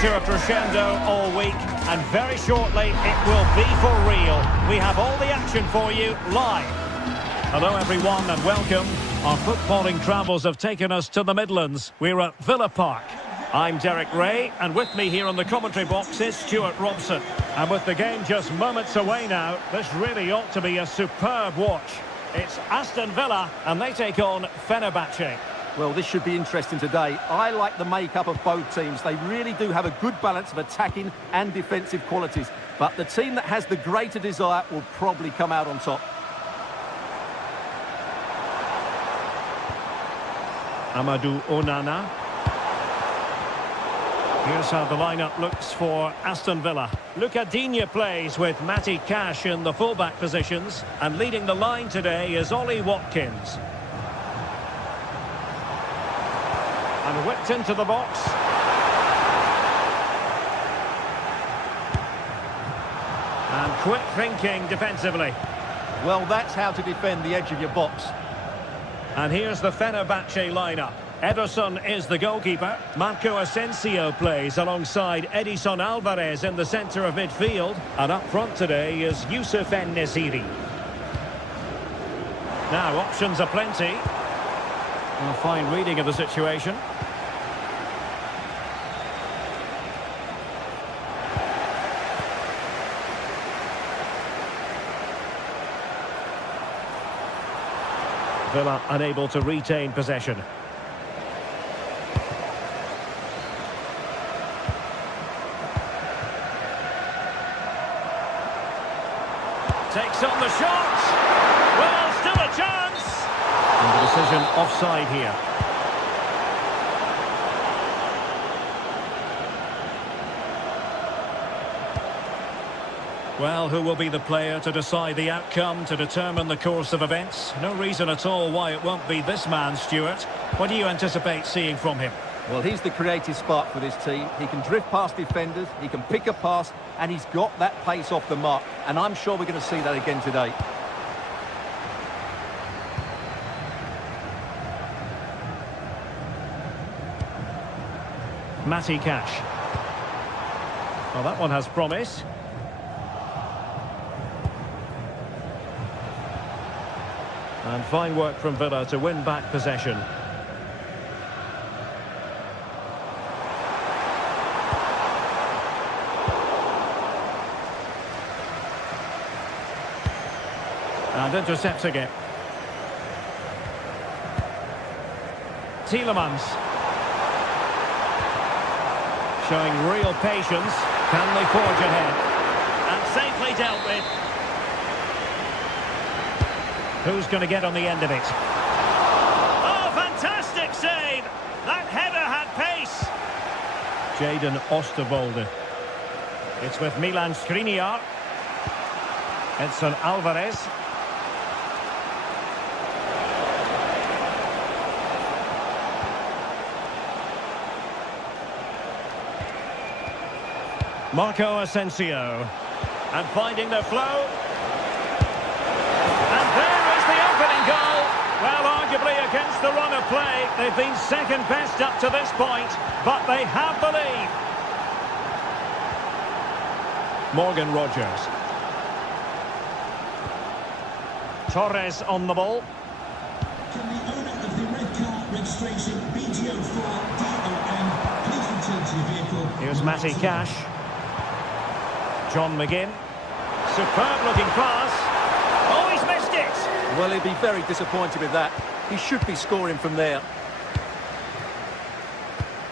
to a crescendo all week, and very shortly it will be for real. We have all the action for you live. Hello everyone and welcome. Our footballing travels have taken us to the Midlands. We're at Villa Park. I'm Derek Ray, and with me here on the commentary box is Stuart Robson. And with the game just moments away now, this really ought to be a superb watch. It's Aston Villa, and they take on Fenerbahce. Well, this should be interesting today. I like the makeup of both teams. They really do have a good balance of attacking and defensive qualities. But the team that has the greater desire will probably come out on top. Amadou Onana. Here's how the lineup looks for Aston Villa. Lucadinha plays with Matty Cash in the fullback positions, and leading the line today is Ollie Watkins. And whipped into the box. And quick thinking defensively. Well, that's how to defend the edge of your box. And here's the Fenerbahce lineup. Ederson is the goalkeeper. Marco Asensio plays alongside Edison Alvarez in the centre of midfield. And up front today is Youssef En-Nesyri. Now, options are plenty. A fine reading of the situation. Villa unable to retain possession. Takes on the shot. Well, still a chance. And the decision offside here. Well, who will be the player to decide the outcome, to determine the course of events? No reason at all why it won't be this man, Stuart. What do you anticipate seeing from him? Well, he's the creative spark for this team. He can drift past defenders, he can pick a pass, and he's got that pace off the mark. And I'm sure we're going to see that again today. Matty Cash. Well, that one has promise. And fine work from Villa to win back possession. And intercepting it. Tielemans. Showing real patience. Can they forge ahead? And safely dealt with. Who's going to get on the end of it? Oh, fantastic save! That header had pace. Jadon Osterwolde. It's with Milan Skriniar. Edson Alvarez. Marco Asensio. And finding the flow. Goal. Well, arguably against the run of play, they've been second best up to this point, but they have the lead. Morgan Rogers. Torres on the ball. Can the owner of the red car registration BGO4DOM please return to your vehicle? Here's Matty Cash. John McGinn. Superb looking pass. Oh, he's missed it. Well, he'll be very disappointed with that. He should be scoring from there.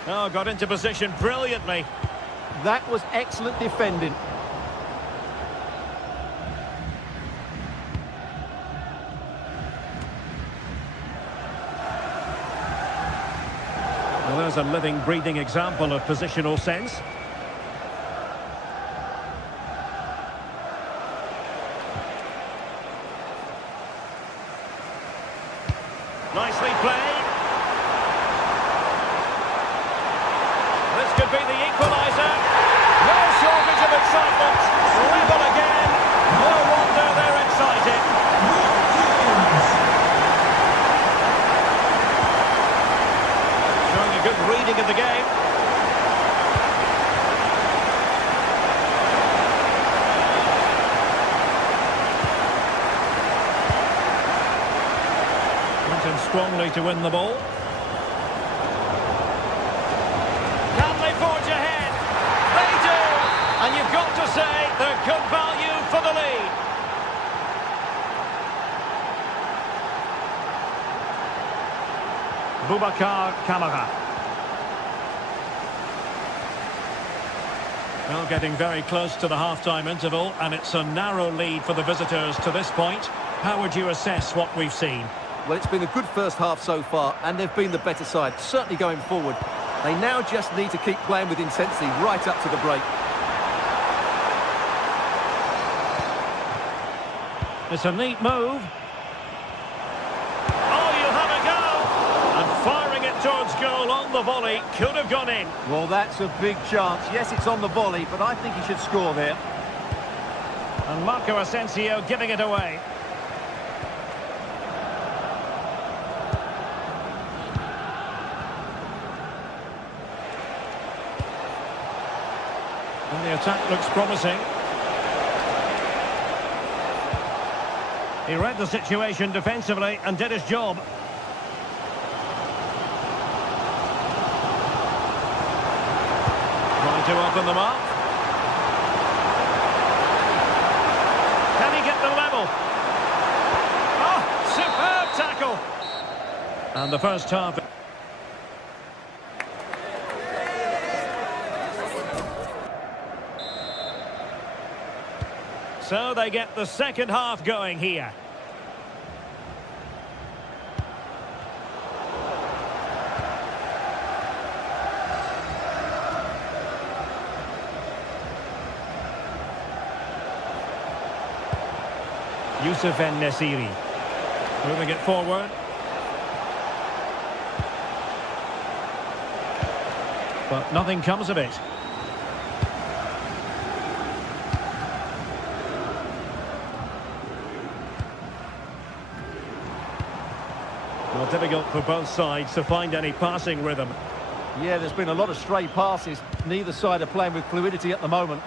Oh, got into position brilliantly. That was excellent defending. Well, there's a living, breathing example of positional sense. Nicely played. This could be the equaliser. No shortage of excitement. Level again. No wonder they're excited. Showing a good reading of the game. strongly to win the ball. Can they forge ahead? They do! And you've got to say they're good value for the lead. Boubacar Kamara. Well, getting very close to the half-time interval, and it's a narrow lead for the visitors to this point. How would you assess what we've seen? Well, it's been a good first half so far, and they've been the better side, certainly going forward. They now just need to keep playing with intensity right up to the break. It's a neat move. Oh, you have a go! And firing it towards goal on the volley could have gone in. Well, that's a big chance. Yes, it's on the volley, but I think he should score there. And Marco Asensio giving it away. And the attack looks promising. He read the situation defensively and did his job. Trying to open them up. Can he get the level? Oh, superb tackle! And the first half... So they get the second half going here. Youssef En-Nesyri moving it forward. But nothing comes of it. Well, difficult for both sides to find any passing rhythm. Yeah, there's been a lot of stray passes. Neither side are playing with fluidity at the moment.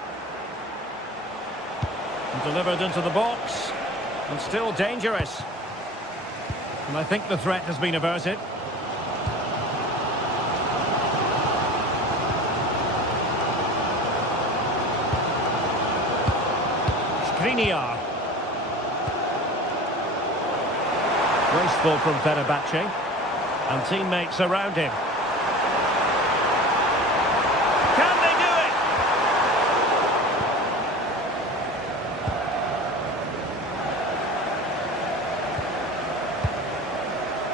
And delivered into the box. And still dangerous. And I think the threat has been averted. Skriniar. Wasteful from Fenerbahce. And teammates around him. Can they do it?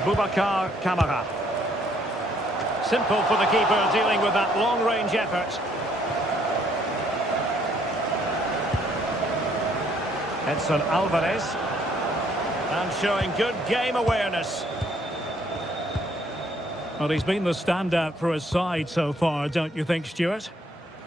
Boubacar Kamara. Simple for the keeper dealing with that long-range effort. Edson Alvarez. And showing good game awareness. Well, he's been the standout for his side so far, don't you think, Stuart?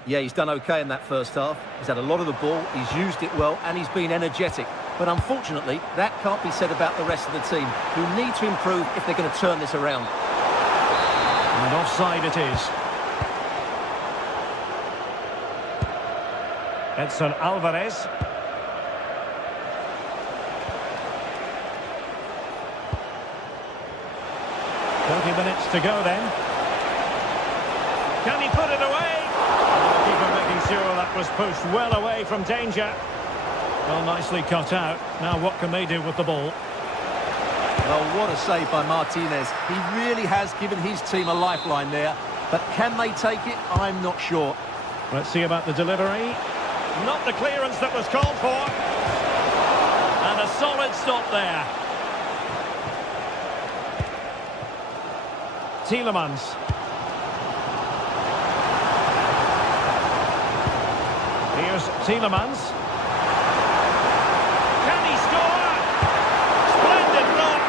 Yeah, he's done okay in that first half. He's had a lot of the ball, he's used it well, and he's been energetic. But unfortunately, that can't be said about the rest of the team, who need to improve if they're going to turn this around. And offside it is. Edson Alvarez. 30 minutes to go then. Can he put it away? The keeper making sure that was pushed well away from danger. Well, nicely cut out. Now what can they do with the ball? Well, what a save by Martinez. He really has given his team a lifeline there. But can they take it? I'm not sure. Let's see about the delivery. Not the clearance that was called for. And a solid stop there. Tielemans. Here's Tielemans. Can he score? Splendid block.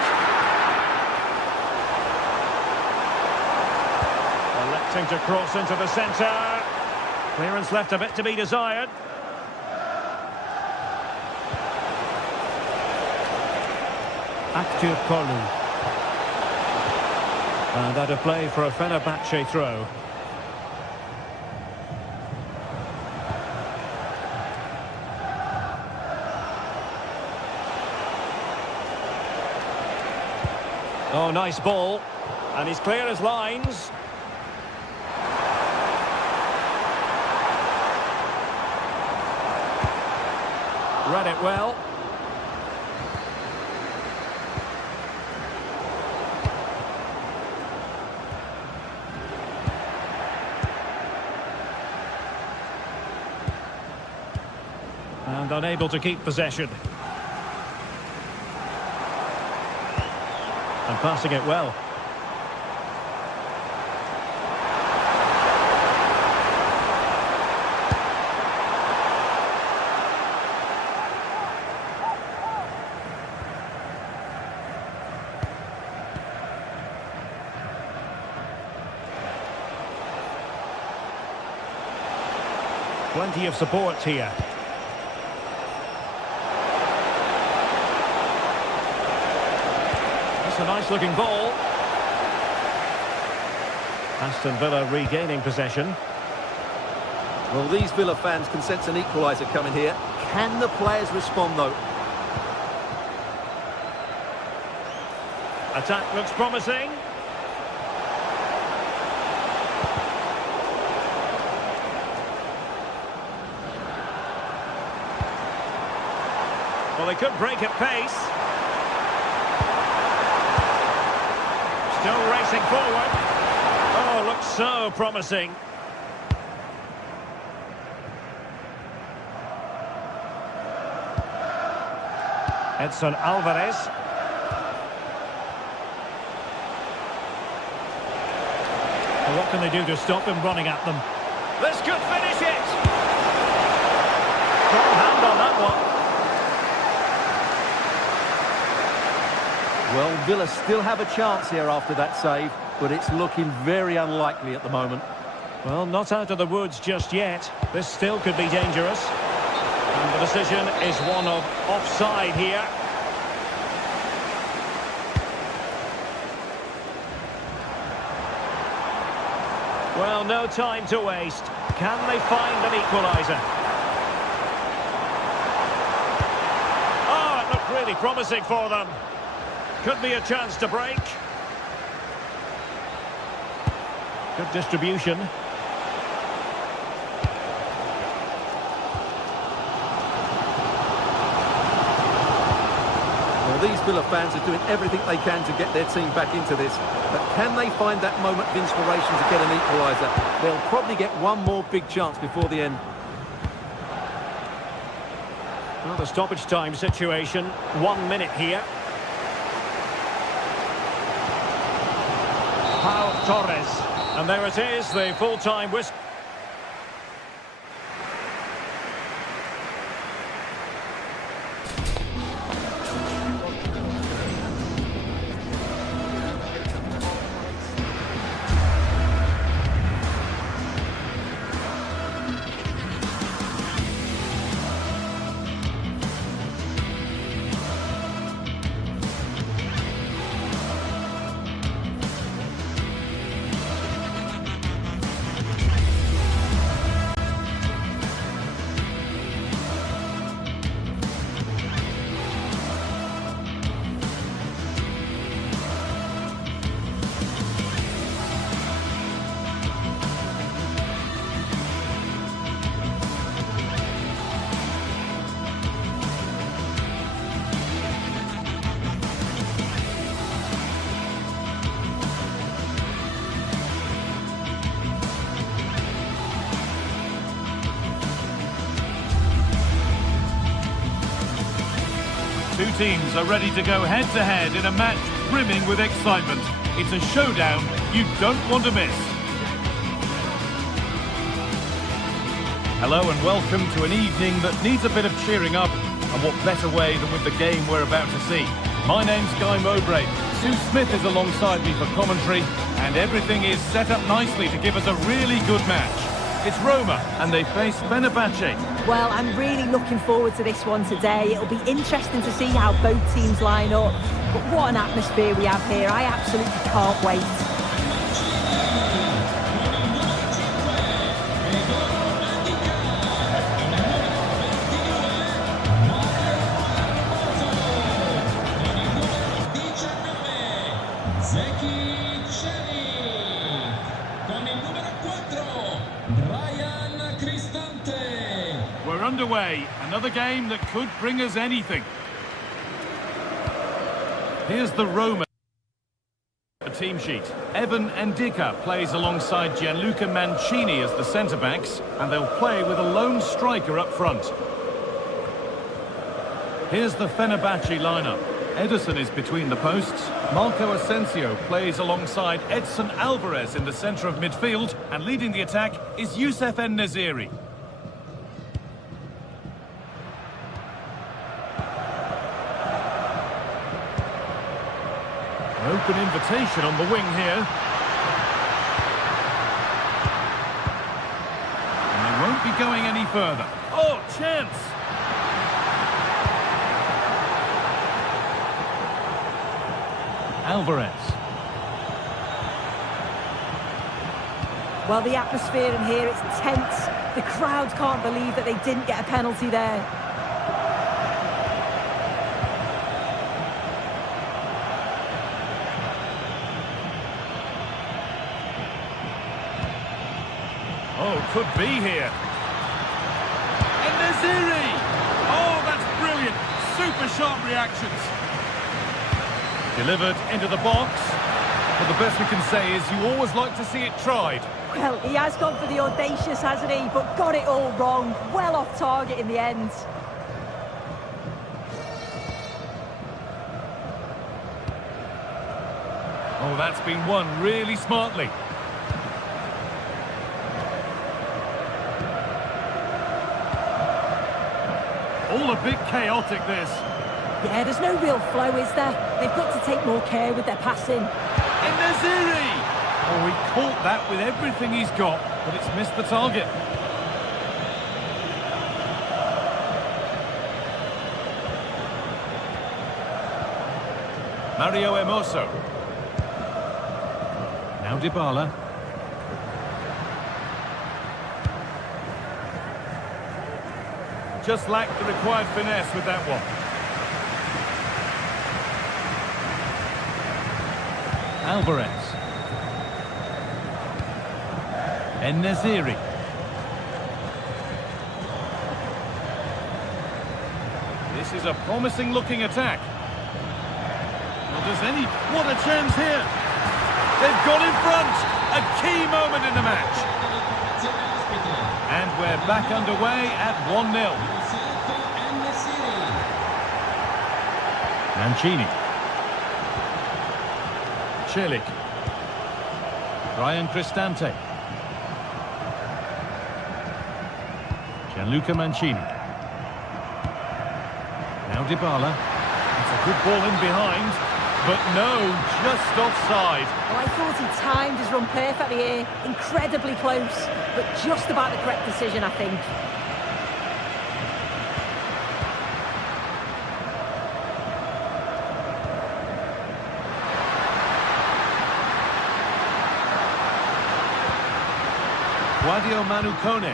Electing to cross into the centre. Clearance left a bit to be desired. Actu Kolu. And that a play for a Fenerbahce throw. Oh, nice ball. And he's clear as lines. Read it well. And unable to keep possession. And passing it well. Plenty of support here. That's a nice looking ball. Aston Villa regaining possession. Well, these Villa fans can sense an equaliser coming here. Can the players respond, though? Attack looks promising. Well, they could break at pace. Still racing forward. Oh, looks so promising. Edson Alvarez. Well, what can they do to stop him running at them? This could finish it! Strong hand on that one. Well, Villa still have a chance here after that save, but it's looking very unlikely at the moment. Well, not out of the woods just yet. This still could be dangerous. And the decision is one of offside here. Well, no time to waste. Can they find an equaliser? Oh, it looked really promising for them. Could be a chance to break. Good distribution. Well, these Villa fans are doing everything they can to get their team back into this. But can they find that moment of inspiration to get an equaliser? They'll probably get one more big chance before the end. Well, the stoppage time situation. 1 minute here. Pau Torres. And there it is, the full-time whistle. Two teams are ready to go head-to-head in a match brimming with excitement. It's a showdown you don't want to miss. Hello and welcome to an evening that needs a bit of cheering up, and what better way than with the game we're about to see. My name's Guy Mowbray. Sue Smith is alongside me for commentary, and everything is set up nicely to give us a really good match. It's Roma, and they face Fenerbahce. Well, I'm really looking forward to this one today. It'll be interesting to see how both teams line up. But what an atmosphere we have here. I absolutely can't wait. underway. Another game that could bring us anything. Here's the Roma team sheet. Evan Ndika plays alongside Gianluca Mancini as the centre-backs, and they'll play with a lone striker up front. Here's the Fenerbahce lineup. Ederson is between the posts. Marco Asensio plays alongside Edson Alvarez in the centre of midfield, and leading the attack is Youssef En-Nesyri. Open invitation on the wing here. And they won't be going any further. Oh, chance! Alvarez. Well, the atmosphere in here, it's tense. The crowd can't believe that they didn't get a penalty there. Oh, could be here. En-Nesyri! Oh, that's brilliant. Super sharp reactions. Delivered into the box. But the best we can say is you always like to see it tried. Well, he has gone for the audacious, hasn't he? But got it all wrong. Well off target in the end. Oh, that's been won really smartly. All a bit chaotic, this. Yeah, there's no real flow, is there? They've got to take more care with their passing. En-Nesyri! Oh, he caught that with everything he's got, but it's missed the target. Mario Hermoso. Now Dybala. Just lacked the required finesse with that one. Alvarez. En-Nesyri. This is a promising looking attack. Well, what a chance here. They've got in front. A key moment in the match. And we're back underway at 1-0. Mancini. Celik. Ryan Cristante. Gianluca Mancini. Now Dybala. It's a good ball in behind, but no, just offside. Well, I thought he timed his run perfectly here. Incredibly close, but just about the correct decision, I think. Guadio Manu Kone.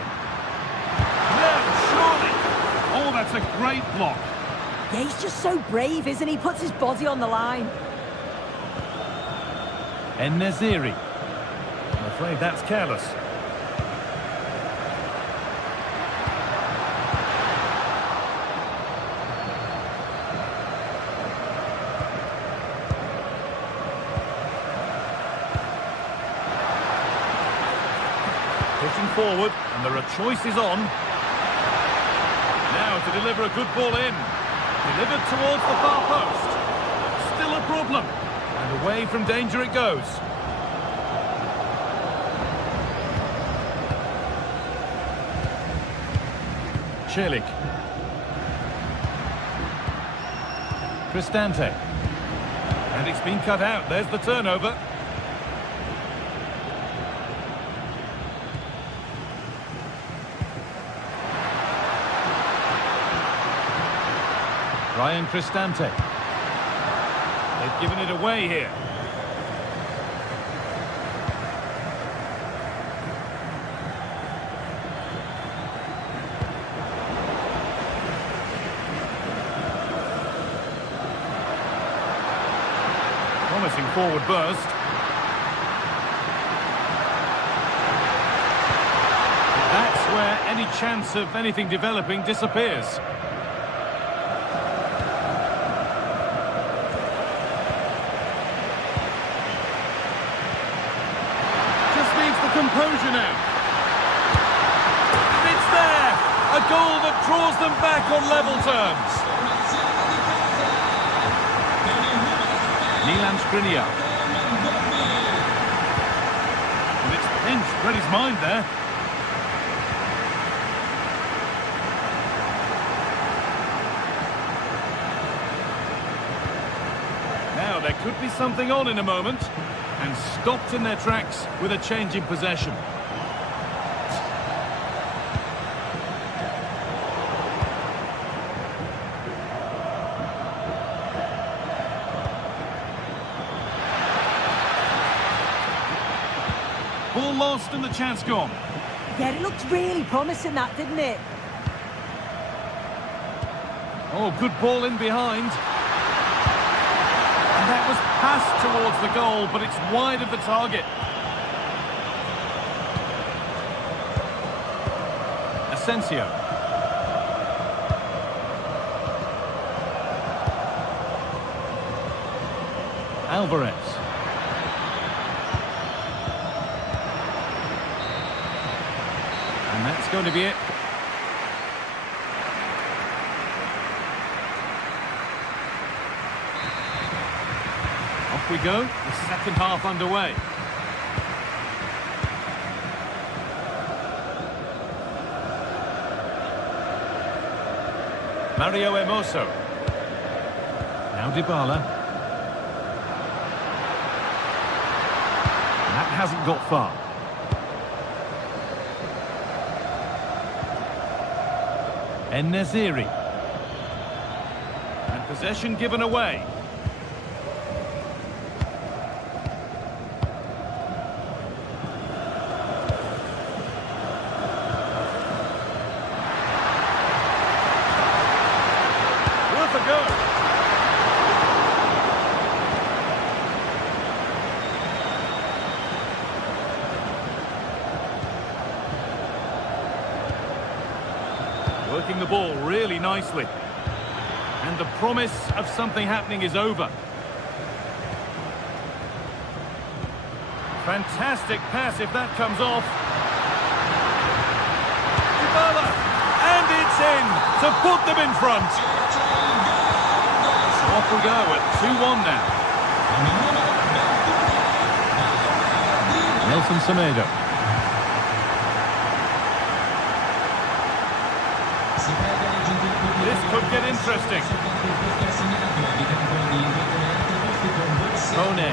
No, surely! Oh, that's a great block. Yeah, he's just so brave, isn't he? Puts his body on the line. En-Nesyri. I'm afraid that's careless. Pushing forward, and there are choices on. Now to deliver a good ball in. Delivered towards the far post. Still a problem. And away from danger it goes. Celik. Cristante. And it's been cut out. There's the turnover. Ryan Cristante. They've given it away here. Promising forward burst. That's where any chance of anything developing disappears. Just needs the composure now. It's there! A goal that draws them back on level terms. Milan Skriniar. With its pinch, read his mind there. Now there could be something on in a moment, and stopped in their tracks with a change in possession. Ball lost and the chance gone. Yeah, it looked really promising, that, didn't it? Oh, good ball in behind. And that was passed towards the goal, but it's wide of the target. Asensio. Alvarez. And that's going to be it. Off we go, the second half underway. Mario Hermoso. Now Dybala. That hasn't got far. En-Nesyri. And possession given away. Worth a go. Working the ball really nicely. And the promise of something happening is over. Fantastic pass if that comes off. Dybala! And it's in to put them in front. So off we go at 2-1 now. Nelson Semedo. This could get interesting. Kone.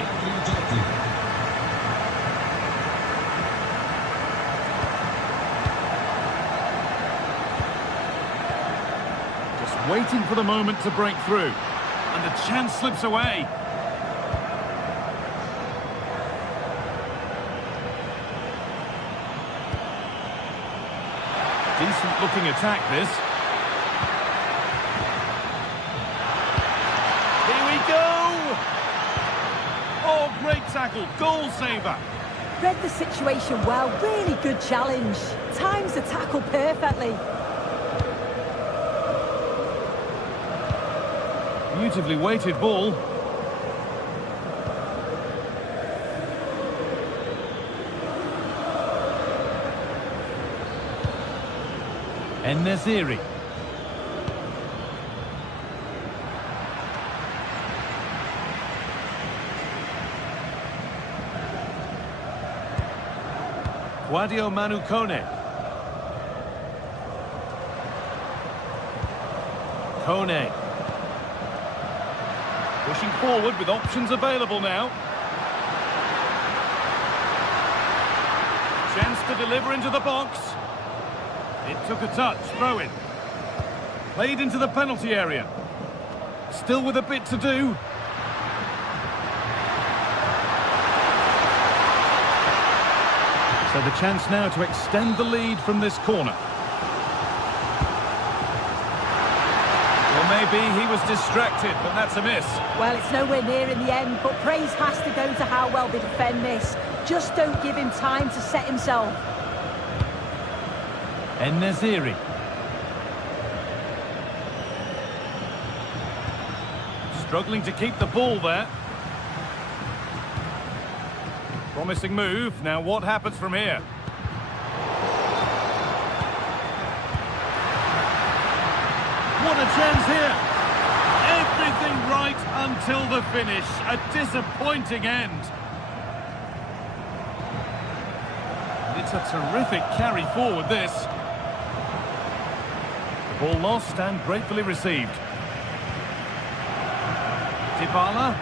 Just waiting for the moment to break through. And the chance slips away. Decent looking attack, this. Oh, great tackle, goal saver. Read the situation well, really good challenge. Times the tackle perfectly. Beautifully weighted ball. En-Nesyri. Sadio Manu Kone. Kone. Pushing forward with options available now. Chance to deliver into the box. It took a touch, throw in. Played into the penalty area. Still with a bit to do. So the chance now to extend the lead from this corner. Well, maybe he was distracted, but that's a miss. Well, it's nowhere near in the end, but praise has to go to how well they defend this. Just don't give him time to set himself. En-Nesyri. Struggling to keep the ball there. Promising move. Now what happens from here? What a chance here. Everything right until the finish. A disappointing end. It's a terrific carry forward, this. The ball lost and gratefully received. Dybala.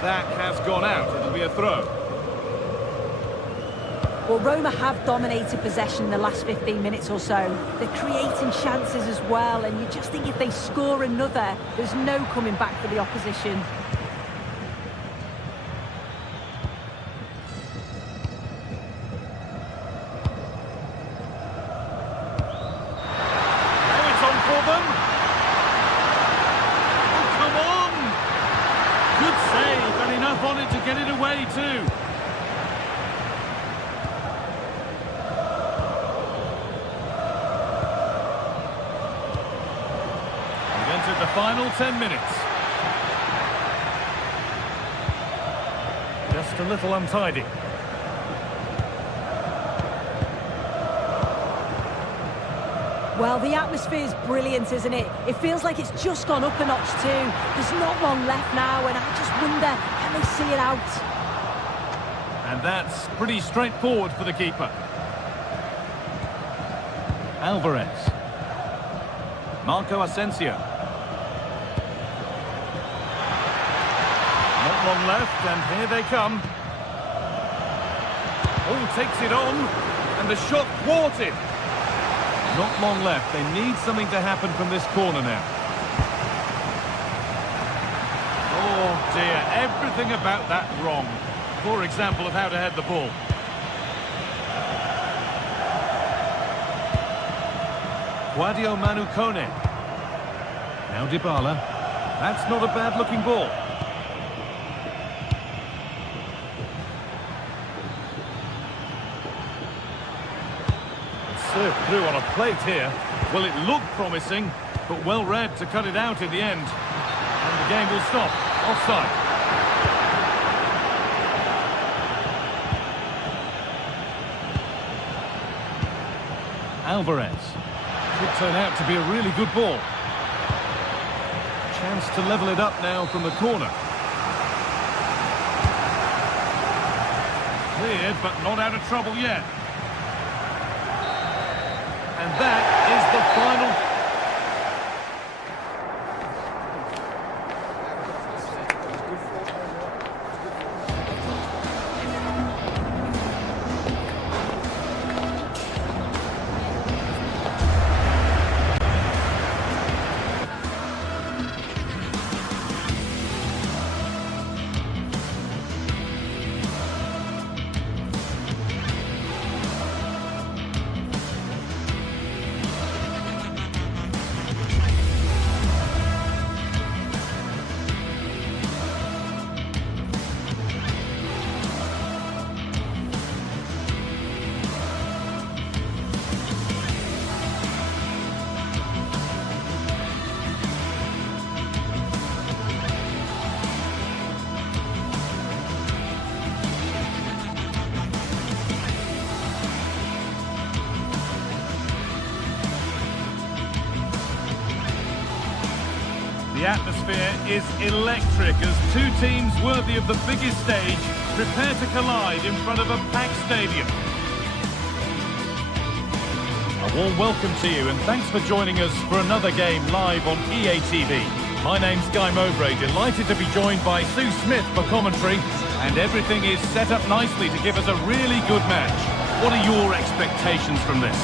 That has gone out. It'll be a throw. Well, Roma have dominated possession in the last 15 minutes or so. They're creating chances as well, and you just think if they score another, there's no coming back for the opposition. Now it's on for them. Oh, come on! Good save, and enough on it to get it away too. The final 10 minutes. Just a little untidy. Well, the atmosphere is brilliant, isn't it? It feels like it's just gone up a notch too. There's not long left now, and I just wonder, can they see it out? And that's pretty straightforward for the keeper. Alvarez. Marco Asensio. Not long left, and here they come. Oh, takes it on, and the shot thwarted. Not long left. They need something to happen from this corner now. Oh dear, everything about that wrong. Poor example of how to head the ball. Guadio Manu Kone. Now Dybala. That's not a bad-looking ball. Served through on a plate here. Well, it looked promising, but well read to cut it out in the end. And the game will stop. Offside. Alvarez. Could turn out to be a really good ball. Chance to level it up now from the corner. Cleared, but not out of trouble yet. And that is the final. The atmosphere is electric as two teams worthy of the biggest stage prepare to collide in front of a packed stadium. A warm welcome to you and thanks for joining us for another game live on EA TV. My name's Guy Mowbray, delighted to be joined by Sue Smith for commentary, and everything is set up nicely to give us a really good match. What are your expectations from this?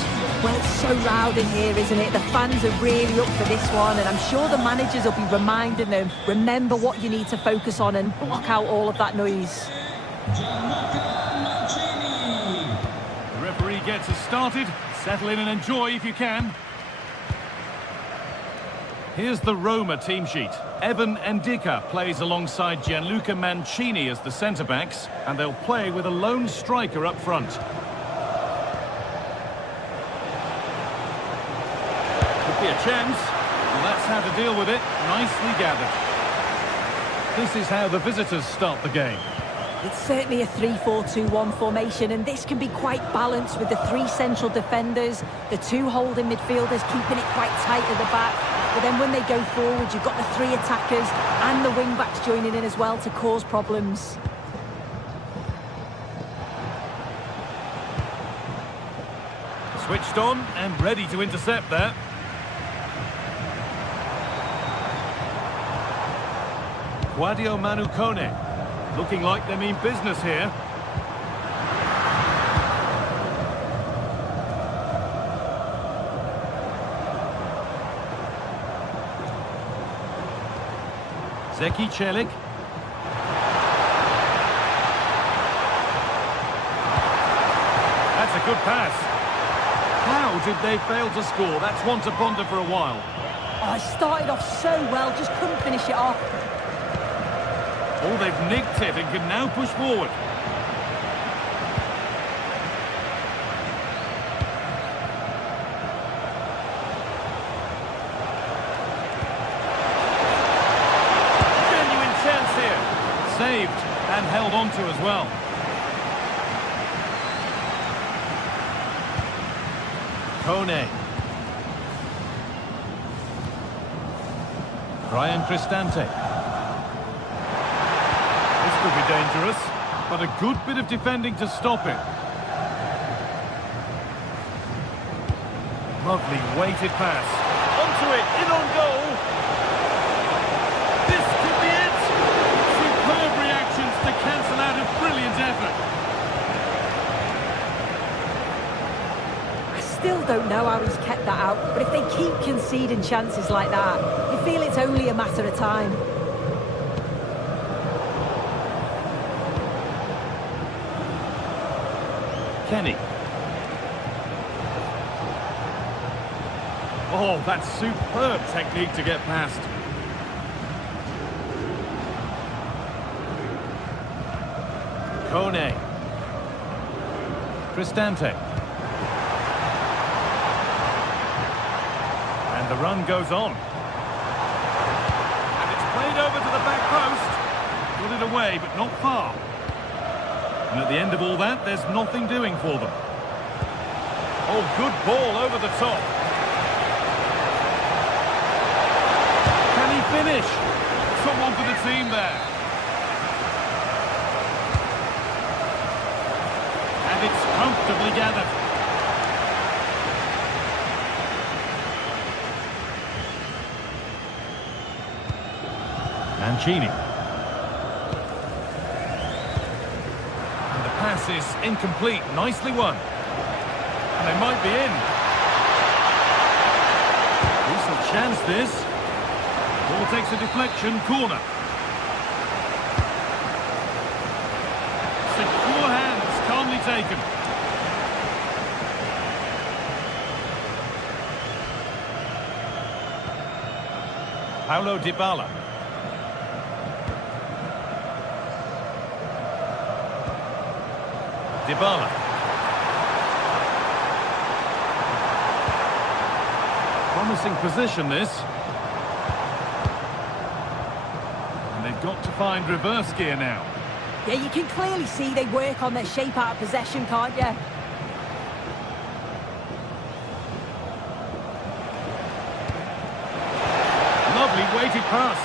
Well, it's so loud in here, isn't it? The fans are really up for this one, and I'm sure the managers will be reminding them, remember what you need to focus on and block out all of that noise. Mancini. The referee gets us started. Settle in and enjoy if you can. Here's the Roma team sheet. Evan Ndicka plays alongside Gianluca Mancini as the centre-backs, and they'll play with a lone striker up front. Could be a chance, and that's how to deal with it. Nicely gathered. This is how the visitors start the game. It's certainly a 3-4-2-1 formation, and this can be quite balanced with the three central defenders, the two holding midfielders keeping it quite tight at the back. But then when they go forward, you've got the three attackers and the wing-backs joining in as well to cause problems. Switched on and ready to intercept there. Guadio Manu Kone, looking like they mean business here. Zeki Celik. That's a good pass. How did they fail to score? That's one to ponder for a while. Oh, it started off so well, just couldn't finish it off. Oh, they've nicked it and can now push forward. Genuine chance here. Saved and held on to as well. Kone. Brian Cristante. This could be dangerous, but a good bit of defending to stop it. Lovely weighted pass. Onto it, in on goal. This could be it. Superb reactions to cancel out a brilliant effort. I still don't know how he's kept that out, but if they keep conceding chances like that, you feel it's only a matter of time. Kenny. Oh, that's superb technique to get past. Kone. Cristante. And the run goes on. And it's played over to the back post. Got it away, but not far. And at the end of all that, there's nothing doing for them. Oh, good ball over the top. Can he finish? Someone for the team there. And it's comfortably gathered. Mancini. Pass is incomplete, nicely won. And they might be in. Decent chance this. Ball takes a deflection, corner. Secure hands, calmly taken. Paulo Dybala. Dybala. Promising position, this. And they've got to find reverse gear now. Yeah, you can clearly see they work on their shape out of possession, can't you? Lovely weighted pass.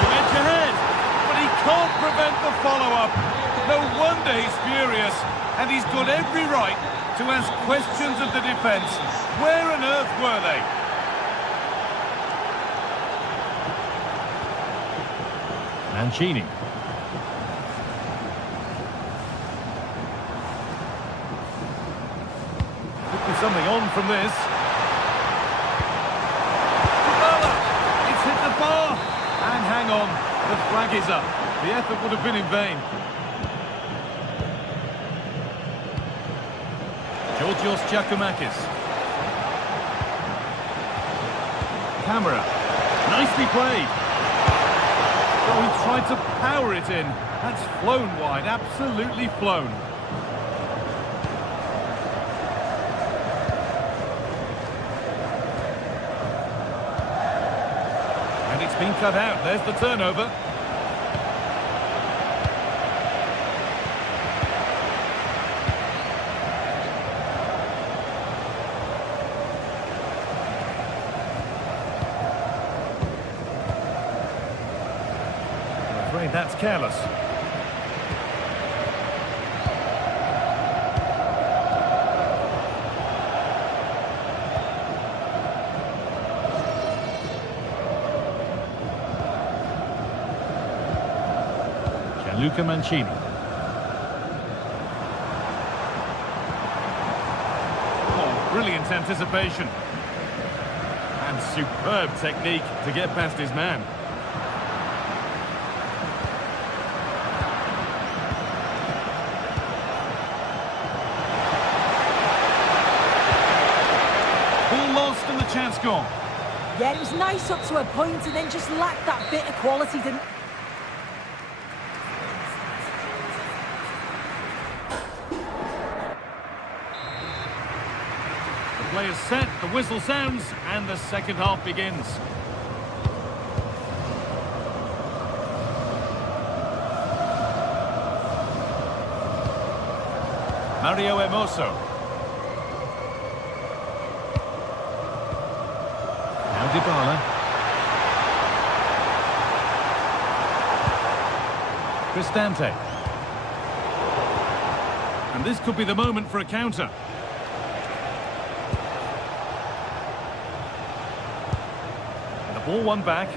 To edge ahead. Can't prevent the follow-up. No wonder he's furious, and he's got every right to ask questions of the defence. Where on earth were they? Mancini. Could be something on from this. Dybala! It's hit the bar! And hang on, the flag is up. The effort would have been in vain. Georgios Giacomakis. Camera. Nicely played. Oh, he tried to power it in. That's flown wide, absolutely flown. And it's been cut out. There's the turnover. That's careless. Gianluca Mancini. Oh, brilliant anticipation. And superb technique to get past his man. And the chance gone. Yeah, it was nice up to a point and then just lacked that bit of quality, didn't... The play is set, the whistle sounds, and the second half begins. Mario Hermoso. Dybala. Cristante. And this could be the moment for a counter. And the ball won back.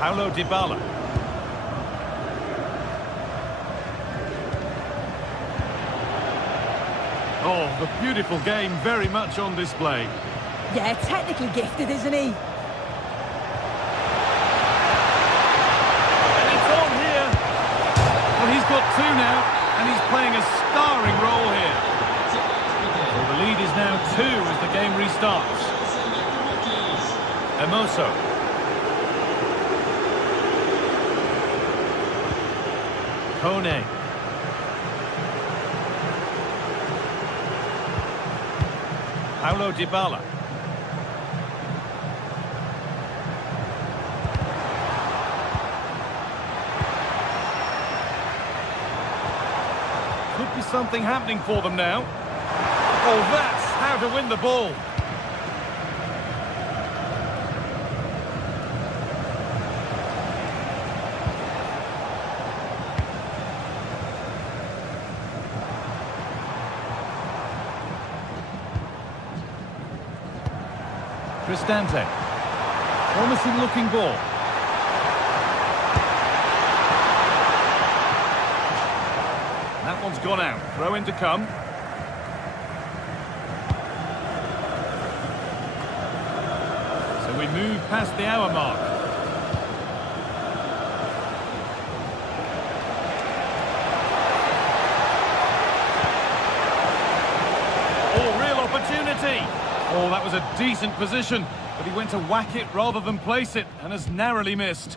Paulo Dybala. Oh, the beautiful game very much on display. Yeah, technically gifted, isn't he? And it's on here. Well, he's got two now, and he's playing a starring role here. So the lead is now 2 as the game restarts. Hermoso. Kone. Paulo Dybala. Could be something happening for them now. Oh, that's how to win the ball. Cristante. Promising looking ball. That one's gone out. Throw in to come. So we move past the hour mark. Oh, real opportunity. Oh, that was a decent position, but he went to whack it rather than place it and has narrowly missed.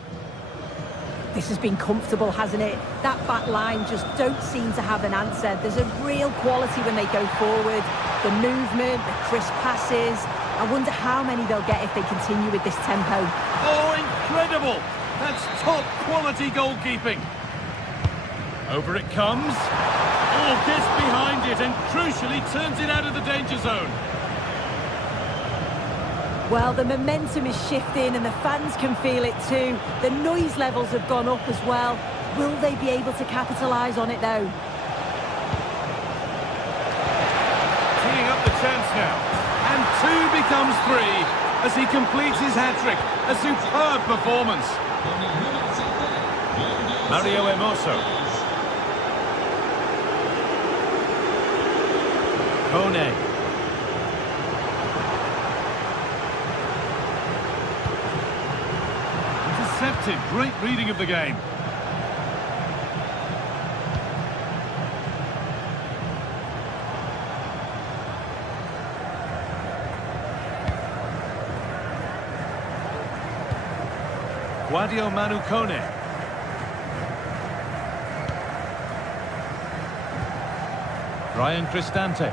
This has been comfortable, hasn't it? That back line just don't seem to have an answer. There's a real quality when they go forward. The movement, the crisp passes. I wonder how many they'll get if they continue with this tempo. Oh, incredible! That's top quality goalkeeping. Over it comes. Oh, gets behind it and crucially turns it out of the danger zone. Well, the momentum is shifting and the fans can feel it too. The noise levels have gone up as well. Will they be able to capitalise on it though? Teeing up the chance now. And 2 becomes 3 as he completes his hat-trick. A superb performance. Mario Hermoso. Kone. intercepted. Great reading of the game. Guadio Manu Kone. Ryan Cristante.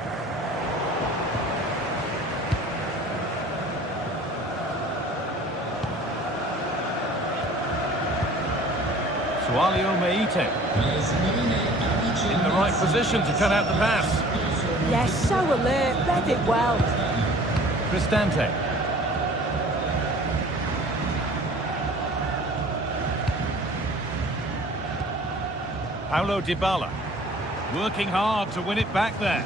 Sualio Meite. In the right position to cut out the pass. Yes, so alert, read it well. Cristante. Paulo Dybala. Working hard to win it back there.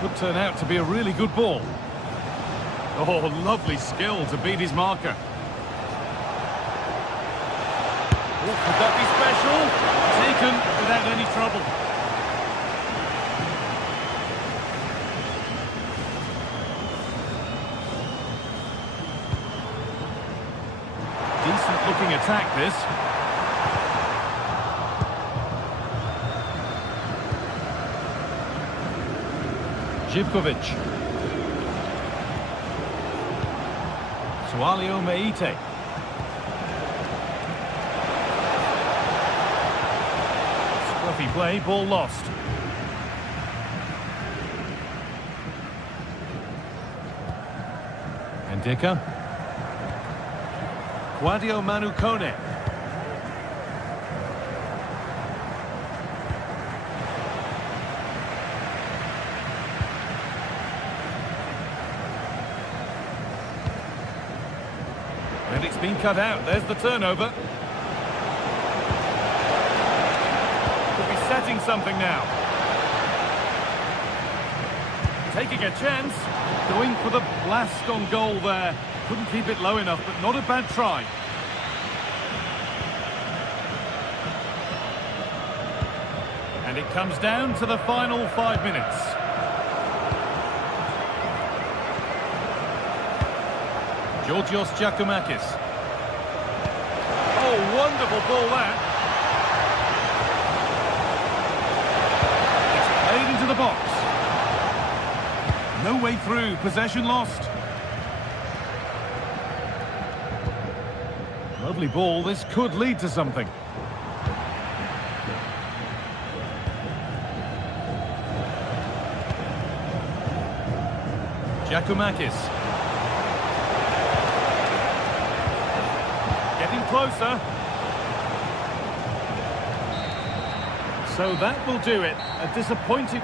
Could turn out to be a really good ball. Oh, lovely skill to beat his marker. Oh, could that be special? Taken without any trouble. Decent looking attack, this. Živković. Sualio Meite. Scruffy play, ball lost. Ndika. Guadio Manu Kone. And it's been cut out. There's the turnover. Could be setting something now. Taking a chance. Going for the blast on goal there. Couldn't keep it low enough, but not a bad try. And it comes down to the final 5 minutes. Georgios Giacomakis. Oh, wonderful ball that. It's played into the box. No way through, possession lost. Lovely ball, this could lead to something. Giacomakis. Getting closer. So that will do it. A disappointing...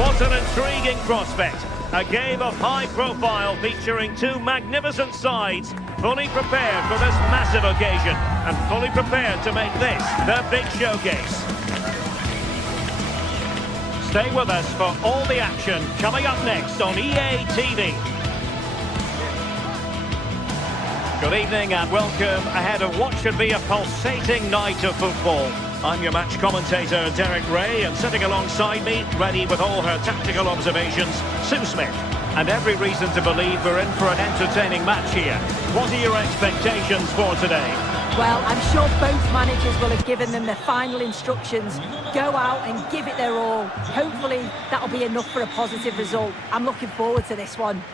What an intriguing prospect. A game of high profile featuring two magnificent sides, fully prepared for this massive occasion and fully prepared to make this their big showcase. Stay with us for all the action coming up next on EA TV. Good evening and welcome ahead of what should be a pulsating night of football. I'm your match commentator, Derek Ray, and sitting alongside me, ready with all her tactical observations, Sue Smith. And every reason to believe we're in for an entertaining match here. What are your expectations for today? Well, I'm sure both managers will have given them their final instructions. Go out and give it their all. Hopefully, that'll be enough for a positive result. I'm looking forward to this one.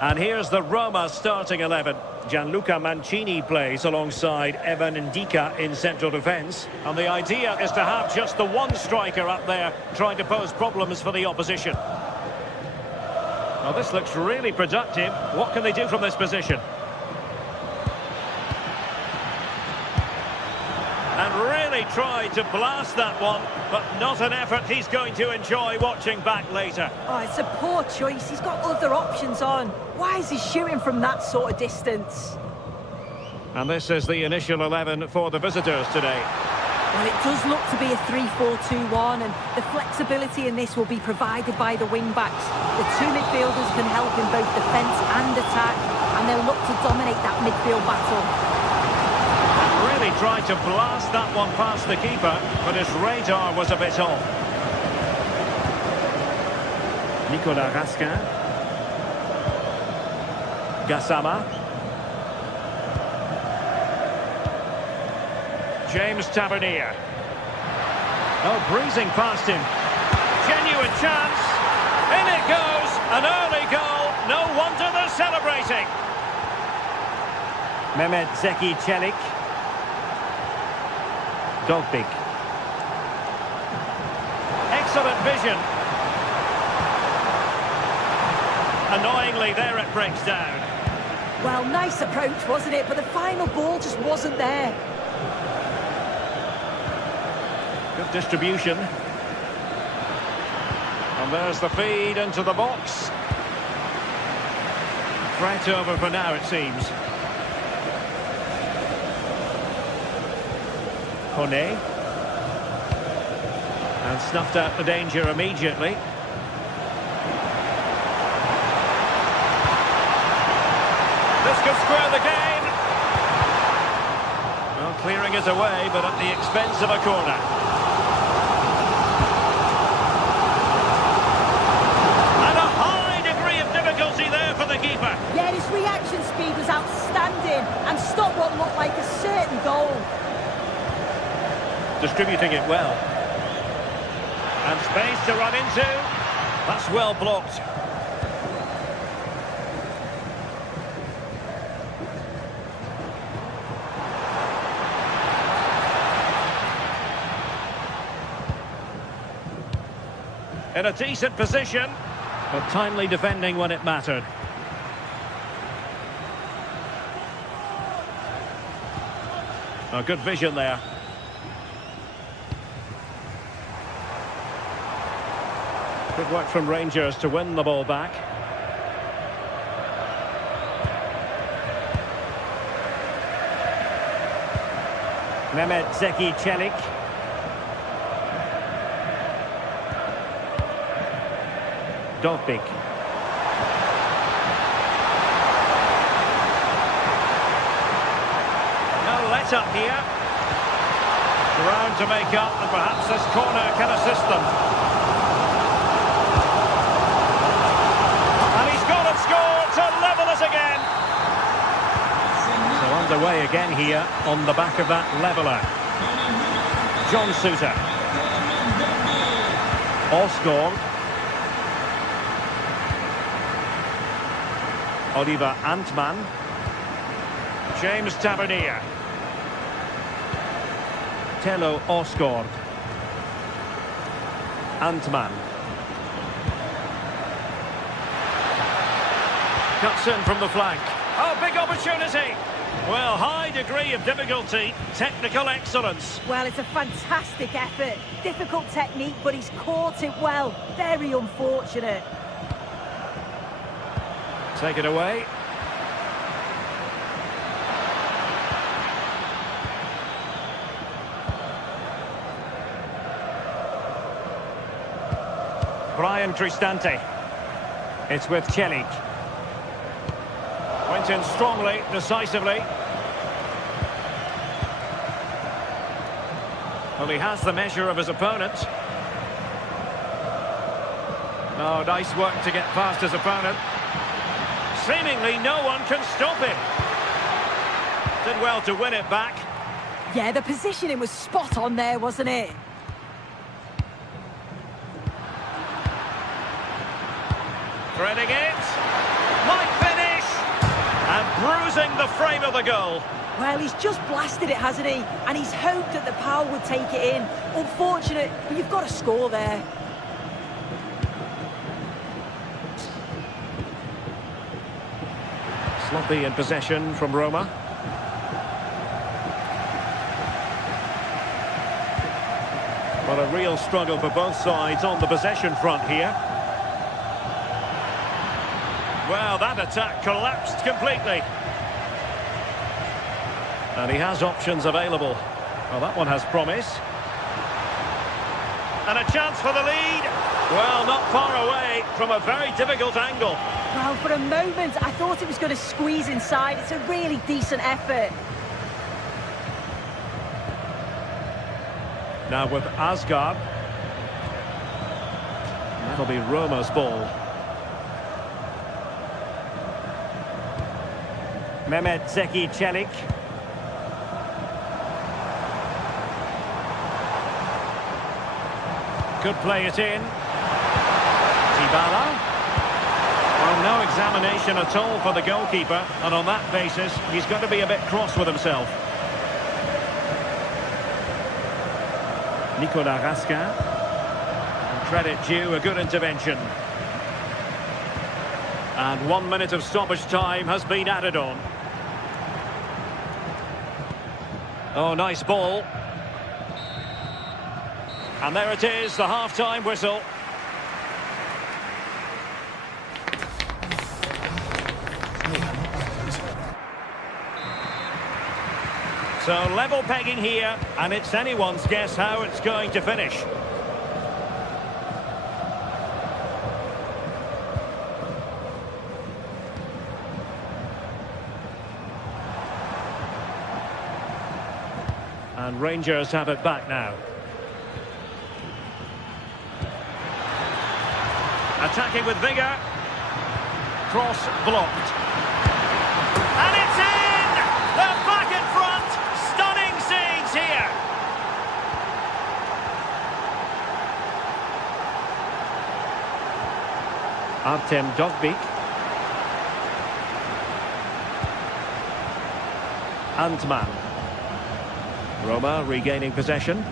And here's the Roma starting 11. Gianluca Mancini plays alongside Evan Ndika in central defence. And the idea is to have just the one striker up there trying to pose problems for the opposition. Well, this looks really productive. What can they do from this position? And really tried to blast that one, but not an effort he's going to enjoy watching back later. Oh, it's a poor choice. He's got other options on. Why is he shooting from that sort of distance? And this is the initial 11 for the visitors today. Well, it does look to be a 3-4-2-1, and the flexibility in this will be provided by the wing-backs. The two midfielders can help in both defence and attack, and they'll look to dominate that midfield battle. Really tried to blast that one past the keeper, but his radar was a bit off. Nicolas Raskin. Gassama. James Tavernier. Oh, breezing past him. Genuine chance. In it goes. An early goal. No wonder they're celebrating. Mehmet Zeki Çelik. Dogbig. Excellent vision. Annoyingly, there it breaks down. Well, nice approach, wasn't it? But the final ball just wasn't there. Good distribution. And there's the feed into the box. Threat over for now, it seems. Kone. And snuffed out the danger immediately. This could square the game. Well, clearing it away, but at the expense of a corner. And a high degree of difficulty there for the keeper. Yeah, his reaction speed was outstanding and stopped what looked like a certain goal. Distributing it well. And space to run into. That's well blocked. In a decent position, but timely defending when it mattered. A good vision there. Good work from Rangers to win the ball back. Mehmet Zeki Çelik. Dogbig. No let up here. Ground to make up, and perhaps this corner can assist them. And he's got it scored to level it again. So underway again here on the back of that leveller. John Suter. Osgård. Oliver Antman. James Tavernier. Tello Osgård. Antman. Cuts in from the flank. Oh, big opportunity. Well, high degree of difficulty, technical excellence. Well, it's a fantastic effort. Difficult technique, but he's caught it well. Very unfortunate. Take it away. Brian Cristante. It's with Çelik. Went in strongly, decisively. Well, he has the measure of his opponent. Oh, nice work to get past his opponent. Seemingly no one can stop him. Did well to win it back. Yeah, the positioning was spot on there, wasn't it? Threading it. Might finish. And bruising the frame of the goal. Well, he's just blasted it, hasn't he? And he's hoped that the power would take it in. Unfortunate, but you've got to score there. Sloppy in possession from Roma. But a real struggle for both sides on the possession front here. Well, that attack collapsed completely. And he has options available. Well, that one has promise. And a chance for the lead. Well, not far away from a very difficult angle. Well, for a moment, I thought it was going to squeeze inside. It's a really decent effort. Now with Asgard. That'll be Roma's ball. Mehmet Zeki Çelik. Could play it in. Dybala. Well, no examination at all for the goalkeeper, and on that basis, he's got to be a bit cross with himself. Nicolas Raskin. Credit due, a good intervention. And 1 minute of stoppage time has been added on. Oh, nice ball. And there it is, the half-time whistle. So level pegging here, and it's anyone's guess how it's going to finish. And Rangers have it back now. Attacking with vigour. Cross blocked. And it's in! They're back in front! Stunning scenes here! Artem Dovbyk. Antman. Roma regaining possession.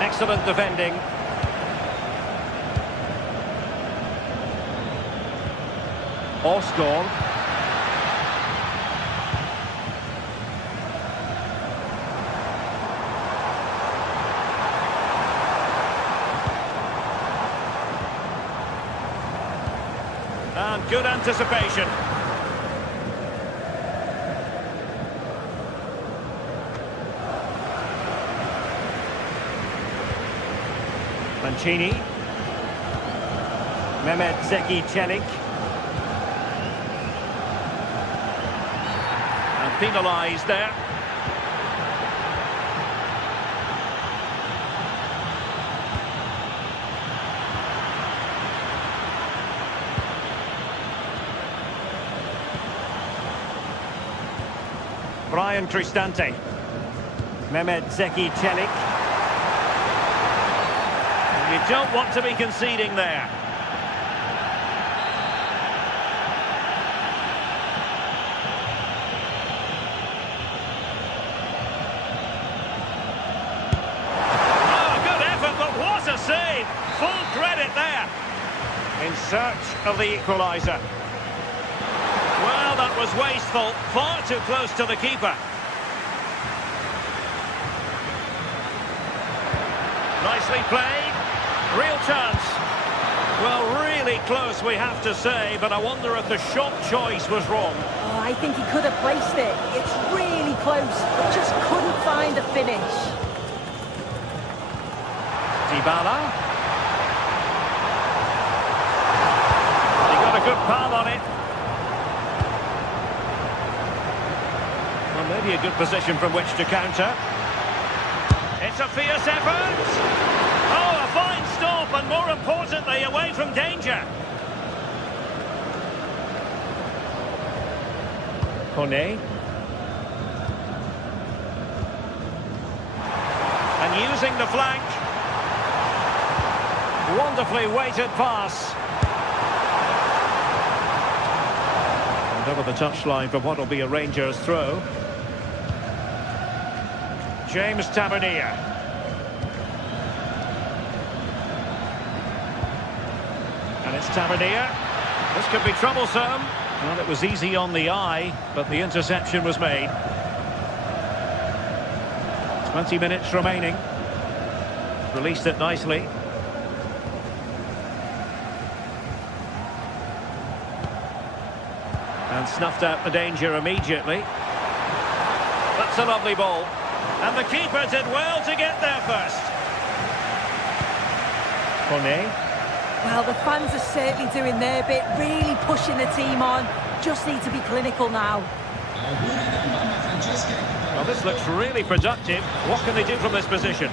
Excellent defending. Osgård. And good anticipation. Mancini. Mehmet Zeki Çelik. And penalised there. Brian Cristante. Mehmet Zeki Çelik. You don't want to be conceding there. Oh, good effort, but what a save! Full credit there. In search of the equaliser. Well, that was wasteful. Far too close to the keeper. Nicely played. Real chance. Well, really really close, we have to say, but I wonder if the shot choice was wrong. Oh, I think he could have placed it. It's really close, but just couldn't find a finish. Dybala. He got a good palm on it. Well, maybe a good position from which to counter. It's a fierce effort. Oh, a fine stop, and more importantly, away from danger. Kone. And using the flank. Wonderfully weighted pass. And over the touchline for what will be a Rangers throw. James Tavernier. And it's Tavernier. This could be troublesome. Well, it was easy on the eye, but the interception was made. 20 minutes remaining. Released it nicely. And snuffed out the danger immediately. That's a lovely ball. And the keeper did well to get there first. Kone. Well, the fans are certainly doing their bit, really pushing the team on. Just need to be clinical now. Well, this looks really productive. What can they do from this position?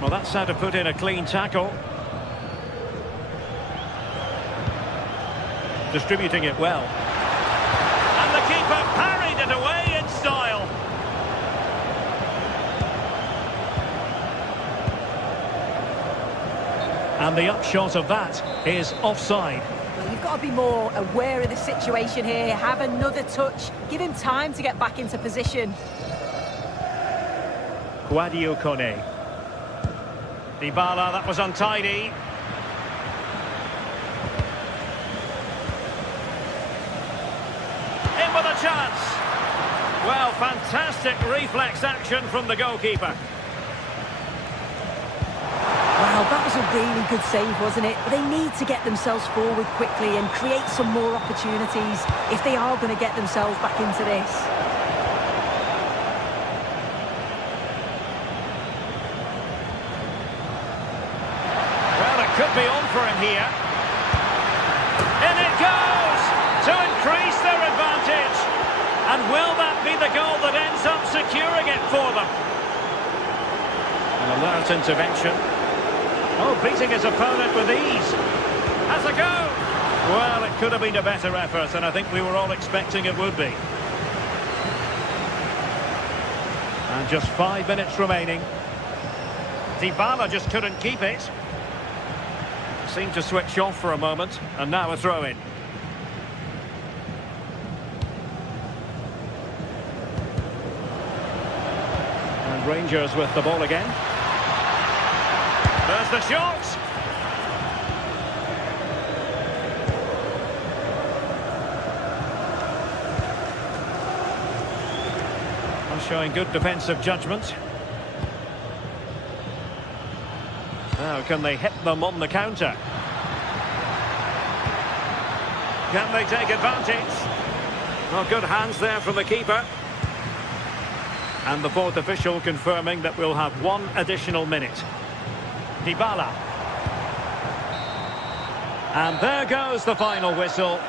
Well, that's how to put in a clean tackle. Distributing it well. And the keeper parried it away in style. And the upshot of that is offside. Well, you've got to be more aware of the situation here. Have another touch. Give him time to get back into position. Guadio Kone. Dybala, that was untidy. In with a chance. Well, fantastic reflex action from the goalkeeper. Wow, that was a really good save, wasn't it? But they need to get themselves forward quickly and create some more opportunities if they are going to get themselves back into this. Well, it could be on for him here. In it goes to increase their advantage. And will that be the goal that ends up securing it for them? An alert intervention. Oh, beating his opponent with ease. Has a go. Well, it could have been a better effort, and I think we were all expecting it would be. And just 5 minutes remaining. Dybala just couldn't keep it. Seemed to switch off for a moment, and now a throw-in. And Rangers with the ball again. There's the shot. Well, showing good defensive judgment. Now, can they hit them on the counter? Can they take advantage? Well, good hands there from the keeper. And the fourth official confirming that we'll have one additional minute. Dybala. And there goes the final whistle.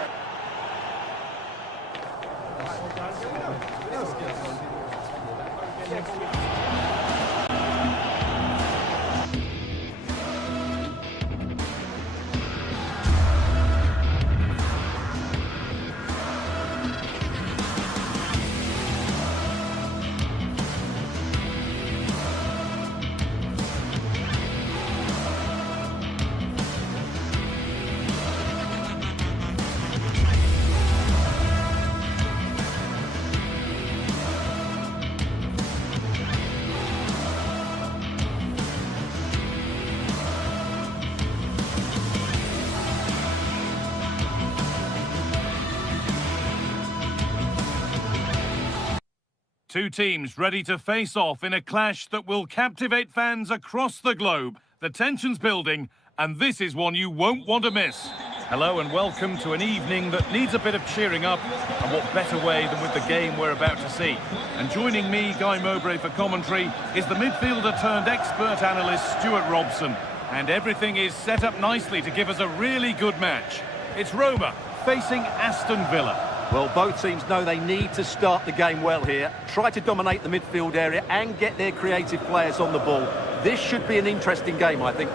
Two teams ready to face off in a clash that will captivate fans across the globe. The tension's building, and this is one you won't want to miss. Hello and welcome to an evening that needs a bit of cheering up, and what better way than with the game we're about to see. And joining me, Guy Mowbray, for commentary is the midfielder turned expert analyst Stuart Robson. And everything is set up nicely to give us a really good match. It's Roma facing Aston Villa. Well, both teams know they need to start the game well here, try to dominate the midfield area and get their creative players on the ball. This should be an interesting game, I think.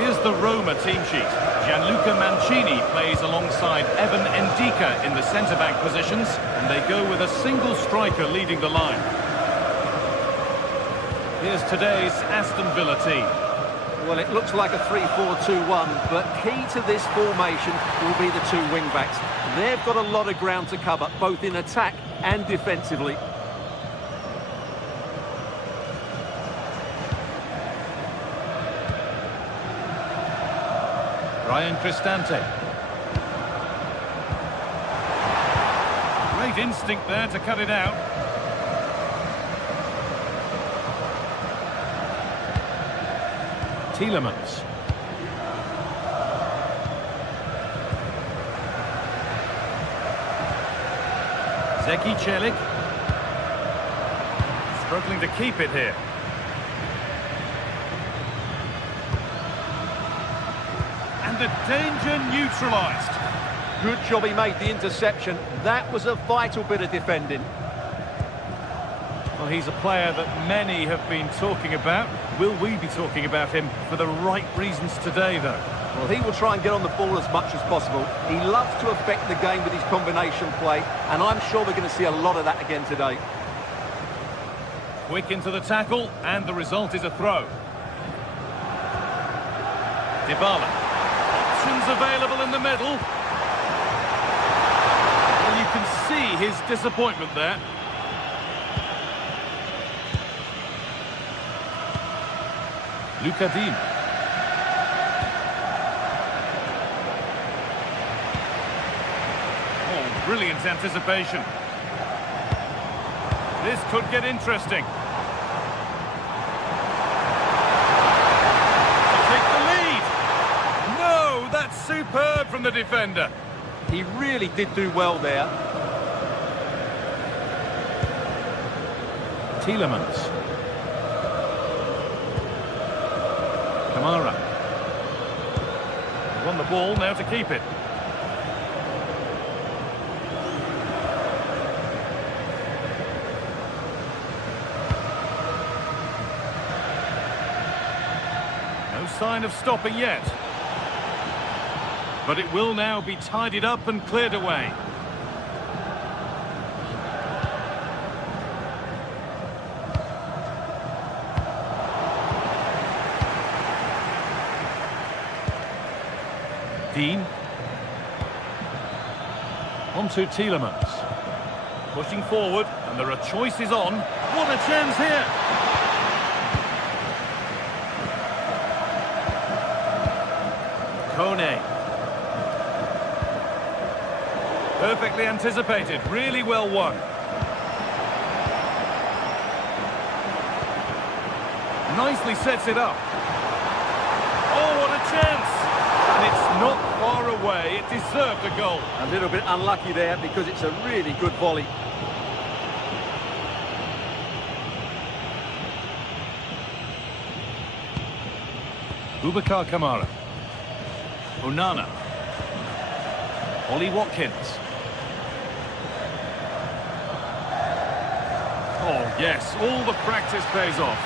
Here's the Roma team sheet. Gianluca Mancini plays alongside Evan Ndika in the centre-back positions, and they go with a single striker leading the line. Here's today's Aston Villa team. Well, it looks like a 3-4-2-1, but key to this formation will be the two wing-backs. They've got a lot of ground to cover, both in attack and defensively. Ryan Cristante. Great instinct there to cut it out. Tielemans. Zeki Celik. Struggling to keep it here. And the danger neutralised. Good job he made the interception. That was a vital bit of defending. Well, he's a player that many have been talking about. Will we be talking about him for the right reasons today, though? Well, he will try and get on the ball as much as possible. He loves to affect the game with his combination play, and I'm sure we're going to see a lot of that again today. Quick into the tackle, and the result is a throw. Dybala. Options available in the middle. Well, you can see his disappointment there. Luca Dean. Oh, brilliant anticipation. This could get interesting. To take the lead. No, that's superb from the defender. He really did do well there. Tielemans. Kamara. Won the ball, now to keep it. No sign of stopping yet. But it will now be tidied up and cleared away. Dean. On to Tielemans. Pushing forward, and there are choices on. What a chance here! Kone. Perfectly anticipated, really well won. Nicely sets it up. Oh, what a chance! And it's not far away, it deserved a goal. A little bit unlucky there because it's a really good volley. Boubacar Kamara. Onana. Ollie Watkins. Oh yes, all the practice pays off.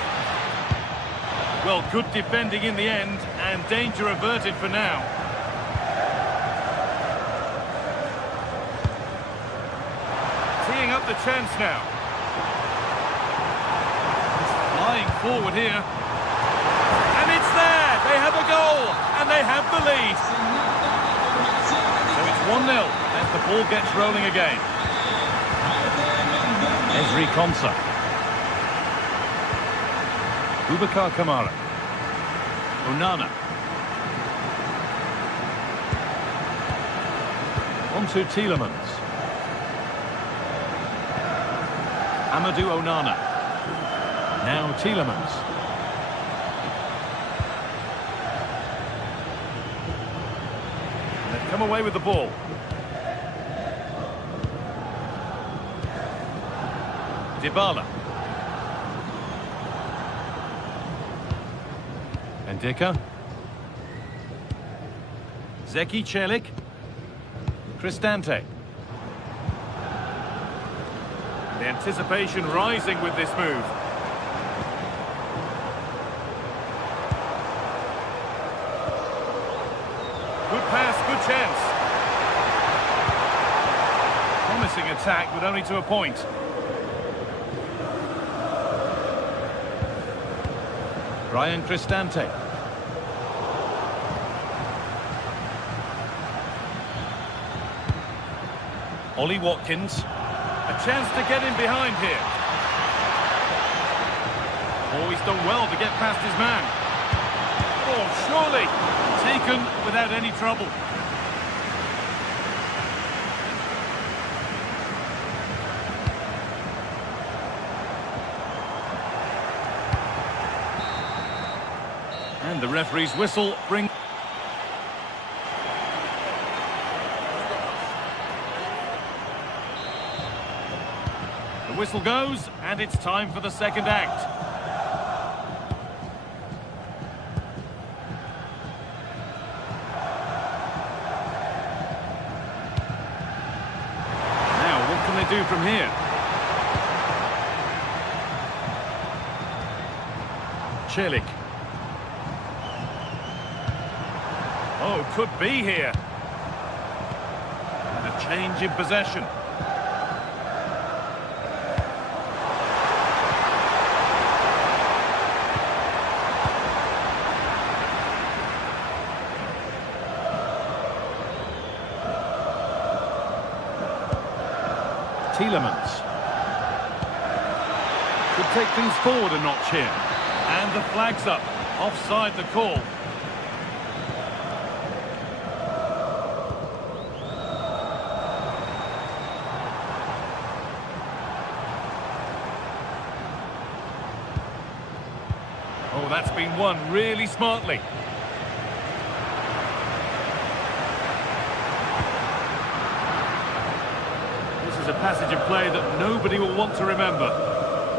Well, good defending in the end, and danger averted for now. Teeing up the chance now. It's flying forward here. And it's there! They have a goal, and they have the lead. So it's 1-0 as the ball gets rolling again. Ezri Konsa. Boubacar Kamara. Onana. On to Tielemans. Amadou Onana. Now Tielemans. They've come away with the ball. Dybala. Ndika. Zeki Celik. Cristante. The anticipation rising with this move. Good pass, good chance. Promising attack, but only to a point. Ryan Cristante. Ollie Watkins. A chance to get in behind here. Oh, he's done well to get past his man. Oh, surely taken without any trouble. And the referee's whistle brings... The whistle goes, and it's time for the second act. Now, what can they do from here? Celik. Oh, could be here. And a change in possession. Tielemans. Could take things forward a notch here. And the flag's up. Offside the call. Oh, that's been won really smartly. This is a passage of play that nobody will want to remember.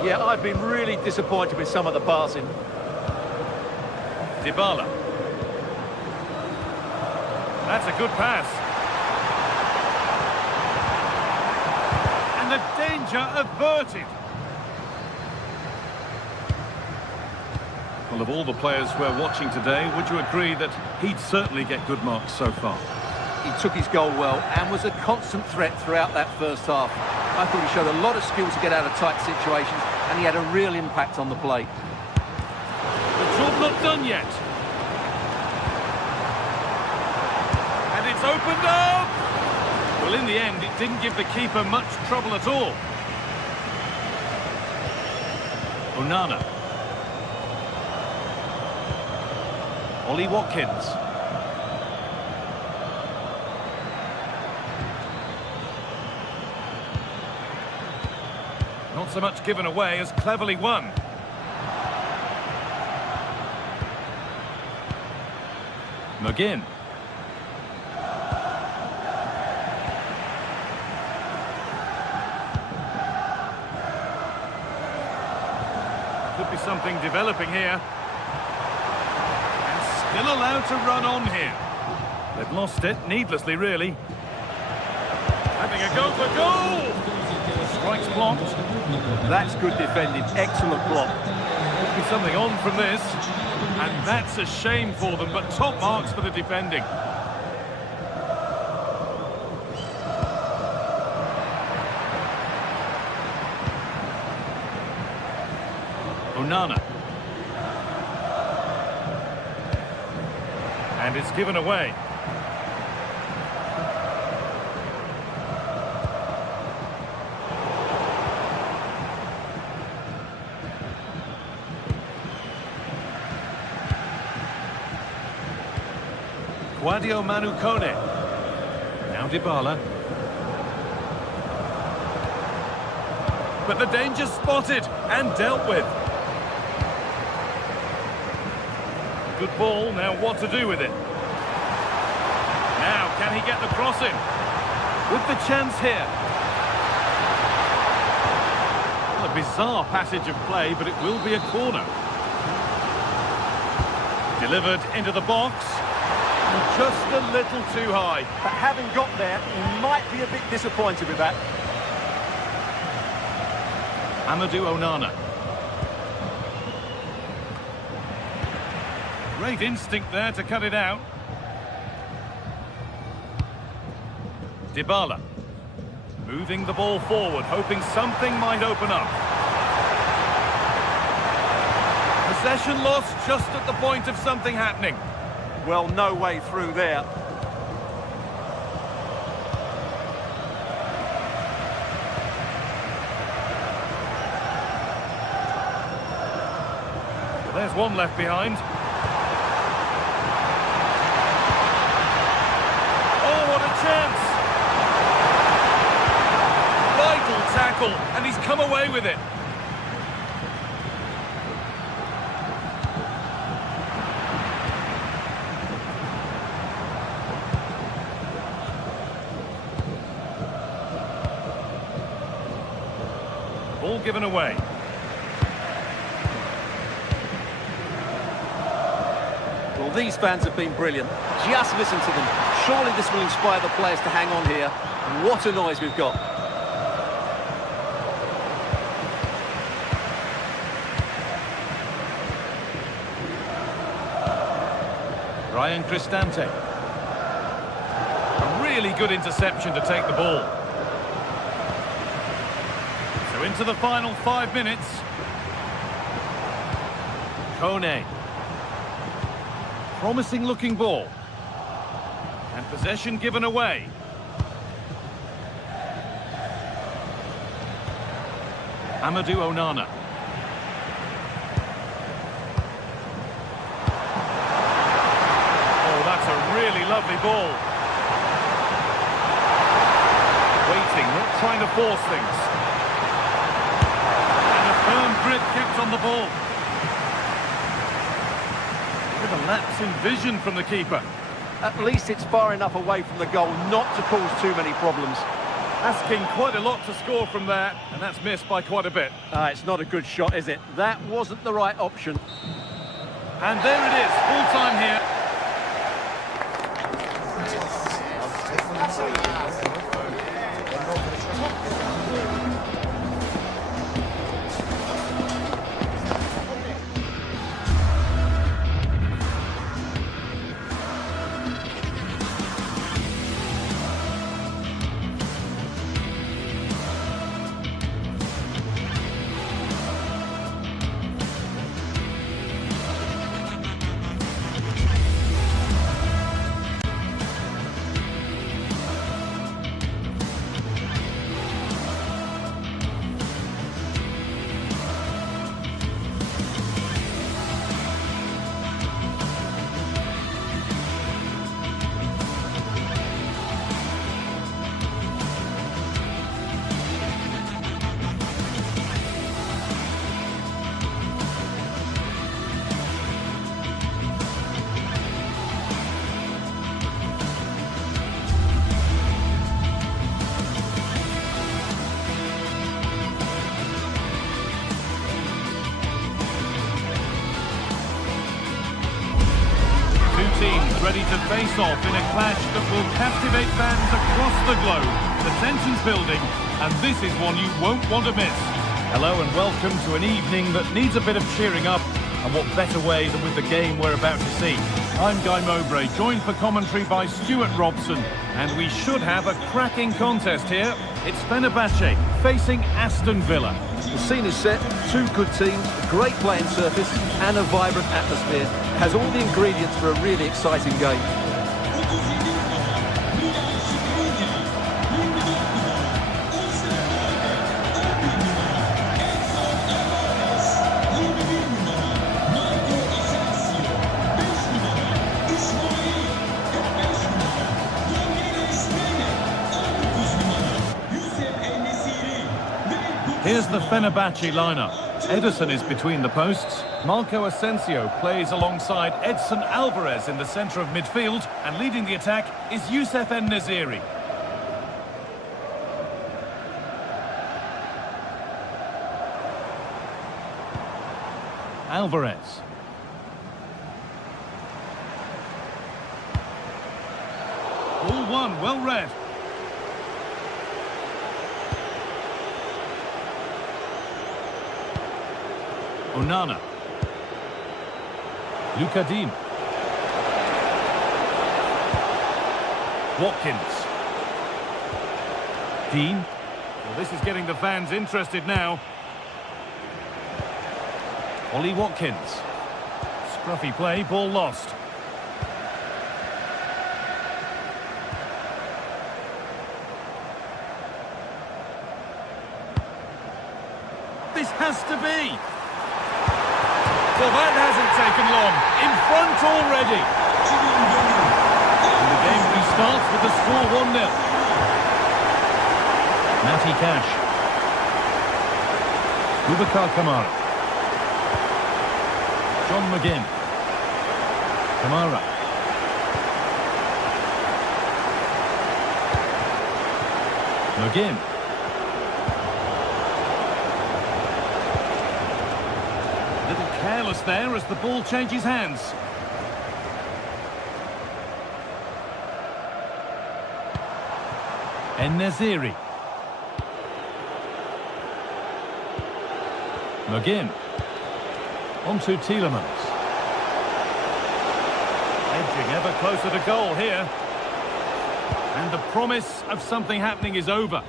Yeah, I've been really disappointed with some of the passing. Dybala. That's a good pass. And the danger averted. Well, of all the players we're watching today, would you agree that he'd certainly get good marks so far? He took his goal well and was a constant threat throughout that first half. I thought he showed a lot of skill to get out of tight situations, and he had a real impact on the play. The job not done yet. And it's opened up! Well, in the end, it didn't give the keeper much trouble at all. Onana. Ollie Watkins. Not so much given away as cleverly won. McGinn. Could be something developing here. And still allowed to run on here. They've lost it, needlessly really. Having a go for goal! Strikes blocked. That's good defending. Excellent block. Could be something on from this. And that's a shame for them, but top marks for the defending. Onana. And it's given away. Guadio Manu Kone. Now Dybala. but the danger's spotted and dealt with. Good ball, now what to do with it? Now, can he get the cross in? With the chance here. Well, a bizarre passage of play, but it will be a corner. Delivered into the box. And just a little too high. But having got there, he might be a bit disappointed with that. Amadou Onana. Great instinct there to cut it out. Dybala. Moving the ball forward, hoping something might open up. Possession lost just at the point of something happening. Well, no way through there. Well, there's one left behind. Oh, what a chance! Vital tackle, and he's come away with it. Ball given away. Well, these fans have been brilliant. Just listen to them. Surely this will inspire the players to hang on here. What a noise we've got. Ryan Cristante. A really good interception to take the ball. So into the final 5 minutes. Kone. Promising looking ball. And possession given away. Amadou Onana. Oh, that's a really lovely ball. Waiting, not trying to force things. And a firm grip kept on the ball. With a lapse in vision from the keeper. At least it's far enough away from the goal not to cause too many problems. Asking quite a lot to score from there, and that's missed by quite a bit. It's not a good shot, is it? That wasn't the right option. And there it is, full time here. Ready to face off in a clash that will captivate fans across the globe. The tension's building, and this is one you won't want to miss. Hello and welcome to an evening that needs a bit of cheering up, and what better way than with the game we're about to see. I'm Guy Mowbray, joined for commentary by Stuart Robson, and we should have a cracking contest here. It's Fenerbahce facing Aston Villa. The scene is set, two good teams, a great playing surface and a vibrant atmosphere. Has all the ingredients for a really exciting game. Here's the Fenerbahce lineup. Ederson is between the posts. Marco Asensio plays alongside Edson Alvarez in the centre of midfield. And leading the attack is Youssef En-Nesyri. Alvarez. Ball one, well read. Onana. Luka Dean. Watkins. Dean. Well, this is getting the fans interested now. Ollie Watkins. Scruffy play, ball lost. This has to be. Well, that hasn't taken long. In front already. And the game restarts with the score 1-0. Matty Cash. Boubacar Kamara. John McGinn. Kamara. McGinn. A little careless there as the ball changes hands. En-Nesyri. McGinn. On to Tielemans. Edging ever closer to goal here. And the promise of something happening is over.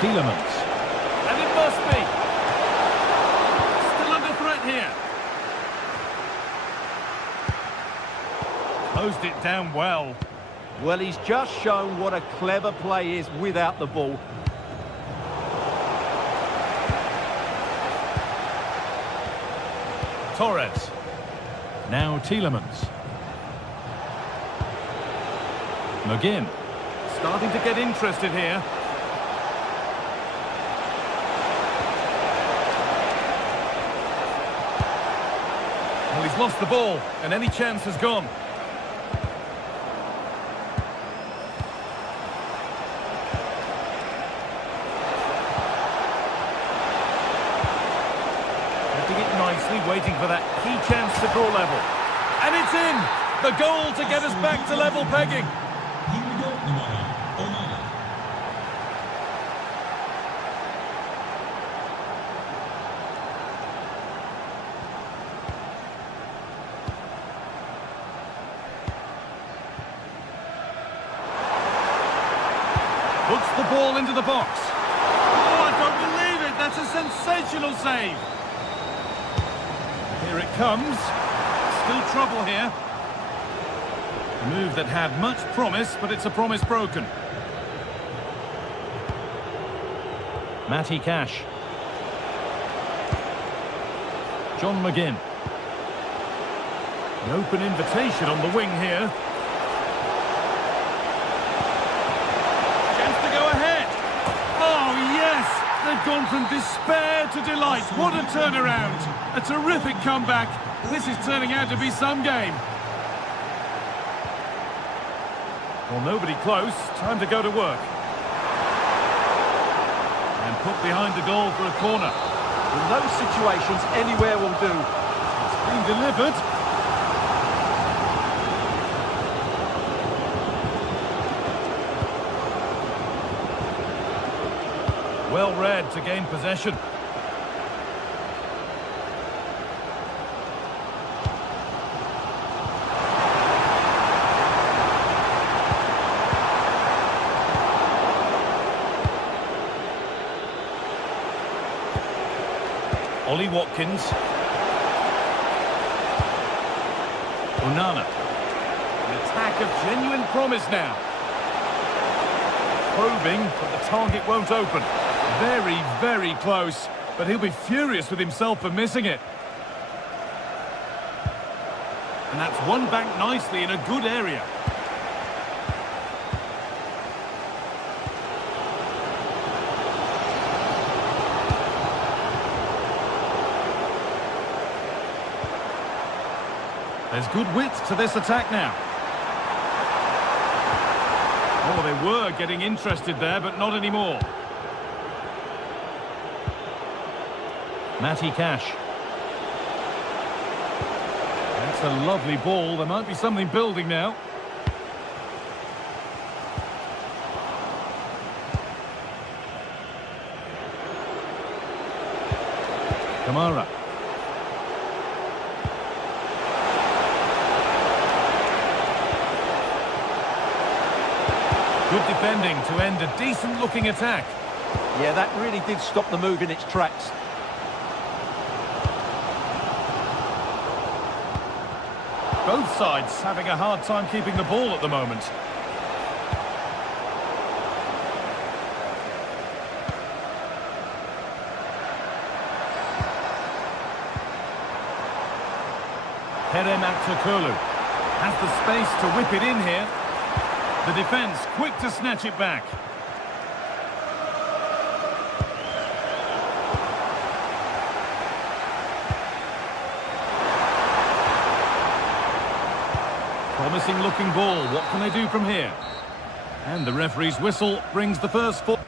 Tielemans. And it must be. Still under threat here. Closed it down well. Well, he's just shown what a clever play is without the ball. Torres. Now Tielemans. McGinn. Starting to get interested here. Well, he's lost the ball, and any chance has gone. Waiting for that key chance to draw level. And it's in! The goal to get us back to level pegging. Here we go, Onana. Puts the ball into the box. Oh, I don't believe it! That's a sensational save. Here it comes. Still trouble here. A move that had much promise, but it's a promise broken. Matty Cash. John McGinn. An open invitation on the wing here. Chance to go ahead. Oh, yes! They've gone from despair to delight. What a turnaround. A terrific comeback. This is turning out to be some game. Well, nobody close. Time to go to work. And put behind the goal for a corner. In those situations, anywhere will do. It's been delivered. Well read to gain possession. Ollie Watkins. Onana. An attack of genuine promise now. Probing, but the target won't open. Very, very close, but he'll be furious with himself for missing it. And that's won back nicely in a good area. There's good width to this attack now. Oh, they were getting interested there, but not anymore. Matty Cash. That's a lovely ball. There might be something building now. Kamara. Good defending to end a decent-looking attack. Yeah, that really did stop the move in its tracks. Both sides having a hard time keeping the ball at the moment. Kerem Aktürkoğlu has the space to whip it in here. The defence quick to snatch it back. Promising looking ball. What can they do from here? And the referee's whistle brings the first foot.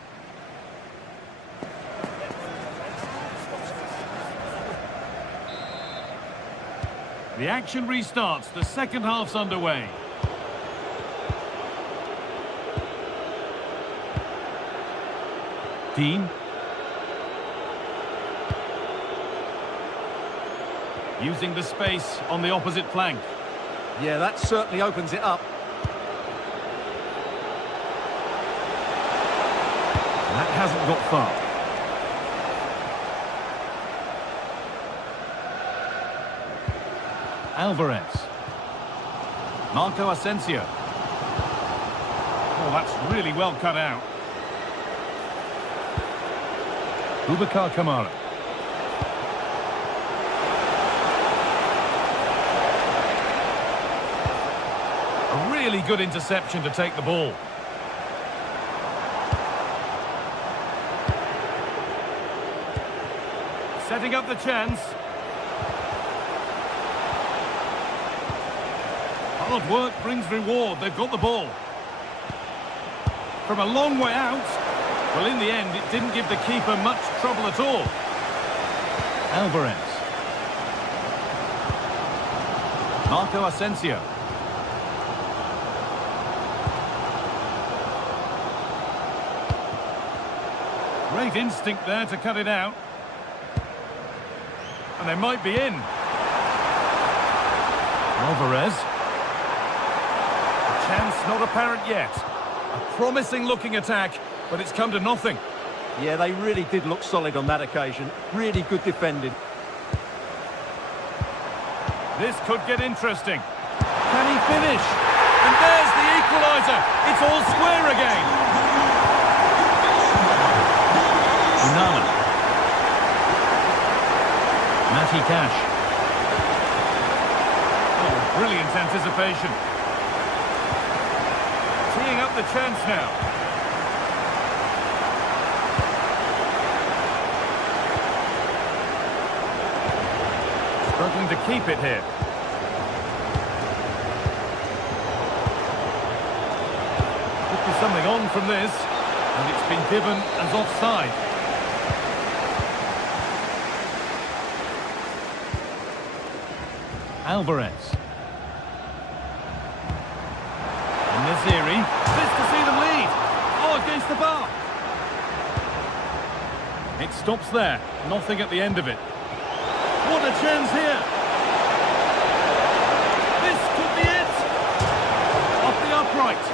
The action restarts. The second half's underway. Dean. Using the space on the opposite flank. Yeah, that certainly opens it up. That hasn't got far. Alvarez. Marco Asensio. Oh, that's really well cut out. Boubacar Kamara. A really good interception to take the ball. Setting up the chance. Hard work brings reward. They've got the ball. From a long way out. Well, in the end, it didn't give the keeper much trouble at all. Alvarez. Marco Asensio. Great instinct there to cut it out. And they might be in. Alvarez. A chance not apparent yet. A promising looking attack, but it's come to nothing. Yeah, they really did look solid on that occasion. Really good defending. This could get interesting. Can he finish? And there's the equaliser. It's all square again. Nana. Matty Cash. Oh, brilliant anticipation. Teeing up the chance now. Struggling to keep it here. Could be something on from this, and it's been given as offside. Alvarez. And Naziri. This to see them lead. Oh, against the bar. It stops there. Nothing at the end of it. What a chance here. This could be it. Off the upright.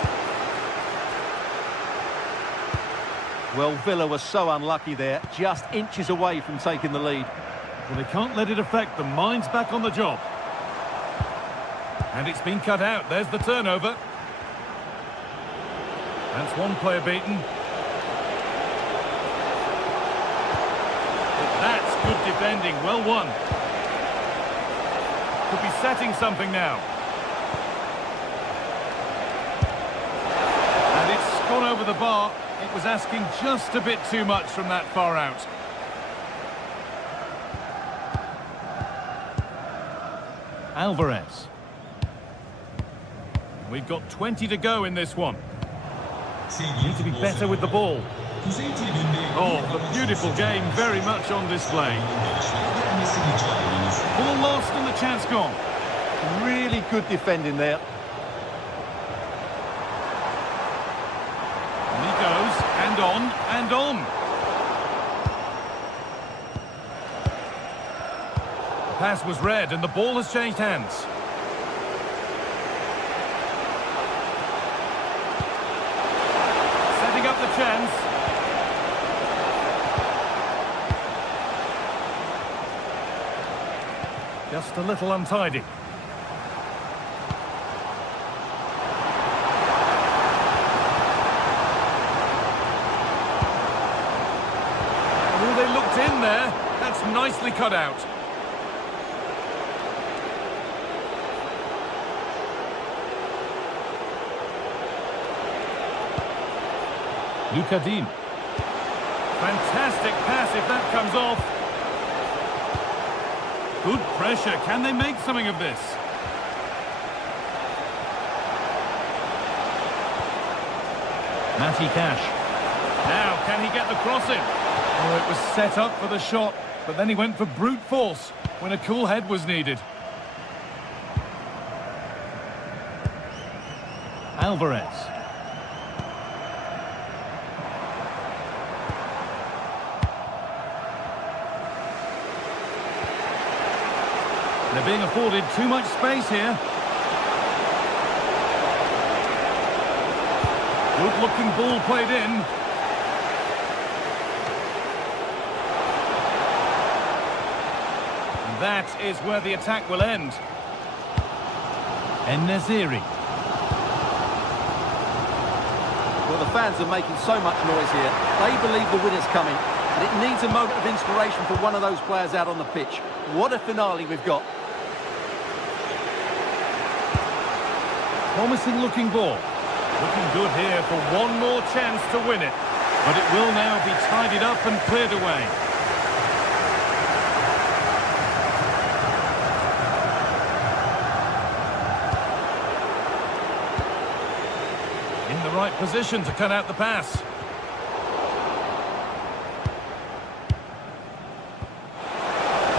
Well, Villa was so unlucky there. Just inches away from taking the lead. Well, they can't let it affect them. Mind's back on the job. And it's been cut out. There's the turnover. That's one player beaten. But that's good defending. Well won. Could be setting something now. And it's gone over the bar. It was asking just a bit too much from that far out. Alvarez. We've got 20 to go in this one. Need to be better with the ball. Oh, the beautiful game very much on display. Ball lost and the chance gone. Really good defending there. And he goes, and on, and on. The pass was read and the ball has changed hands. Setting up the chance. Just a little untidy. Oh, they looked in there. That's nicely cut out. Luca Dean. Fantastic pass if that comes off. Good pressure. Can they make something of this? Matty Cash. Now, can he get the cross in? Oh, it was set up for the shot, but then he went for brute force when a cool head was needed. Alvarez. They're being afforded too much space here. Good-looking ball played in. And that is where the attack will end. En-Nesyri. Well, the fans are making so much noise here. They believe the winner's coming, and it needs a moment of inspiration for one of those players out on the pitch. What a finale we've got. Promising looking ball. Looking good here for one more chance to win it. But it will now be tidied up and cleared away. In the right position to cut out the pass.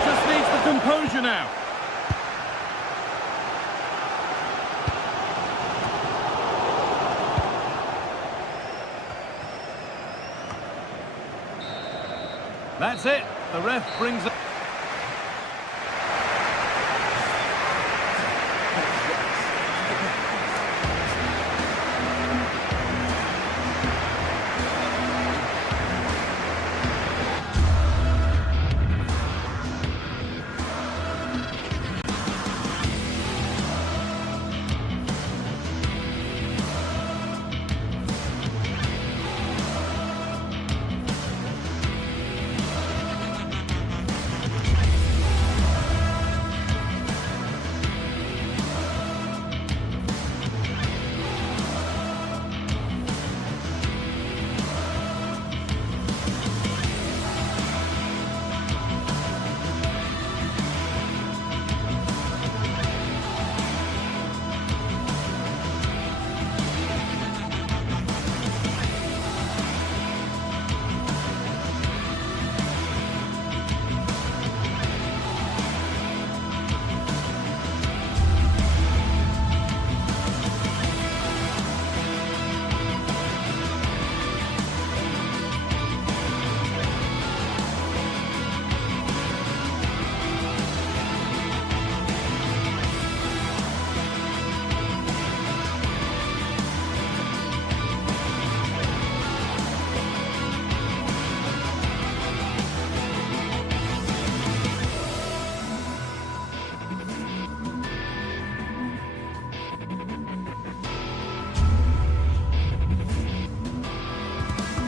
Just needs the composure now. That's it. The ref brings it.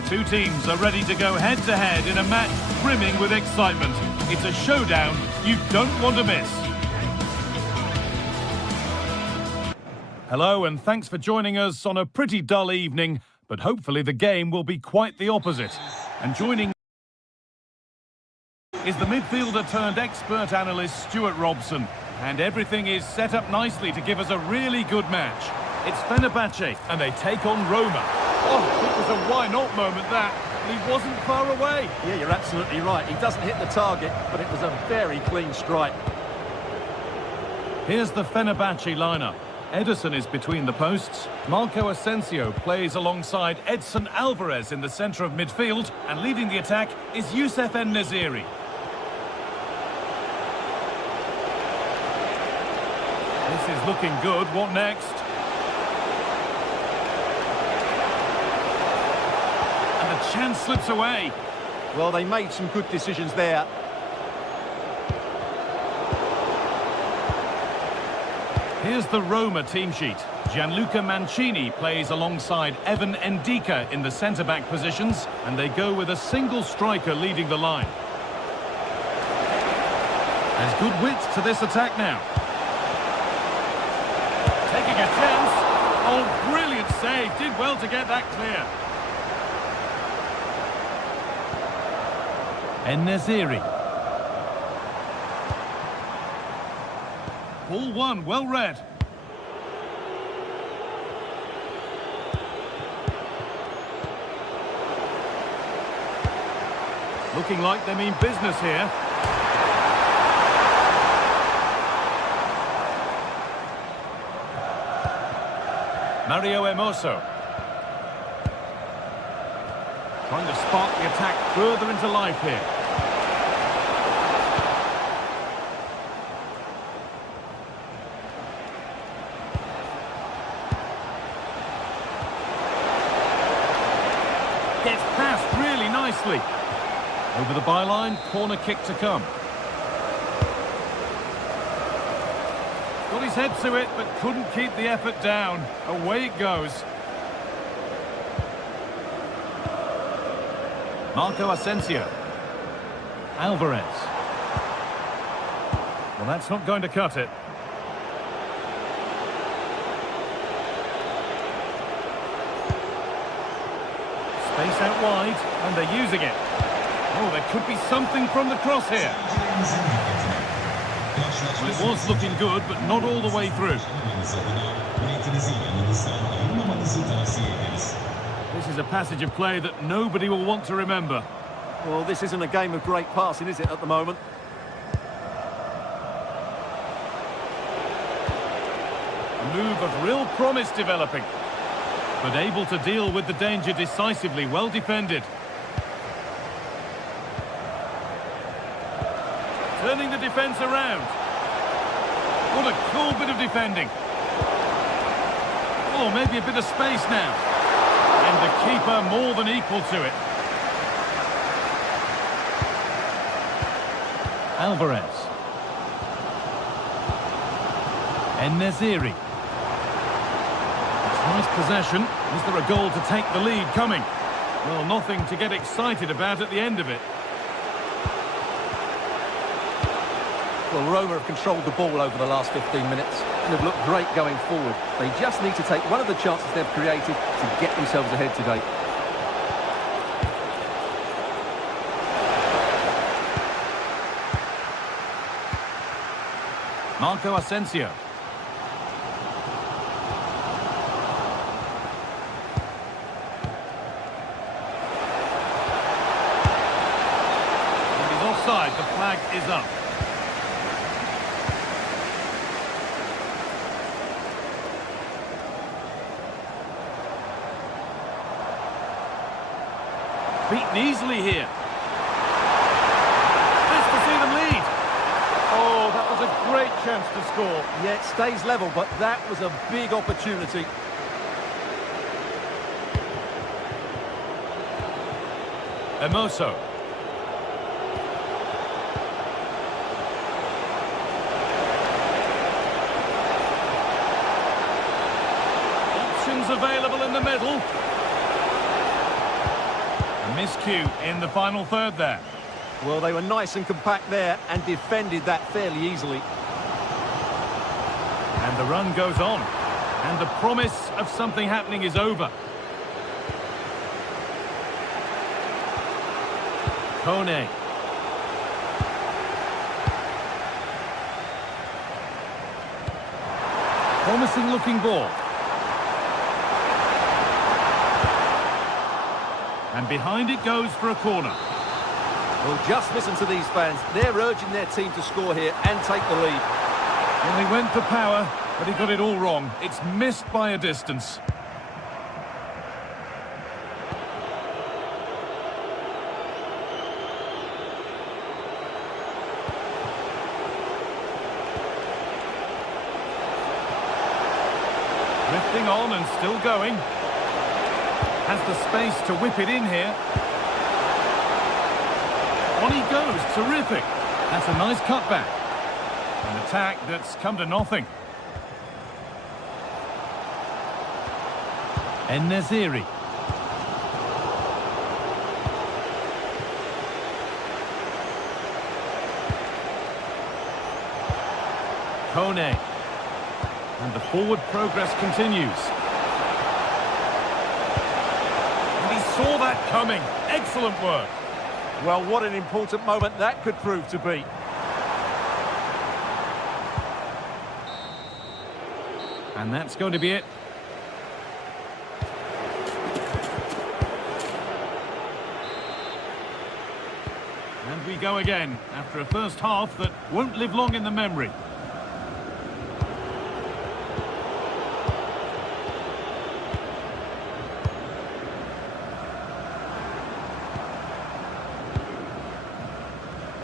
Two teams are ready to go head-to-head in a match brimming with excitement. It's a showdown you don't want to miss. Hello and thanks for joining us on a pretty dull evening, but hopefully the game will be quite the opposite. And joining is the midfielder turned expert analyst Stuart Robson. And everything is set up nicely to give us a really good match. It's Fenerbahce, and they take on Roma. Oh, it was a why-not moment, that. He wasn't far away. Yeah, you're absolutely right. He doesn't hit the target, but it was a very clean strike. Here's the Fenerbahce lineup. Ederson is between the posts. Marco Asensio plays alongside Edson Alvarez in the centre of midfield. And leading the attack is Youssef En-Nesyri. This is looking good. What next? And the chance slips away. Well, they made some good decisions there. Here's the Roma team sheet. Gianluca Mancini plays alongside Evan Ndika in the centre-back positions, and they go with a single striker leading the line. There's good width to this attack now. Taking a chance. Oh, brilliant save. Did well to get that clear. En-Nesyri. Ball one, well read. Looking like they mean business here. Mario Hermoso. Trying to spark the attack further into life here. Gets past really nicely. Over the byline, corner kick to come. Got his head to it, but couldn't keep the effort down. Away it goes. Marco Asensio. Alvarez. Well, that's not going to cut it. Space out wide, and they're using it. Oh, there could be something from the cross here. Well, it was looking good, but not all the way through. This is a passage of play that nobody will want to remember. Well, this isn't a game of great passing, is it, at the moment? A move of real promise developing, but able to deal with the danger decisively. Well defended. Turning the defence around. What a cool bit of defending. Oh, maybe a bit of space now. And the keeper more than equal to it. Alvarez. En-Nesyri. Nice possession. Is there a goal to take the lead coming? Well, nothing to get excited about at the end of it. Well, Roma have controlled the ball over the last 15 minutes and have looked great going forward. They just need to take one of the chances they've created to get themselves ahead today. Marco Asensio. And he's offside. The flag is up. Beaten easily here. This to see them lead. Oh, that was a great chance to score. Yeah, it stays level, but that was a big opportunity. Hermoso. Options available in the middle. Miscue in the final third there. Well, they were nice and compact there and defended that fairly easily. And the run goes on. And the promise of something happening is over. Kone. Promising looking ball. And behind it goes for a corner. Well, just listen to these fans. They're urging their team to score here and take the lead. Well, he went for power, but he got it all wrong. It's missed by a distance. Drifting on and still going. Has the space to whip it in here. On he goes, terrific. That's a nice cutback. An attack that's come to nothing. En-Nesyri. Kone. And the forward progress continues. And he saw that coming. Excellent work. Well, what an important moment that could prove to be. And that's going to be it. And we go again, after a first half that won't live long in the memory.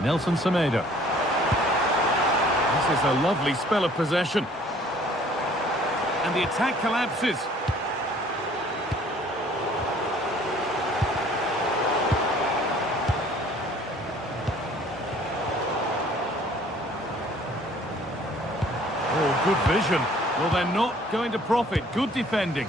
Nelson Semedo. This is a lovely spell of possession. And the attack collapses. Oh, good vision. Well, they're not going to profit. Good defending.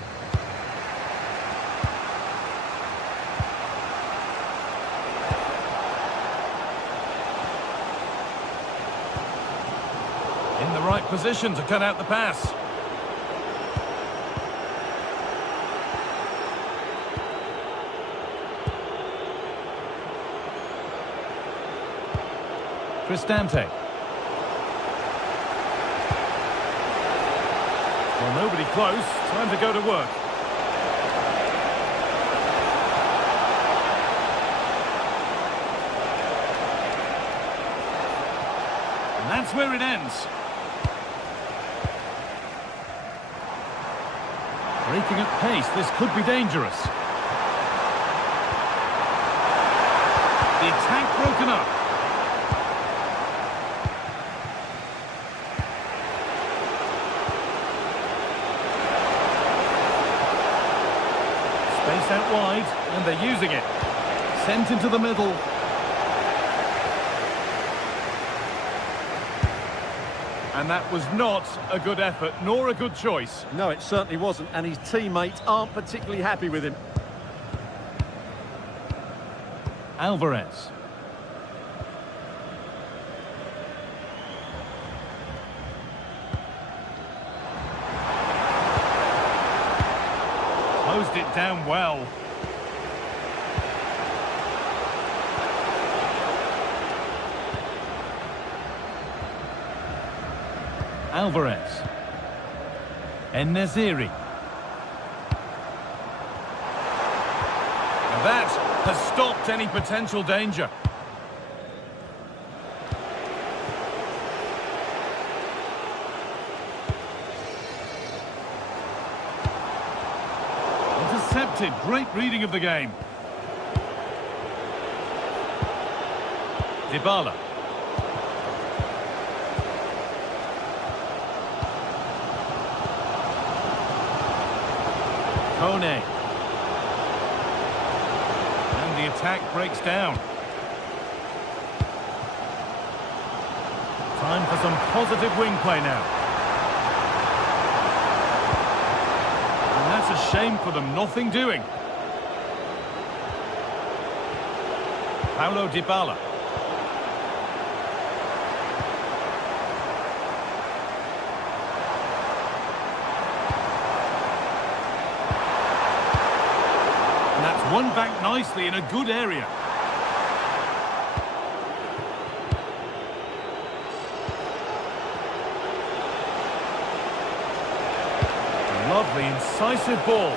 In the right position to cut out the pass. Cristante. Well, nobody close. Time to go to work. And that's where it ends. Breaking at pace, this could be dangerous. The attack broken up. Space out wide, and they're using it. Sent into the middle. And that was not a good effort, nor a good choice. No, it certainly wasn't, and his teammates aren't particularly happy with him. Alvarez. Closed it down well. Alvarez. En-Nesyri. That has stopped any potential danger. Intercepted. Great reading of the game. Dybala. Kone. And the attack breaks down. Time for some positive wing play now. And that's a shame for them, nothing doing. Paulo Dybala. Won back nicely in a good area. A lovely, incisive ball.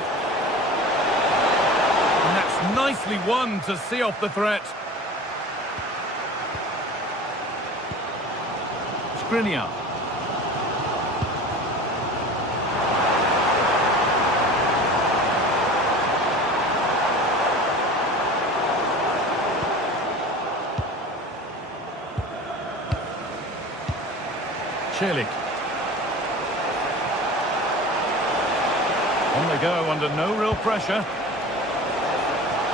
And that's Nicely won to see off the threat. Skriniar. Celik. On they go under no real pressure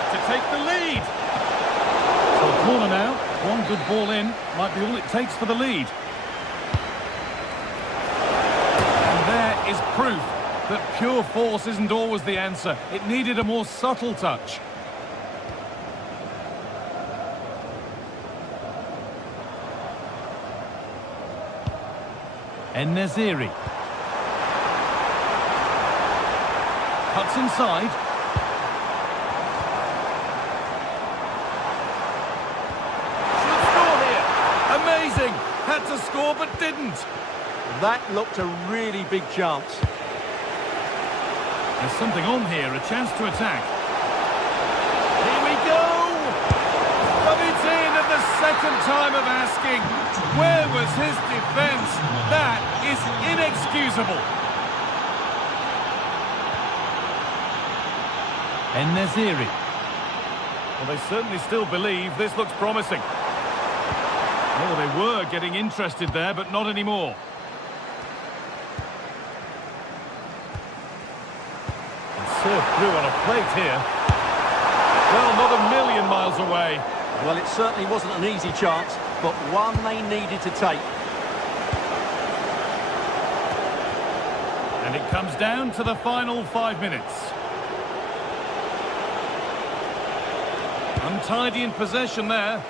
to take the lead. So a corner now. One good ball in might be all it takes for the lead. And there is proof that pure force isn't always the answer. It needed a more subtle touch. En-Nesyri. Cuts inside. Should score here. Amazing. Had to score but didn't. That looked a really big chance. There's something on here, a chance to attack. Here we go! But it's in at the second time of asking. Where was his defence? That is inexcusable. En-Nesyri. Well, they certainly still believe this looks promising. Oh, they were getting interested there, but not anymore. Served through on a plate here. Well, not a million miles away. Well, it certainly wasn't an easy chance, but one they needed to take. And it comes down to the final 5 minutes. Untidy in possession there.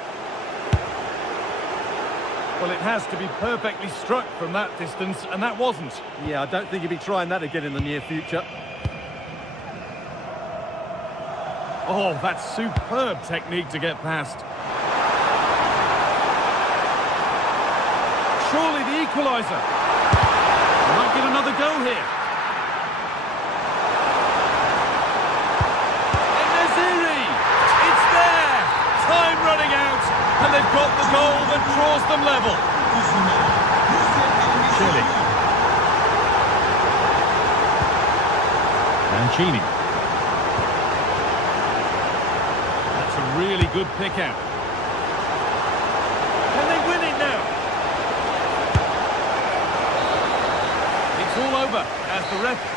Well, it has to be perfectly struck from that distance, and that wasn't. Yeah, I don't think he'll be trying that again in the near future. Oh, that's superb technique to get past. Surely the equaliser. Might get another go here. En-Nesyri! It's there! Time running out, and they've got the goal that draws them level. Celik. Mancini. Really good pick out. Can they win it now? It's all over as the ref.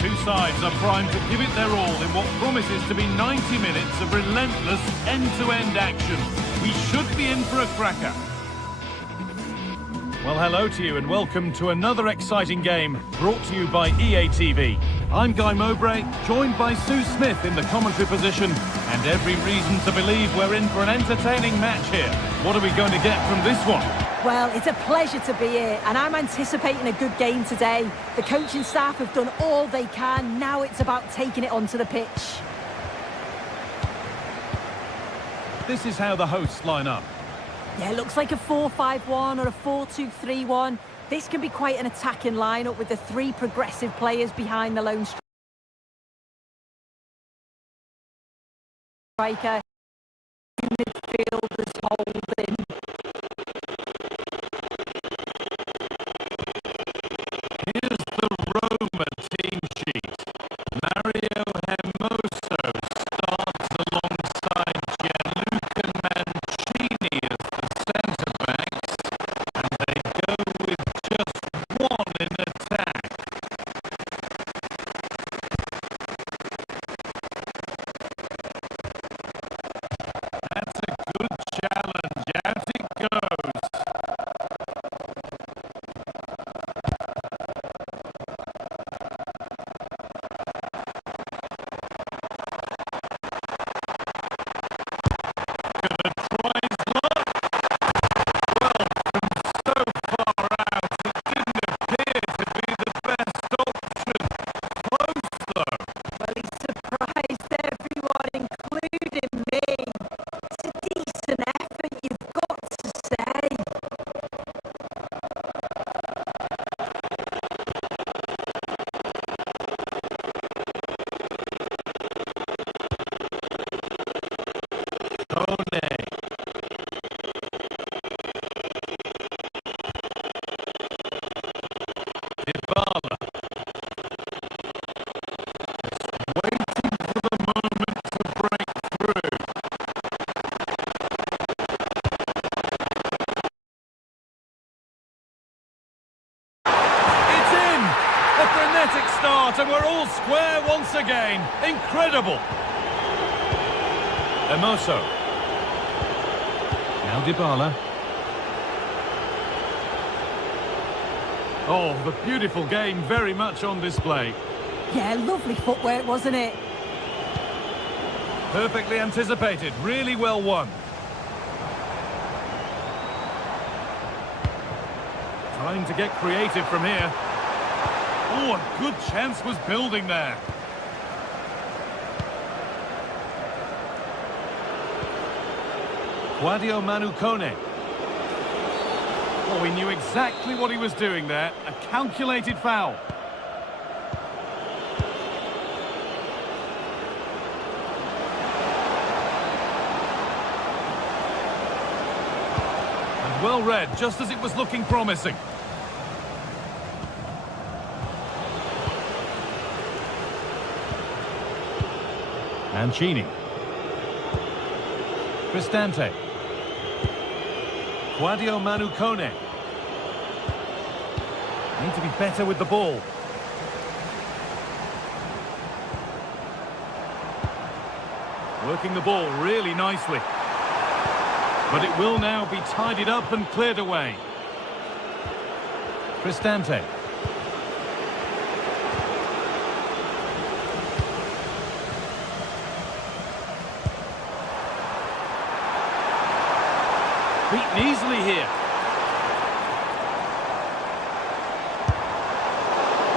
Two sides are primed to give it their all in what promises to be 90 minutes of relentless end-to-end action. We should be in for a cracker. Well, hello to you and welcome to another exciting game brought to you by EA TV. I'm Guy Mowbray, joined by Sue Smith in the commentary position, and every reason to believe we're in for an entertaining match here. What are we going to get from this one? Well, it's a pleasure to be here, and I'm anticipating a good game today. The coaching staff have done all they can. Now it's about taking it onto the pitch. This is how the hosts line up. Yeah, it looks like a 4-5-1 or a 4-2-3-1. This can be quite an attacking lineup with the three progressive players behind the lone striker. Midfielders holding. Here's the Roma team sheet. Mario Hermoso starts alongside Gianluca Mancini as the centre-backs, and they go with just one in attack. That's a good challenge. Out it goes. Gonna try his luck. Well, from so far out, it didn't appear to be the best option. Close, though. Well, he surprised everyone, including me. It's a decent effort, you've got to say. Kone. Dybala. Just waiting for the moment to break through. It's in! A frenetic start, and we're all square once again. Incredible! Hermoso. Now Dybala. Oh, the beautiful game very much on display. Yeah, lovely footwork, wasn't it? Perfectly anticipated, really well won. Trying to get creative from here. Oh, a good chance was building there. Guadio Manu Kone. Oh, he knew exactly what he was doing there. A calculated foul. And well read, just as it was looking promising. Mancini. Cristante. Guadio Manu Kone. Need to be better with the ball. Working the ball really nicely. But it will now be tidied up and cleared away. Cristante. Beaten easily here.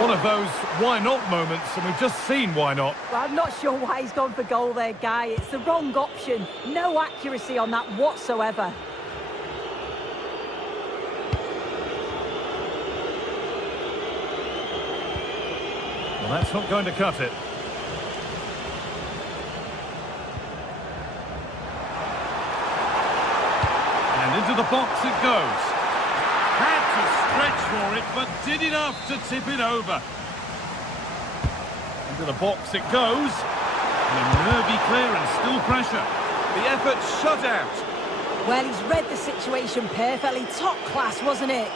One of those why not moments, and we've just seen why not. Well, I'm not sure why he's gone for goal there, Guy. It's the wrong option. No accuracy on that whatsoever. Well, that's not going to cut it. And into the box it goes. Had to stretch for it, but did enough to tip it over. Into the box it goes. And a nervy clearance, still pressure. The effort shut out. Well, he's read the situation perfectly. Top class, wasn't it?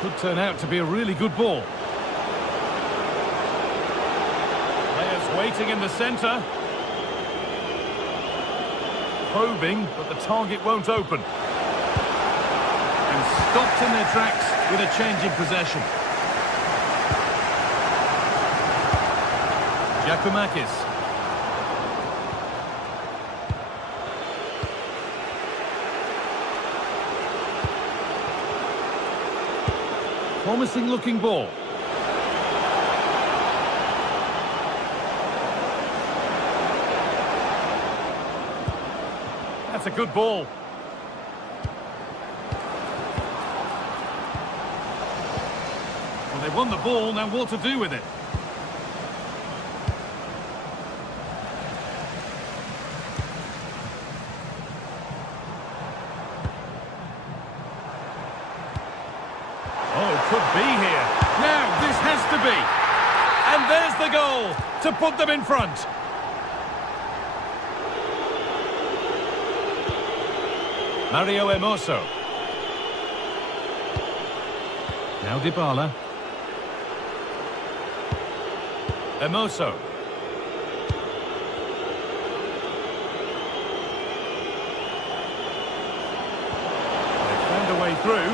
Could turn out to be a really good ball. Players waiting in the centre. Probing, but the target won't open. And stopped in their tracks with a change in possession. Giacomakis. Promising looking ball. That's a good ball. They've won the ball, now what to do with it? Oh, could be here. Now, this has to be. And there's the goal to put them in front. Mario Hermoso. Now Dybala. Hermoso. They found a way through.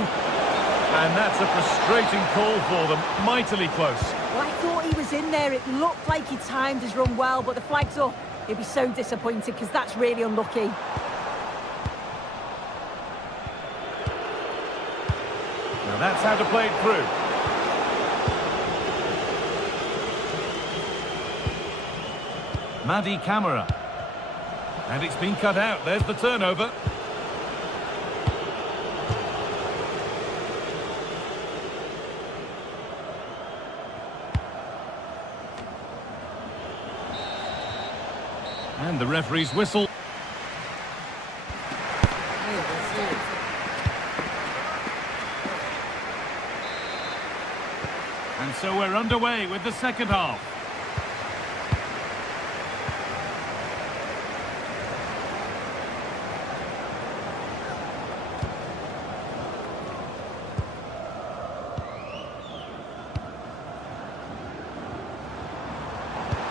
And that's a frustrating call for them. Mightily close. Well, I thought he was in there. It looked like he timed his run well, but the flag's up. He'll be so disappointed because that's really unlucky. Now that's how to play it through. Madi Camara. And it's been cut out. There's the turnover. And the referee's whistle. And so we're underway with the second half.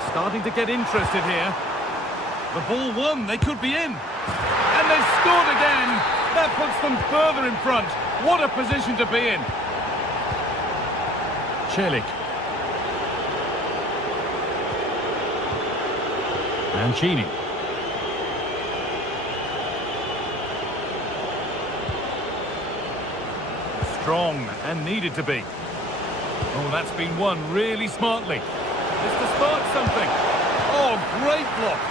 Starting to get interested here. The ball won, they could be in. And they've scored again. That puts them further in front. What a position to be in. Celik. Mancini. Strong and needed to be. Oh, that's been won really smartly. Just to spark something. Oh, great block.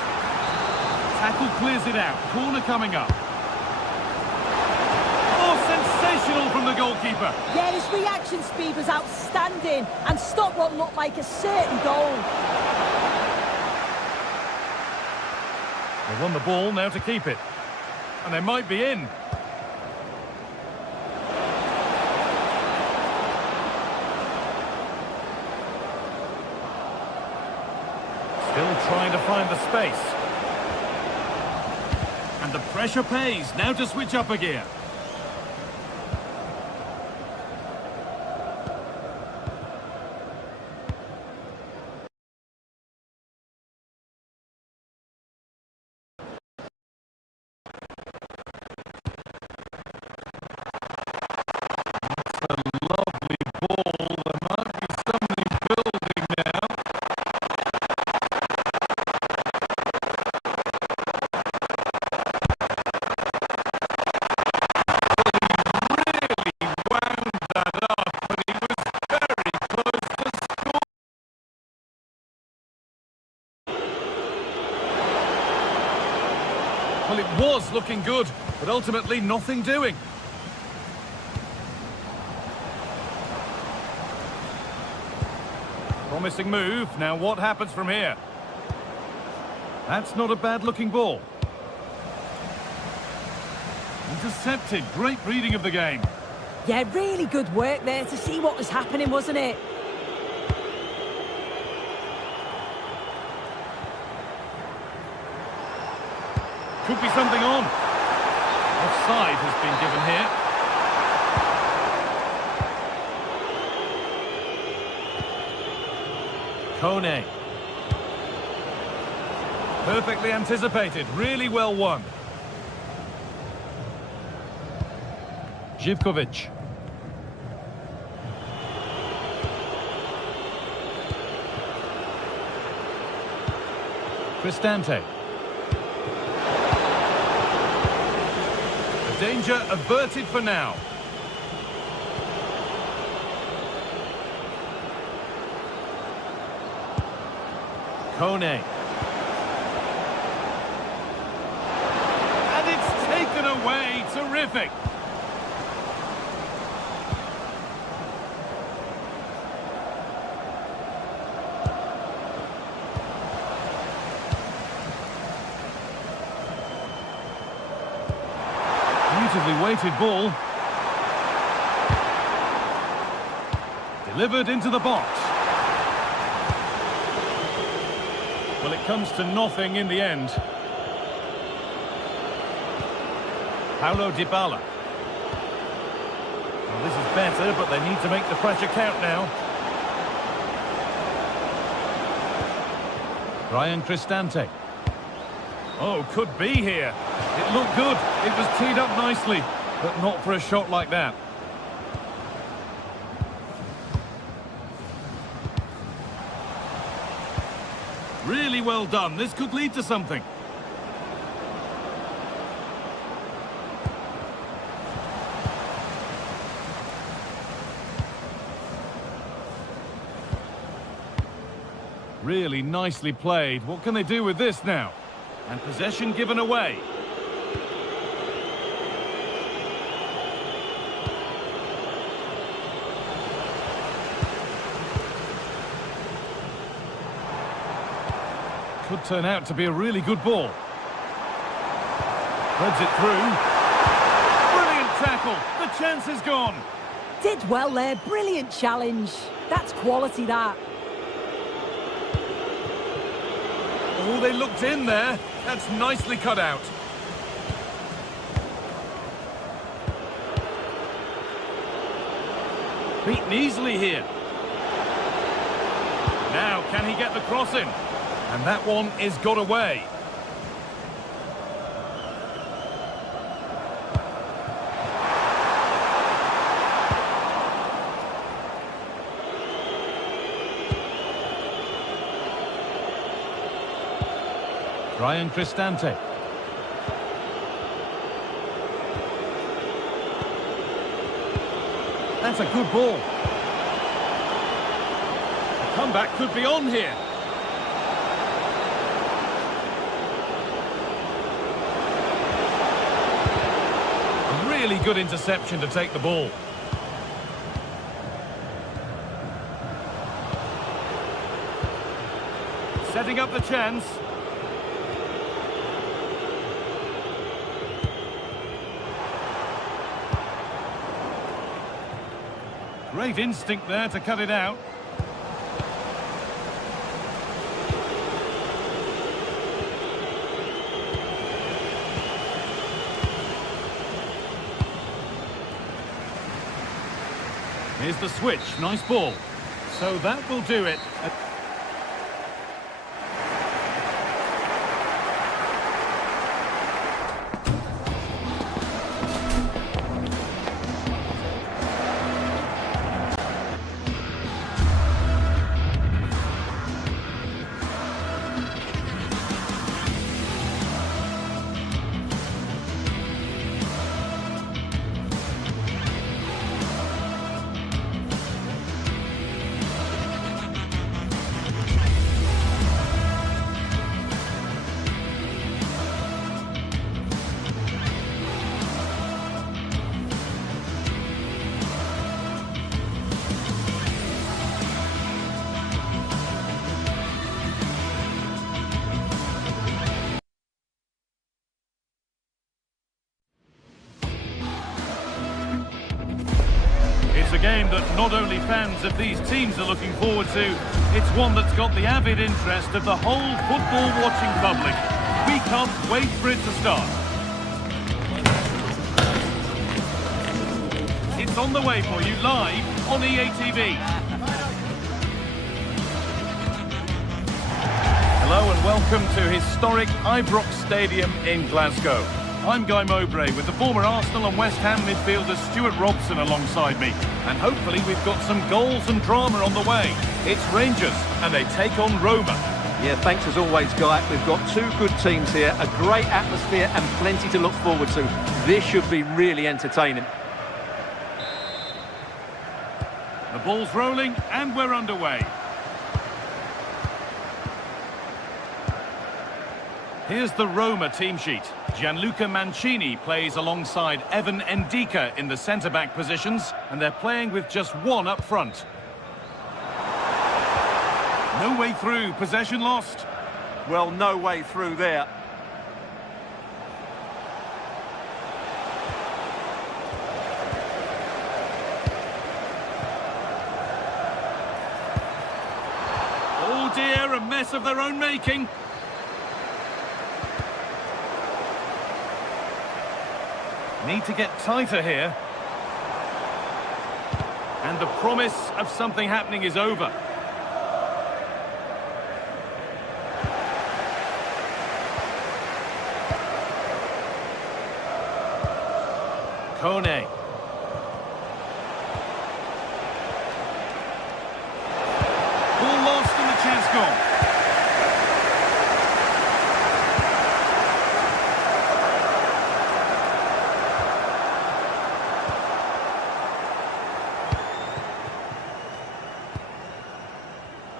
Tackle clears it out. Corner coming up. Oh, sensational from the goalkeeper. Yeah, his reaction speed was outstanding and stopped what looked like a certain goal. They won the ball, now to keep it. And they might be in. Still trying to find the space. And the pressure pays. Now to switch up a gear. That's a lovely ball. There might be something building now. Well, it was looking good, but ultimately nothing doing. Promising move. Now what happens from here? That's not a bad-looking ball. Intercepted. Great reading of the game. Yeah, really good work there to see what was happening, wasn't it? Could be something on. Offside has been given here. Kone. Perfectly anticipated. Really well won. Živković. Cristante. Danger averted for now. Kone. And it's taken away. Terrific. nicely weighted ball. Delivered into the box. Well, it comes to nothing in the end. Paulo Dybala. Well, this is better, but they need to make the pressure count now. Ryan Cristante. Oh, could be here. It looked good. It was teed up nicely, but not for a shot like that. Really well done. This could lead to something. Really nicely played. What can they do with this now? And possession given away. Could turn out to be a really good ball. Threads it through. Brilliant tackle. The chance is gone. Did well there. Brilliant challenge. That's quality, that. Oh, they looked in there. That's nicely cut out. Beaten easily here. Now, can he get the cross in? And that one is got away. Ryan Cristante. That's a good ball. The comeback could be on here. A really good interception to take the ball. Setting up the chance. Great instinct there to cut it out. Here's the switch. Nice ball. So that will do it. It's a game that not only fans of these teams are looking forward to, it's one that's got the avid interest of the whole football-watching public. We can't wait for it to start. It's on the way for you live on EA TV. Hello and welcome to historic Ibrox Stadium in Glasgow. I'm Guy Mowbray with the former Arsenal and West Ham midfielder Stuart Robson alongside me. And hopefully we've got some goals and drama on the way. It's Rangers and they take on Roma. Yeah, thanks as always, Guy. We've got two good teams here, a great atmosphere and plenty to look forward to. This should be really entertaining. The ball's rolling and we're underway. Here's the Roma team sheet. Gianluca Mancini plays alongside Evan Ndika in the centre-back positions, and they're playing with just one up front. No way through, possession lost. Well, no way through there. mess of their own making. Need to get tighter here. And the promise of something happening is over. Kone. Ball lost and the chance gone.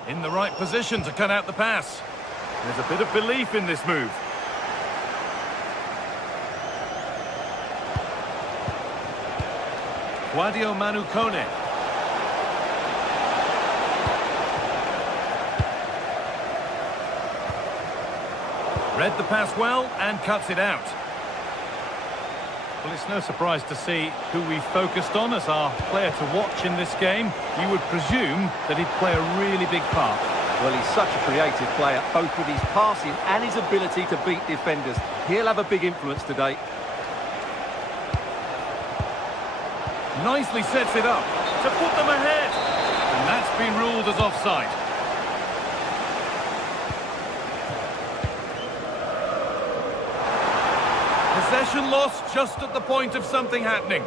In the right position to cut out the pass. There's a bit of belief in this move. Guadio Manu Kone. Read the pass well and cuts it out. Well, it's no surprise to see who we focused on as our player to watch in this game. You would presume that he'd play a really big part. Well, he's such a creative player, both with his passing and his ability to beat defenders. He'll have a big influence today. Nicely sets it up to put them ahead. And that's been ruled as offside. Possession lost just at the point of something happening.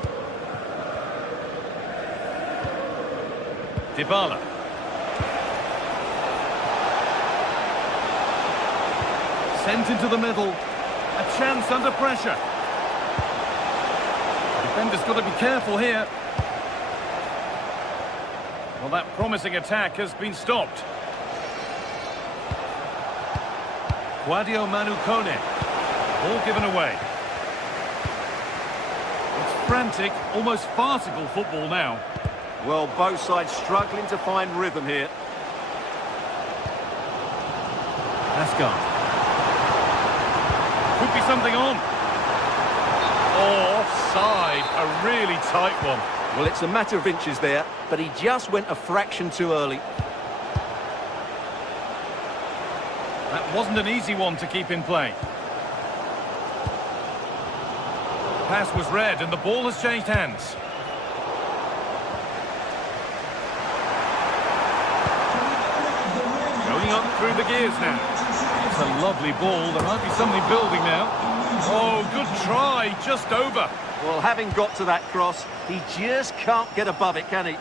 Dybala. Sent into the middle. A chance under pressure. Defender's got to be careful here. Well, that promising attack has been stopped. Guadio Manu Kone. Ball given away. It's frantic, almost farcical football now. Well, both sides struggling to find rhythm here. Asgard. Could be something on. Oh, offside. A really tight one. Well, it's a matter of inches there, but he just went a fraction too early. That wasn't an easy one to keep in play. Pass was read and the ball has changed hands. Going up through the gears now. It's a lovely ball. There might be something building now. Oh, good try. Just over. Well, having got to that cross, he just can't get above it, can he?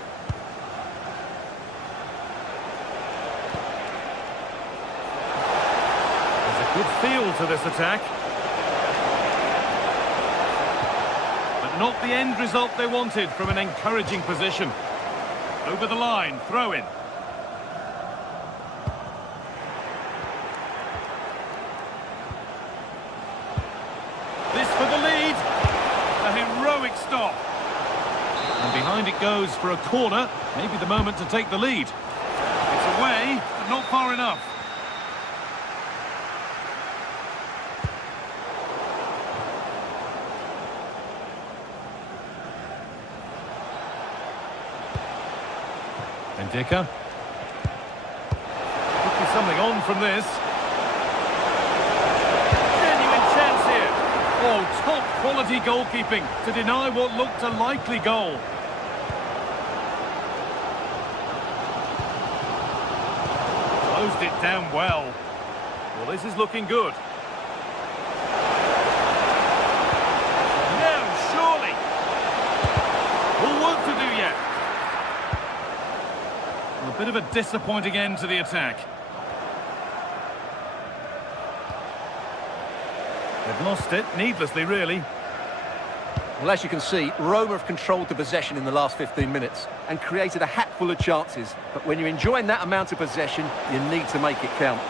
There's a good feel to this attack. But not the end result they wanted from an encouraging position. Over the line, throw in. This for the lead. A heroic stop. And behind it goes for a corner. Maybe the moment to take the lead. It's away, but not far enough. Ndika. Could be something on from this. Genuine chance here. Oh, top quality goalkeeping to deny what looked a likely goal. Closed it down well. Well, this is looking good. No, surely. All work to do yet. A bit of a disappointing end to the attack. They've lost it, needlessly, really. Well, as you can see, Roma have controlled the possession in the last 15 minutes and created a hatful of chances. But when you're enjoying that amount of possession, you need to make it count.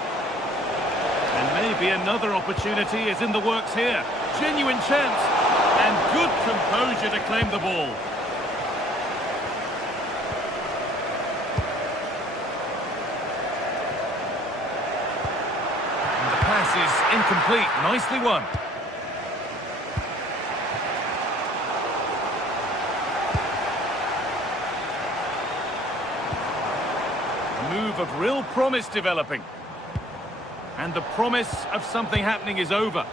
And maybe another opportunity is in the works here. Genuine chance and good composure to claim the ball. Is incomplete. Nicely won. A move of real promise developing. And the promise of something happening is over.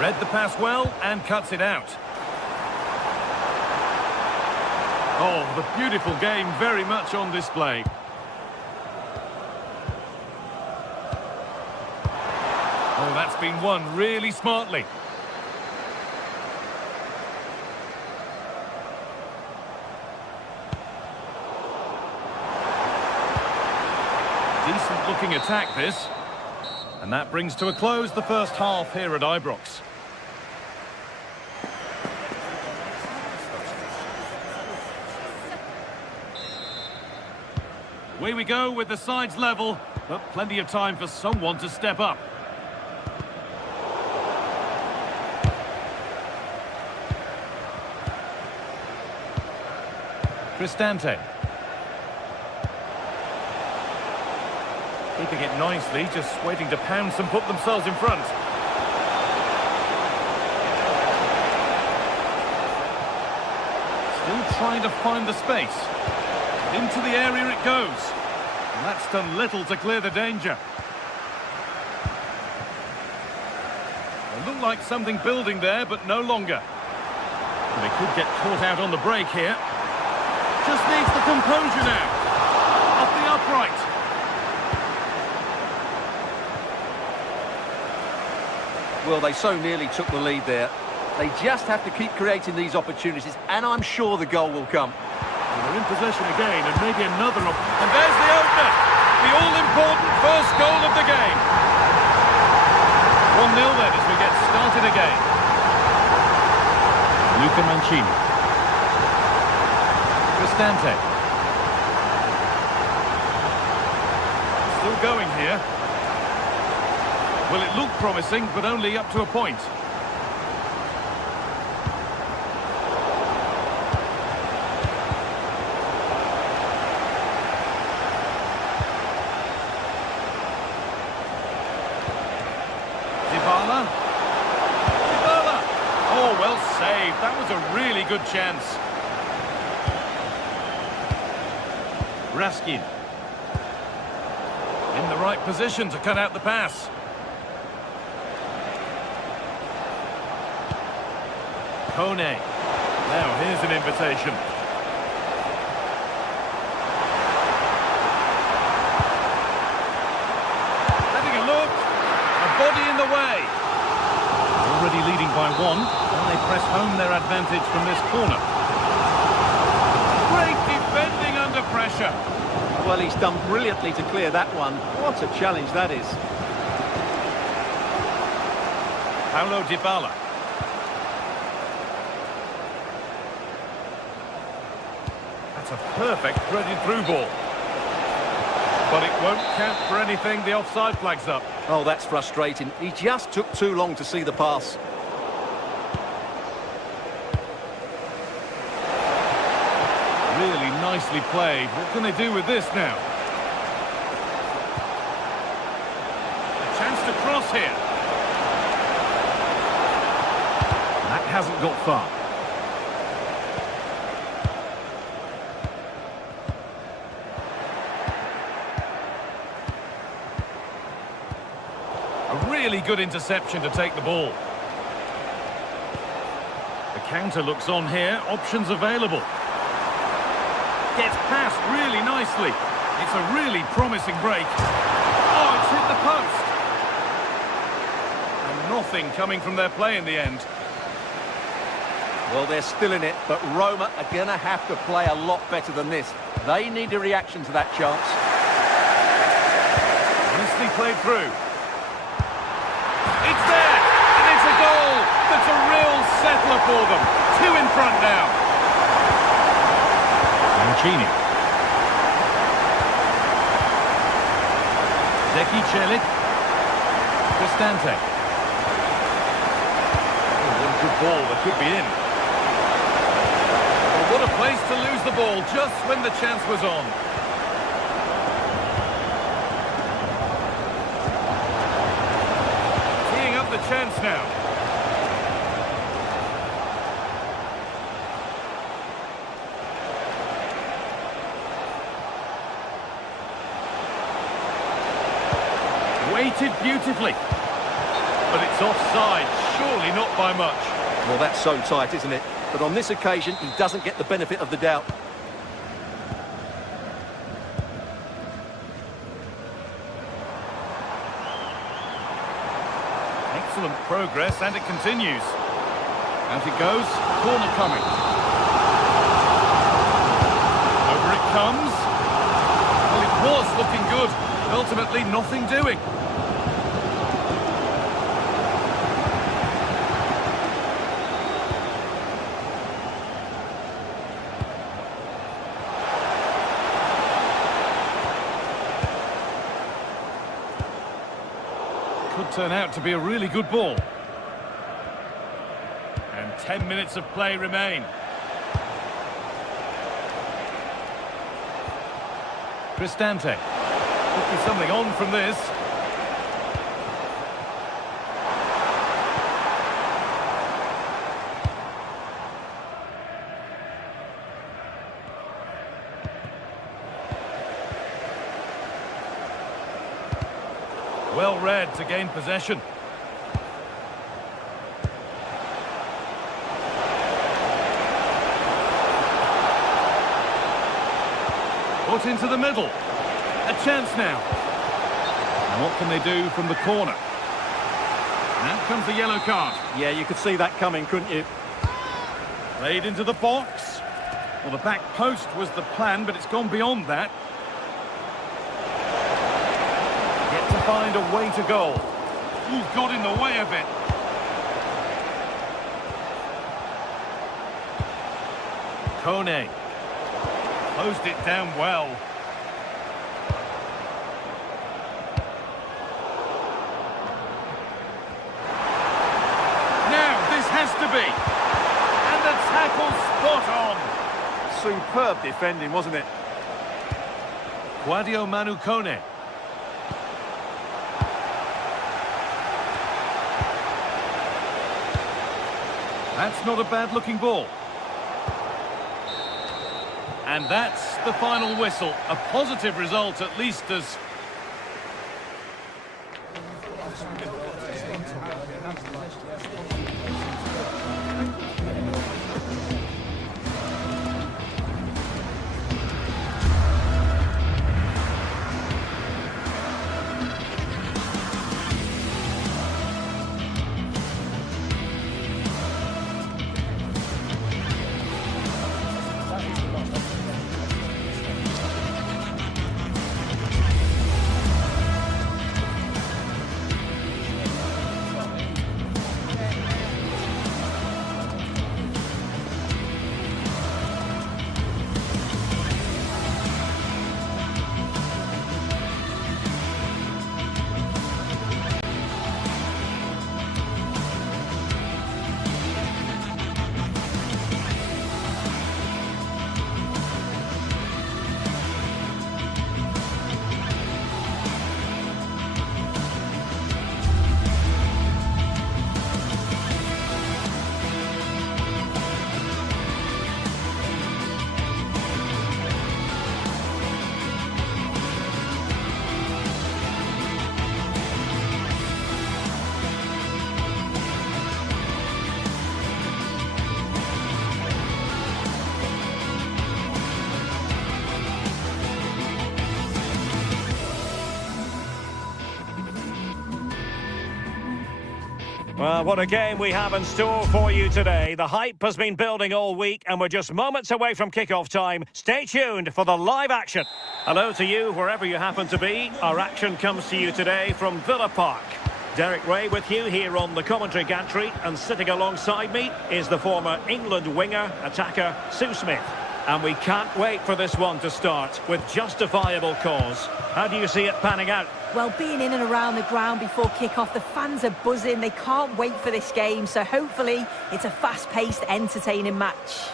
Read the pass well and cuts it out. Oh, the beautiful game very much on display. Oh, that's been won really smartly. Decent looking attack this. And that brings to a close the first half here at Ibrox. Away we go with the sides level, but plenty of time for someone to step up. Cristante. Keeping it nicely, just waiting to pounce and put themselves in front. Still trying to find the space. Into the area it goes. And that's done little to clear the danger. It looked like something building there, but no longer. And they could get caught out on the break here. Just needs the composure now. Off the upright. Well, they so nearly took the lead there. They just have to keep creating these opportunities, and I'm sure the goal will come. And they're in possession again, and maybe another. And there's the opener. The all-important first goal of the game. 1-0 then as we get started again. Luca Mancini. Cristante. Still going here. Well, it looked promising, but only up to a point. Dybala. Oh, well saved. That was a really good chance. Raskin. In the right position to cut out the pass. Kone. Now, here's an invitation. Having a look. A body in the way. Already leading by one. And they press home their advantage from this corner. Great defending under pressure. Well, he's done brilliantly to clear that one. What a challenge that is. Paulo Dybala. That's a perfect threaded through ball. But it won't count for anything. The offside flag's up. Oh, that's frustrating. He just took too long to see the pass. Really nicely played. What can they do with this now? A chance to cross here. That hasn't got far. A really good interception to take the ball. The counter looks on here. Options available. Gets past really nicely. It's a really promising break. Oh, it's hit the post. And nothing coming from their play in the end. Well, they're still in it, but Roma are going to have to play a lot better than this. They need a reaction to that chance. Nicely played through. It's there, and it's a goal. That's a real settler for them. 2 in front now. Mancini. Zeki Celik. Cristante. Oh, what a good ball. That could be in. Well, what a place to lose the ball just when the chance was on. now. Weighted beautifully. But it's offside, surely not by much. Well, that's so tight, isn't it? But on this occasion, he doesn't get the benefit of the doubt. Excellent progress, and it continues. Out it goes, corner coming. Over it comes. Well, it was looking good. Ultimately, nothing doing. Could turn out to be a really good ball. And 10 minutes of play remain. Cristante. Could be something on from this. Well read to gain possession. Put into the middle. A chance now. And what can they do from the corner? And out comes the yellow card. Yeah, you could see that coming, couldn't you? Played into the box. Well, the back post was the plan, but it's gone beyond that. Yet to find a way to goal. Ooh, got in the way of it. Kone. Closed it down well. Now, this has to be. And the tackle spot on. Superb defending, wasn't it? Quadio Manu Kone. That's not a bad-looking ball. And that's the final whistle. A positive result, at least as... Well, what a game we have in store for you today. The hype has been building all week and we're just moments away from kick-off time. Stay tuned for the live action. Hello to you, wherever you happen to be. Our action comes to you today from Villa Park. Derek Ray with you here on the commentary gantry, and sitting alongside me is the former England winger, attacker, Sue Smith. And we can't wait for this one to start with justifiable cause. How do you see it panning out? Well, being in and around the ground before kick-off, the fans are buzzing. They can't wait for this game, so hopefully it's a fast-paced, entertaining match.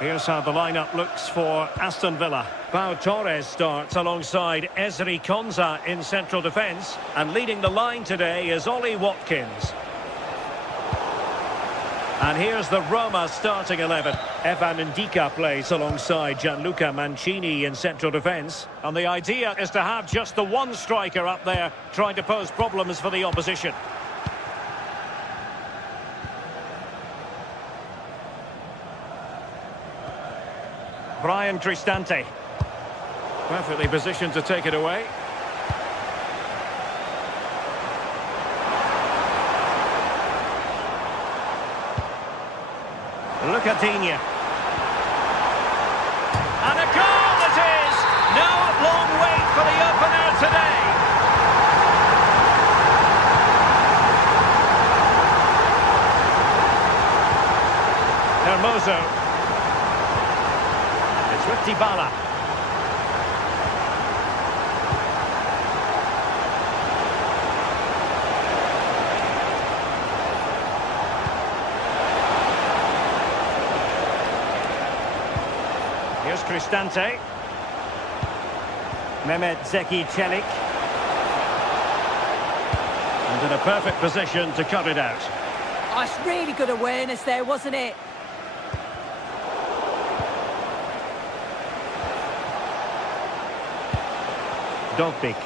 Here's how the lineup looks for Aston Villa. Pau Torres starts alongside Ezri Konsa in central defence. And leading the line today is Ollie Watkins. And here's the Roma starting 11. Evan Ndika plays alongside Gianluca Mancini in central defence. And the idea is to have just the one striker up there trying to pose problems for the opposition. Brian Cristante. Perfectly positioned to take it away. Look at Digne. And a goal it is! No long wait for the opener today. Hermoso. It's with Dybala. Here's Cristante. Mehmet Zeki Çelik. And in a perfect position to cut it out. Oh, it's really good awareness there, wasn't it? Dovbik.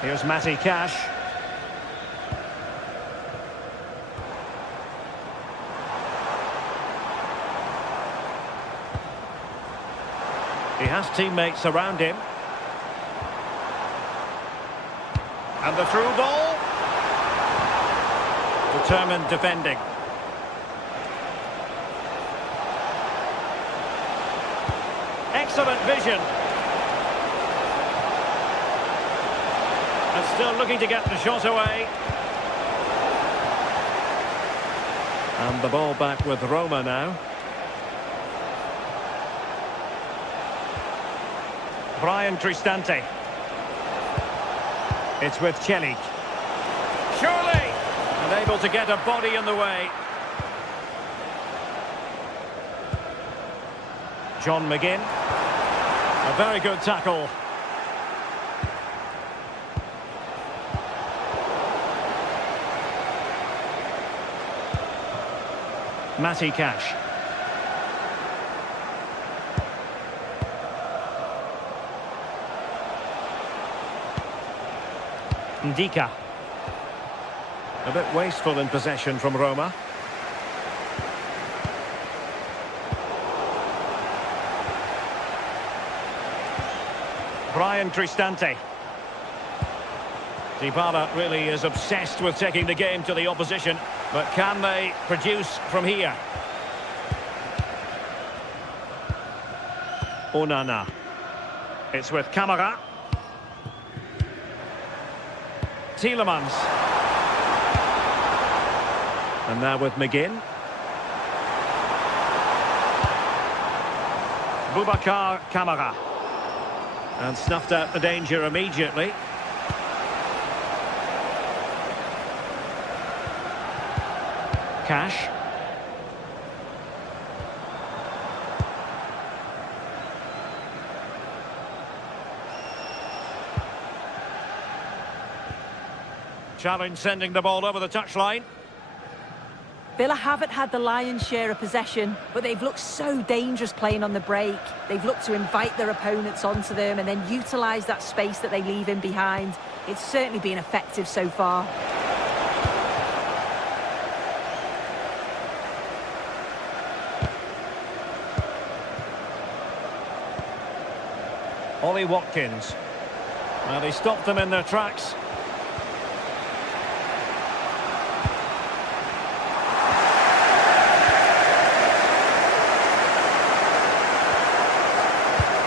Here's Matty Cash. He has teammates around him. And the through ball. Determined defending. Excellent vision. And still looking to get the shot away. And the ball back with Roma now. Brian Cristante. It's with Çelik. Surely! And able to get a body in the way. John McGinn. A very good tackle. Matty Cash. Ndika. A bit wasteful in possession from Roma. Brian Cristante. Dybala really is obsessed with taking the game to the opposition, but can they produce from here? Onana. It's with Camara. Tielemans. And now with McGinn. Boubacar Camara. And snuffed out the danger immediately. Cash. Challenge sending the ball over the touchline. Villa haven't had the lion's share of possession, but they've looked so dangerous playing on the break. They've looked to invite their opponents onto them and then utilise that space that they leave in behind. It's certainly been effective so far. Ollie Watkins. Well, they stopped them in their tracks.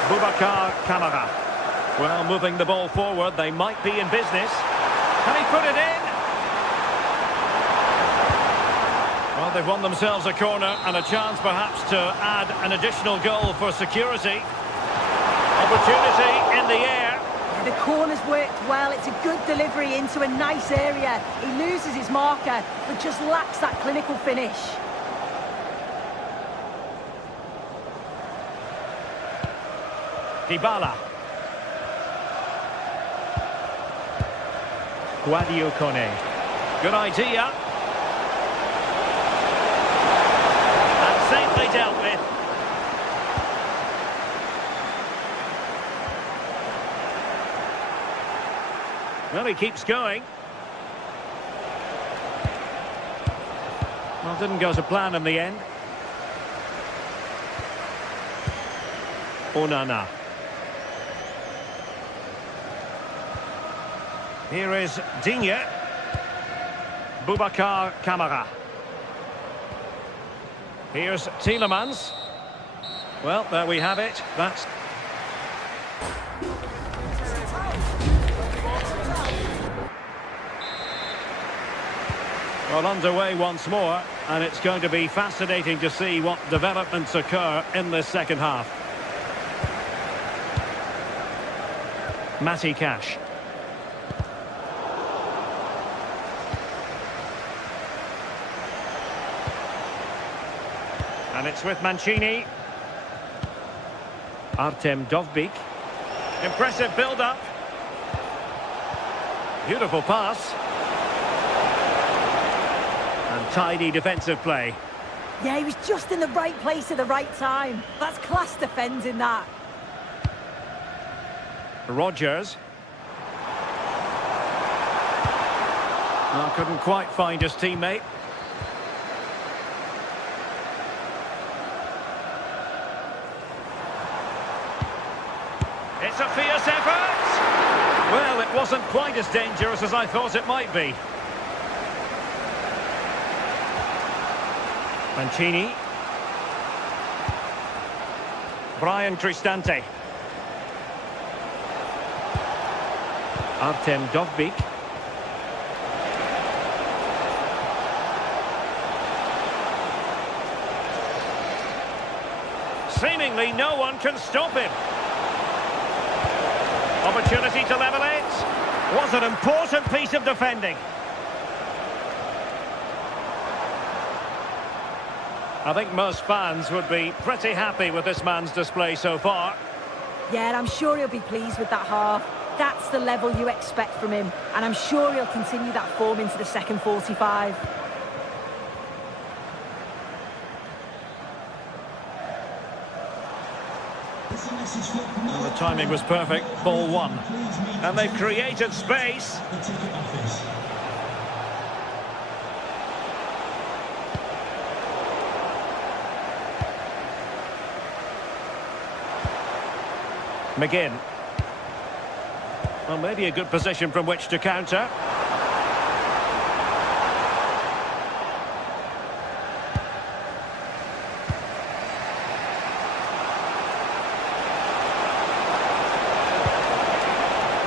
Boubacar Camara. Well, moving the ball forward, they might be in business. Can he put it in? Well, they've won themselves a corner and a chance perhaps to add an additional goal for security. Opportunity in the air. The corner's worked well. It's a good delivery into a nice area. He loses his marker, but just lacks that clinical finish. Dybala. Kone. Good idea. And safely dealt with. Well, he keeps going. Well, didn't go to plan in the end. Onana. Here is Digne. Boubacar Kamara. Here's Tielemans. Well, there we have it. That's... Well, underway once more, and it's going to be fascinating to see what developments occur in this second half. Matty Cash. And it's with Mancini. Artem Dovbyk. Impressive build-up. Beautiful pass. And tidy defensive play. Yeah, he was just in the right place at the right time. That's class defending, that. Rodgers. Well, couldn't quite find his teammate. It's a fierce effort! Well, it wasn't quite as dangerous as I thought it might be. Mancini. Brian Cristante. Artem Dovbyk. Seemingly no one can stop him. Opportunity to level it. Was an important piece of defending. I think most fans would be pretty happy with this man's display so far. Yeah, and I'm sure he'll be pleased with that half. That's the level you expect from him, and I'm sure he'll continue that form into the second 45. Well, the timing was perfect, ball one. And they've created space. McGinn. Well, maybe a good position from which to counter.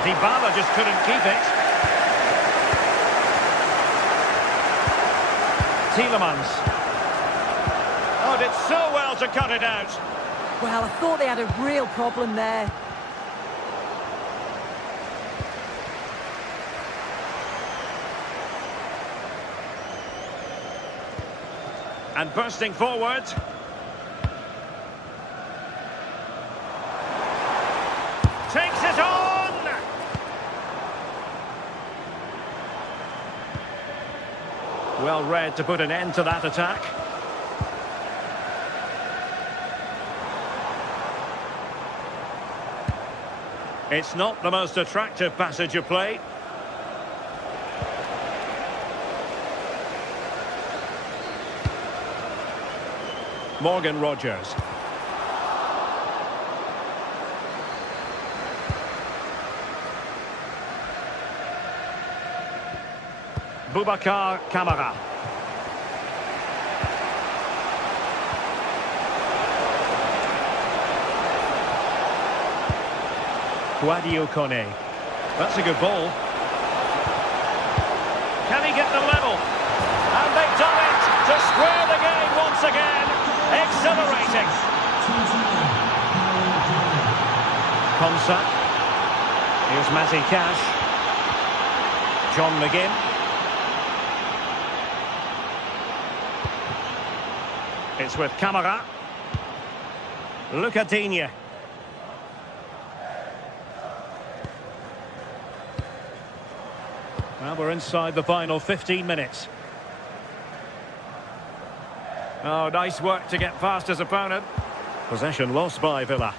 Dybala just couldn't keep it. Tielemans. Oh, did so well to cut it out. Well, I thought they had a real problem there. And bursting forward. Takes it on! Well read to put an end to that attack. It's not the most attractive passage of play. Morgan Rodgers. Boubacar Kamara. Kone. That's a good ball. Can he get the level? And they've done it to square the game once again. Exhilarating. Konsa. Here's Matty Cash. John McGinn. It's with Camara. Lucadinha. Well, we're inside the final 15 minutes. Oh, nice work to get past his opponent. Possession lost by Villa.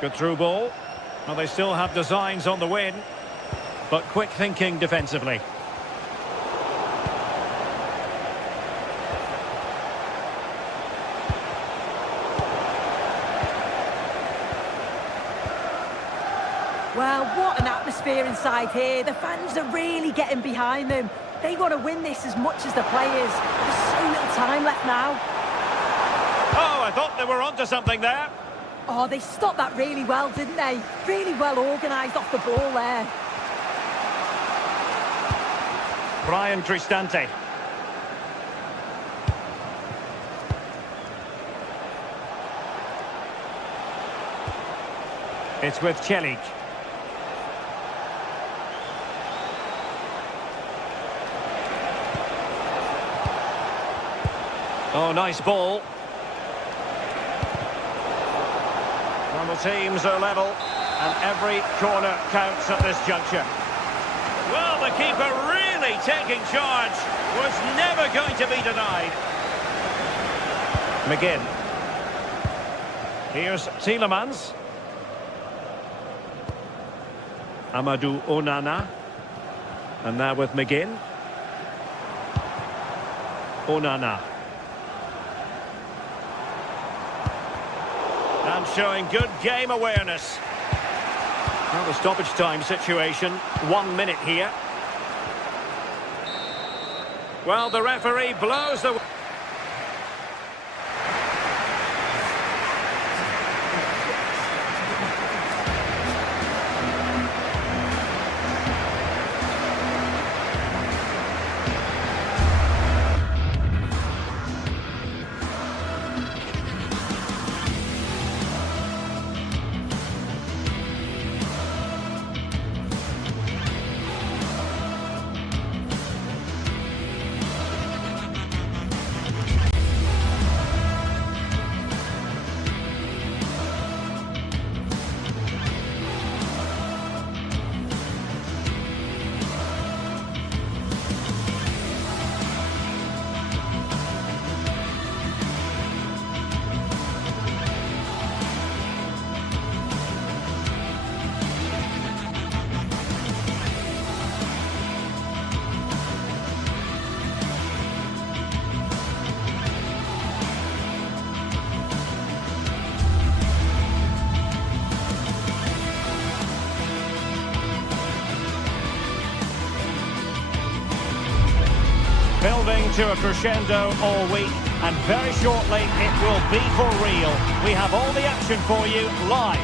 Good through ball. Well, they still have designs on the win, but quick thinking defensively. Well, what an atmosphere inside here. The fans are really getting behind them. They want to win this as much as the players. There's so little time left now. Oh, I thought they were onto something there. Oh, they stopped that really well, didn't they? Really well organised off the ball there. Brian Cristante. It's with Celik. Oh, nice ball. Well, the teams are level, and every corner counts at this juncture. Well, the keeper really taking charge. Was never going to be denied. McGinn. Here's Tielemans. Amadou Onana. And now with McGinn. Onana. And showing good game awareness. Well, the stoppage time situation, 1 minute here. Well, the referee blows the... Building to a crescendo all week, and very shortly it will be for real. We have all the action for you live.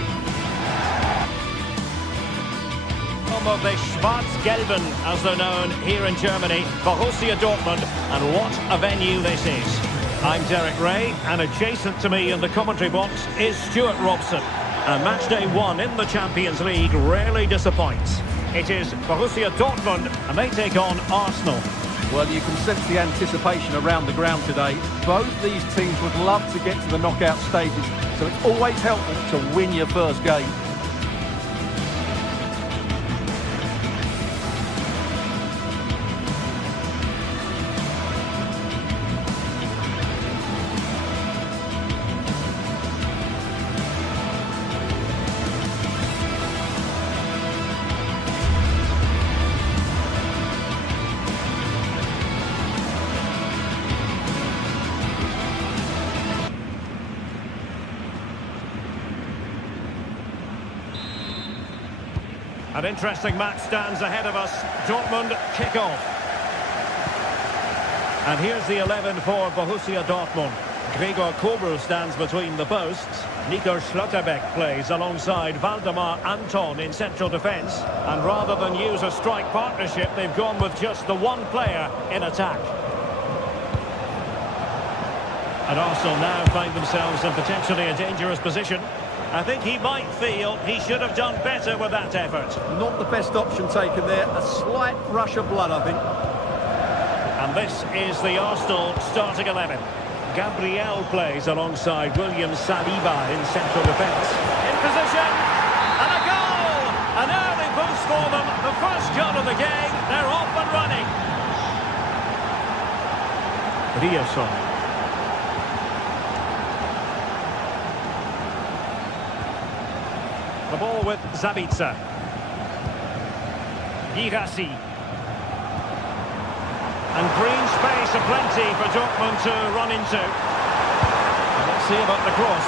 Home of the Schwarz-Gelben, as they're known here in Germany, Borussia Dortmund, and what a venue this is. I'm Derek Ray, and adjacent to me in the commentary box is Stuart Robson. And match day 1 in the Champions League rarely disappoints. It is Borussia Dortmund, and they take on Arsenal. Well, you can sense the anticipation around the ground today. Both these teams would love to get to the knockout stages, so it's always helpful to win your first game. An interesting match stands ahead of us. Dortmund kick off. And here's the 11 for Borussia Dortmund. Gregor Kobel stands between the posts. Nico Schlotterbeck plays alongside Valdemar Anton in central defence. And rather than use a strike partnership, they've gone with just the one player in attack. And Arsenal now find themselves in potentially a dangerous position. I think he might feel he should have done better with that effort. Not the best option taken there. A slight rush of blood, I think. And this is the Arsenal starting 11. Gabriel plays alongside William Saliba in central defence. In position, and a goal! An early boost for them, the first goal of the game. They're off and running. Riasson. The ball with Zabitzer. Girassi. And green space aplenty for Dortmund to run into. Let's see about the cross.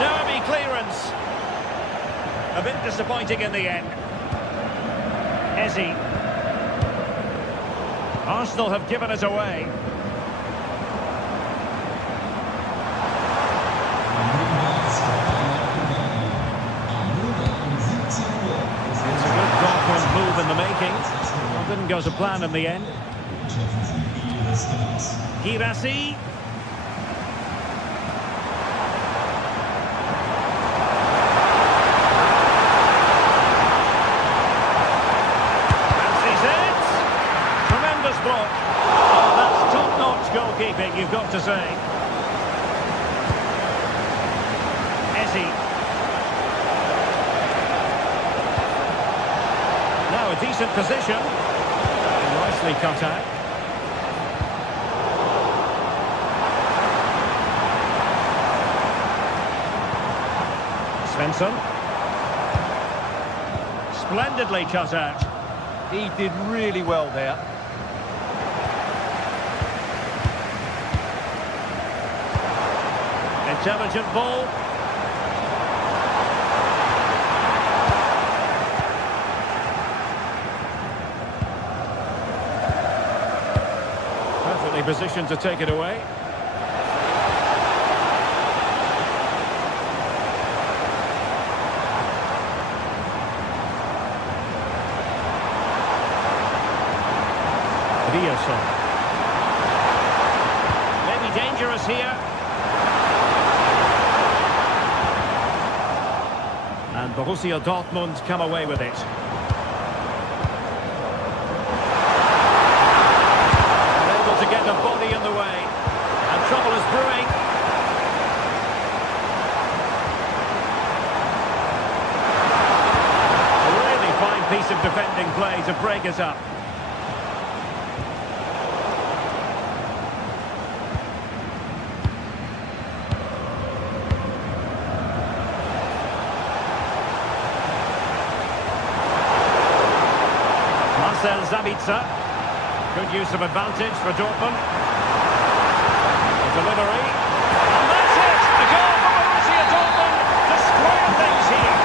Nervy clearance. A bit disappointing in the end. Eze. Arsenal have given it away. It's a good Dortmund move in the making. Well, didn't go to plan in the end. Girassi. Fancies it. Tremendous block. Oh, that's top-notch goalkeeping, you've got to say. Eze. Now a decent position. Nicely cut out. Svensson. Splendidly cut out. He did really well there. Intelligent ball. Perfectly positioned to take it away. Maybe dangerous here. And Borussia Dortmund come away with it. Able to get the body in the way. And trouble is brewing. A really fine piece of defending play to break it up. Zabitzer. Good use of advantage for Dortmund. The delivery. And that's it! A goal for Borussia Dortmund to square things here.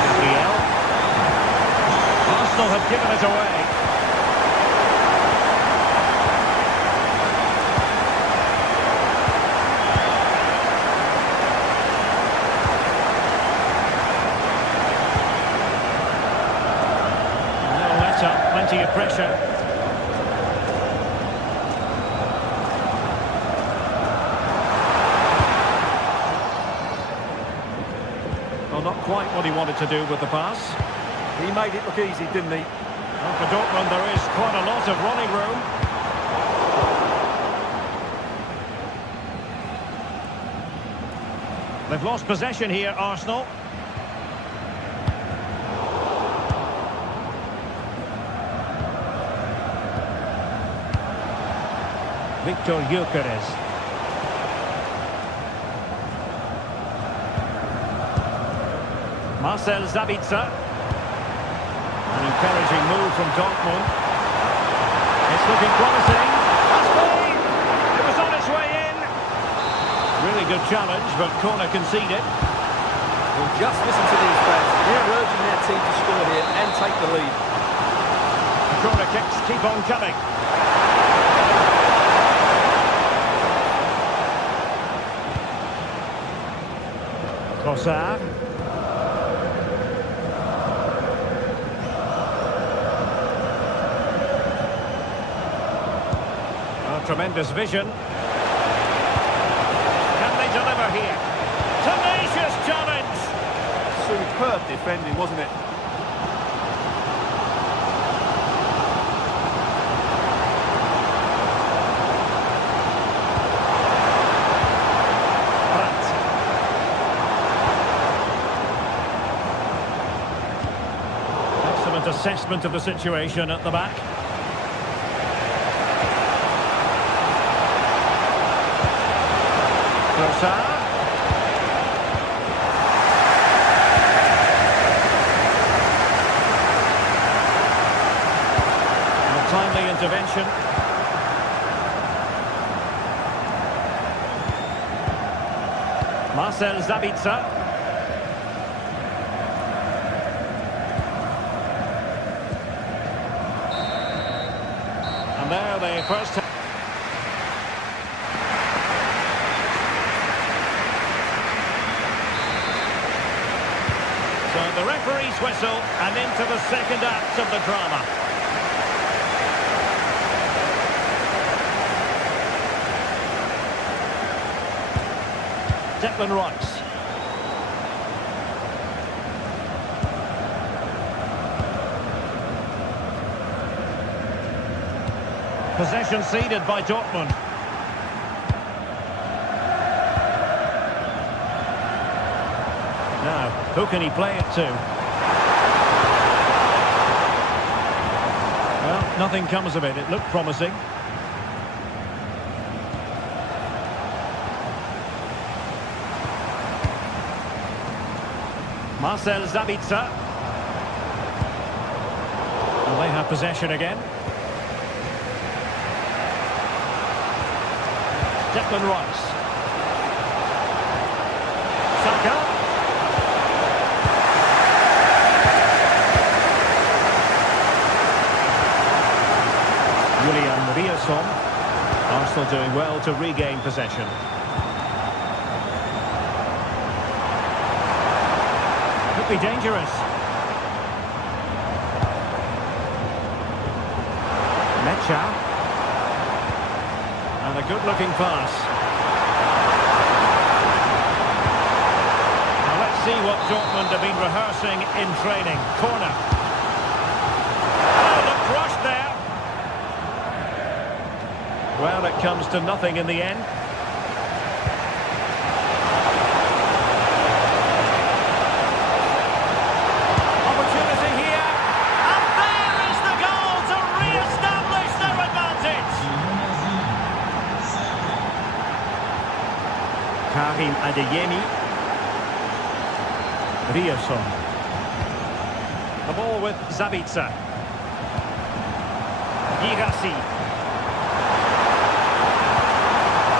Gabriel. Arsenal have given it away. Plenty of pressure. Well, not quite what he wanted to do with the pass. He made it look easy, didn't he? Well, for Dortmund, there is quite a lot of running room. They've lost possession here, Arsenal. Victor Gyökeres. Marcel Zabitzer. An encouraging move from Dortmund. It's looking promising. It was on its way in. Really good challenge, but corner conceded. Well, just listen to these fans. They're urging their team to score here and take the lead. Corner kicks keep on coming. Trossard. Oh, tremendous vision. Can they deliver here? Tenacious challenge! Superb defending, wasn't it? Excellent assessment of the situation at the back. Trossard. A timely intervention. Marcel Sabitzer. And there they first... So the referee's whistle and into the second act of the drama. Declan Rice. Possession ceded by Dortmund. Now, who can he play it to? Well, nothing comes of it. It looked promising. Marcel Sabitzer. And they have possession again. Declan Rice. Saka. Julian Riasson. Arsenal doing well to regain possession. Could be dangerous. Mecha. And a good-looking pass. Now let's see what Dortmund have been rehearsing in training. Corner. Oh, the crush there. Well, it comes to nothing in the end. Opportunity here. And there is the goal to re-establish their advantage. Karim Adeyemi. Riasson. The ball with Sabitzer. Girassi.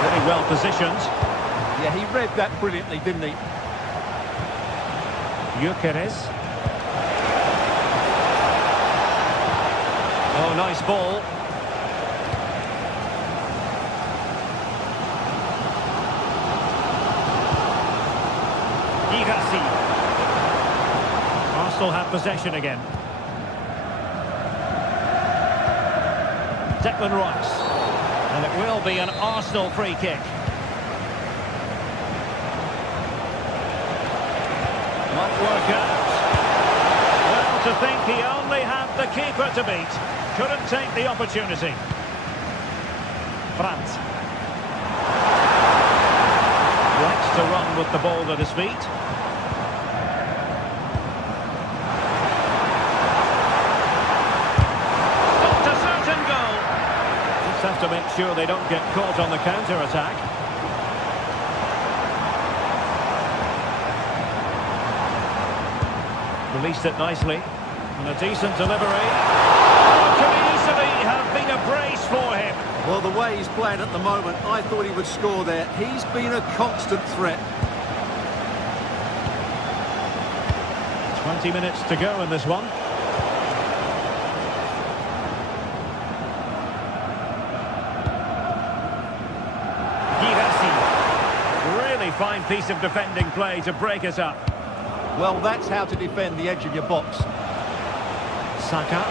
Really well positioned. Yeah, he read that brilliantly, didn't he? Gyökeres. Oh, nice ball. Girassi. Arsenal have possession again. Declan Rice. And it will be an Arsenal free kick. Might work out. Well, to think he only had the keeper to beat. Couldn't take the opportunity. Brandt. Likes to run with the ball at his feet. Stopped a certain goal. Just have to make sure they don't get caught on the counter-attack. Released it nicely. And a decent delivery. Oh, could easily have been a brace for him. Well, the way he's playing at the moment, I thought he would score there. He's been a constant threat. 20 minutes to go in this one. Girassi. Really fine piece of defending play to break us up. Well, that's how to defend the edge of your box. Saka.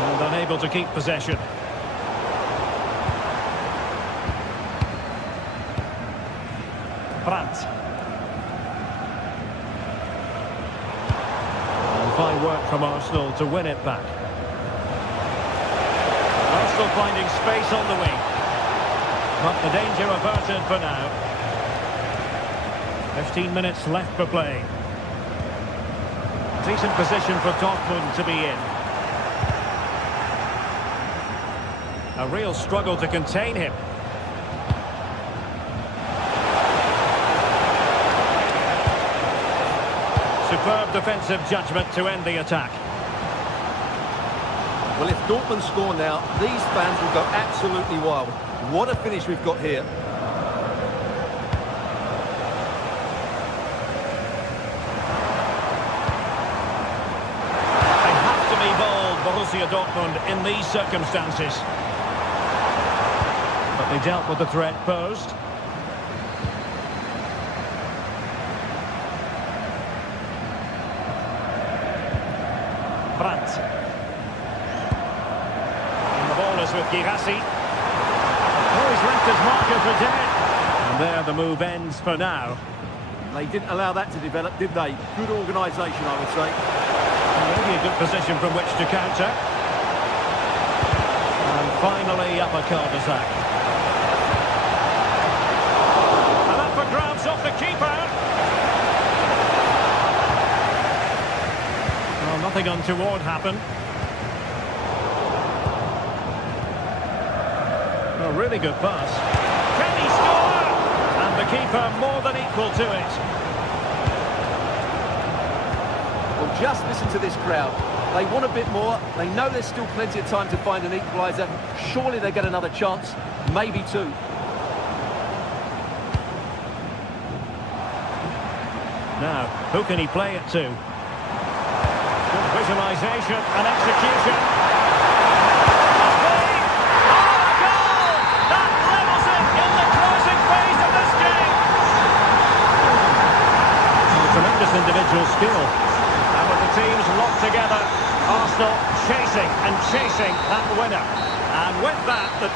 And unable to keep possession. Brandt. And fine work from Arsenal to win it back. Arsenal finding space on the wing. But the danger averted for now. 15 minutes left for play. Decent position for Dortmund to be in. A real struggle to contain him. Superb defensive judgment to end the attack. Well, if Dortmund score now, these fans will go absolutely wild. What a finish we've got here. They have to be bold, Borussia Dortmund, in these circumstances. But they dealt with the threat posed. Brandt. And the ball is with Girassi. Oh, he's left his marker for dead. And there the move ends for now. They didn't allow that to develop, did they? Good organisation, I would say. Maybe a good position from which to counter. And finally up a cul-de-sac. And up for grabs off the keeper. Well, nothing untoward happened. A really good pass. Can he score? And the keeper more than equal to it. Well, just listen to this crowd. They want a bit more. They know there's still plenty of time to find an equaliser. Surely they get another chance, maybe two. Now, who can he play it to? Good visualisation and execution. Tremendous individual skill. And with the teams locked together, Arsenal chasing and chasing that winner. And with that, the...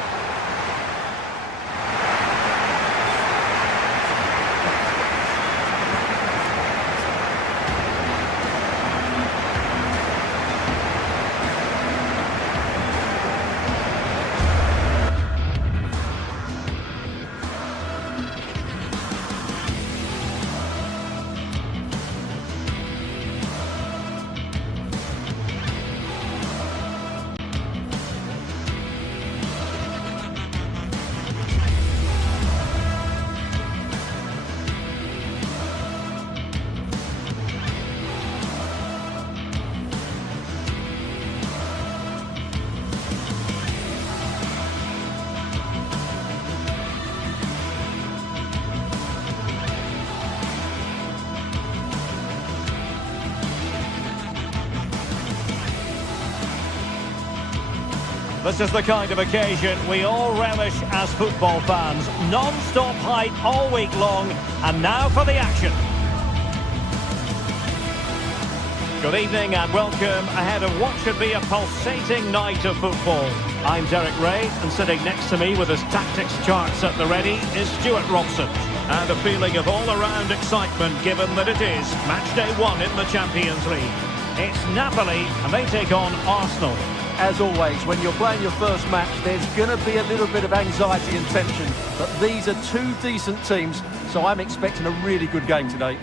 This is the kind of occasion we all relish as football fans. Non-stop hype all week long, and now for the action. Good evening and welcome ahead of what should be a pulsating night of football. I'm Derek Ray, and sitting next to me with his tactics charts at the ready is Stuart Robson. And a feeling of all-around excitement given that it is match day 1 in the Champions League. It's Napoli and they take on Arsenal. As always, when you're playing your first match, there's going to be a little bit of anxiety and tension. But these are two decent teams, so I'm expecting a really good game today.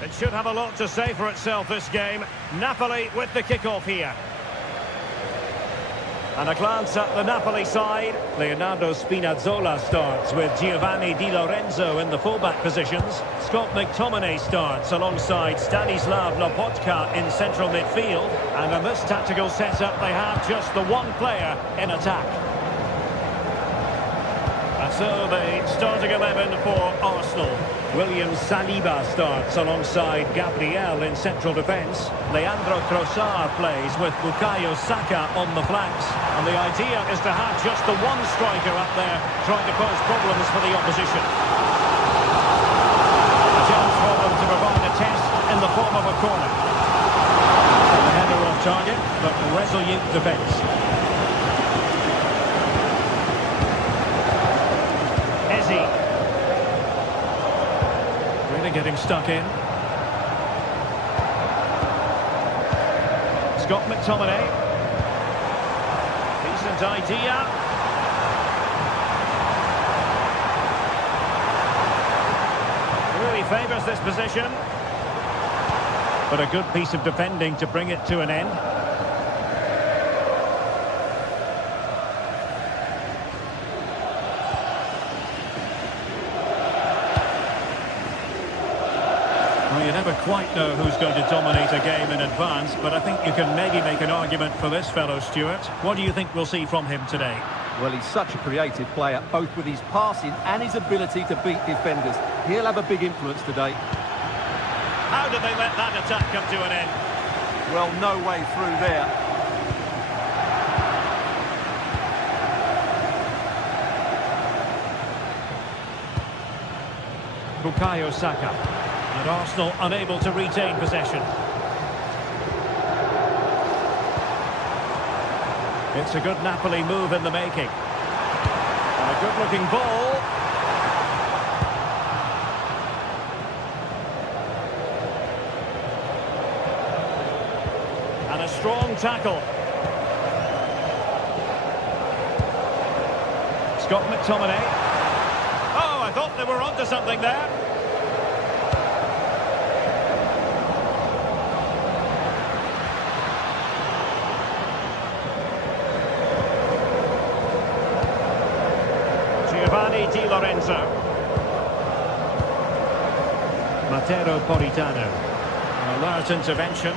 It should have a lot to say for itself, this game. Napoli with the kick-off here. And a glance at the Napoli side. Leonardo Spinazzola starts with Giovanni Di Lorenzo in the fullback positions. Scott McTominay starts alongside Stanislav Lobotka in central midfield. And in this tactical setup, they have just the one player in attack. And so the starting 11 for Arsenal. William Saliba starts alongside Gabriel in central defence. Leandro Trossard plays with Bukayo Saka on the flanks. And the idea is to have just the one striker up there trying to pose problems for the opposition. A chance for them to provide a test in the form of a corner. The header off target, but resolute defence. Really getting stuck in. Scott McTominay. Decent idea. Really favours this position. But a good piece of defending to bring it to an end. Well, you never quite know who's going to dominate a game in advance, but I think you can maybe make an argument for this fellow, Stuart. What do you think we'll see from him today? Well, he's such a creative player, both with his passing and his ability to beat defenders. He'll have a big influence today. How did they let that attack come to an end? Well, no way through there. Bukayo Saka. And Arsenal unable to retain possession. It's a good Napoli move in the making. And a good-looking ball. And a strong tackle. Scott McTominay. Oh, I thought they were onto something there. Giovanni Di Lorenzo. Matteo Politano. An alert intervention.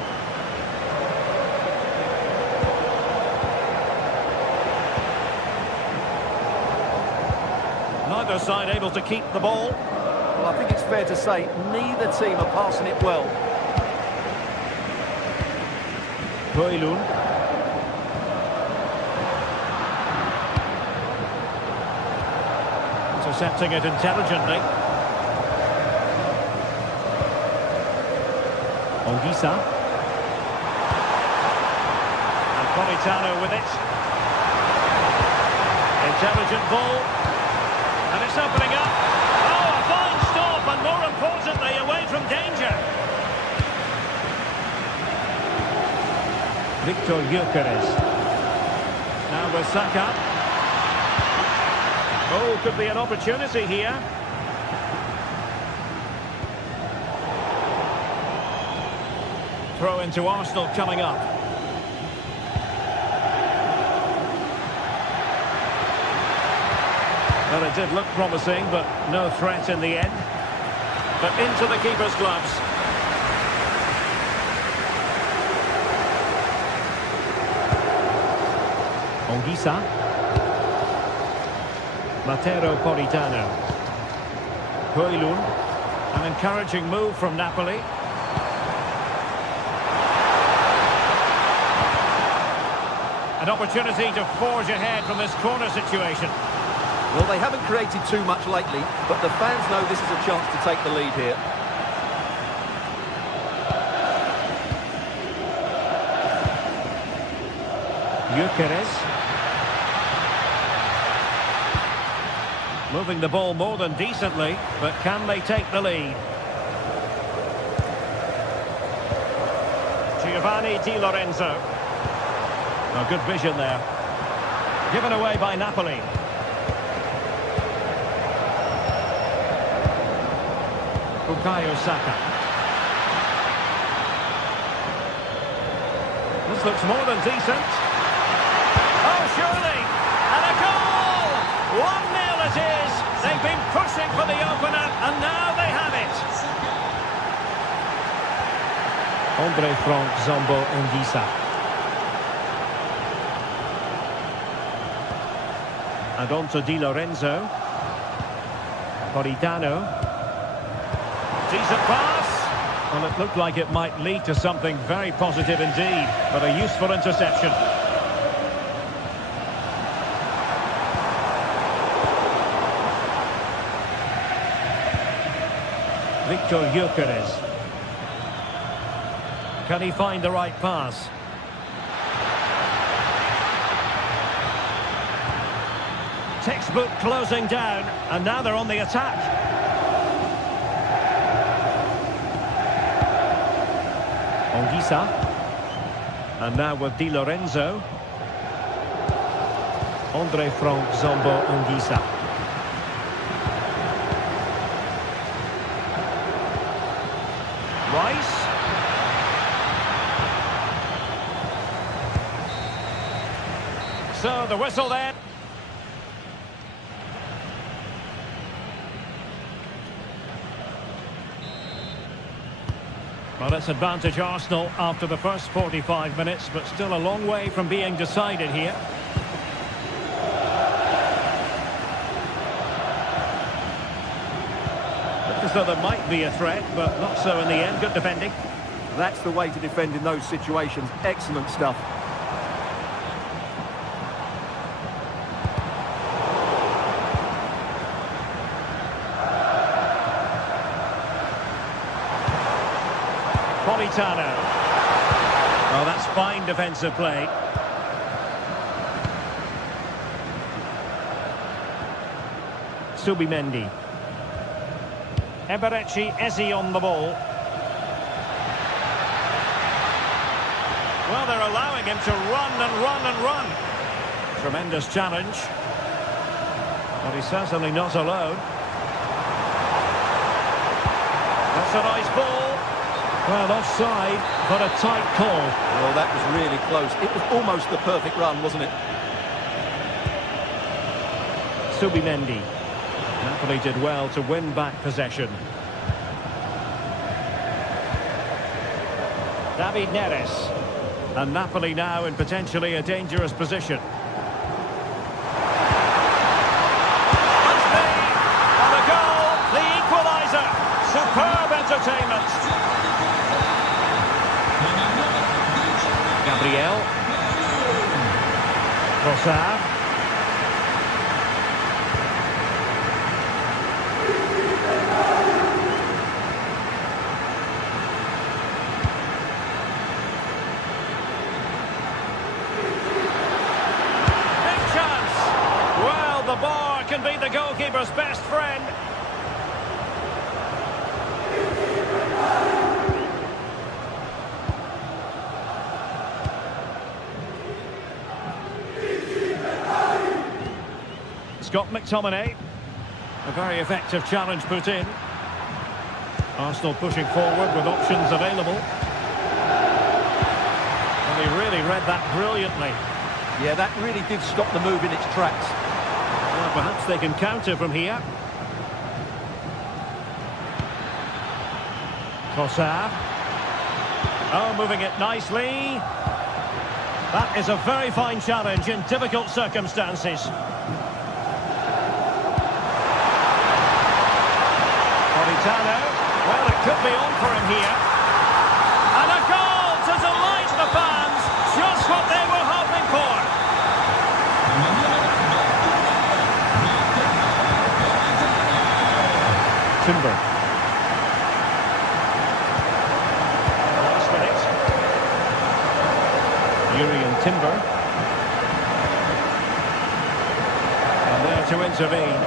Neither side able to keep the ball. Well, I think it's fair to say neither team are passing it well. Højlund. Intercepting it intelligently. Ongisa. And Politano with it. Intelligent ball. And it's opening up. Oh, a fine stop, and more importantly, away from danger. Victor Gyökeres. Now with Saka. Oh, could be an opportunity here. Throw into Arsenal coming up. Well, it did look promising, but no threat in the end. But into the keeper's gloves. Ongisa. Matteo Politano. Højlund. An encouraging move from Napoli. An opportunity to forge ahead from this corner situation. Well, they haven't created too much lately, but the fans know this is a chance to take the lead here. Gyökeres. Moving the ball more than decently, but can they take the lead? Giovanni Di Lorenzo. Oh, good vision there. Given away by Napoli. Bukayo Saka. This looks more than decent. Oh, surely. And a goal! 1-0 it is. They've been pushing for the opener, and now they have it. Andre Frank Zambo Anguissa. And on to Di Lorenzo. Politano. Decent pass. Well, it looked like it might lead to something very positive indeed, but a useful interception. Victor Gyökeres. Can he find the right pass? Textbook closing down, and now they're on the attack. Anguissa. And now with Di Lorenzo. Andre Frank Zambo Anguissa. Rice. So the whistle then. Well, it's advantage Arsenal after the first 45 minutes, but still a long way from being decided here. Looks as though there might be a threat, but not so in the end. Good defending. That's the way to defend in those situations. Excellent stuff. Politano. Oh, that's fine defensive play. Subimendi. Eberechi Eze on the ball. Well, they're allowing him to run and run and run. Tremendous challenge. But he's certainly not alone. That's a nice ball. Well, offside, but a tight call. Well, that was really close. It was almost the perfect run, wasn't it? Subimendi. Napoli did well to win back possession. David Neres. And Napoli now in potentially a dangerous position. Must be! And a goal! The equaliser! Superb entertainment! Gabriel. Trossard. Big chance! Well, the bar can be the goalkeeper's best friend. Scott McTominay. A very effective challenge put in. Arsenal pushing forward with options available. And he really read that brilliantly. Yeah, that really did stop the move in its tracks. Well, perhaps they can counter from here. Trossard. Oh, moving it nicely. That is a very fine challenge in difficult circumstances. Politano. Well, it could be on for him here. And a goal to delight the fans. Just what they were hoping for. Timber. Nice with it. Urian Timber. And there to intervene.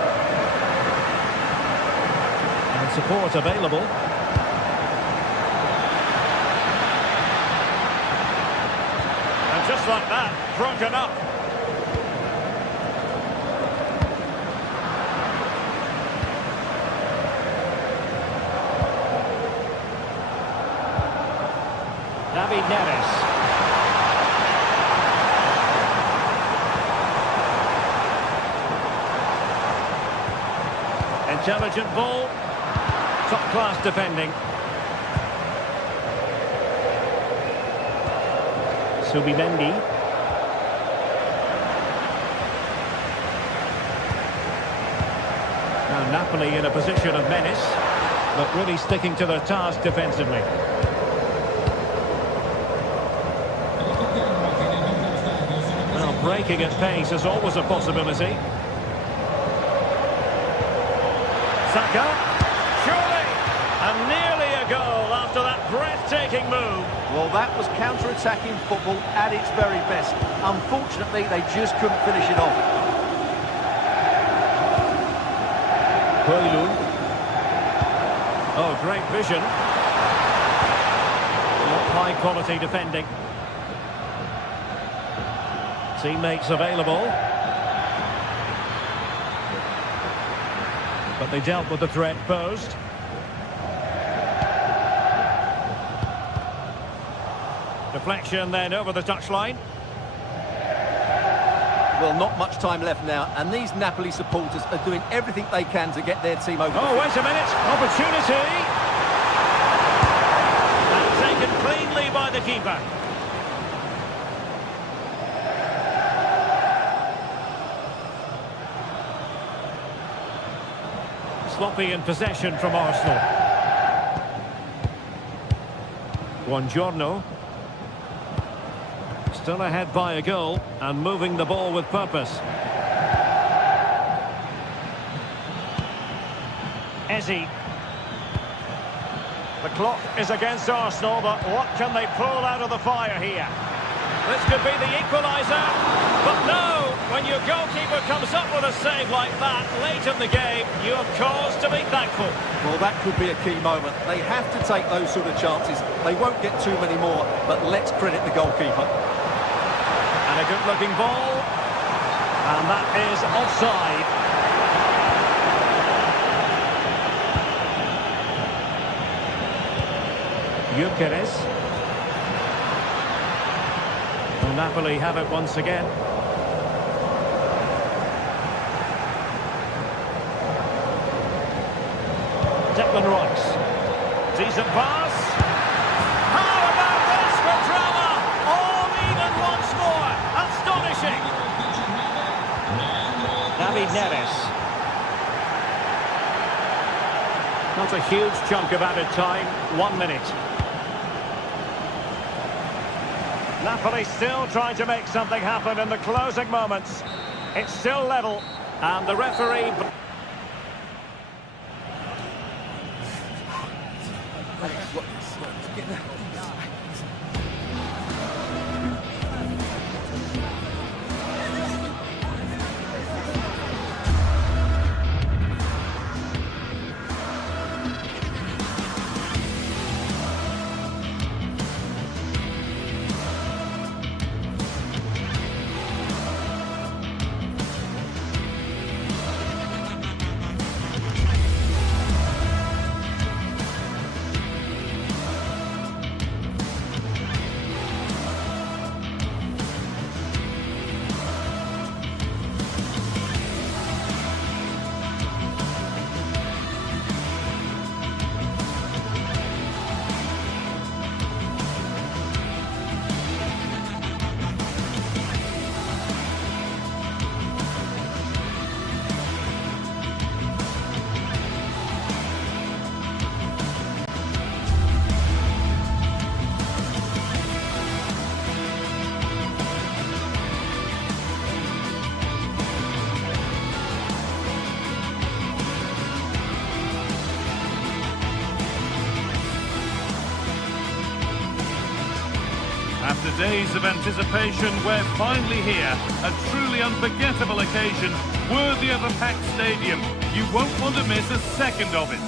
And support available. And just like that, broken up. David Neres. Intelligent ball. Top-class defending. Subimendi. Now Napoli in a position of menace, but really sticking to their task defensively. Well, breaking at pace is always a possibility. Saka, surely, and nearly a goal after that breathtaking move. Well, that was counter-attacking football at its very best. Unfortunately, they just couldn't finish it off. Oh, great vision. High-quality defending. Teammates available. But they dealt with the threat posed. Deflection then over the touchline. Well, not much time left now, and these Napoli supporters are doing everything they can to get their team over. Oh, wait a minute. Opportunity. And taken cleanly by the keeper. Sloppy in possession from Arsenal. Buongiorno. Still ahead by a goal and moving the ball with purpose. Eze. The clock is against Arsenal, but what can they pull out of the fire here? This could be the equaliser, but no! When your goalkeeper comes up with a save like that late in the game, you have cause to be thankful. Well, that could be a key moment. They have to take those sort of chances. They won't get too many more, but let's credit the goalkeeper. And a good-looking ball. And that is offside. Gyökeres. Well, Napoli have it once again. Declan Rice. Decent pass. How about this for drama? All even once more. Astonishing. David Neres. Not a huge chunk of added time. 1 minute. Napoli still trying to make something happen in the closing moments. It's still level, and the referee... After days of anticipation, we're finally here. A truly unforgettable occasion, worthy of a packed stadium. You won't want to miss a second of it.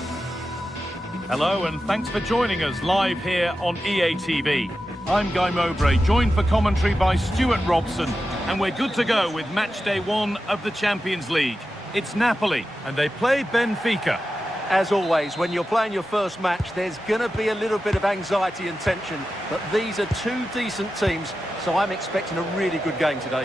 Hello, and thanks for joining us live here on EA TV. I'm Guy Mowbray, joined for commentary by Stuart Robson, and we're good to go with match day 1 of the Champions League. It's Napoli, and they play Benfica. As always, when you're playing your first match, there's going to be a little bit of anxiety and tension. But these are two decent teams, so I'm expecting a really good game today.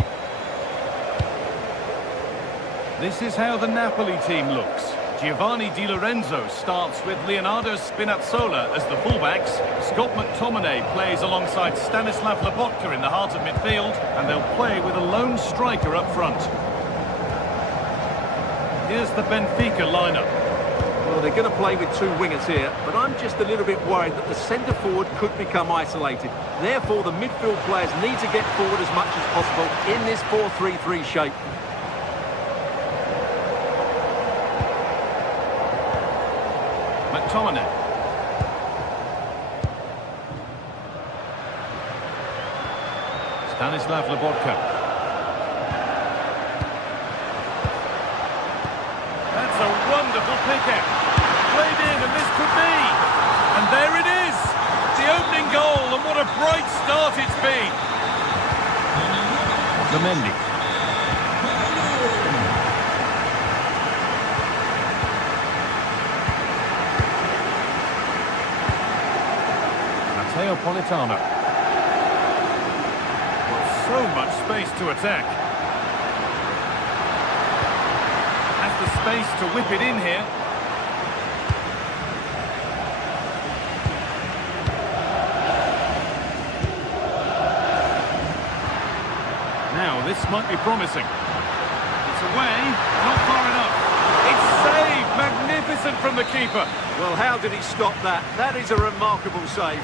This is how the Napoli team looks. Giovanni Di Lorenzo starts with Leonardo Spinazzola as the fullbacks. Scott McTominay plays alongside Stanislav Lobotka in the heart of midfield, and they'll play with a lone striker up front. Here's the Benfica lineup. Well, they're going to play with two wingers here, but I'm just a little bit worried that the centre forward could become isolated. Therefore, the midfield players need to get forward as much as possible in this 4-3-3 shape. McTominay. Stanislav Lobotka. That's a wonderful pick-out. Played in, and this could be. And there it is. The opening goal, and what a bright start it's been. Mendy. Politano. Well, so much space to attack. Has the space to whip it in here. Now, this might be promising. It's away, not far enough. It's saved, magnificent from the keeper. Well, how did he stop that? That is a remarkable save.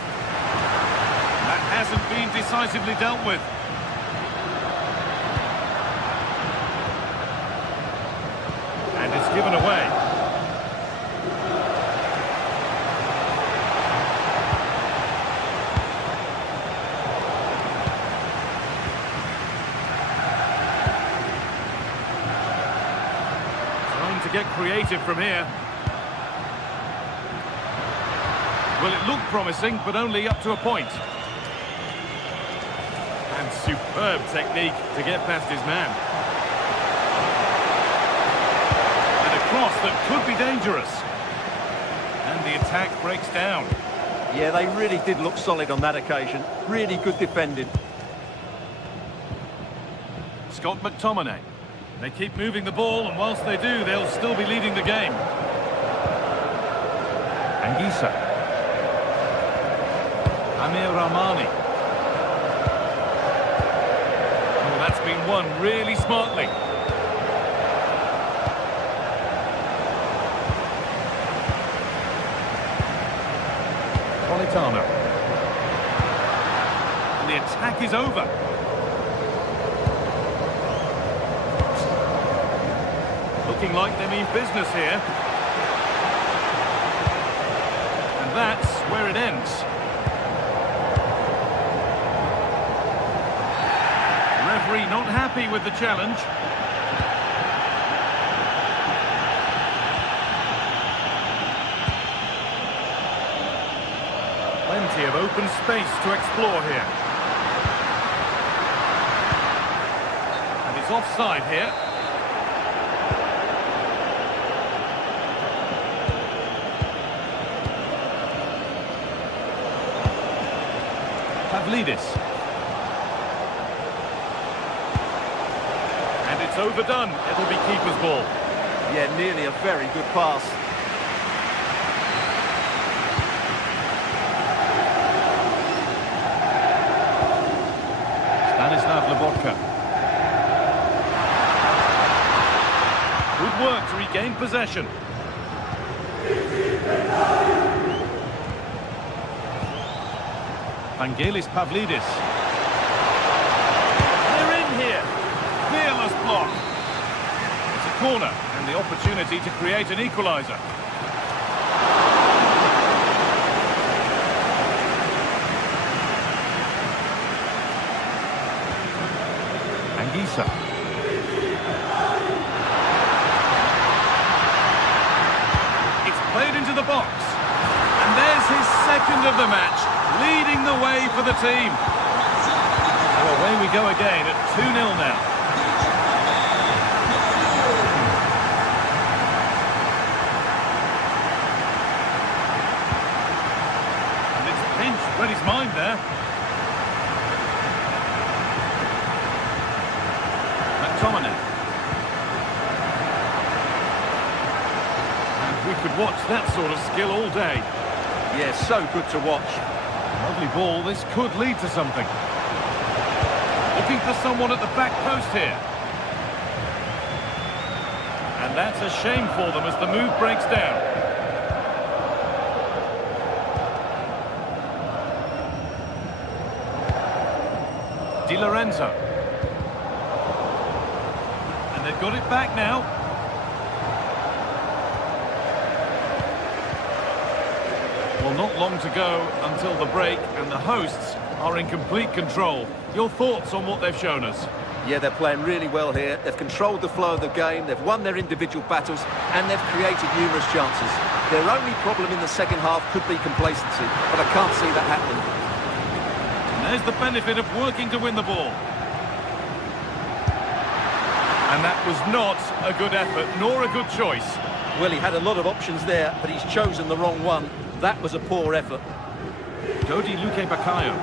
That hasn't been decisively dealt with. And it's given away. Trying to get creative from here. Well, it looked promising, but only up to a point. And superb technique to get past his man. And a cross that could be dangerous. And the attack breaks down. Yeah, they really did look solid on that occasion. Really good defending. Scott McTominay. They keep moving the ball, and whilst they do, they'll still be leading the game. Anguissa. Amir Rahmani. Oh, that's been won really smartly. Politano. And the attack is over. Looking like they mean business here. And that's where it ends. Referee not happy with the challenge. Plenty of open space to explore here. And it's offside here. Pavlidis. And it's overdone. It'll be keeper's ball. Yeah, nearly a very good pass. Stanislav Lobotka. Good work to regain possession. Vangelis Pavlidis. They're in here. Fearless block. It's a corner and the opportunity to create an equaliser. Anguissa. It's played into the box. And there's his second of the match, leading the way for the team. So away we go again at 2-0 now. And it's pinched, read his mind there. McTominay. that sort of skill all day. Yeah, so good to watch. Lovely ball, this could lead to something. Looking for someone at the back post here. And that's a shame for them as the move breaks down. Di Lorenzo. And they've got it back now. Well, not long to go until the break, and the hosts are in complete control. Your thoughts on what they've shown us? Yeah, they're playing really well here. They've controlled the flow of the game, they've won their individual battles, and they've created numerous chances. Their only problem in the second half could be complacency, but I can't see that happening. And there's the benefit of working to win the ball. And that was not a good effort, nor a good choice. Well, he had a lot of options there, but he's chosen the wrong one. That was a poor effort. Dodi Luque Baccaio.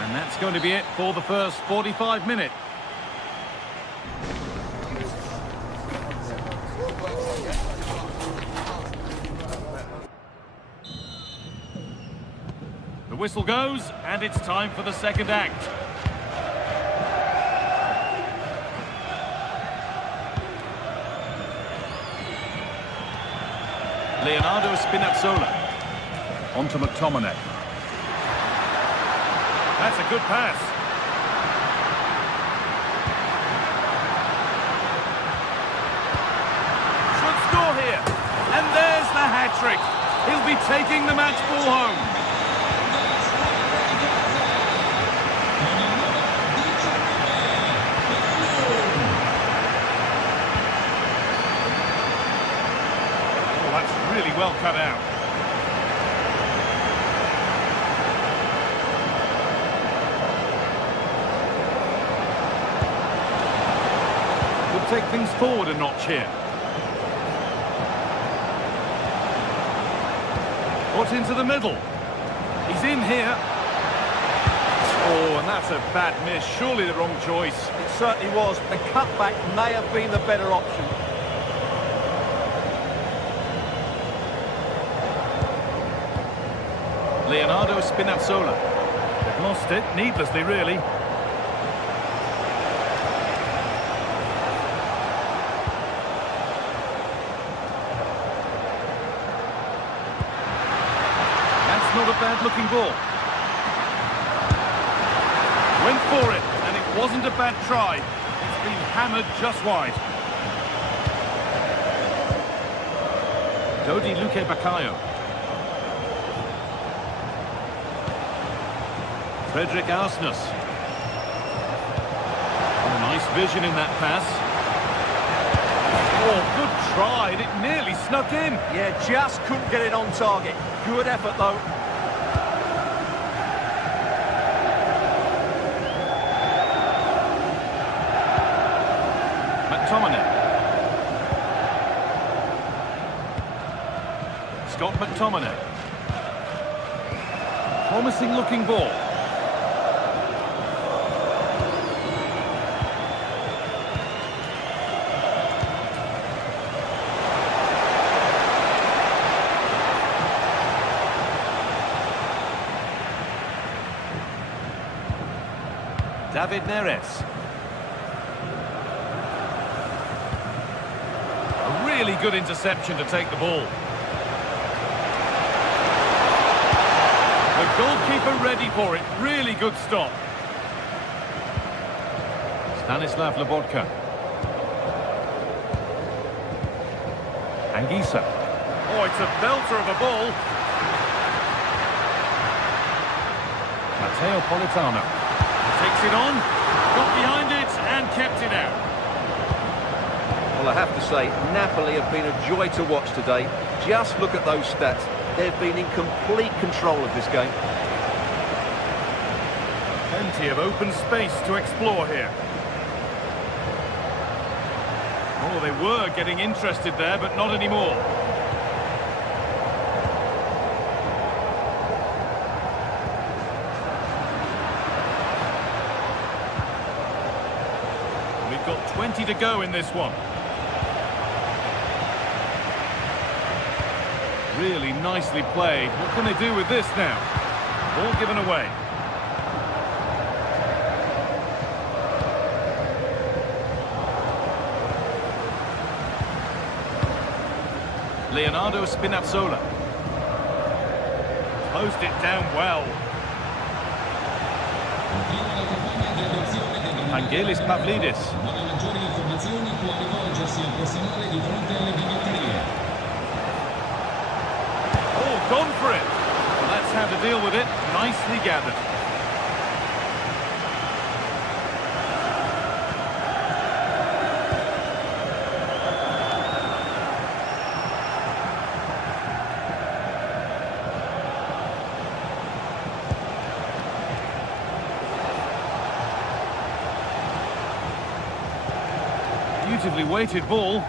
And that's going to be it for the first 45 minutes. The whistle goes, and it's time for the second act. Leonardo Spinazzola. On to McTominay. That's a good pass. Should score here. And there's the hat-trick. He'll be taking the match ball home. Really well cut out. We'll take things forward a notch here. Put into the middle. He's in here. Oh, and that's a bad miss. Surely the wrong choice. It certainly was. The cutback may have been the better option. Leonardo Spinazzola. They've lost it, needlessly, really. That's not a bad-looking ball. Went for it, and it wasn't a bad try. It's been hammered just wide. Dodi Luque Baccaio. Frederick Arsnus. Oh, nice vision in that pass. Oh, good try. It nearly snuck in. Yeah, just couldn't get it on target. Good effort, though. McTominay. Scott McTominay. Promising looking ball. David Neres. A really good interception to take the ball. The goalkeeper ready for it. Really good stop. Stanislav Lobotka. Anguissa. Oh, it's a belter of a ball. Matteo Politano. Takes it on, got behind it and kept it out. Well, I have to say, Napoli have been a joy to watch today. Just look at those stats. They've been in complete control of this game. Plenty of open space to explore here. Oh, they were getting interested there, but not anymore. got 20 to go in this one. Really nicely played. What can they do with this now? Ball given away. Leonardo Spinazzola. Closed it down well. Angelis Pavlidis. Oh, gone for it. Well, that's how to deal with it. Nicely gathered. Beautifully weighted ball.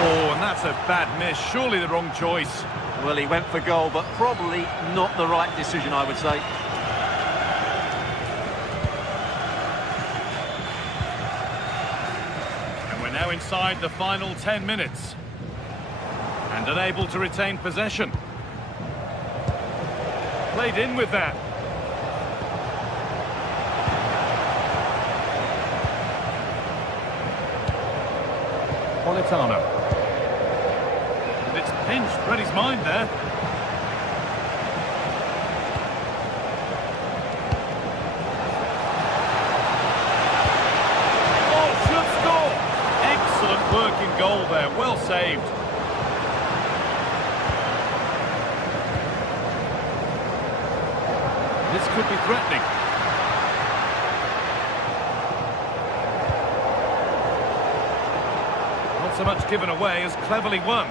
Oh, and that's a bad miss. Surely the wrong choice. Well, he went for goal, but probably not the right decision, I would say. And we're now inside the final 10 minutes. And unable to retain possession. Played in with that. Politano. It's pinched, read his mind there. Oh, should score! Excellent work in goal there, well saved. This could be threatening. So much given away as cleverly won.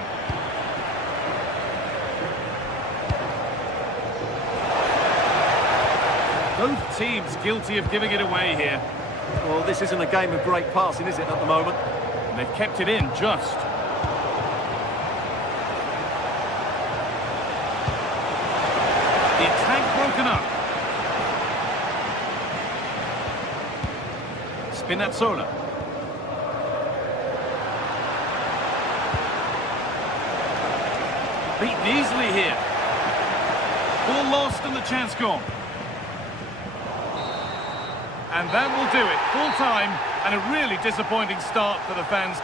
Both teams guilty of giving it away here. Well, this isn't a game of great passing, is it, at the moment? And they've kept it in just. The attack broken up. Spinazzola. Beaten easily here. Ball lost and the chance gone. And that will do it. Full time and a really disappointing start for the fans.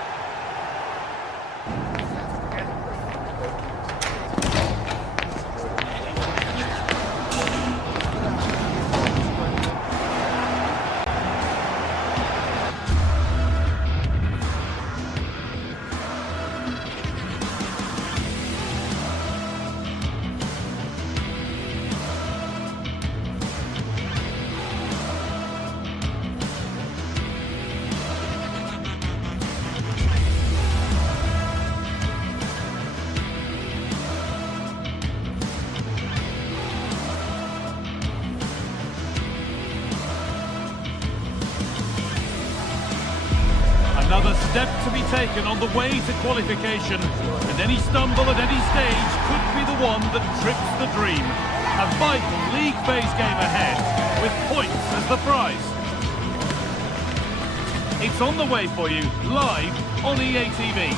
Another step to be taken on the way to qualification, and any stumble at any stage could be the one that trips the dream. A vital league phase game ahead, with points as the prize. It's on the way for you, live on EA TV.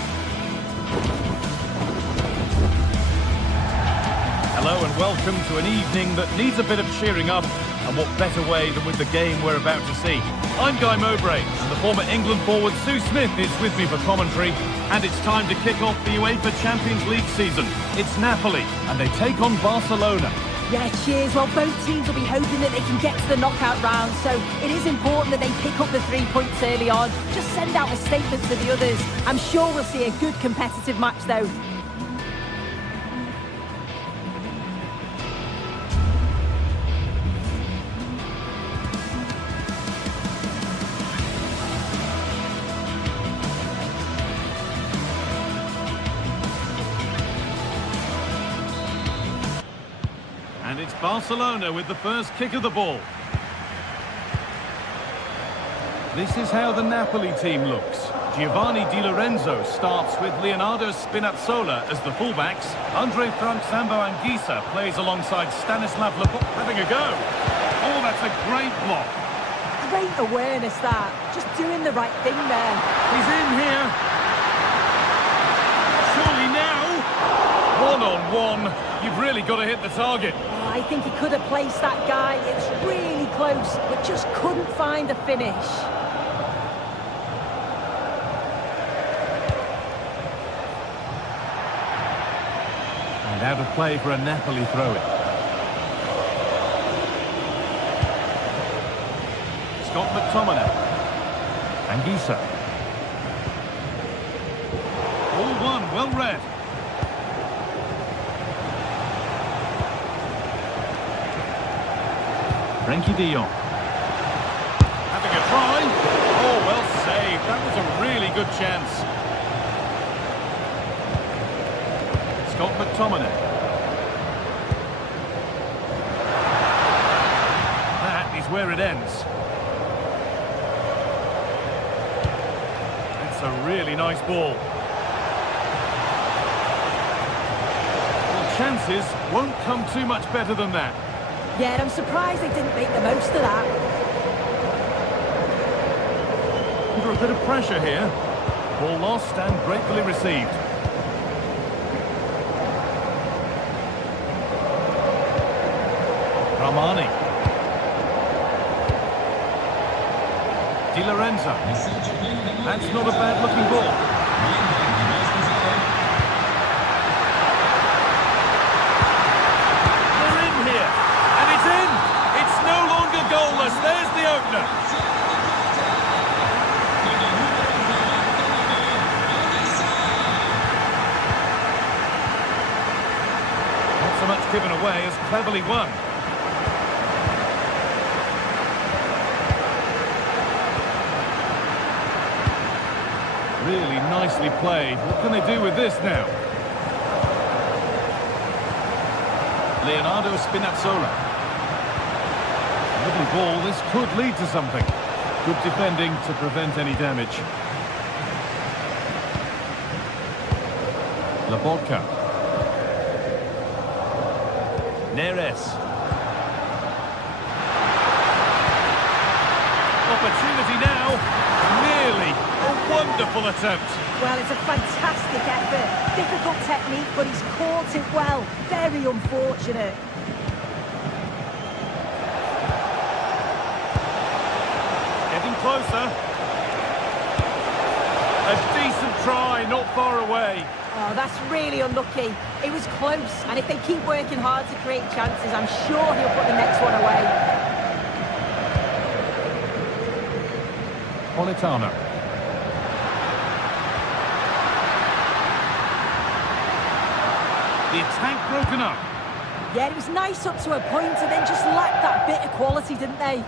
Hello and welcome to an evening that needs a bit of cheering up, and what better way than with the game we're about to see. I'm Guy Mowbray, and the former England forward Sue Smith is with me for commentary, and it's time to kick off the UEFA Champions League season. It's Napoli, and they take on Barcelona. Yeah, cheers. Well, both teams will be hoping that they can get to the knockout round, so it is important that they pick up the 3 points early on. Just send out a statement to the others. I'm sure we'll see a good competitive match, though. And it's Barcelona with the first kick of the ball. This is how the Napoli team looks. Giovanni Di Lorenzo starts with Leonardo Spinazzola as the fullbacks. Andre Frank Sambo Anguissa plays alongside Stanislav Lepot, having a go. Oh, that's a great block. Great awareness, that. Just doing the right thing there. He's in here. Surely now. One-on-one. You've really got to hit the target. Oh, I think he could have placed that guy. It's really close, but just couldn't find a finish. And out of play for a Napoli throw-in. Scott McTominay. Anguissa. All one, well read. Frankie de Jong. Having a try. Oh, well saved. That was a really good chance. Scott McTominay. That is where it ends. It's a really nice ball. Well, chances won't come too much better than that. Yeah, I'm surprised they didn't make the most of that. Under a bit of pressure here. Ball lost and gratefully received. Ramani. Di Lorenzo. That's not a bad-looking ball. They're in here, and it's in. It's no longer goalless. There's the opener. Not so much given away as cleverly won. Really nicely played. What can they do with this now? Leonardo Spinazzola. Lovely ball. This could lead to something. Good defending to prevent any damage. Laporta. Neres. Opportunity now. Nearly. A wonderful attempt. Well, it's a fantastic effort. Difficult technique, but he's caught it well. Very unfortunate. Getting closer. A decent try, not far away. Oh, that's really unlucky. It was close, and if they keep working hard to create chances, I'm sure he'll put the next one away. Politano. The attack broken up. Yeah, it was nice up to a point, and then just lacked that bit of quality, didn't they?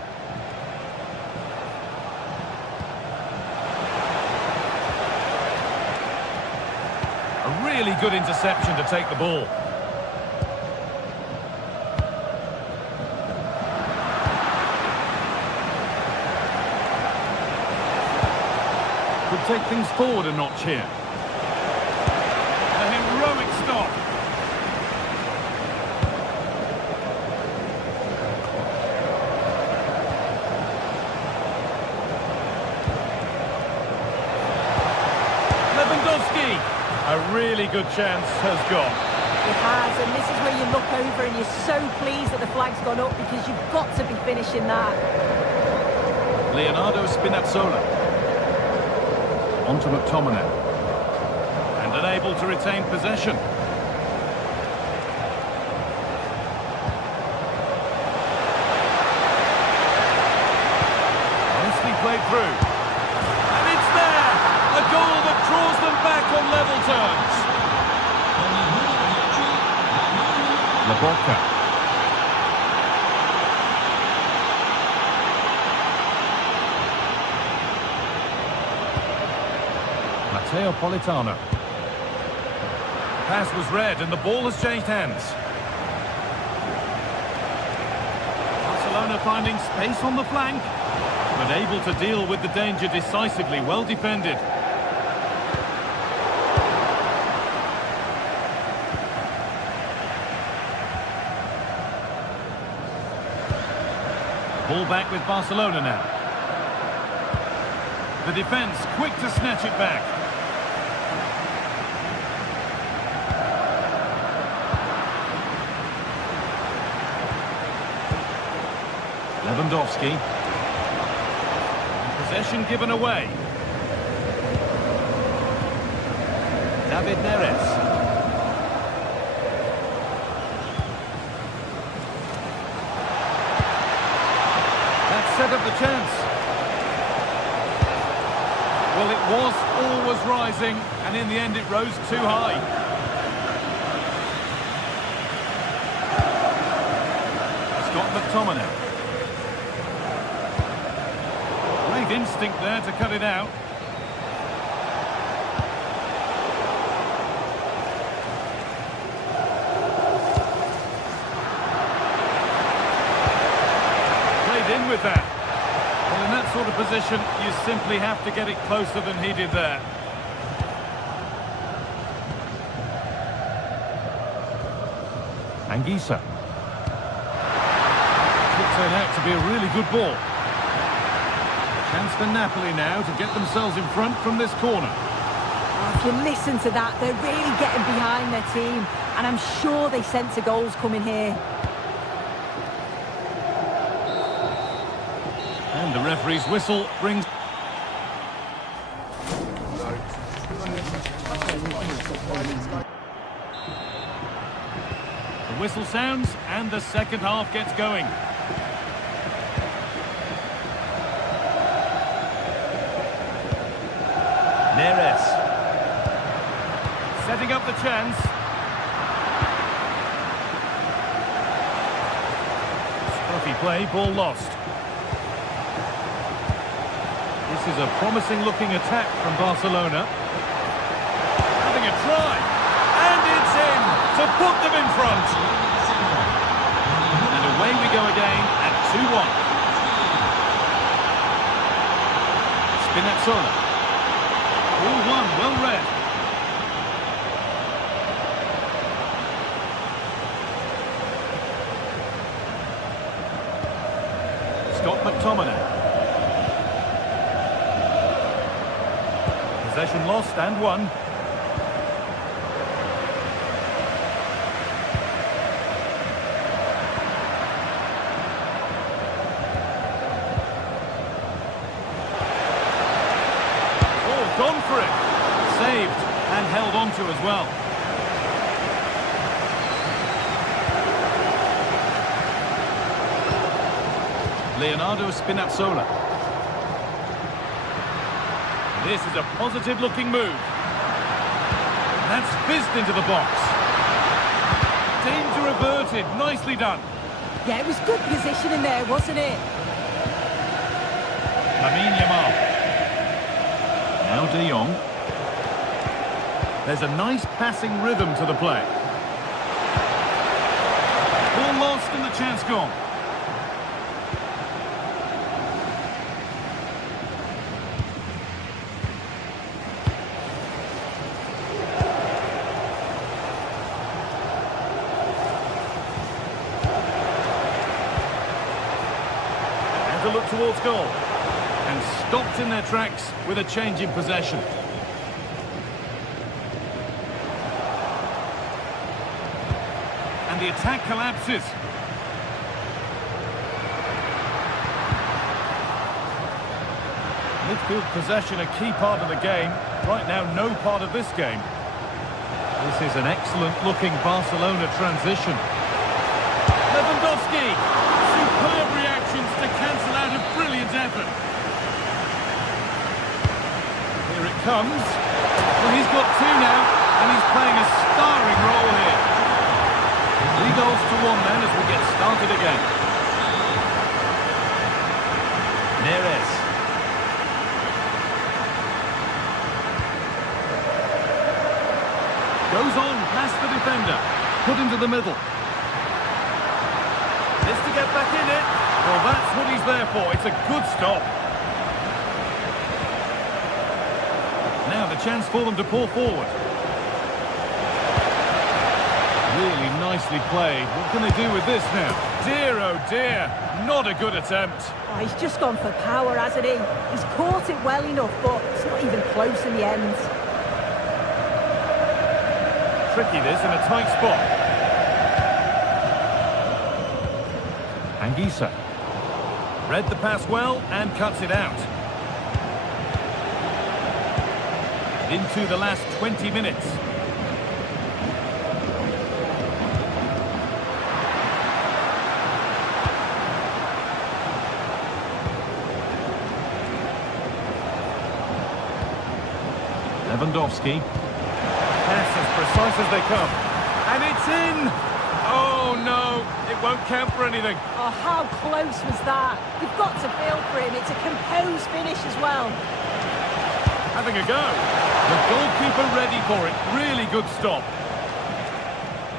A really good interception to take the ball. Could take things forward a notch here. A heroic stop. Lewandowski. A really good chance has gone. It has, and this is where you look over and you're so pleased that the flag's gone up because you've got to be finishing that. Leonardo Spinazzola. On to McTominay. And unable to retain possession. Nicely played through. And it's there! A goal that draws them back on level terms. Laporta. Matteo Politano. Pass was read and the ball has changed hands. Barcelona finding space on the flank, but able to deal with the danger decisively. Well defended. Ball back with Barcelona now. The defence quick to snatch it back. Lewandowski. Possession given away. David Neres. That set up the chance. Well, it was always rising, and in the end it rose too high. Scott McTominay. Great instinct there to cut it out. In with that. Well, in that sort of position, you simply have to get it closer than he did there. Anguissa. Could turn out to be a really good ball. Chance for Napoli now to get themselves in front from this corner. If you listen to that, they're really getting behind their team, and I'm sure they sense a goal's coming here. And the referee's whistle brings... The whistle sounds and the second half gets going. Neres. Setting up the chance. Scruffy play, ball lost. This is a promising-looking attack from Barcelona. Having a try. And it's in to put them in front. And away we go again at 2-1. Spinazzola. All one, well read. Scott McTominay. Possession lost and won. Oh, gone for it. Saved and held on to as well. Leonardo Spinazzola. This is a positive-looking move. That's fizzed into the box. Danger averted. Nicely done. Yeah, it was good positioning there, wasn't it? Lamine Yamal. Now De Jong. There's a nice passing rhythm to the play. Ball lost and the chance gone. To look towards goal and stopped in their tracks with a change in possession. And the attack collapses. Midfield possession a key part of the game. Right now, no part of this game. This is an excellent looking Barcelona transition. Lewandowski. Superb reactions to cancel out a brilliant effort. Here it comes. Well, he's got two now, and he's playing a starring role here. 3 goals to 1 then as we get started again. Neres. Goes on past the defender. Put into the middle. This to get back in it. Well, that's what he's there for. It's a good stop. Now the chance for them to pull forward. Really nicely played. What can they do with this now? Dear, oh dear. Not a good attempt. Oh, he's just gone for power, hasn't he? He's caught it well enough, but it's not even close in the end. Tricky this in a tight spot. Anguissa. Read the pass well and cuts it out. Into the last 20 minutes. Lewandowski. Pass as precise as they come. And it's in! Oh no, it won't count for anything. Oh, how close was that? You've got to feel for him. It's a composed finish as well. Having a go. The goalkeeper ready for it. Really good stop.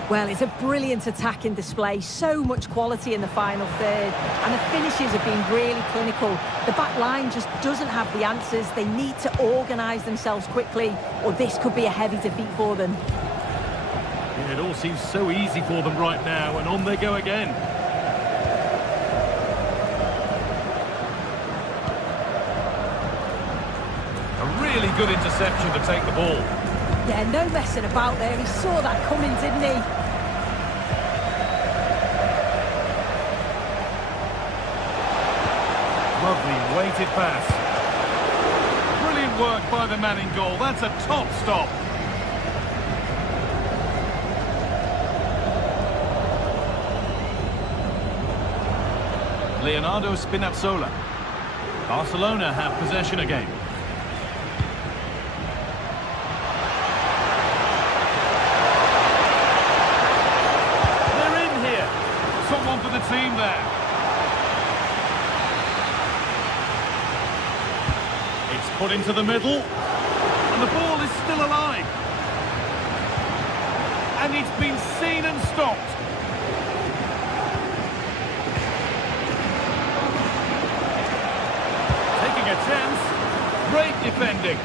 Well, it's a brilliant attacking display. So much quality in the final third. And the finishes have been really clinical. The back line just doesn't have the answers. They need to organise themselves quickly, or this could be a heavy defeat for them. Yeah, it all seems so easy for them right now, and on they go again. A really good interception to take the ball. Yeah, no messing about there. He saw that coming, didn't he? Lovely weighted pass. Brilliant work by the man in goal. That's a top stop. Leonardo Spinazzola. Barcelona have possession again. They're in here. Someone for the team there. It's put into the middle. And the ball is still alive. And it's been seen and stopped. A chance. Great defending.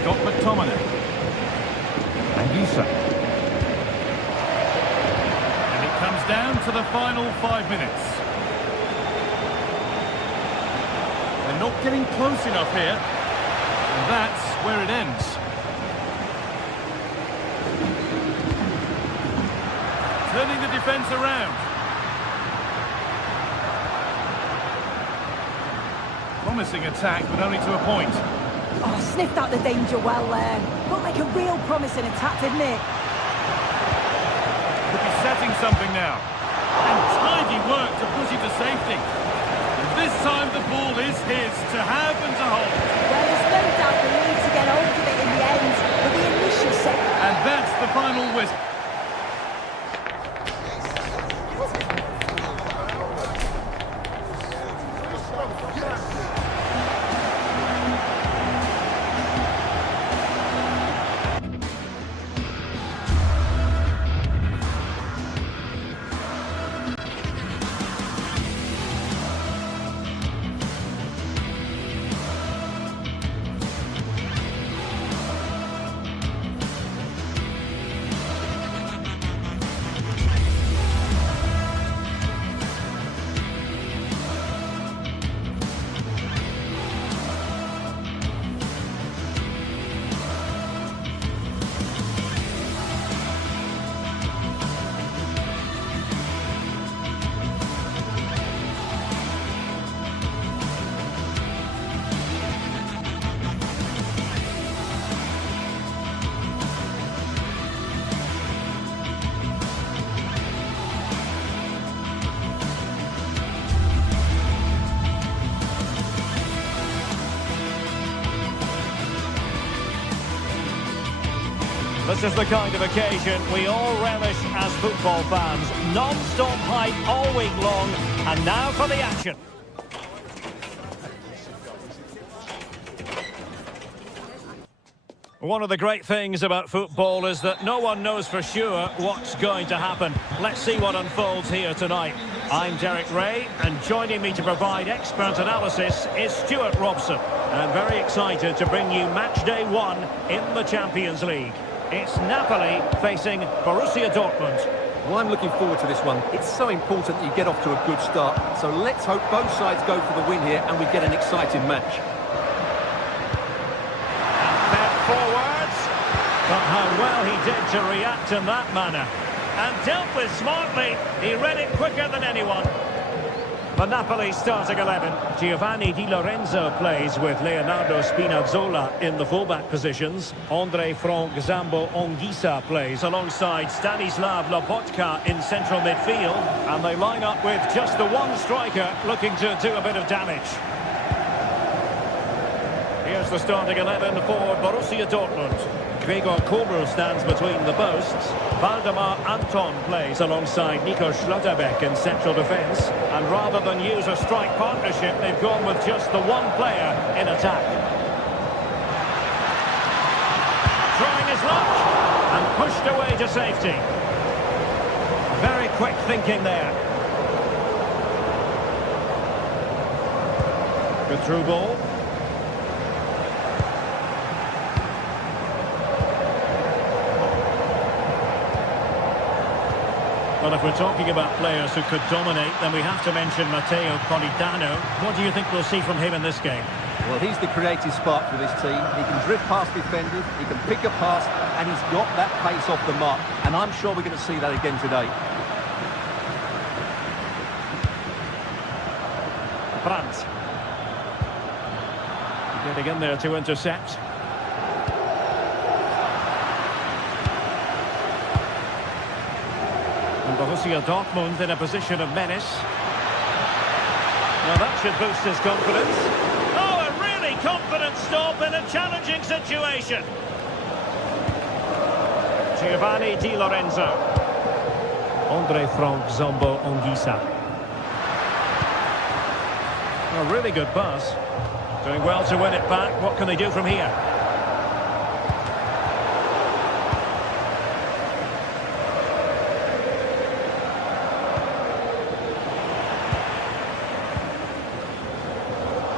Scott McTominay. Anguissa. And it comes down to the final 5 minutes. They're not getting close enough here. And that's where it ends. Turning the defence around. Promising attack, but only to a point. Oh, sniffed out the danger well there. Looked like a real promising attack, didn't it? Could be setting something now. And tidy work to push it to safety. And this time the ball is his to have and to hold. Well, there's no doubt they need to get hold of it in the end, but the initial set... And that's the final whistle. This is the kind of occasion we all relish as football fans. Non-stop hype all week long, and now for the action. One of the great things about football is that no one knows for sure what's going to happen. Let's see what unfolds here tonight. I'm Derek Ray, and joining me to provide expert analysis is Stuart Robson. And I'm very excited to bring you match day 1 in the Champions League. It's Napoli facing Borussia Dortmund. Well, I'm looking forward to this one. It's so important that you get off to a good start. So let's hope both sides go for the win here and we get an exciting match. And fed forwards. But how well he did to react in that manner. And dealt with smartly. He read it quicker than anyone. The Napoli starting 11. Giovanni Di Lorenzo plays with Leonardo Spinazzola in the fullback positions. Andre Frank Zambo Anguissa plays alongside Stanislav Lobotka in central midfield. And they line up with just the one striker looking to do a bit of damage. Here's the starting 11 for Borussia Dortmund. Gregor Kobel stands between the posts. Valdemar Anton plays alongside Nico Schlotterbeck in central defence. And rather than use a strike partnership, they've gone with just the one player in attack. Trying his luck and pushed away to safety. Very quick thinking there. Good through ball. Well, if we're talking about players who could dominate, then we have to mention Matteo Politano. What do you think we'll see from him in this game? Well, he's the creative spark for this team. He can drift past defenders, he can pick a pass, and he's got that pace off the mark. And I'm sure we're going to see that again today. Brandt. Getting in there to intercept. Borussia Dortmund in a position of menace. Now that should boost his confidence. Oh, a really confident stop in a challenging situation. Giovanni Di Lorenzo. Andre Frank Zambo Anguissa. A really good pass. Doing well to win it back. What can they do from here?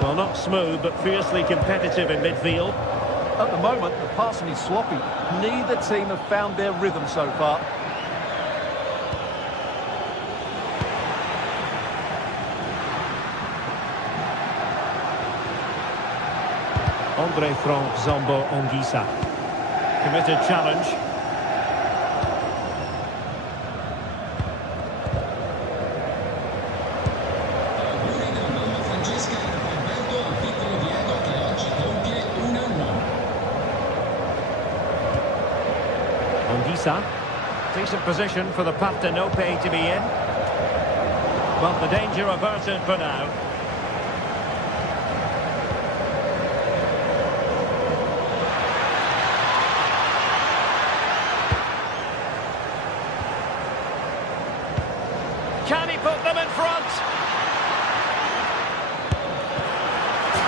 Well, not smooth, but fiercely competitive in midfield. At the moment, the passing is sloppy. Neither team have found their rhythm so far. Andre Frank Zambo Anguissa. Committed challenge. Anguissa. Decent position for the Partenope to be in. Well, the danger averted for now. Can he put them in front?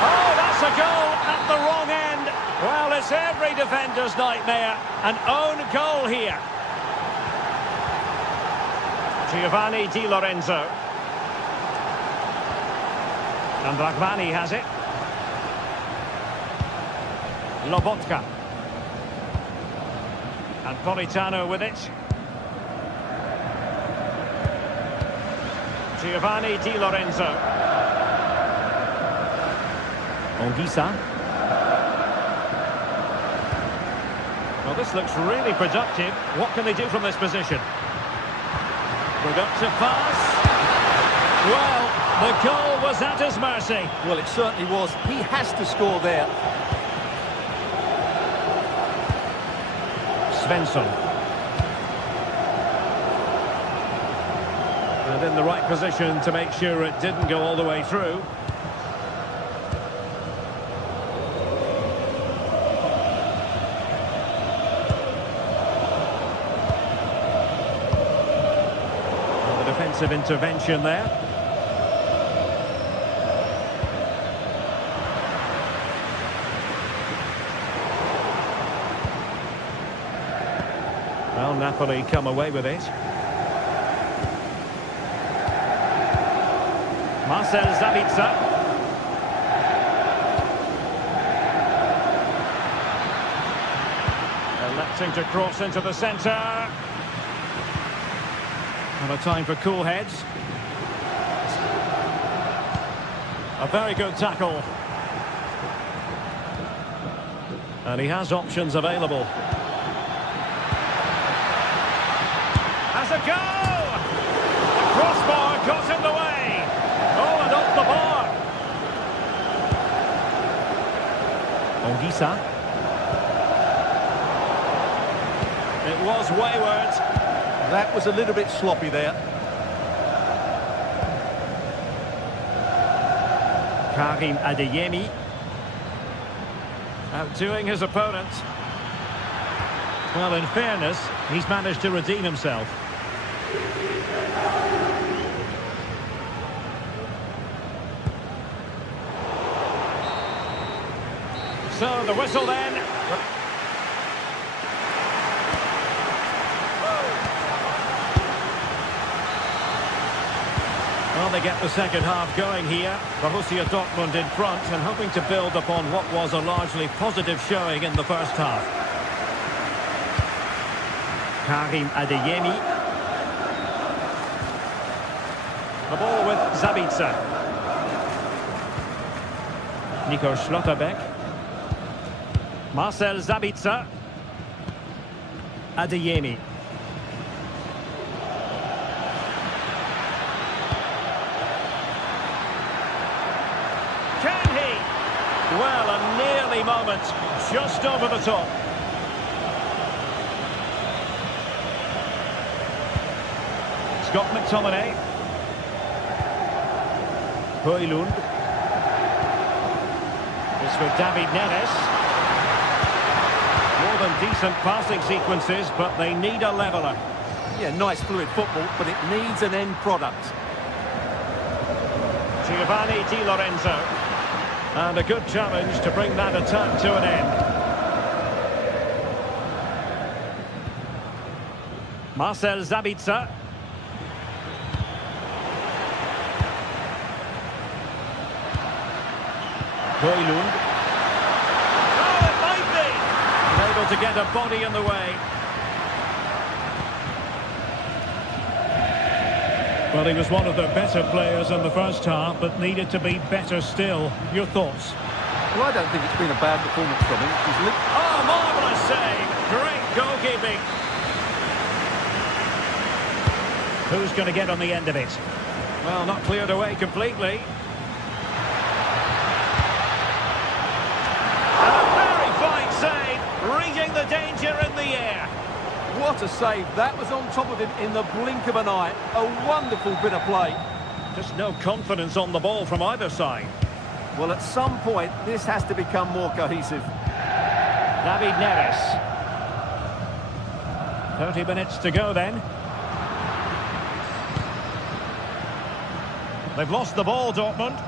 Oh, that's a goal at the wrong end. Well, it's every defender's nightmare. An own goal here. Giovanni Di Lorenzo. And Ragvani has it. Lobotka. And Politano with it. Giovanni Di Lorenzo. Anguissa. Well, this looks really productive. What can they do from this position? Productive pass. Well, the goal was at his mercy. Well, it certainly was. He has to score there. Svensson. And in the right position to make sure it didn't go all the way through. And the defensive intervention there. Well, Napoli come away with it. Marcel Sabitzer. Electing to cross into the centre. And a time for cool heads. A very good tackle. And he has options available. Has a go! The crossbar got in the way. Oh, and off the bar. Ongisa. It was wayward. That was a little bit sloppy there. Karim Adeyemi. Outdoing his opponent. Well, in fairness, he's managed to redeem himself. So, the whistle then. Well, they get the second half going here. Borussia Dortmund in front and hoping to build upon what was a largely positive showing in the first half. Karim Adeyemi. The ball with Sabitzer. Nico Schlotterbeck. Marcel Sabitzer. Adeyemi. Can he? Well, a nearly moment, just over the top. Scott McTominay. Højlund. It's with David Neres. More than decent passing sequences, but they need a leveller. Yeah, nice fluid football, but it needs an end product. Giovanni Di Lorenzo. And a good challenge to bring that attack to an end. Marcel Sabitzer. Højlund. Oh, it might be! Able to get a body in the way. Well, he was one of the better players in the first half, but needed to be better still. Your thoughts? Well, I don't think it's been a bad performance from him. Oh, marvellous save! Great goalkeeping. Who's going to get on the end of it? Well, not cleared away completely. And a very fine save, reading the danger in the air. What a save. That was on top of him in the blink of an eye. A wonderful bit of play. Just no confidence on the ball from either side. Well, at some point, this has to become more cohesive. David Neres. 30 minutes to go then. They've lost the ball, Dortmund.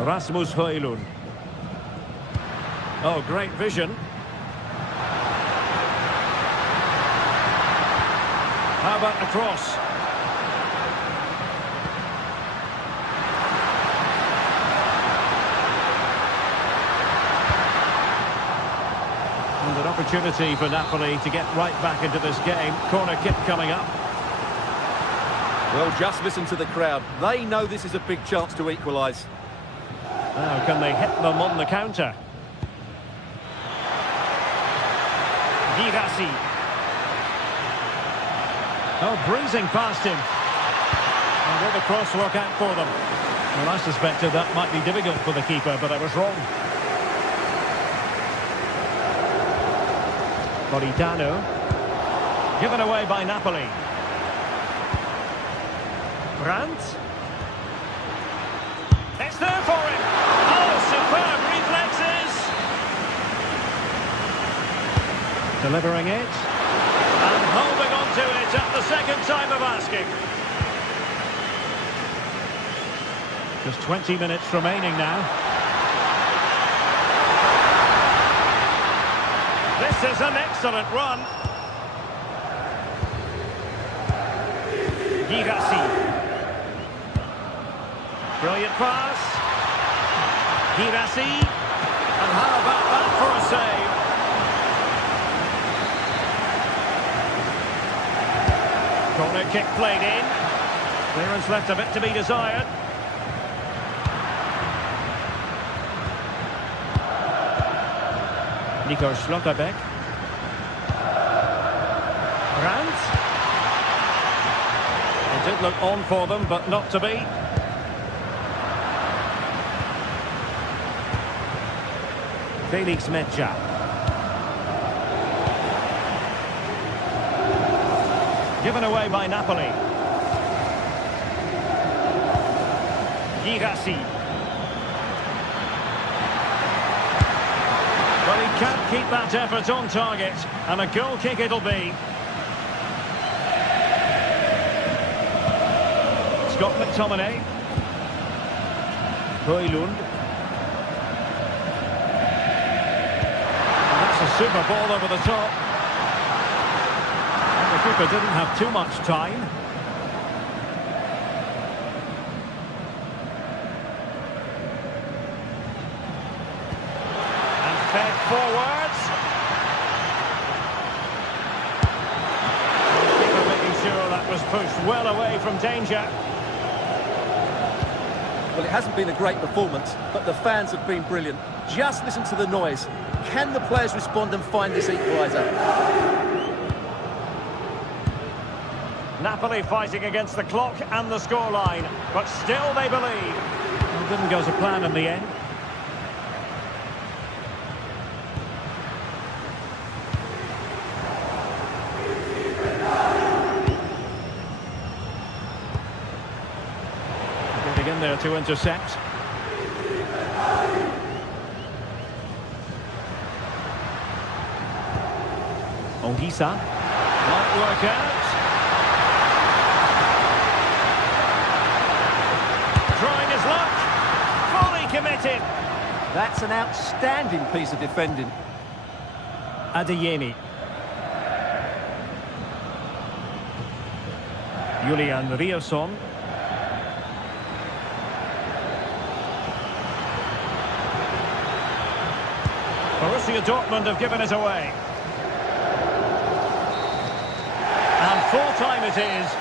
Rasmus Højlund. Oh, great vision. How about the cross? And an opportunity for Napoli to get right back into this game. Corner kick coming up. Well, just listen to the crowd. They know this is a big chance to equalise. Now, can they hit them on the counter? Girassi. Oh, breezing past him. And will the cross work out for them? Well, I suspected that might be difficult for the keeper, but I was wrong. Politano. Given away by Napoli. Brandt. It's there for him. Oh, superb reflexes. Delivering it. And holding on to it at the second time of asking. Just 20 minutes remaining now. This is an excellent run. Girassi. Brilliant pass. Girassi. And how about that for a save? Corner kick played in. Clearance left a bit to be desired. Nico Schlotterbeck. Brandt. It did look on for them, but not to be. Felix Mejia. Given away by Napoli. Girassi. Well, he can't keep that effort on target, and a goal kick it'll be. Scott McTominay. Højlund. That's a super ball over the top. And the keeper didn't have too much time. Fed forwards. Keeper making sure that was pushed well away from danger. Well, it hasn't been a great performance, but the fans have been brilliant. Just listen to the noise. Can the players respond and find this equaliser? Napoli fighting against the clock and the scoreline, but still they believe. It didn't go to plan in the end. Getting in there to intercept. Ongisa. Might work out. Trying his luck. Fully committed. That's an outstanding piece of defending. Adeyemi. Julian Rierson. Borussia Dortmund have given it away. And full time it is.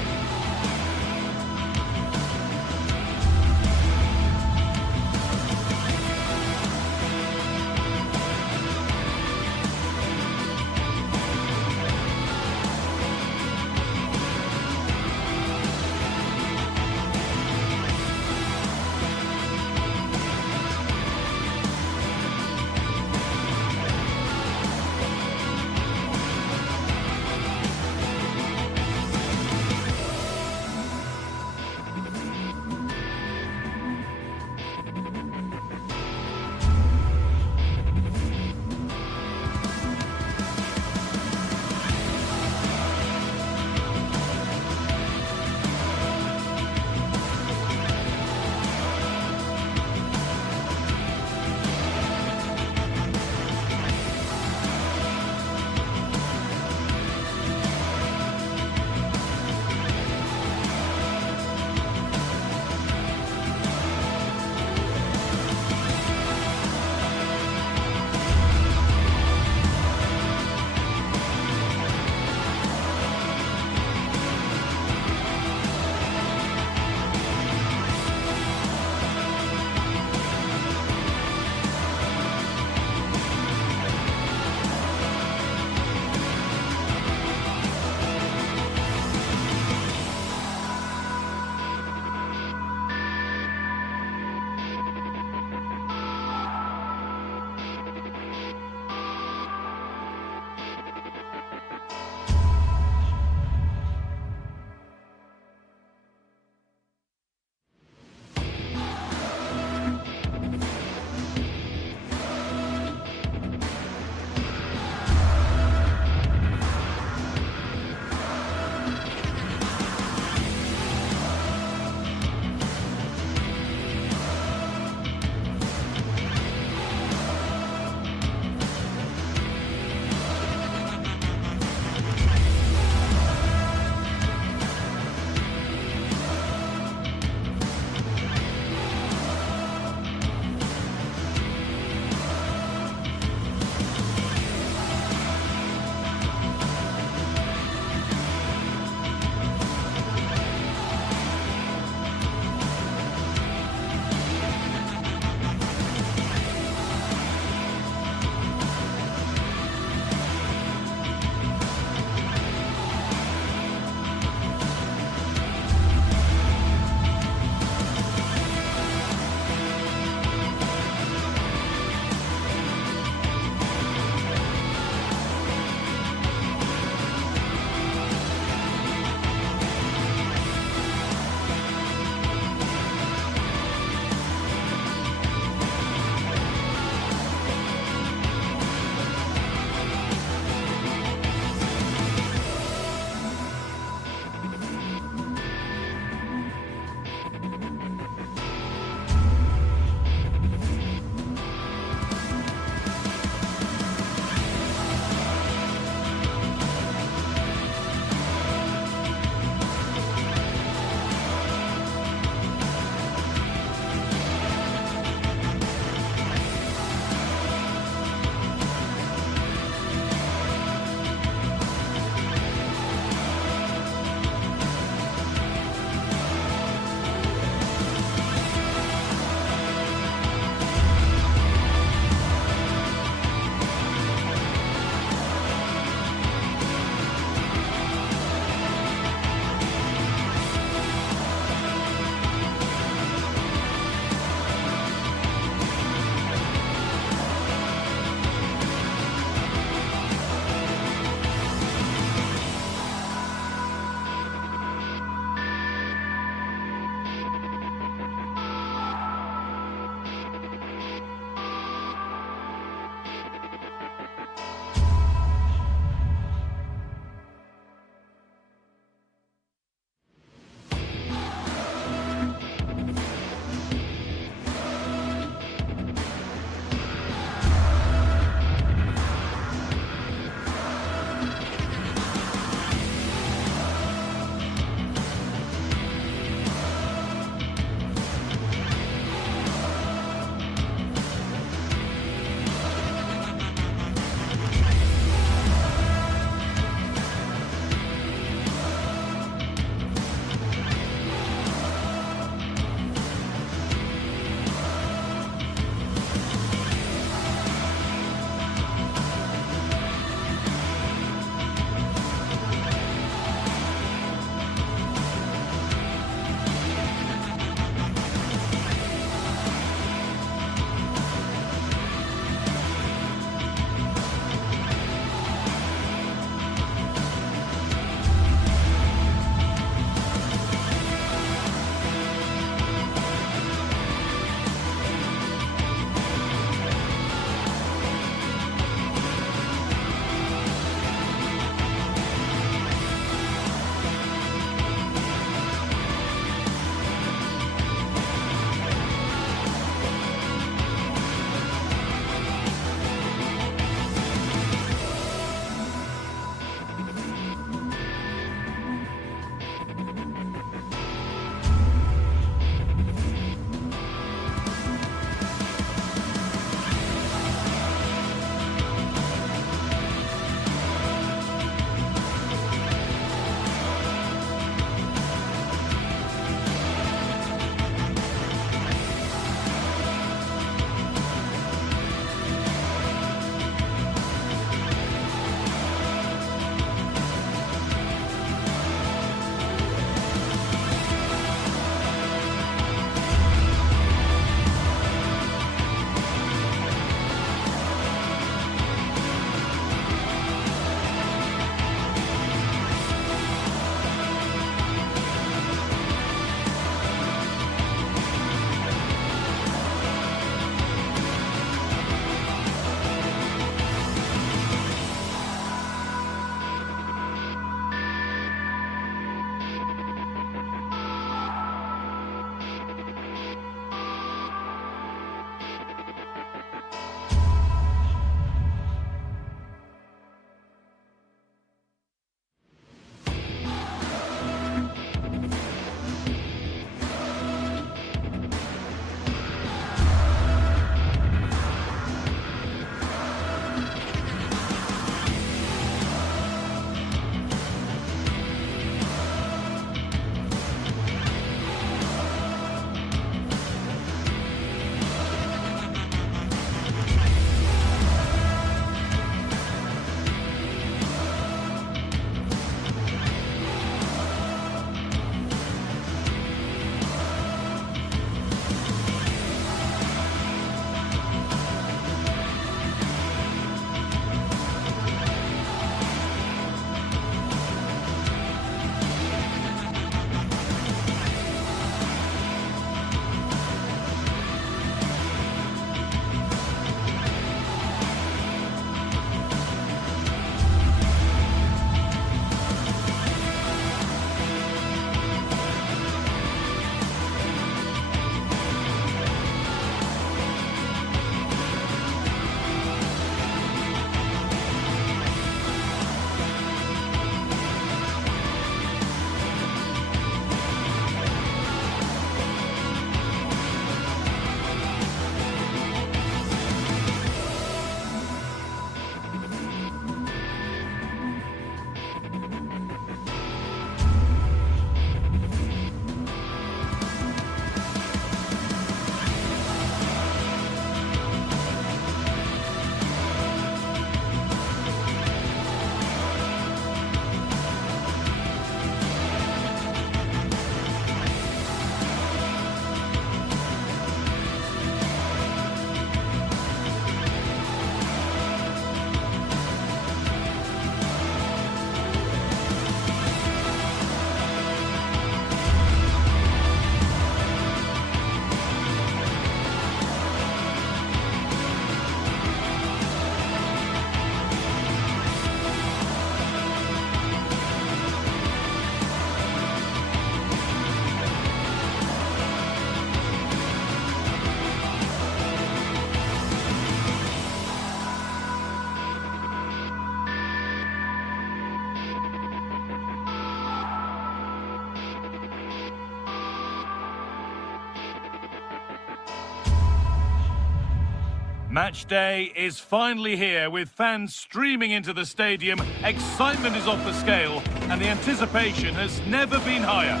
Match day is finally here with fans streaming into the stadium, excitement is off the scale and the anticipation has never been higher.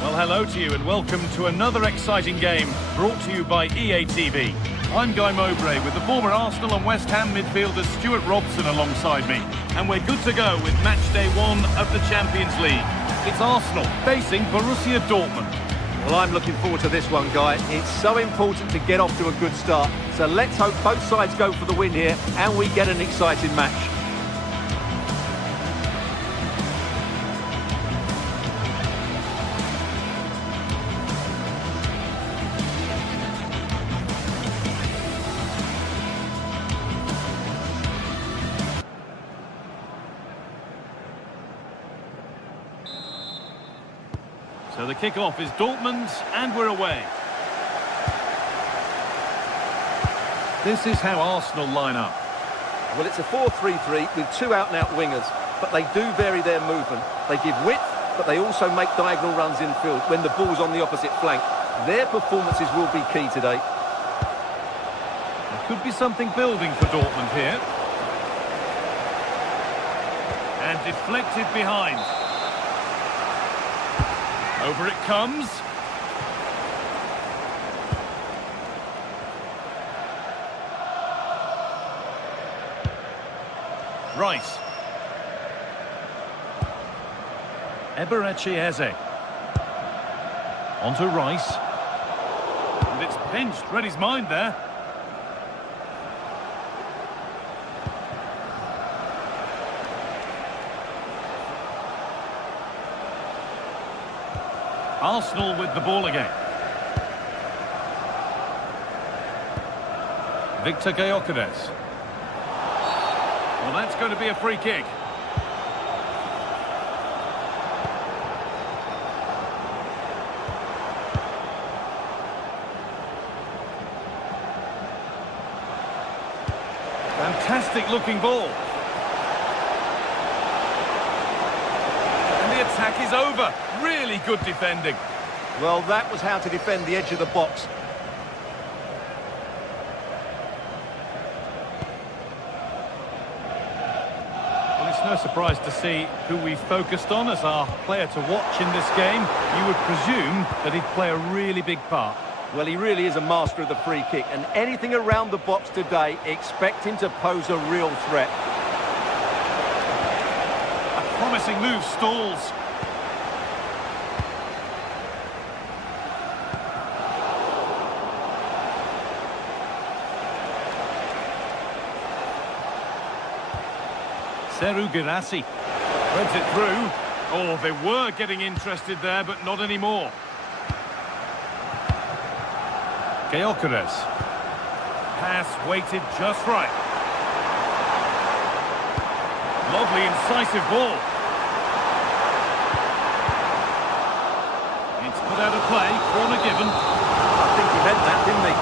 Well, hello to you and welcome to another exciting game brought to you by EA TV. I'm Guy Mowbray with the former Arsenal and West Ham midfielder Stuart Robson alongside me. And we're good to go with match day 1 of the Champions League. It's Arsenal facing Borussia Dortmund. Well, I'm looking forward to this one, Guy. It's so important to get off to a good start. So let's hope both sides go for the win here and we get an exciting match. So the kick-off is Dortmund, and we're away. This is how Arsenal line up. Well, it's a 4-3-3 with two out-and-out wingers, but they do vary their movement. They give width, but they also make diagonal runs infield when the ball's on the opposite flank. Their performances will be key today. There could be something building for Dortmund here. And deflected behind. Over it comes. Rice. Eberechi Eze. Onto Rice. And it's pinched. Read his mind there. Arsenal with the ball again. Victor Gyökeres. Well, that's going to be a free kick. Fantastic looking ball. And the attack is over. Really good defending. Well, that was how to defend the edge of the box. Well, it's no surprise to see who we focused on as our player to watch in this game. You would presume that he'd play a really big part. Well, he really is a master of the free kick, and anything around the box today, expect him to pose a real threat. A promising move stalls. Seru Girassi threads it through. Oh, they were getting interested there, but not anymore. Gyökeres. Pass weighted just right. Lovely incisive ball. It's put out of play. Corner given. I think he meant that, didn't he?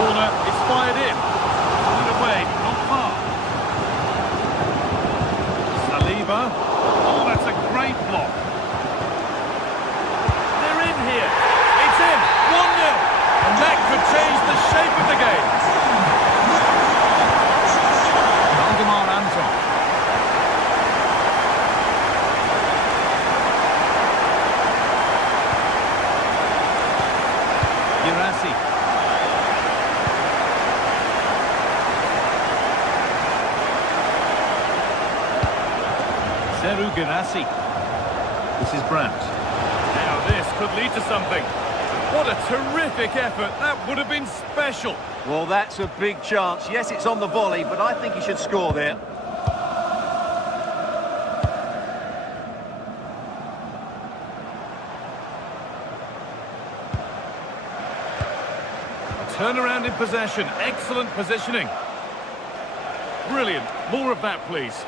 Corner is fired in. Put away, not far. Oh, that's a great block. They're in here. It's in. 1-0. And that could change the shape of the game. Valdemar Anton. Girassi. Seru Girassi. This is Brandt. Now this could lead to something. What a terrific effort. That would have been special. Well, that's a big chance. Yes, it's on the volley, but I think he should score there. A turnaround in possession. Excellent positioning. Brilliant. More of that, please.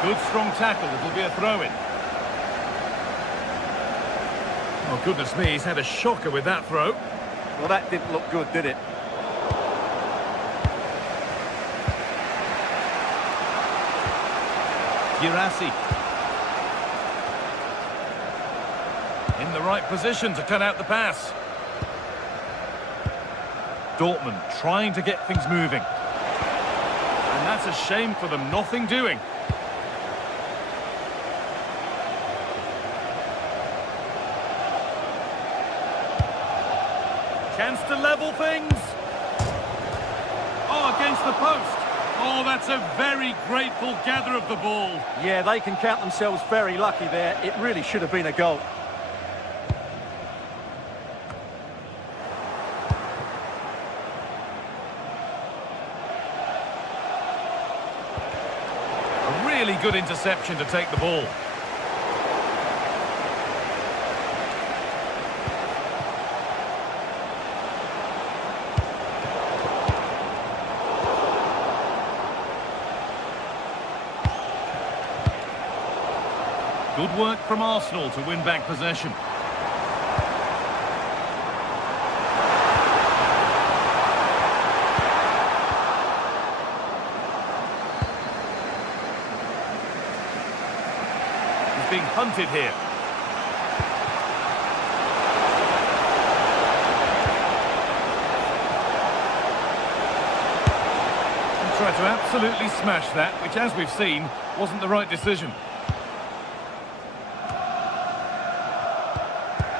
Good strong tackle, it'll be a throw-in. Oh, goodness me, he's had a shocker with that throw. Well, that didn't look good, did it? Girassi. In the right position to cut out the pass. Dortmund trying to get things moving. And that's a shame for them, nothing doing. Chance to level things. Oh, against the post. Oh, that's a very grateful gather of the ball. Yeah, they can count themselves very lucky there. It really should have been a goal. A really good interception to take the ball. Good work from Arsenal to win back possession. He's being hunted here. And tried to absolutely smash that, which, as we've seen, wasn't the right decision.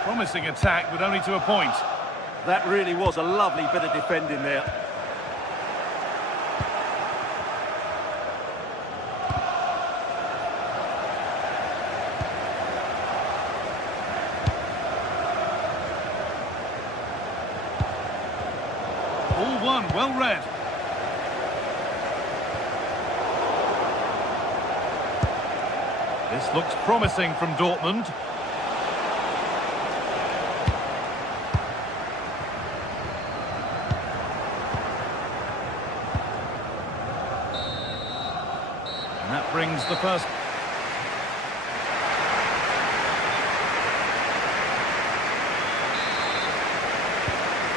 Promising attack, but only to a point. That really was a lovely bit of defending there. All one, well read. This looks promising from Dortmund. And that brings the first.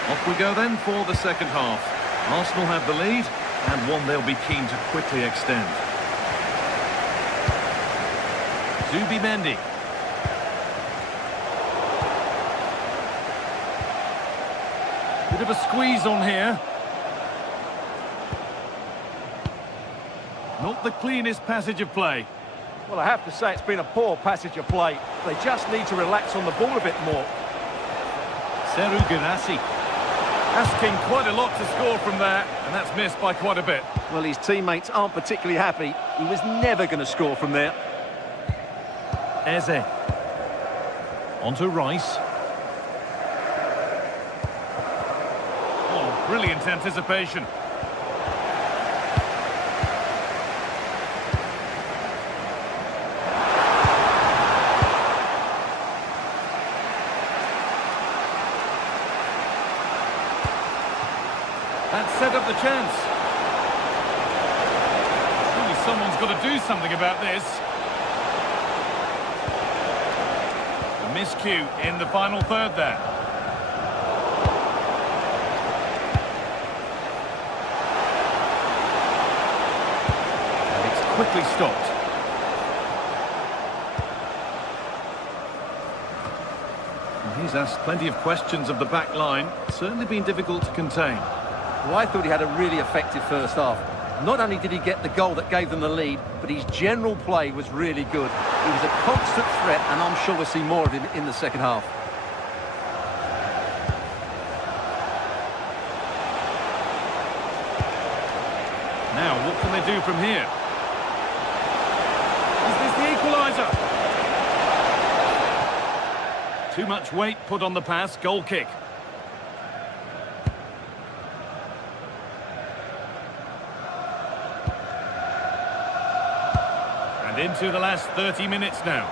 Off we go then for the second half. Arsenal have the lead, and one they'll be keen to quickly extend. Zubimendi. Bit of a squeeze on here. Not the cleanest passage of play. Well, I have to say it's been a poor passage of play. They just need to relax on the ball a bit more. Seru Girassi. Asking quite a lot to score from there, and that's missed by quite a bit. Well, his teammates aren't particularly happy. He was never going to score from there. Eze. On to Rice. Oh, brilliant anticipation. That set up the chance. Surely someone's got to do something about this. A miscue in the final third there. And it's quickly stopped. And he's asked plenty of questions of the back line. It's certainly been difficult to contain. Well, I thought he had a really effective first half. Not only did he get the goal that gave them the lead, but his general play was really good. He was a constant threat, and I'm sure we'll see more of him in the second half. Now, what can they do from here? Is this the equaliser? Too much weight put on the pass, goal kick. And into the last 30 minutes now.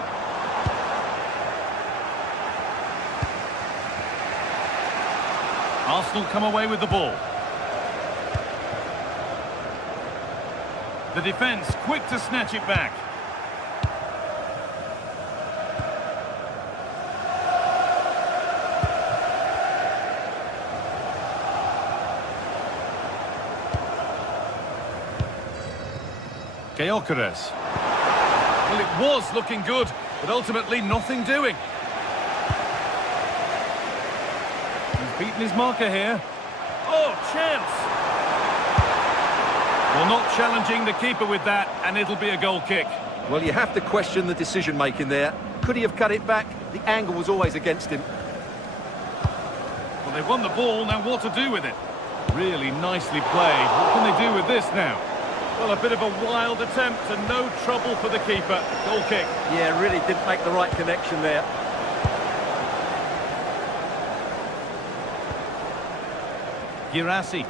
Arsenal come away with the ball. The defence quick to snatch it back. Gyökeres. Well, it was looking good, but ultimately nothing doing. He's beaten his marker here. Oh, chance! Well, not challenging the keeper with that, and it'll be a goal kick. Well, you have to question the decision-making there. Could he have cut it back? The angle was always against him. Well, they've won the ball, now what to do with it? Really nicely played. What can they do with this now? Well, a bit of a wild attempt and no trouble for the keeper. Goal kick. Yeah, really didn't make the right connection there. Girassi.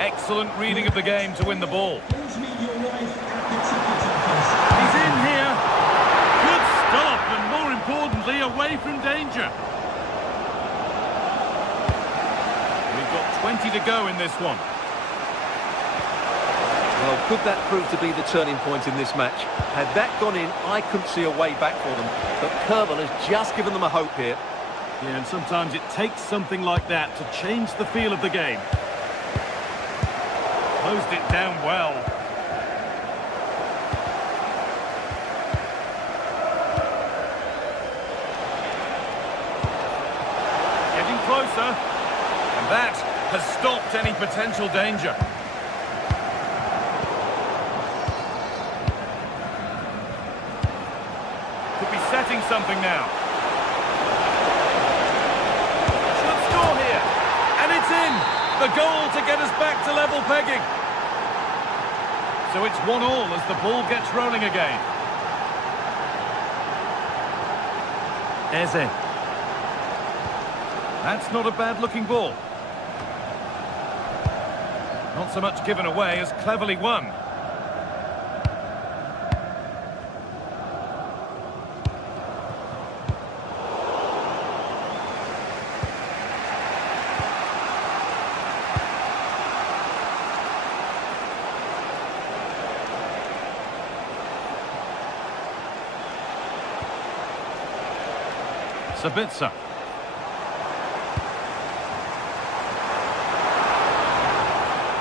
Excellent reading of the game to win the ball. Please meet your wife at the ticket office. He's in here. Good stop, and more importantly, away from danger. We've got 20 to go in this one. Well, could that prove to be the turning point in this match? Had that gone in, I couldn't see a way back for them. But Kerbal has just given them a hope here. Yeah, and sometimes it takes something like that to change the feel of the game. Closed it down well. Getting closer. And that has stopped any potential danger. Could be setting something now. Should score here. And it's in. The goal to get us back to level pegging. So it's 1-1 as the ball gets rolling again. Eze. That's not a bad-looking ball. Not so much given away as cleverly won. Sabitzer.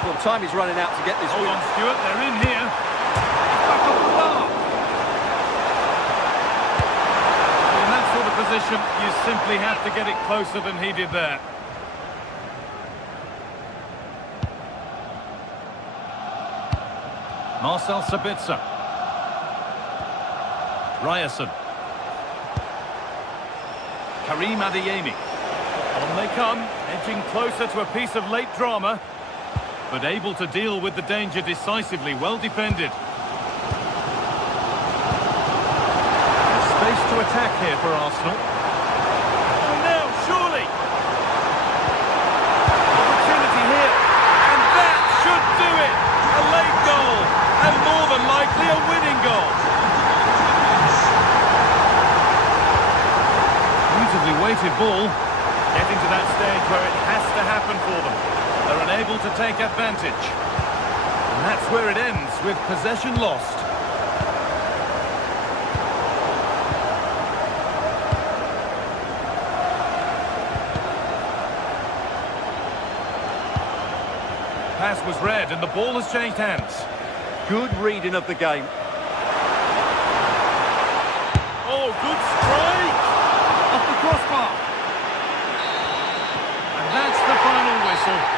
Well, time is running out to get this Hold win. on, Stuart, they're in here. In that sort of position, you simply have to get it closer than he did there. Marcel Sabitzer. Ryerson. Karim Adeyemi. On they come, edging closer to a piece of late drama, but able to deal with the danger decisively, well defended. Space to attack here for Arsenal. Oh, now, surely! Opportunity here, and that should do it! A late goal, and more than likely a winning goal. Beautifully weighted ball, getting to that stage where it has to happen for them. They're unable to take advantage. And that's where it ends, with possession lost. Pass was read and the ball has changed hands. Good reading of the game. Oh, good strike! Off the crossbar. And that's the final whistle.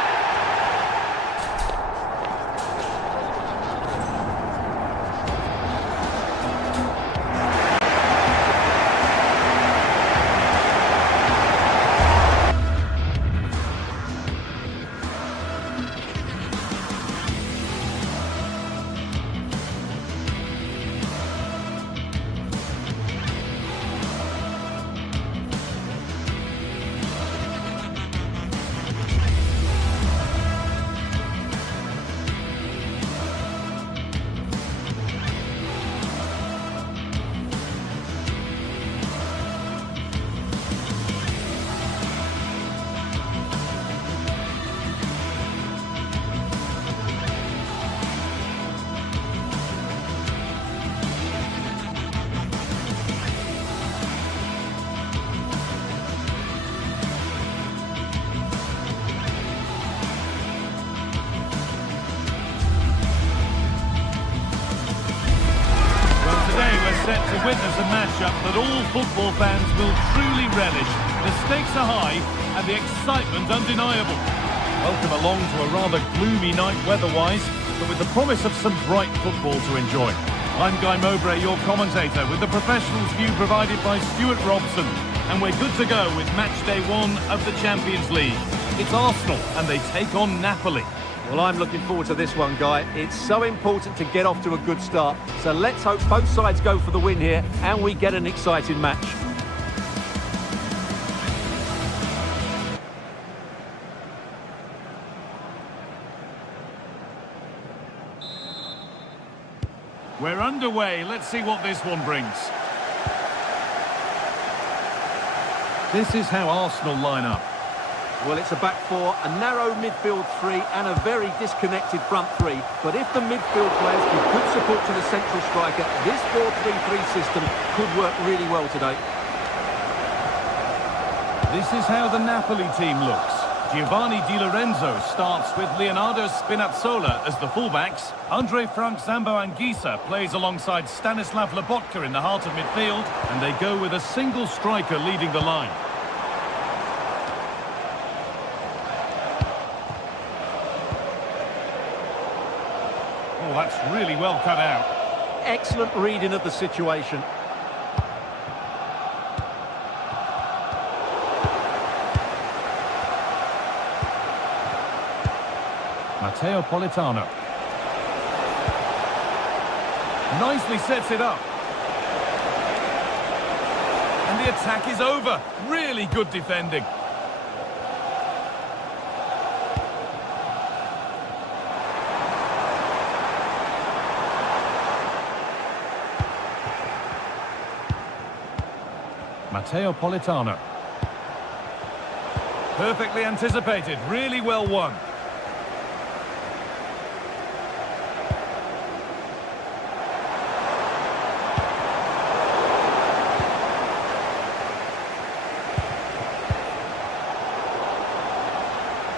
witness a matchup that all football fans will truly relish. The stakes are high and the excitement undeniable. Welcome along to a rather gloomy night weather-wise, but with the promise of some bright football to enjoy. I'm Guy Mowbray, your commentator, with the professionals' view provided by Stuart Robson. And we're good to go with match day 1 of the Champions League. It's Arsenal and they take on Napoli. Well, I'm looking forward to this one, Guy. It's so important to get off to a good start. So let's hope both sides go for the win here and we get an exciting match. We're underway. Let's see what this one brings. This is how Arsenal line up. Well, it's a back four, a narrow midfield three and a very disconnected front three. But if the midfield players give good support to the central striker, this 4-3-3 system could work really well today. This is how the Napoli team looks. Giovanni Di Lorenzo starts with Leonardo Spinazzola as the fullbacks. Andre Frank Zambo Anguissa plays alongside Stanislav Lobotka in the heart of midfield. And they go with a single striker leading the line. Oh, that's really well cut out. Excellent reading of the situation. Matteo Politano. Nicely sets it up. And the attack is over. Really good defending. Matteo Politano. Perfectly anticipated. Really well won.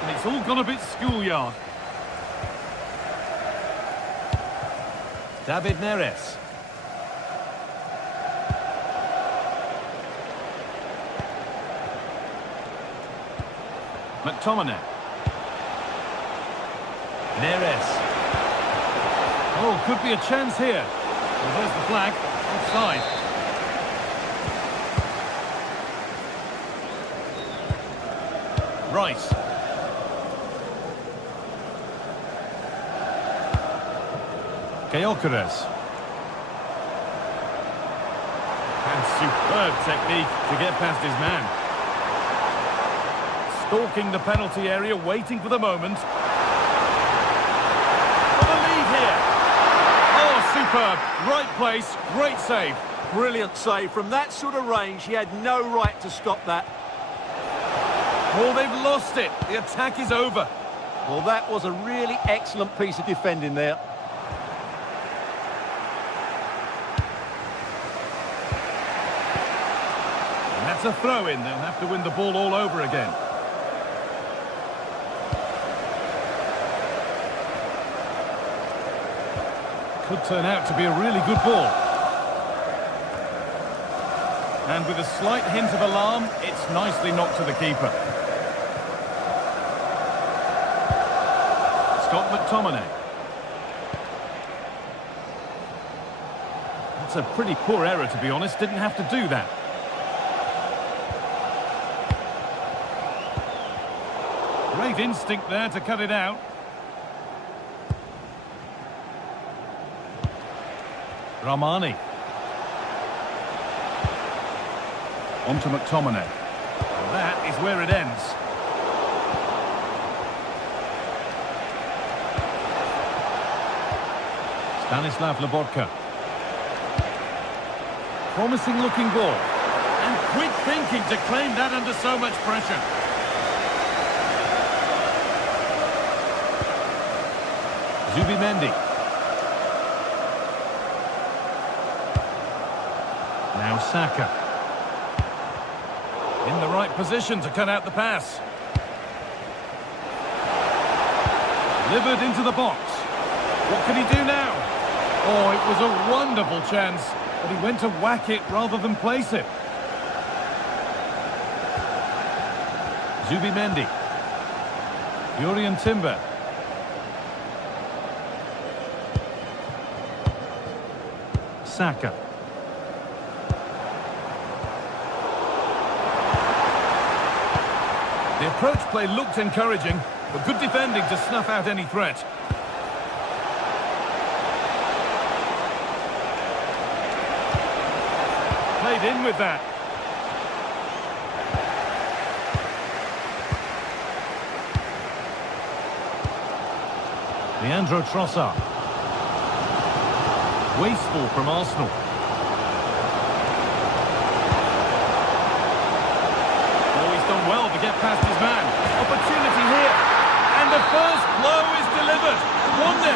It's all gone a bit schoolyard. David Neres. McTominay. Neres. Oh, could be a chance here. Well, there's the flag. Offside. Rice. Gyökeres. And superb technique to get past his man. Stalking the penalty area, waiting for the moment. For the lead here. Oh, superb. Right place, great save. Brilliant save. From that sort of range, he had no right to stop that. Oh, they've lost it. The attack is over. Well, that was a really excellent piece of defending there. And that's a throw-in. They'll have to win the ball all over again. Could turn out to be a really good ball. And with a slight hint of alarm, it's nicely knocked to the keeper. Scott McTominay. That's a pretty poor error, to be honest. Didn't have to do that. Great instinct there to cut it out. Ramani. On to McTominay. And that is where it ends. Stanislav Lobotka. Promising looking ball. And quick thinking to claim that under so much pressure. Zubimendi. Now Saka. In the right position to cut out the pass. Delivered into the box. What can he do now? Oh, it was a wonderful chance, but he went to whack it rather than place it. Zubimendi. Jurriën Timber. Saka. The approach play looked encouraging, but good defending to snuff out any threat. Played in with that. Leandro Trossard. Wasteful from Arsenal. Oh, he's done well to get past his man. Opportunity here. And the first blow is delivered. 1-0.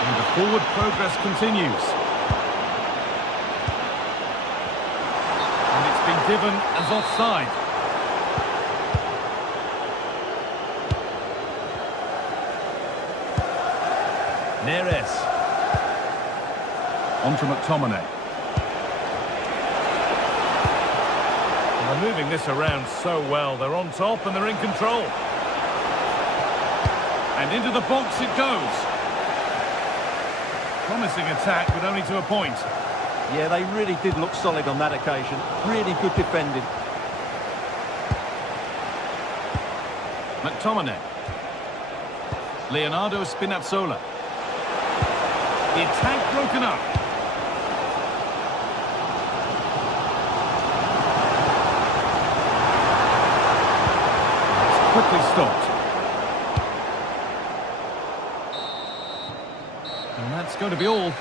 And the forward progress continues. And it's been given as offside. Neres. On to McTominay. They're moving this around so well. They're on top and they're in control. And into the box it goes. Promising attack, but only to a point. Yeah, they really did look solid on that occasion. Really good defending. McTominay. Leonardo Spinazzola. The attack broken up. It's quickly stopped. And that's going to be all.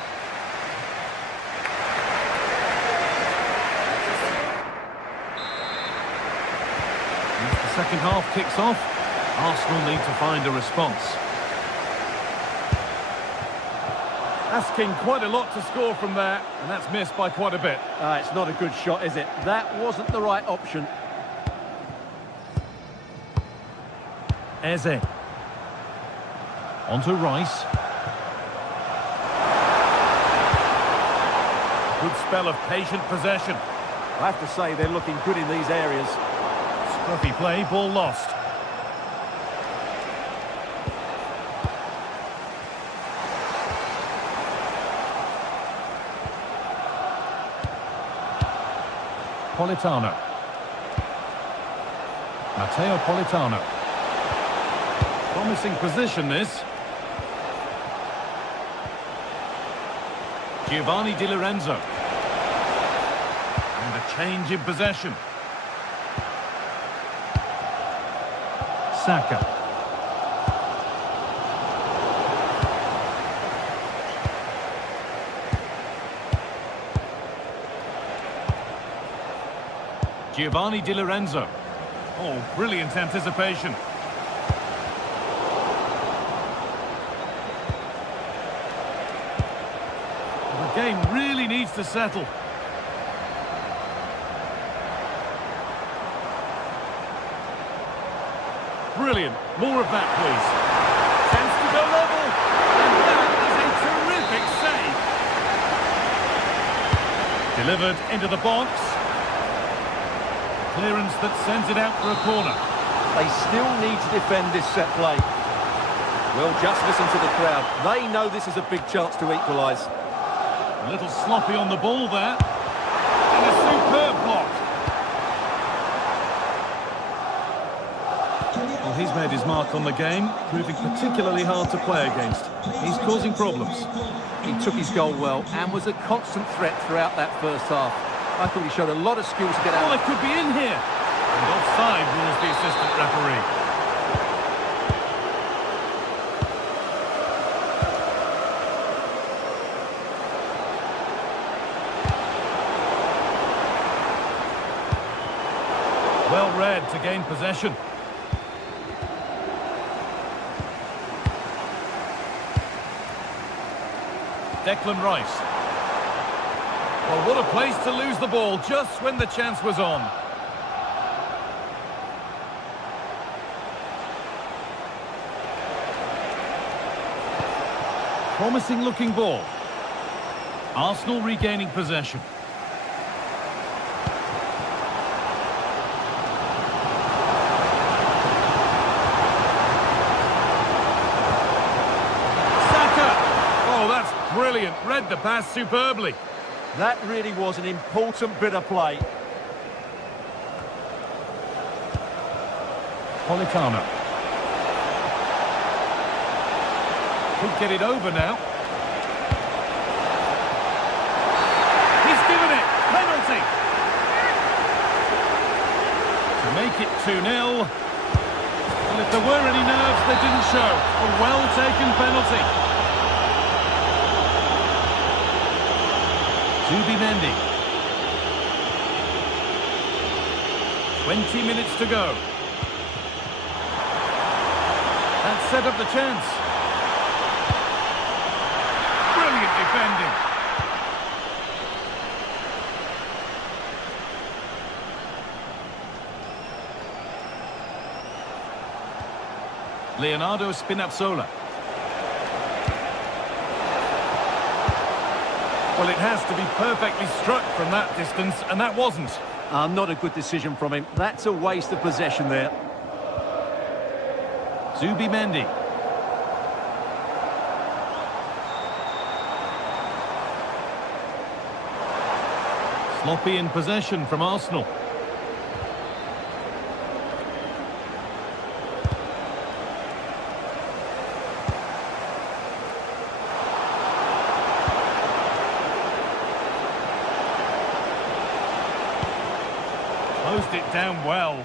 As the second half kicks off, Arsenal need to find a response. Asking quite a lot to score from there, and that's missed by quite a bit. It's not a good shot, is it? That wasn't the right option. Eze. On to Rice. Good spell of patient possession. I have to say they're looking good in these areas. Scruffy play, ball lost. Politano. Matteo Politano. Promising position this. Giovanni Di Lorenzo. And a change in possession. Saka. Giovanni Di Lorenzo. Oh, brilliant anticipation. The game really needs to settle. Brilliant. More of that, please. Chance to go level. And that is a terrific save. Delivered into the box. Clearance that sends it out for a corner. They still need to defend this set play. Well, just listen to the crowd. They know this is a big chance to equalise. A little sloppy on the ball there. And a superb block. Well, he's made his mark on the game, proving particularly hard to play against. He's causing problems. He took his goal well and was a constant threat throughout that first half. I thought he showed a lot of skills to get out. Oh, it could be in here. And offside rules the assistant referee. Well read to gain possession. Declan Rice. Well, what a place to lose the ball just when the chance was on. Promising looking ball. Arsenal regaining possession. Oh, that's brilliant. Read the pass superbly. That really was an important bit of play. Politano. Could get it over now. He's given it. Penalty. To make it 2-0. Well, if there were any nerves, they didn't show. A well-taken penalty. Zubimendi. 20 minutes to go. That set up the chance. Brilliant defending. Leonardo Spinazzola. Well, it has to be perfectly struck from that distance, and that wasn't. Not a good decision from him. That's a waste of possession there. Zubimendi. Sloppy in possession from Arsenal. Closed it down well.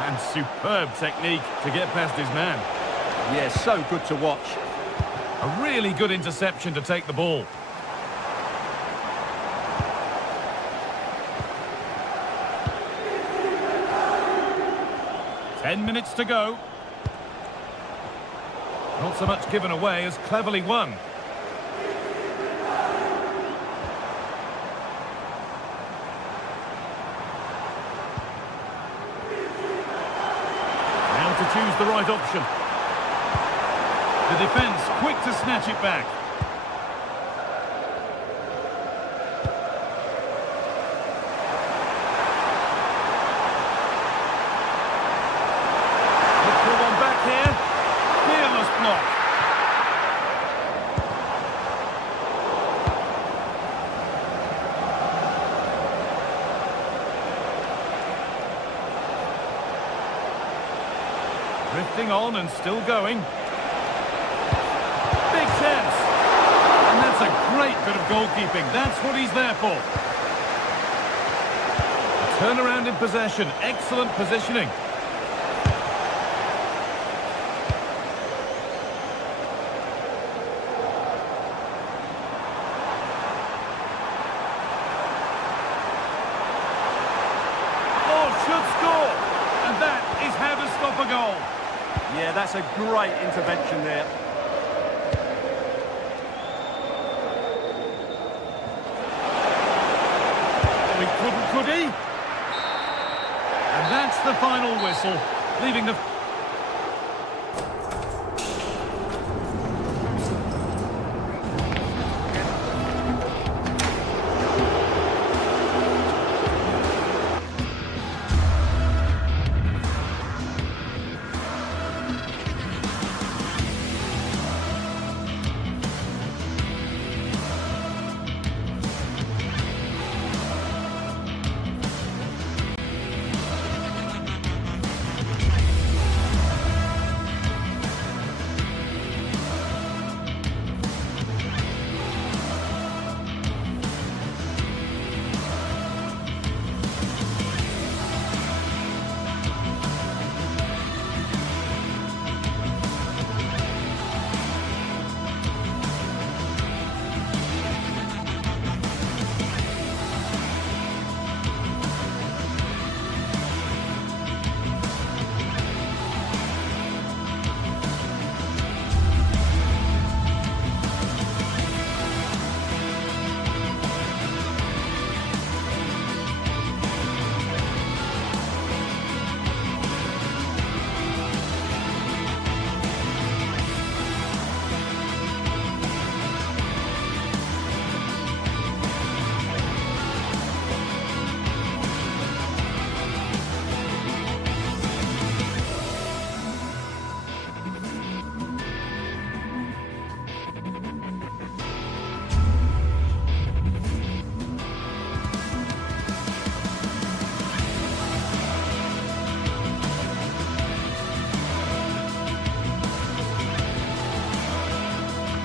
And superb technique to get past his man. Yeah, so good to watch. A really good interception to take the ball. Ten minutes to go. Not so much given away as cleverly won. Now to choose the right option. The defence quick to snatch it back. Drifting on and still going. Big chance. And that's a great bit of goalkeeping. That's what he's there for. A turnaround in possession. Excellent positioning. Oh, should score. And that is how to stop a goal. Yeah, that's a great intervention there. He couldn't, could he? And that's the final whistle, leaving the...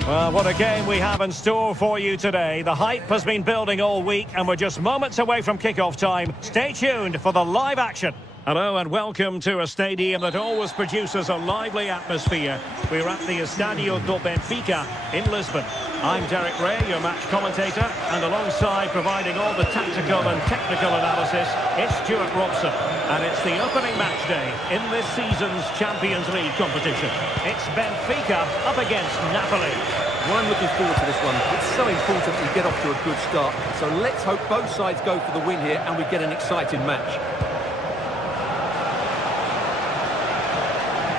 Well, what a game we have in store for you today. The hype has been building all week and we're just moments away from kick-off time. Stay tuned for the live action. Hello and welcome to a stadium that always produces a lively atmosphere. We're at the Estadio do Benfica in Lisbon. I'm Derek Ray, your match commentator, and alongside providing all the tactical and technical analysis, it's Stuart Robson. And it's the opening match day in this season's Champions League competition. It's Benfica up against Napoli. Well, I'm looking forward to this one. It's so important we get off to a good start. So let's hope both sides go for the win here and we get an exciting match.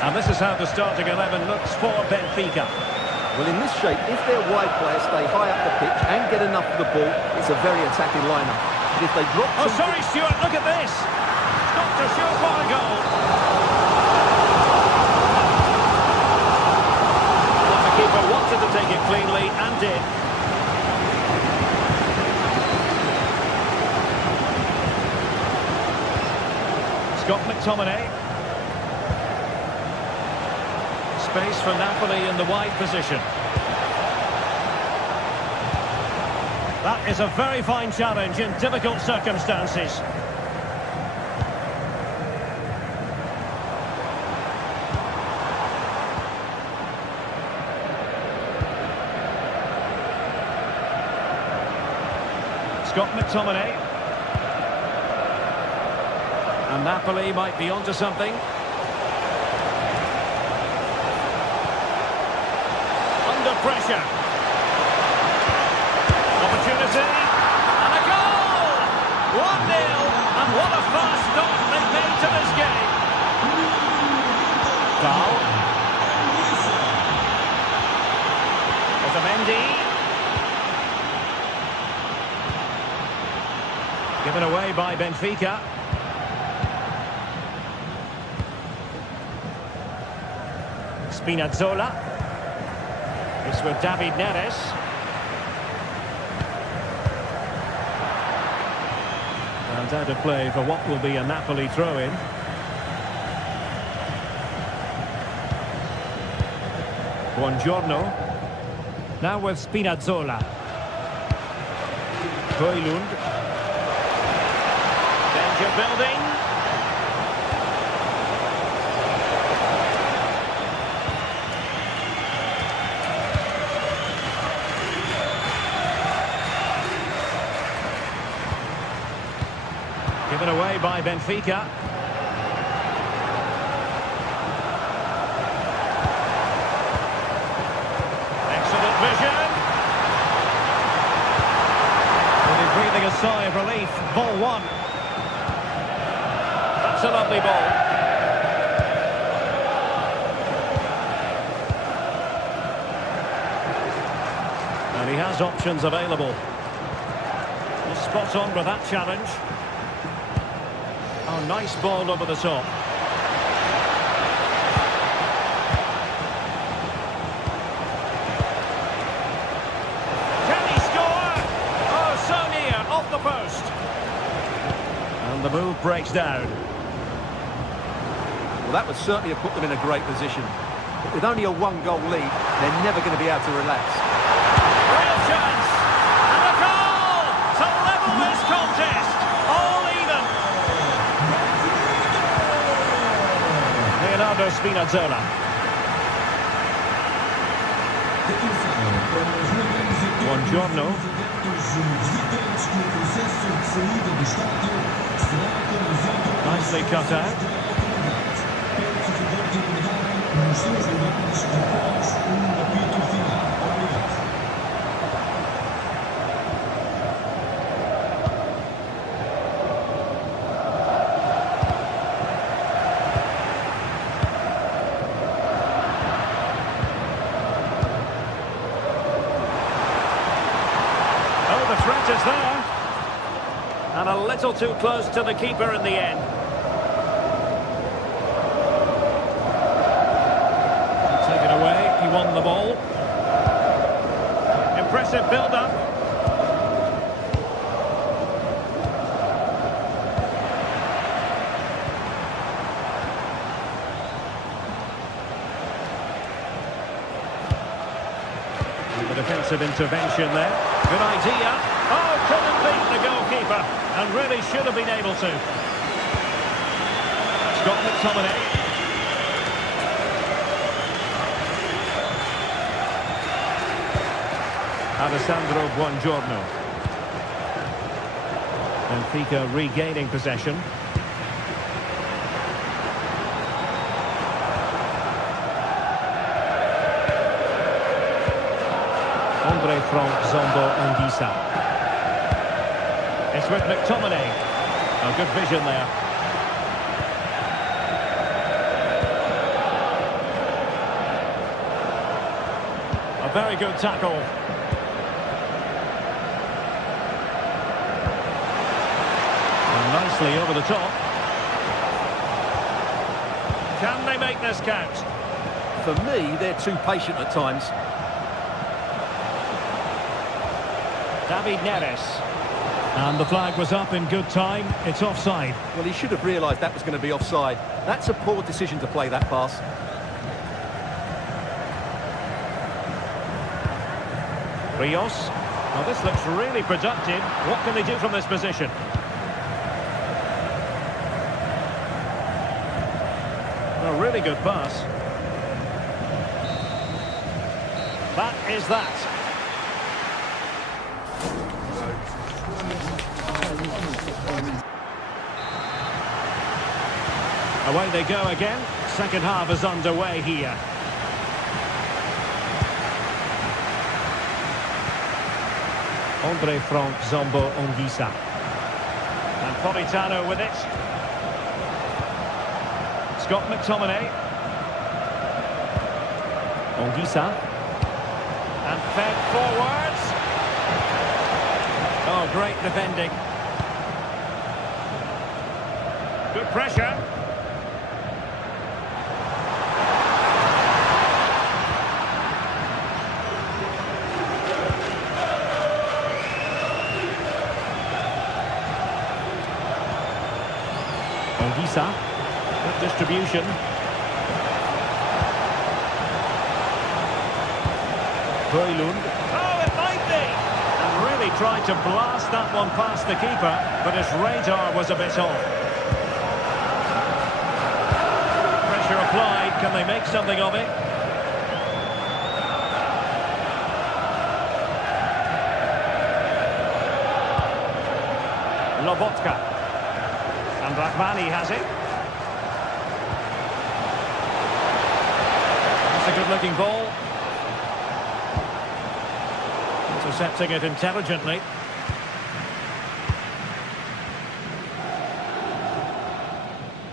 And this is how the starting 11 looks for Benfica. Well, in this shape, if their wide players stay high up the pitch and get enough of the ball, it's a very attacking lineup. But if they drop... Oh, sorry, Stuart, look at this. Stopped a surefire goal. Well, the keeper wanted to take it cleanly and did. Scott McTominay. Space for Napoli in the wide position. That is a very fine challenge in difficult circumstances. Scott McTominay. And Napoli might be onto something. Pressure. Opportunity. And a goal! 1-0. And what a fast start they've made to this game. Foul. Otamendi. Given away by Benfica. Spinazzola. It's with David Neres. And out of play for what will be a Napoli throw-in. Buongiorno. Now with Spinazzola. Højlund. Danger building. Given away by Benfica. Excellent vision. And he's breathing a sigh of relief. Ball one. That's a lovely ball. And he has options available. Well, spot on with that challenge. Oh, nice ball over the top. Can he score? Oh, so near, off the post. And the move breaks down. Well, that would certainly have put them in a great position. But with only a one-goal lead, they're never going to be able to relax. Real chance. And a goal to level this contest. All even. Leonardo Spinazzola. Buongiorno. Nicely cut out. The threat is there. And a little too close to the keeper in the end. Taken away, he won the ball. Impressive build-up. The defensive intervention there. Good idea. Oh, couldn't beat the goalkeeper. And really should have been able to. Scott McTominay. Alessandro Buongiorno. Benfica regaining possession. Andre from Zombo Anguissa. It's with McTominay. A good vision there. A very good tackle. And nicely over the top. Can they make this count? For me, they're too patient at times. David Neres. And the flag was up in good time. It's offside. Well, he should have realised that was going to be offside. That's a poor decision to play that pass. Rios. Now this looks really productive. What can they do from this position? A really good pass. That is that. Away they go again. Second half is underway here. Andre from Zombo Anguissa. And Politano with it. Scott McTominay. Anguissa. And fed forwards. Oh, great defending. Good pressure. Anguissa, good distribution. Højlund. Oh, it might be! And really tried to blast that one past the keeper, but his radar was a bit off. Pressure applied. Can they make something of it? Lobotka. And Rahmani has it. That's a good-looking ball. Intercepting it intelligently.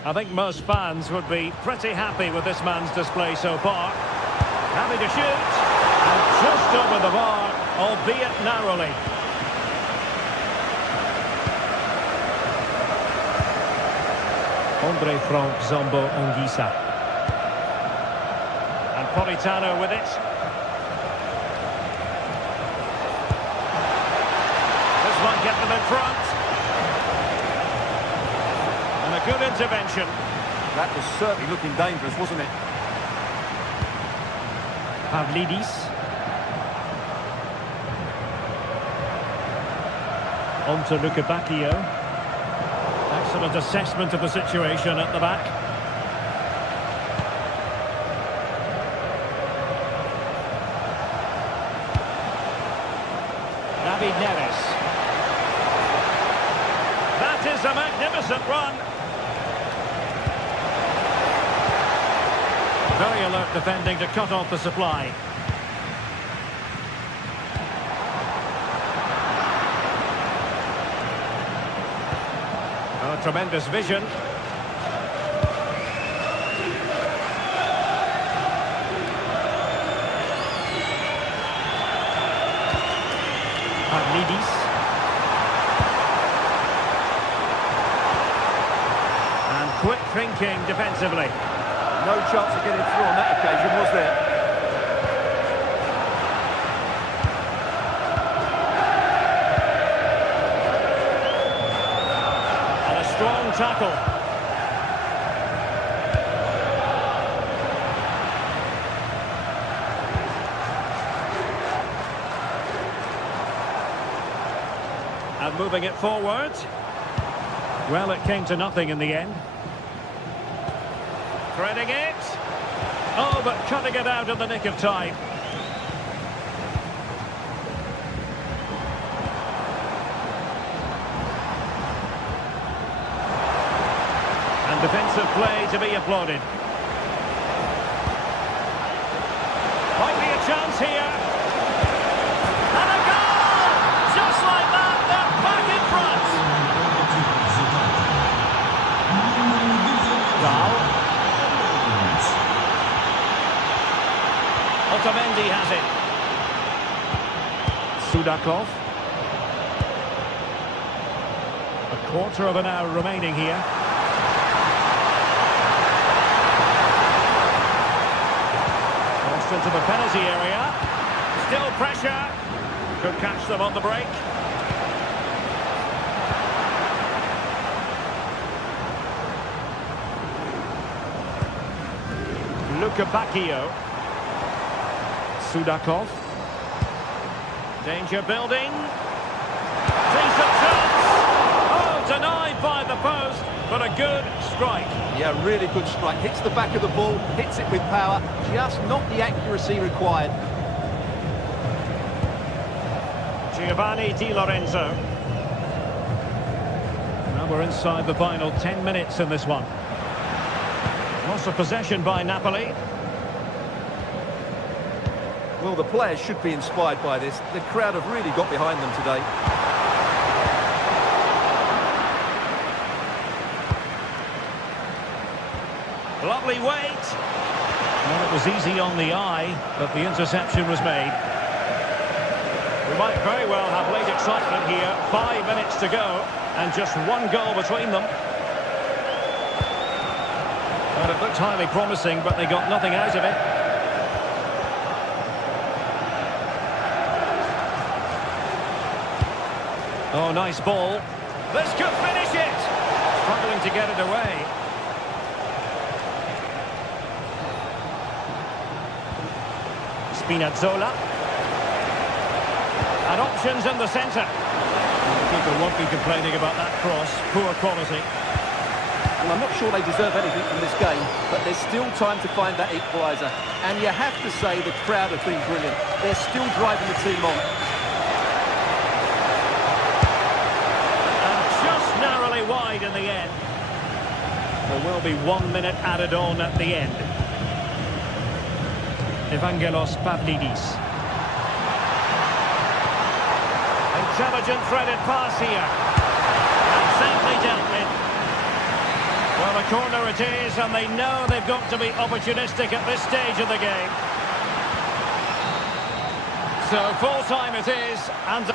I think most fans would be pretty happy with this man's display so far. Happy to shoot. And just over the bar, albeit narrowly. Andre from Zombo Anguissa. And Politano with it. This one get them in front. And a good intervention. That was certainly looking dangerous, wasn't it? Pavlidis. On to Lukebakio. Excellent assessment of the situation at the back. David Neres. That is a magnificent run. Very alert defending to cut off the supply. Tremendous vision. Pavlidis. And quick thinking defensively. No chance of getting through on that occasion, was there? Strong tackle. And moving it forward. Well, it came to nothing in the end. Threading it. Oh, but cutting it out in the nick of time. And defensive play to be applauded. Might be a chance here. And a goal! Just like that, they're back in front. Gal. Otamendi has it. Sudakov. A quarter of an hour remaining here. Crossed into the penalty area. Still pressure. Could catch them on the break. Luca Bacchio. Sudakov. Danger building. Decent chance. Oh, denied by the post, but a good strike. Yeah, really good strike. Hits the back of the ball, hits it with power, just not the accuracy required. Giovanni Di Lorenzo. Now we're inside the final 10 minutes in this one. Loss of possession by Napoli. Well, the players should be inspired by this. The crowd have really got behind them today. Lovely weight. Well, it was easy on the eye, but the interception was made. We might very well have late excitement here. 5 minutes to go, and just one goal between them. Well, it looked highly promising, but they got nothing out of it. Oh, nice ball. This could finish it. Struggling to get it away. Spinazzola. And options in the centre. People won't be complaining about that cross. Poor quality. Well, I'm not sure they deserve anything from this game, but there's still time to find that equaliser. And you have to say the crowd have been brilliant. They're still driving the team on. Narrowly wide in the end. There will be 1 minute added on at the end. Evangelos Pavlidis. Intelligent threaded pass here. And safely dealt with. Well, a corner it is, and they know they've got to be opportunistic at this stage of the game. So full time it is, and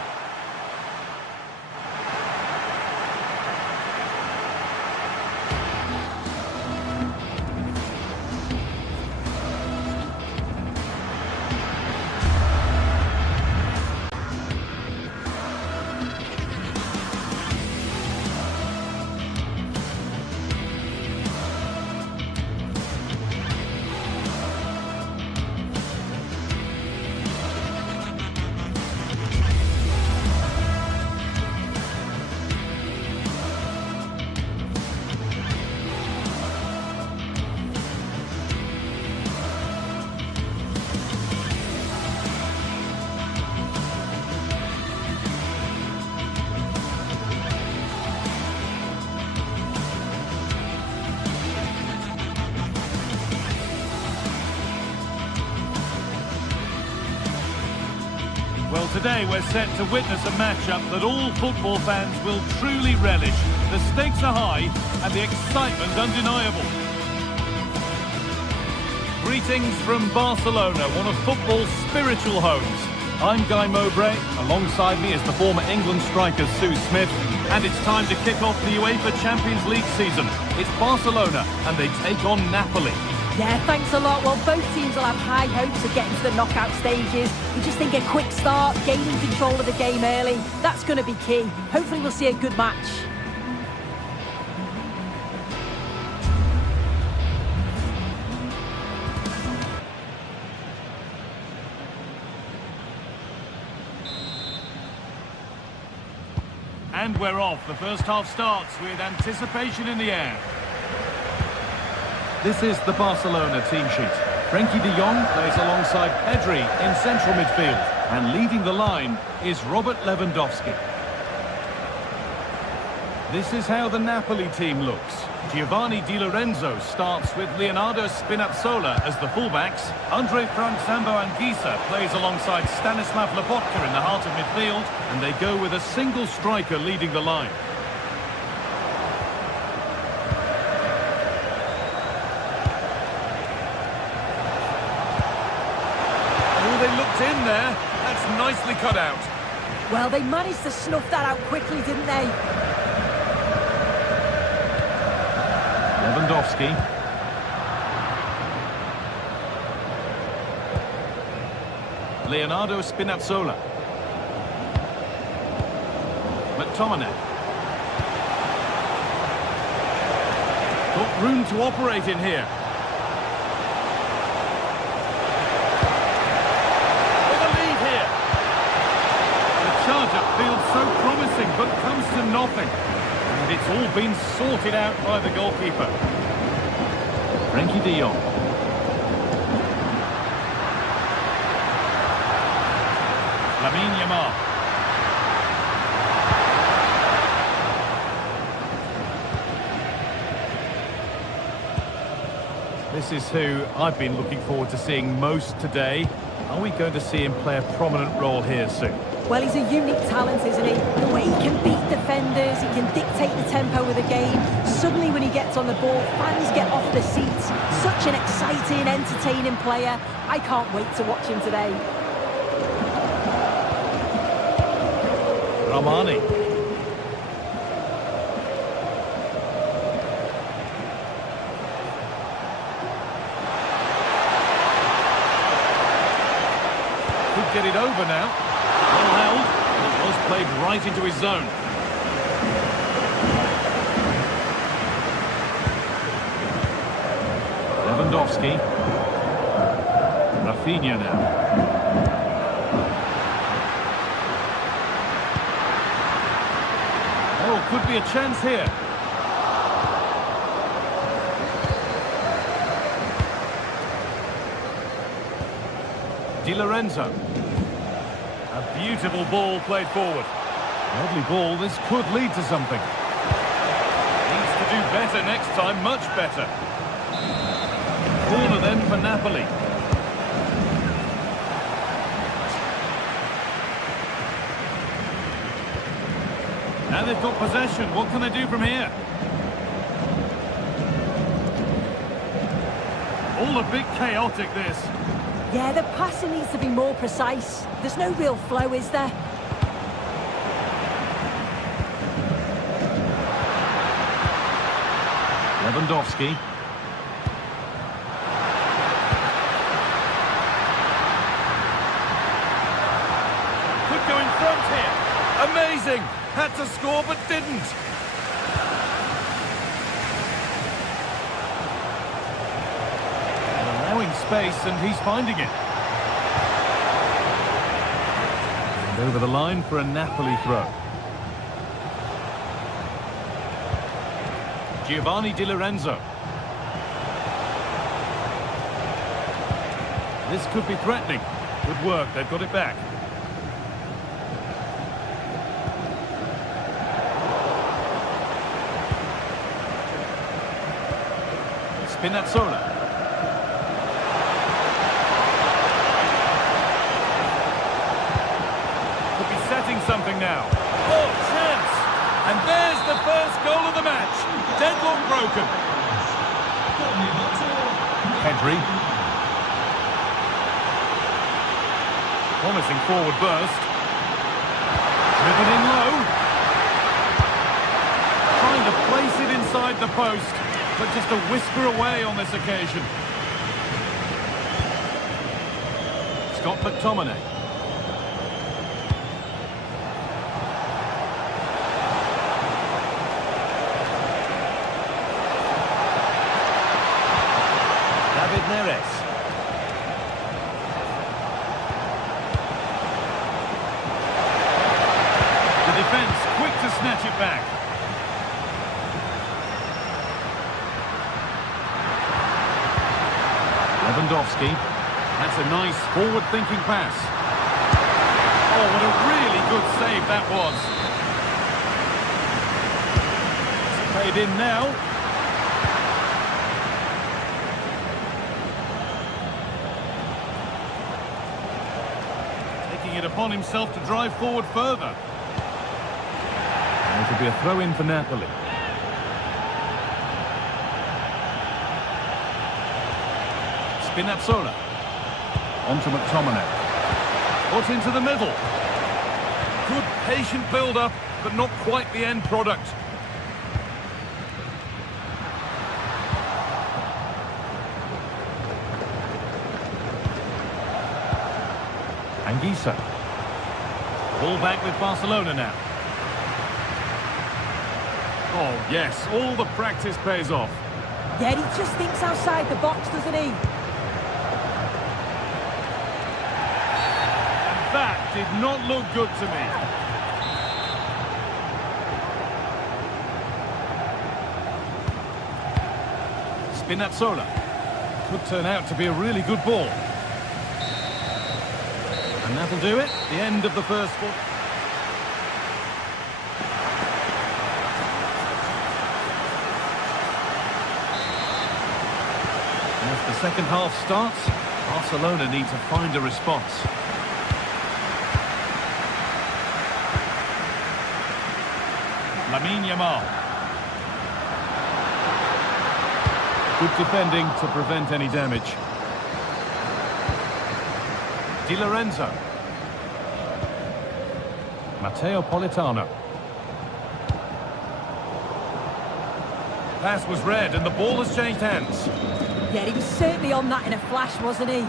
Well, today we're set to witness a matchup that all football fans will truly relish. The stakes are high and the excitement undeniable. Greetings from Barcelona, one of football's spiritual homes. I'm Guy Mowbray. Alongside me is the former England striker Sue Smith. And it's time to kick off the UEFA Champions League season. It's Barcelona and they take on Napoli. Yeah, thanks a lot. Well, both teams will have high hopes of getting to the knockout stages. We just think a quick start, gaining control of the game early, that's going to be key. Hopefully we'll see a good match. And we're off. The first half starts with anticipation in the air. This is the Barcelona team sheet. Frenkie de Jong plays alongside Pedri in central midfield. And leading the line is Robert Lewandowski. This is how the Napoli team looks. Giovanni Di Lorenzo starts with Leonardo Spinazzola as the fullbacks. Andre Frank Zambo Anguissa plays alongside Stanislav Lobotka in the heart of midfield. And they go with a single striker leading the line. Oh, they looked in there. That's nicely cut out. Well, they managed to snuff that out quickly, didn't they? Lewandowski. Leonardo Spinazzola. McTominay. Got room to operate in here. With a lead here. The charge-up feels so promising, but comes to nothing. And it's all been sorted out by the goalkeeper. Frenkie de Jong. Lamine Yamal. This is who I've been looking forward to seeing most today. Are we going to see him play a prominent role here soon? Well, he's a unique talent, isn't he? The way he can beat defenders, he can dictate the tempo of the game. Suddenly when he gets on the ball, fans get off their seats. Such an exciting, entertaining player. I can't wait to watch him today. Ramani. Could get it over now. Well held. It was played right into his zone. Lewandowski. Rafinha now. Oh, could be a chance here. Di Lorenzo. A beautiful ball played forward. Lovely ball. This could lead to something. Needs to do better next time. Much better. Corner then for Napoli. Now they've got possession. What can they do from here? All a bit chaotic, this. Yeah, the passing needs to be more precise. There's no real flow, is there? Lewandowski. Could go in front here. Amazing! Had to score but didn't. Allowing space and he's finding it. And over the line for a Napoli throw. Giovanni Di Lorenzo. This could be threatening. Good work, they've got it back. Spinazzola. Could be setting something now. Oh, chance! And there's the first goal of the match. Deadlock broken. Pedri. Promising forward burst. Driven in low. Trying to place it inside the post, but just a whisker away on this occasion. Scott McTominay. David Neres. The defence quick to snatch it back. Lewandowski. That's a nice forward-thinking pass. Oh, what a really good save that was. It's played in now. Taking it upon himself to drive forward further. And it'll be a throw-in for Napoli. Spinazzola. On to McTominay. Put into the middle. Good patient build-up, but not quite the end product. Anguissa. Ball back with Barcelona now. Oh, yes, all the practice pays off. Yeah, he just thinks outside the box, doesn't he? That did not look good to me. Spinazzola. Could turn out to be a really good ball. And that'll do it. The end of the first foot. And as the second half starts, Barcelona need to find a response. Lamine Yamal. Good defending to prevent any damage. Di Lorenzo. Matteo Politano. Pass was read and the ball has changed hands. Yeah, he was certainly on that in a flash, wasn't he?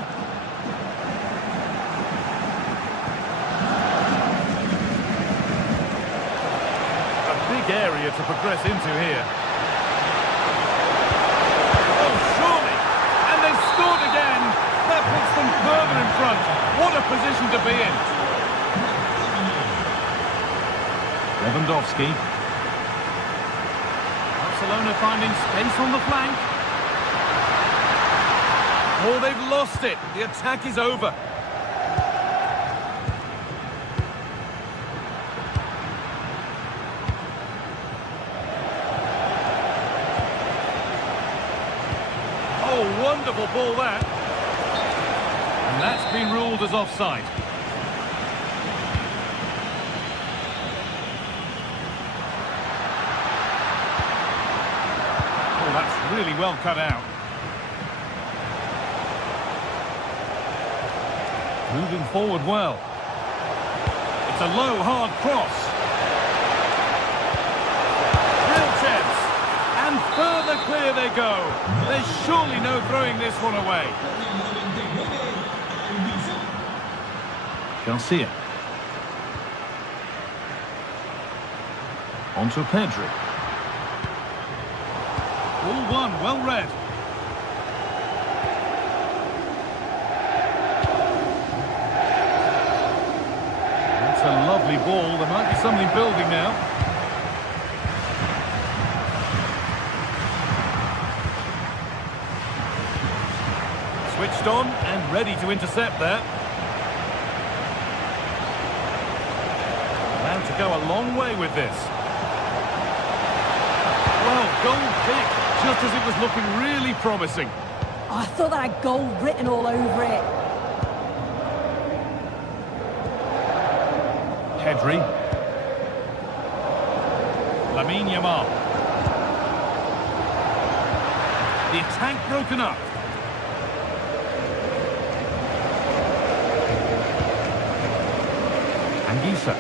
Area to progress into here. Oh, surely! And they've scored again! That puts them further in front. What a position to be in. Lewandowski. Barcelona finding space on the flank. Oh, they've lost it. The attack is over. Wonderful ball that. And that's been ruled as offside. Oh, that's really well cut out. Moving forward well. It's a low, hard cross. Real chance. And further clear they go. There's surely no throwing this one away. Garcia. On to Pedri. Ball one, well read. That's a lovely ball. There might be something building now. Switched on and ready to intercept there. Allowed to go a long way with this. Well, goal kick, just as it was looking really promising. Oh, I thought that had goal written all over it. Pedri. Lamine Yamal. The attack broken up. Anguissa.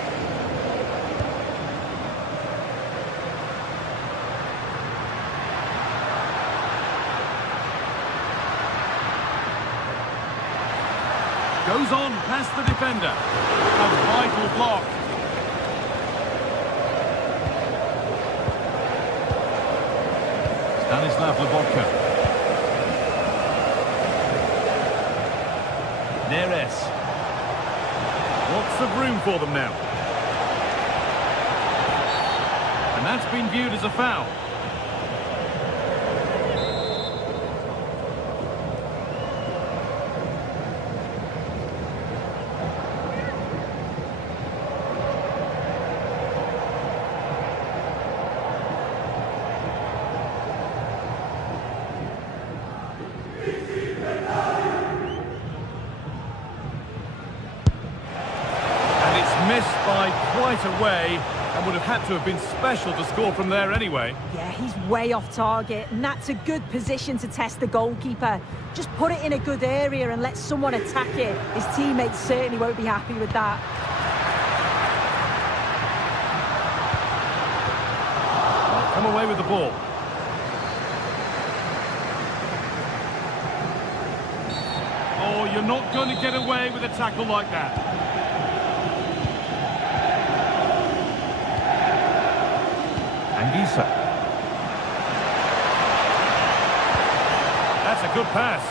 Goes on past the defender. A vital block. Stanislav Lobotka. Neres. Lots of room for them now. that's been viewed as a foul. Missed by quite a way, and would have had to have been special to score from there anyway. Yeah, he's way off target, and that's a good position to test the goalkeeper. Just put it in a good area and let someone attack it. His teammates certainly won't be happy with that. Come away with the ball. Oh, you're not going to get away with a tackle like that. Angisa. That's a good pass.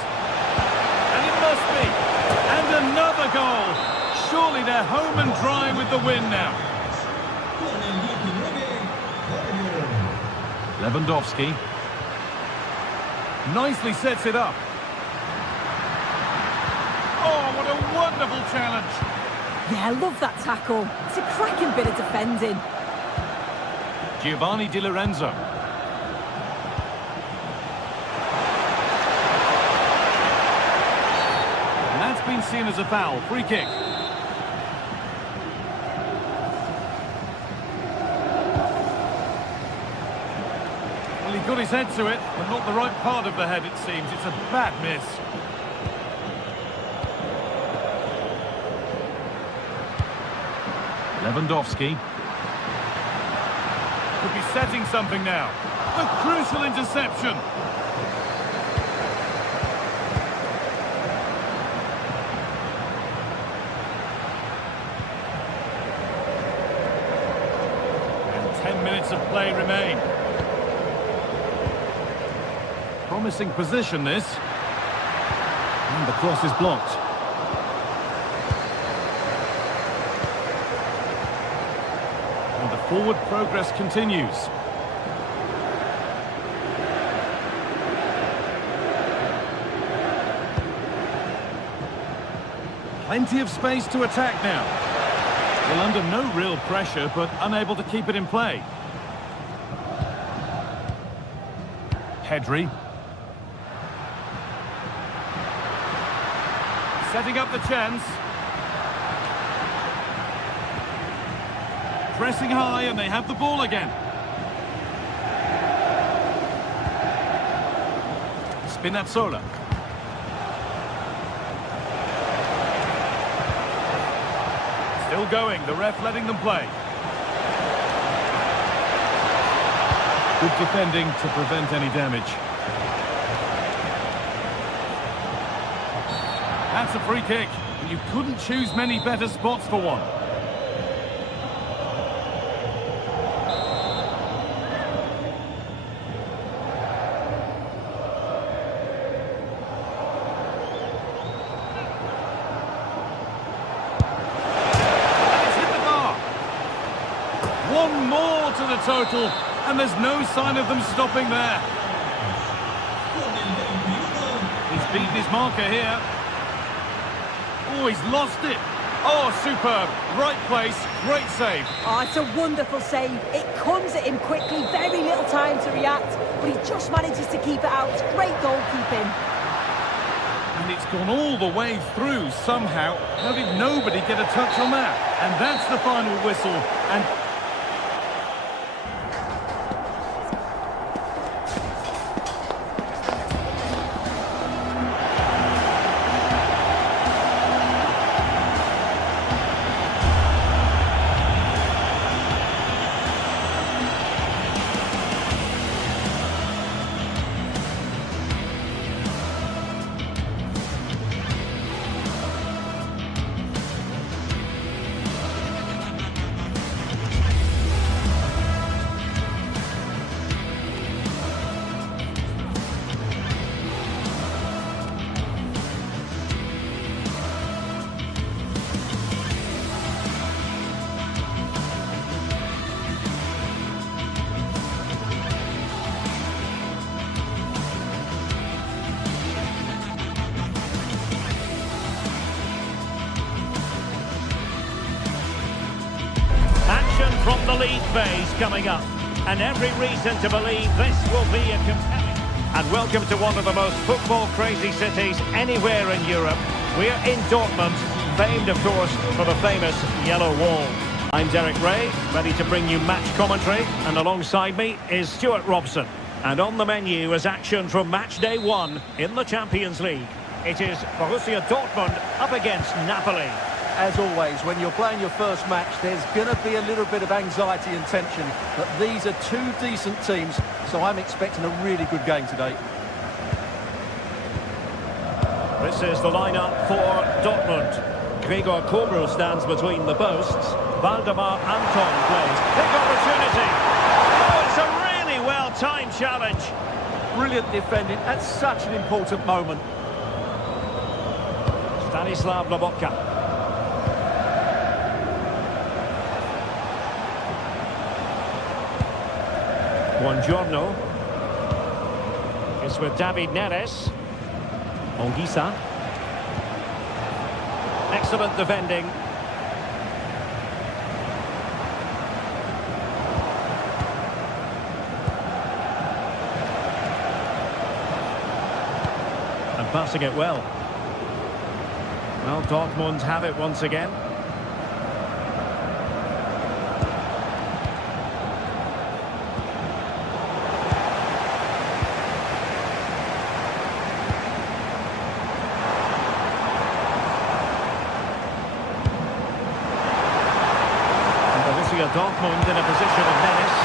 And it must be. And another goal. Surely they're home and dry with the win now. Lewandowski. Nicely sets it up. Oh, what a wonderful challenge. Yeah, I love that tackle. It's a cracking bit of defending. Giovanni Di Lorenzo. And that's been seen as a foul. Free kick. Well, he got his head to it, but not the right part of the head, it seems. It's a bad miss. Lewandowski. Could be setting something now. A crucial interception. And 10 minutes of play remain. Promising position, this. And the cross is blocked. Forward progress continues. Plenty of space to attack now. Well, under no real pressure, but unable to keep it in play. Pedri. Setting up the chance. Pressing high, and they have the ball again. Spinazzola. Still going, the ref letting them play. Good defending to prevent any damage. That's a free kick. You couldn't choose many better spots for one. One more to the total, and there's no sign of them stopping there. He's beaten his marker here. Oh, he's lost it. Oh, superb. Right place, great save. Oh, it's a wonderful save. It comes at him quickly, very little time to react, but he just manages to keep it out. It's great goalkeeping. And it's gone all the way through somehow. How did nobody get a touch on that? And that's the final whistle. And league phase coming up, and every reason to believe this will be a compelling... And welcome to one of the most football-crazy cities anywhere in Europe. We're in Dortmund, famed, of course, for the famous Yellow Wall. I'm Derek Ray, ready to bring you match commentary, and alongside me is Stuart Robson. And on the menu is action from match day 1 in the Champions League. It is Borussia Dortmund up against Napoli. As always, when you're playing your first match, there's going to be a little bit of anxiety and tension. But these are two decent teams, so I'm expecting a really good game today. This is the lineup for Dortmund. Gregor Kobel stands between the posts. Valdemar Anton plays. Big opportunity. Oh, it's a really well-timed challenge. Brilliant defending at such an important moment. Stanislav Lobotka. Buongiorno. It's with David Neres. Ongisa. Excellent defending. And passing it well. Well, Dortmund have it once again. Dortmund in a position of menace.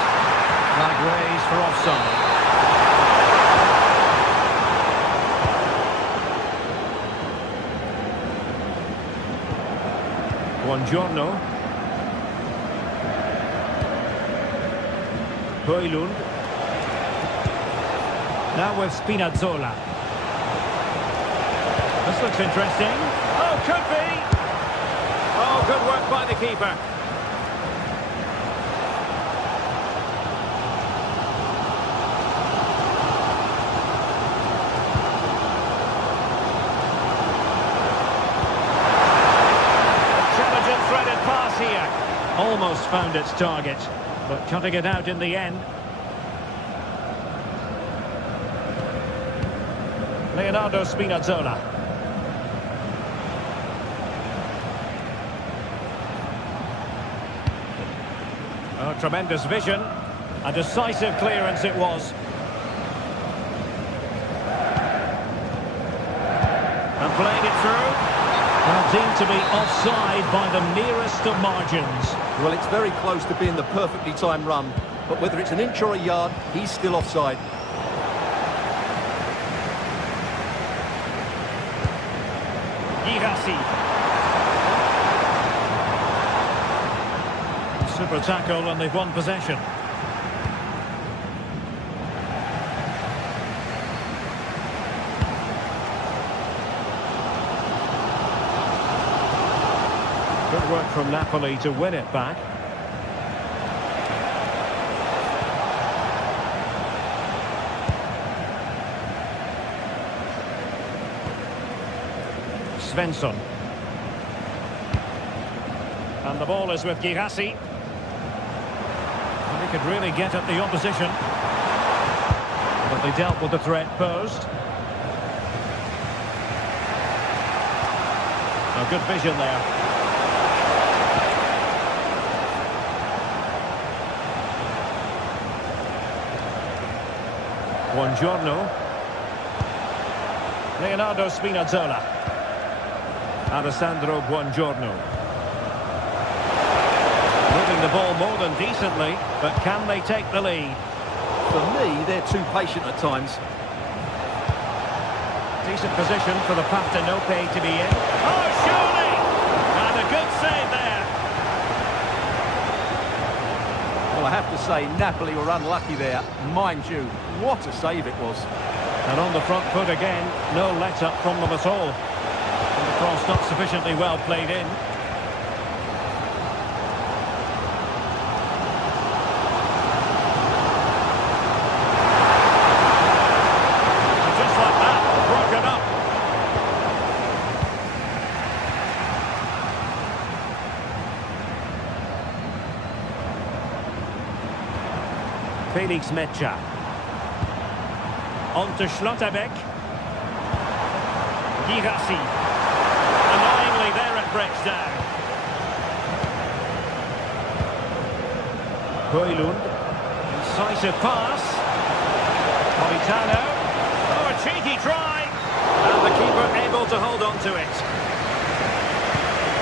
Flag raised for offside. Buongiorno. Højlund. Now with Spinazzola. This looks interesting. Oh, could be. Oh, good work by the keeper. Almost found its target, but cutting it out in the end. Leonardo Spinazzola. Oh, tremendous vision. A decisive clearance it was. And playing it through. Well, deemed to be offside by the nearest of margins. Well, it's very close to being the perfectly timed run, but whether it's an inch or a yard, he's still offside. Girassi. Super tackle and they've won possession. Good work from Napoli to win it back. Svensson. And the ball is with Girassi. He could really get at the opposition. But they dealt with the threat posed. A good vision there. Buongiorno. Leonardo Spinazzola. Alessandro Buongiorno. Moving the ball more than decently, but can they take the lead? For me, they're too patient at times. Decent position for the Partenope to be in. Oh, surely! And a good save there. Well, I have to say, Napoli were unlucky there. Mind you, what a save it was. And on the front foot again, no let-up from them at all. And the cross not sufficiently well played in. And just like that, broken up. Felix Mecha. On to Schlotterbeck. Girassi. Annoyingly, there it breaks down. Højlund. Incisive pass. Politano. Oh, a cheeky try. And the keeper able to hold on to it.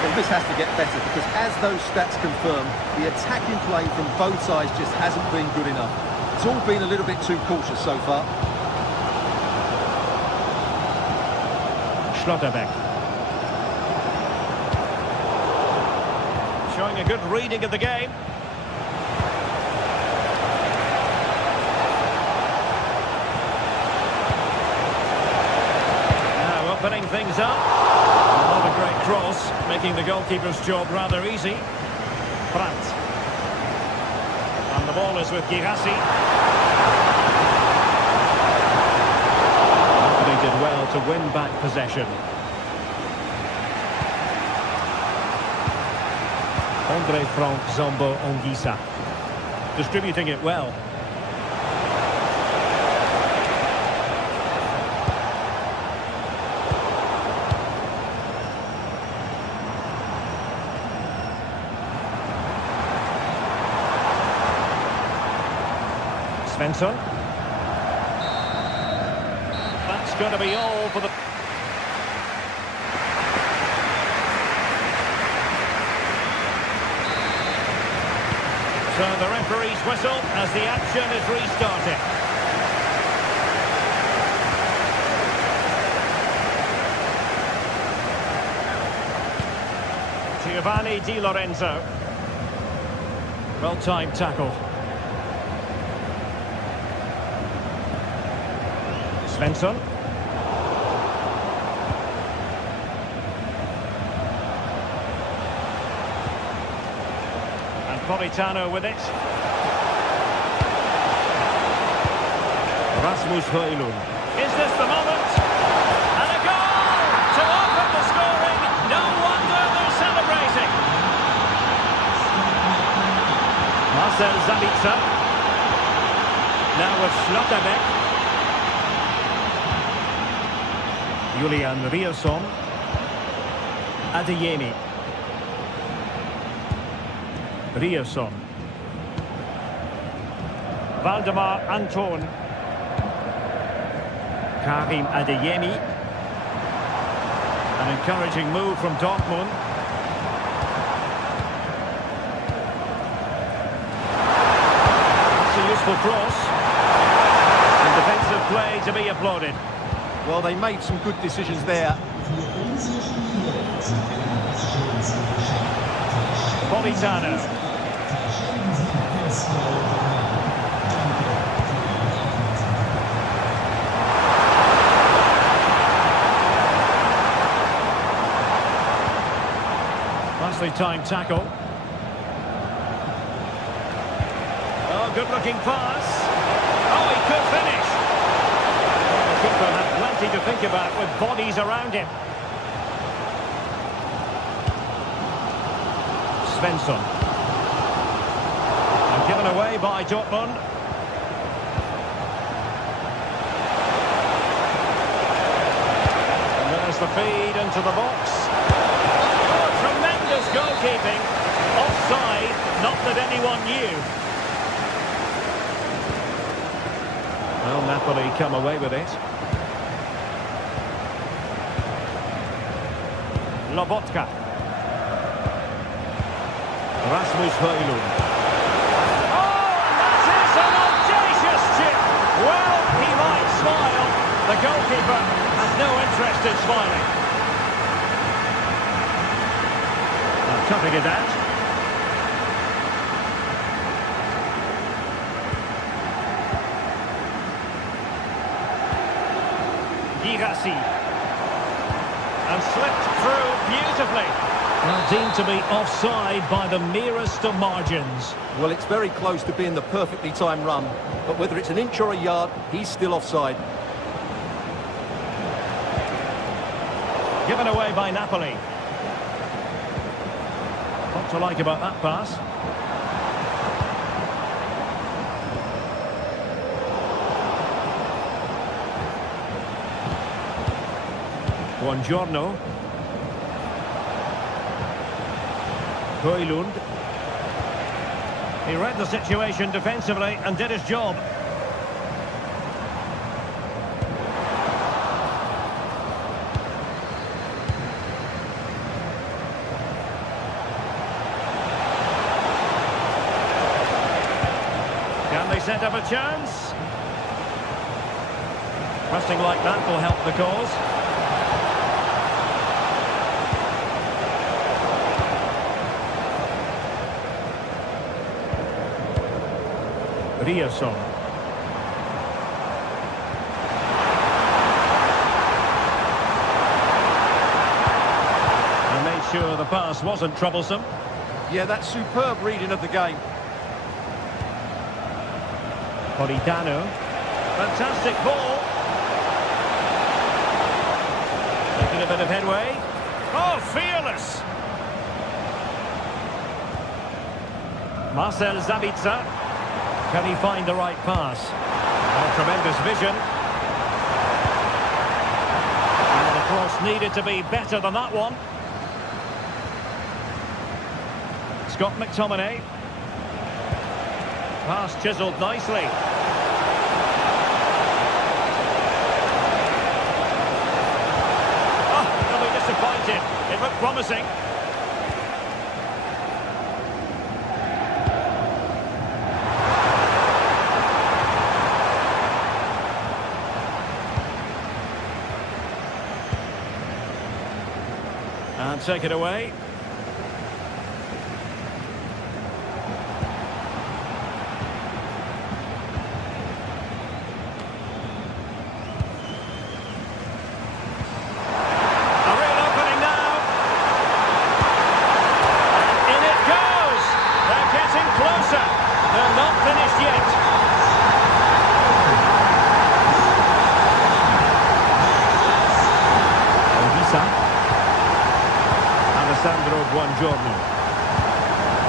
Well, this has to get better because as those stats confirm, the attacking play from both sides just hasn't been good enough. It's all been a little bit too cautious so far. Schlotterbeck. Showing a good reading of the game. Now opening things up. Not a great cross, making the goalkeeper's job rather easy. Brandt. And the ball is with Girassi. They did well to win back possession. Andre Frank Zombo Ongisa. Distributing it well. Svensson. That's going to be all for the... So the referee's whistle as the action is restarted. Giovanni Di Lorenzo. Well-timed tackle. Svensson. And Politano with it. Rasmus Højlund. Is this the moment? And a goal to open the scoring. No wonder they're celebrating. Marcel Sabitzer. Now with Schlotterbeck. Julian Riosson. Adeyemi. Riosson. Valdemar Anton. Karim Adeyemi. An encouraging move from Dortmund. That's a useful cross. And defensive play to be applauded. Well, they made some good decisions there. Politano. Nicely timed tackle. Oh, good-looking pass. Oh, he could finish. The keeper had plenty to think about with bodies around him. Svensson. And given away by Dortmund. And there's the feed into the box. Oh, tremendous goalkeeping. Offside, not that anyone knew. Well, Napoli come away with it. Lobotka. Rasmus Højlund. Oh, and that is an audacious chip. Well, he might smile. The goalkeeper has no interest in smiling. Now cutting it out. Girassi. And slipped through beautifully. Well, deemed to be offside by the merest of margins. Well, it's very close to being the perfectly timed run, but whether it's an inch or a yard, he's still offside. Given away by Napoli. What to like about that pass? Buongiorno. Højlund. He read the situation defensively and did his job. Can they set up a chance? Pressing like that will help the cause. Riasson. And made sure the pass wasn't troublesome. Yeah, that's superb reading of the game. Politano. Fantastic ball. Making a bit of headway. Oh, fearless! Marcel Sabitzer. Can he find the right pass? Oh, tremendous vision. And the cross needed to be better than that one. Scott McTominay. Pass chiselled nicely. Oh, they'll be disappointed. It looked promising. And take it away. A real opening now. And in it goes. They're getting closer. They're not finished yet. Sandro Buongiorno.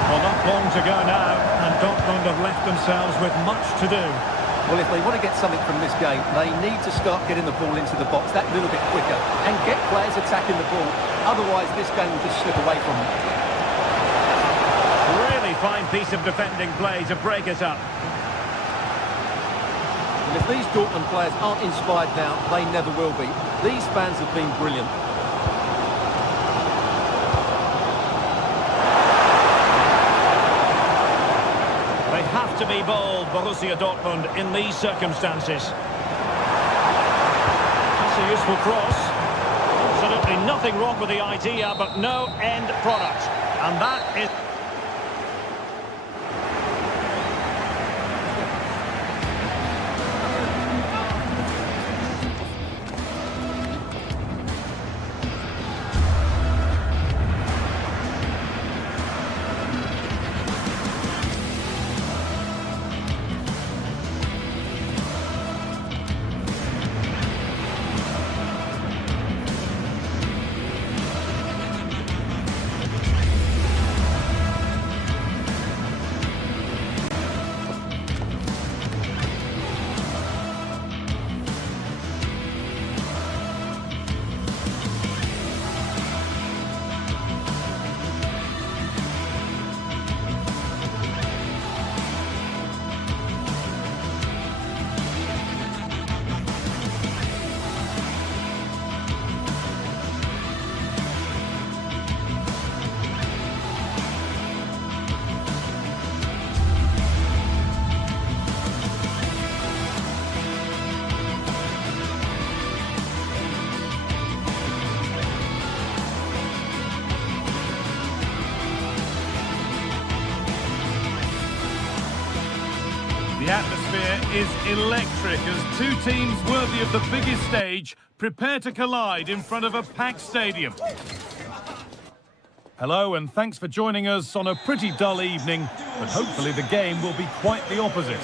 Well, not long to go now, and Dortmund have left themselves with much to do. Well, if they want to get something from this game, they need to start getting the ball into the box that little bit quicker and get players attacking the ball. Otherwise, this game will just slip away from them. Really fine piece of defending play to break it up. And if these Dortmund players aren't inspired now, they never will be. These fans have been brilliant. Have to be bold, Borussia Dortmund, in these circumstances. That's a useful cross. Absolutely nothing wrong with the idea, but no end product. And that is... The atmosphere is electric as two teams worthy of the biggest stage prepare to collide in front of a packed stadium. Hello and thanks for joining us on a pretty dull evening, but hopefully the game will be quite the opposite.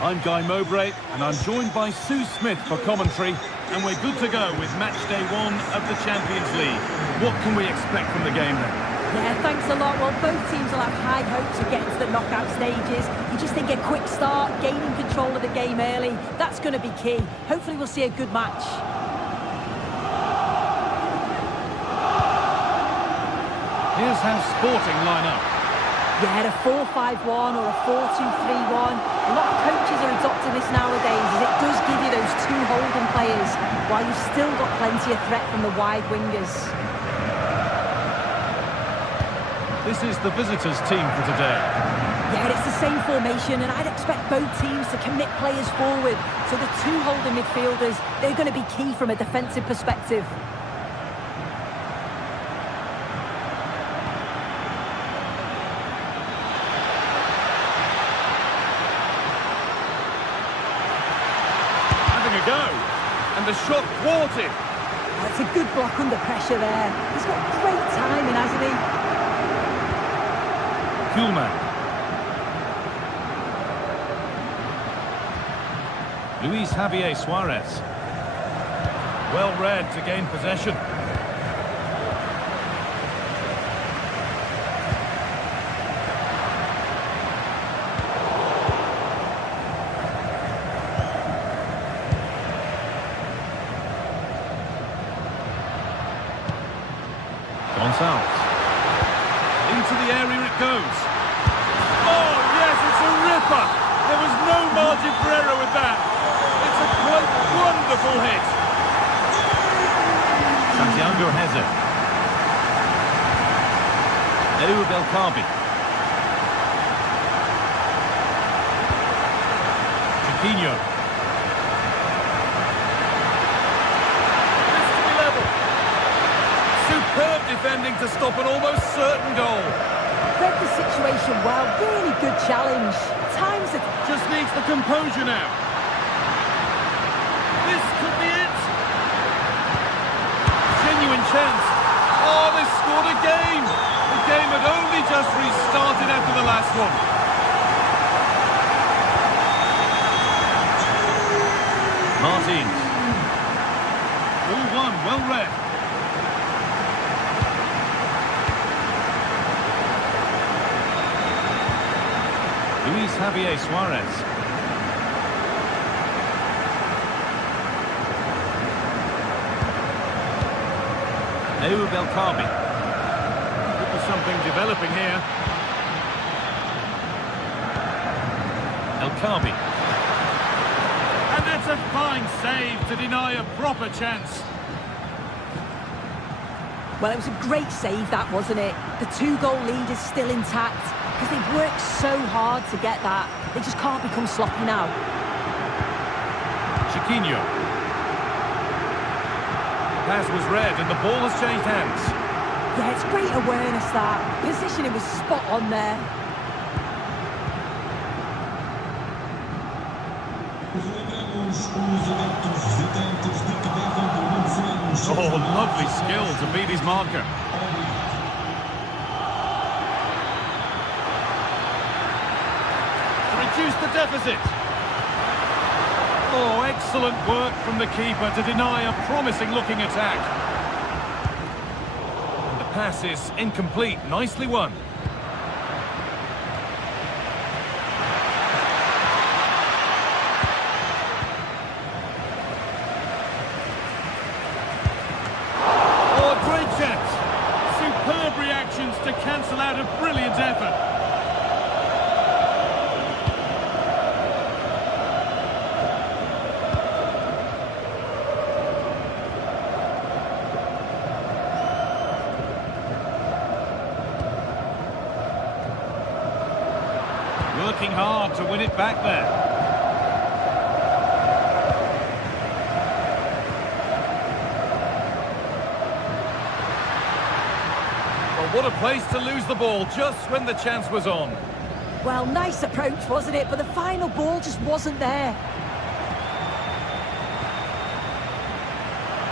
I'm Guy Mowbray and I'm joined by Sue Smith for commentary, and we're good to go with match day 1 of the Champions League. What can we expect from the game then? Yeah, thanks a lot. Well, both teams will have high hopes of getting to the knockout stages. You just think a quick start, gaining control of the game early, that's going to be key. Hopefully we'll see a good match. Here's how Sporting line up. Yeah, a 4-5-1 or a 4-2-3-1. A lot of coaches are adopting this nowadays as it does give you those two holding players while you've still got plenty of threat from the wide wingers. This is the visitors' team for today. Yeah, it's the same formation and I'd expect both teams to commit players forward. So the two holding midfielders, they're going to be key from a defensive perspective. Having a go. And the shot thwarted. That's a good block under pressure there. He's got great timing, hasn't he? Kuhlman. Luis Javier Suarez. Well read to gain possession. Gonçalves. Into the area it goes. Oh, yes, it's a ripper. There was no margin for error with that. It's a quite wonderful hit. Santiago Heze. Edu Belkabi. Chiquinho. This to be level. Superb defending to stop an almost certain goal. Read the situation well, really good challenge. Times it. Just needs the composure now. This could be it. Genuine chance. Oh, they scored again. The game had only just restarted after the last one. Martins. 4-1, well read. Luis Javier Suarez. Edu Belkabi. Could be something developing here. Belkabi. And that's a fine save to deny a proper chance. Well, it was a great save, that, wasn't it? The two-goal lead is still intact because they've worked so hard to get that. They just can't become sloppy now. Chiquinho. The pass was read and the ball has changed hands. Yeah, it's great awareness, that. Positioning was spot on there. Oh, lovely skill to beat his marker. To reduce the deficit. Oh, excellent work from the keeper to deny a promising-looking attack. And the pass is incomplete. Nicely won. Superb reactions to cancel out a brilliant effort. Working hard to win it back there. What a place to lose the ball just when the chance was on. Well, nice approach, wasn't it? But the final ball just wasn't there.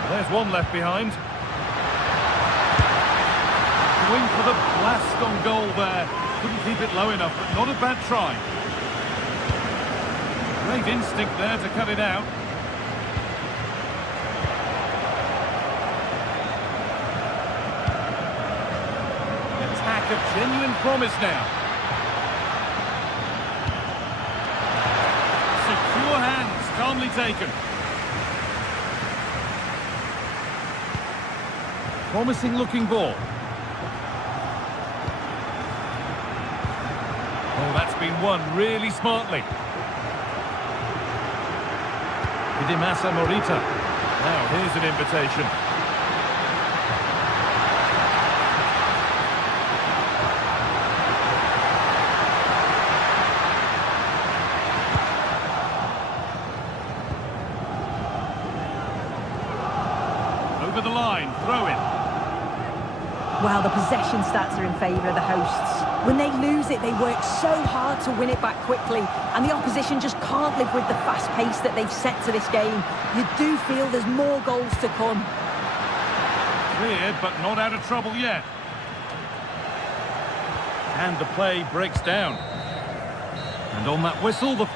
There's one left behind. Going for the blast on goal there. Couldn't keep it low enough, but not a bad try. Great instinct there to cut it out. Of genuine promise now. Secure hands, calmly taken. Promising looking ball. Oh, that's been won really smartly. Hidemasa Morita. Now, here's an invitation. Over the line, throw in. Well, the possession stats are in favour of the hosts. When they lose it, they work so hard to win it back quickly, and the opposition just can't live with the fast pace that they've set to this game. You do feel there's more goals to come. Cleared, but not out of trouble yet. And the play breaks down. And on that whistle, the...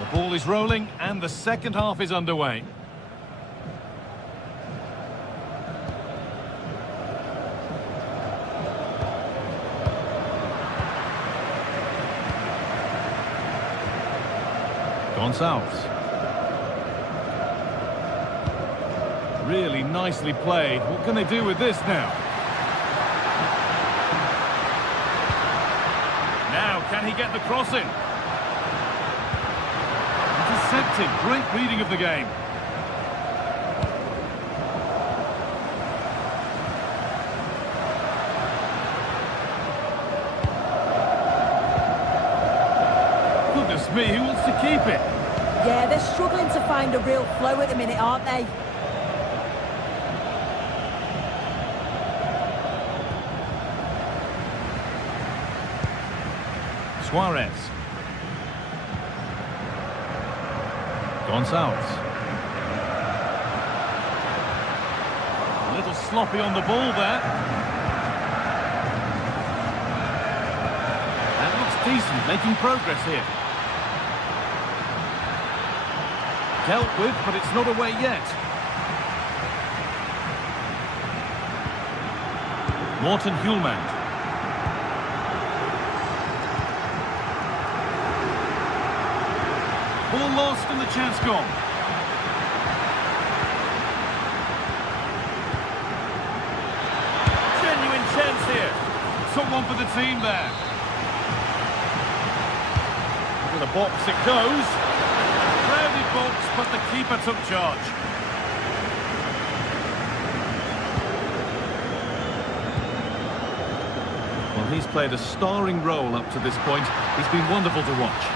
The ball is rolling, and the second half is underway. Gonçalves. Really nicely played. What can they do with this now? Now, can he get the cross in? Intercepted. Great reading of the game. Goodness me, who wants to keep it? Yeah, they're struggling to find a real flow at the minute, aren't they? Suarez. Gonçalves. A little sloppy on the ball there. That looks decent, making progress here. Dealt with, but it's not away yet. Morten Hjulmand. Ball lost and the chance gone. Genuine chance here. Took one for the team there. Into the box it goes. Crowded box, but the keeper took charge. Well, he's played a starring role up to this point. He's been wonderful to watch.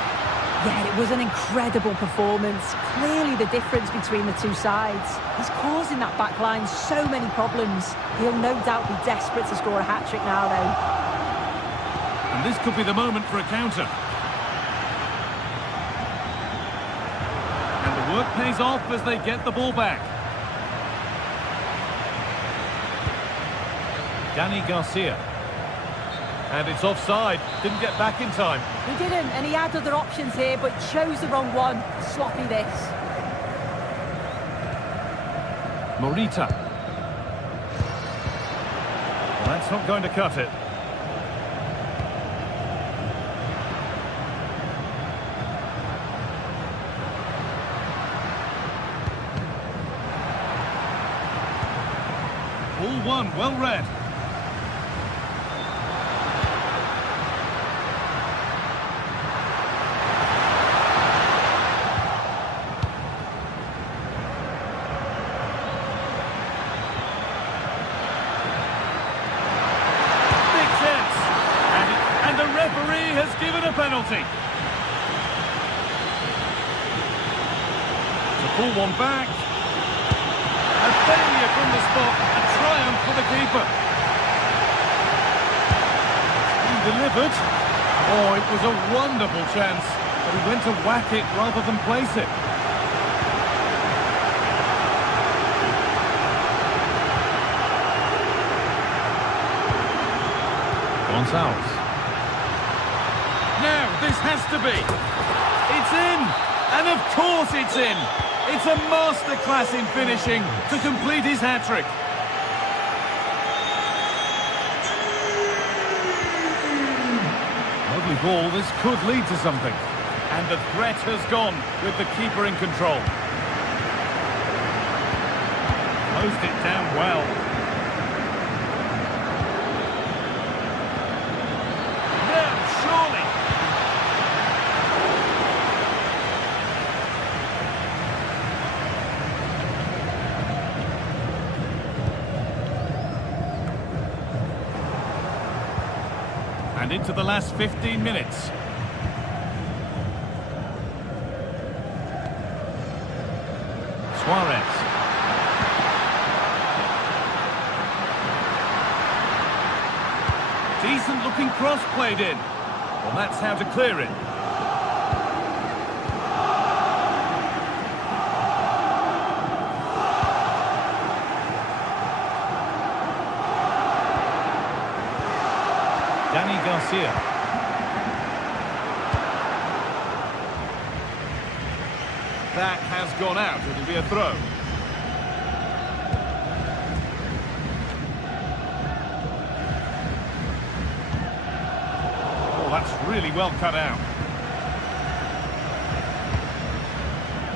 Yeah, it was an incredible performance. Clearly the difference between the two sides. He's causing that back line so many problems. He'll no doubt be desperate to score a hat-trick now, though. And this could be the moment for a counter. And the work pays off as they get the ball back. Dani Garcia. And it's offside. Didn't get back in time. He didn't, and he had other options here, but chose the wrong one. Sloppy this. Morita. Well, that's not going to cut it. Ball one, well read. Has given a penalty. To pull one back. A failure from the spot. A triumph for the keeper. He delivered. Oh, it was a wonderful chance. But he went to whack it rather than place it. Gonçalves. Now, this has to be. It's in! And of course it's in! It's a masterclass in finishing to complete his hat-trick. Lovely ball, this could lead to something. And the threat has gone with the keeper in control. closed it down well. No, surely. And into the last 15 minutes. Suarez. Decent looking cross played in. Well, that's how to clear it. Danny Garcia. That has gone out. It'll be a throw. Oh, that's really well cut out.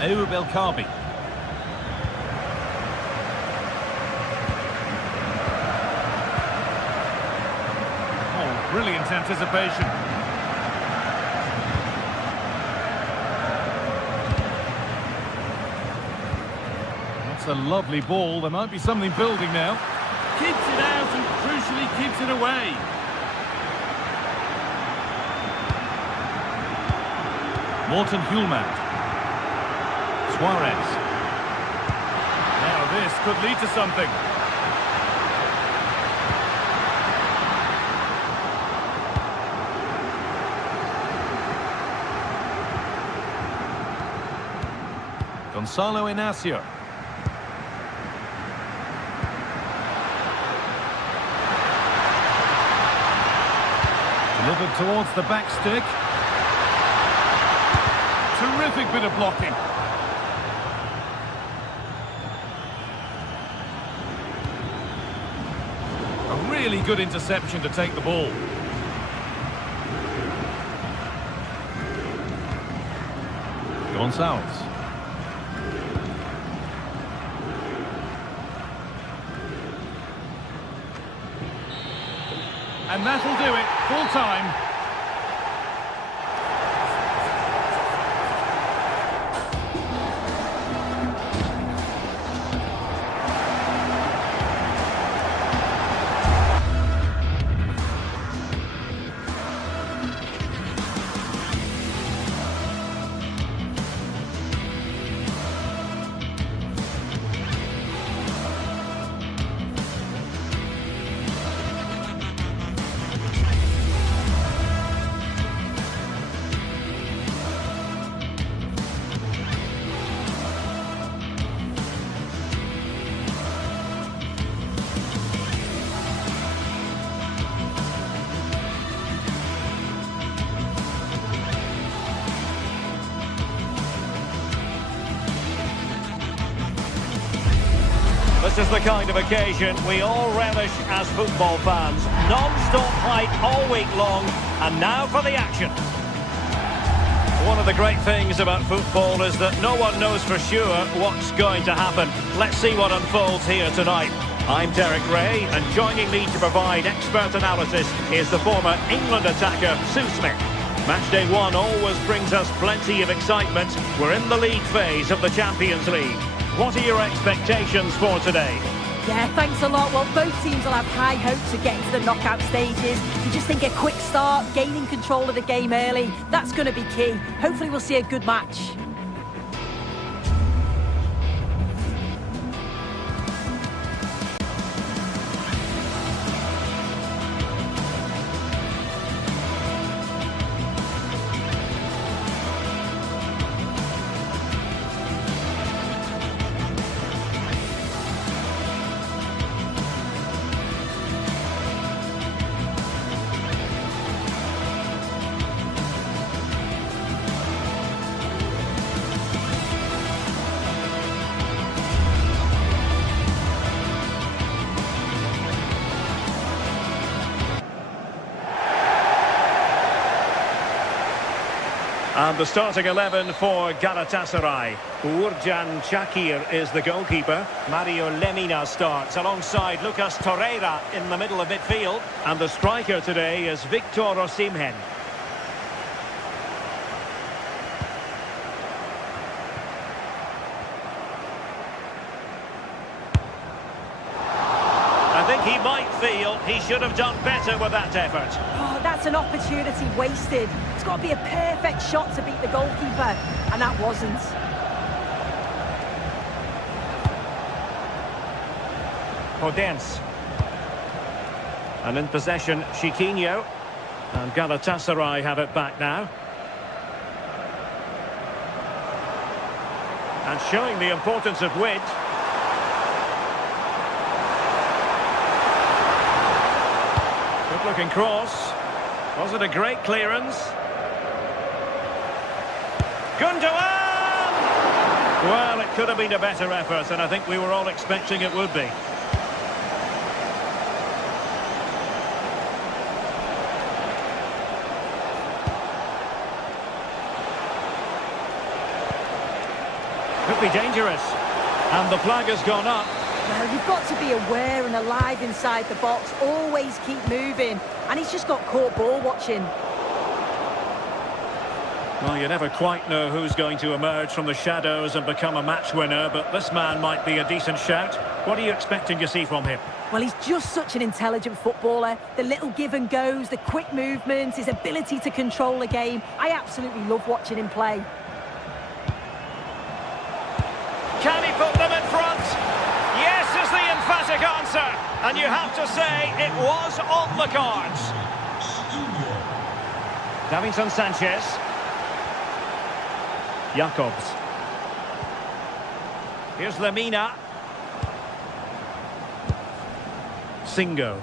Ayoub El Kabi. Oh, brilliant anticipation. A lovely ball. There might be something building now. Keeps it out and crucially keeps it away. Morten Hjulmand. Suarez. Now this could lead to something. Gonzalo Inacio. Delivered towards the back stick. Terrific bit of blocking. A really good interception to take the ball. Gonzalez. And that'll do it, full time. This is the kind of occasion we all relish as football fans. Non-stop hype all week long, and now for the action. One of the great things about football is that no one knows for sure what's going to happen. Let's see what unfolds here tonight. I'm Derek Ray, and joining me to provide expert analysis is the former England attacker, Sue Smith. Matchday 1 always brings us plenty of excitement. We're in the league phase of the Champions League. What are your expectations for today? Yeah, thanks a lot. Well, both teams will have high hopes of getting to the knockout stages. You just think a quick start, gaining control of the game early, that's going to be key. Hopefully we'll see a good match. And the starting 11 for Galatasaray. Uğurcan Çakır is the goalkeeper. Mario Lemina starts alongside Lucas Torreira in the middle of midfield. And the striker today is Victor Osimhen. I think he might feel he should have done better with that effort. Oh, that's an opportunity wasted. It's got to be a perfect shot to beat the goalkeeper, and that wasn't. Podence. And in possession, Chiquinho. And Galatasaray have it back now. And showing the importance of width. Good-looking cross. Was it a great clearance? Gundogan! Well, it could have been a better effort, and I think we were all expecting it would be. Could be dangerous. And the flag has gone up. Well, you've got to be aware and alive inside the box. Always keep moving. And he's just got caught ball watching. Well, you never quite know who's going to emerge from the shadows and become a match winner, but this man might be a decent shout. What are you expecting to see from him? Well, he's just such an intelligent footballer. The little give and goes, the quick movements, his ability to control a game. I absolutely love watching him play. Can he put them in front? Yes is the emphatic answer. And you have to say it was on the cards. Davinson Sanchez. Jacobs. Here's Lemina. Singo.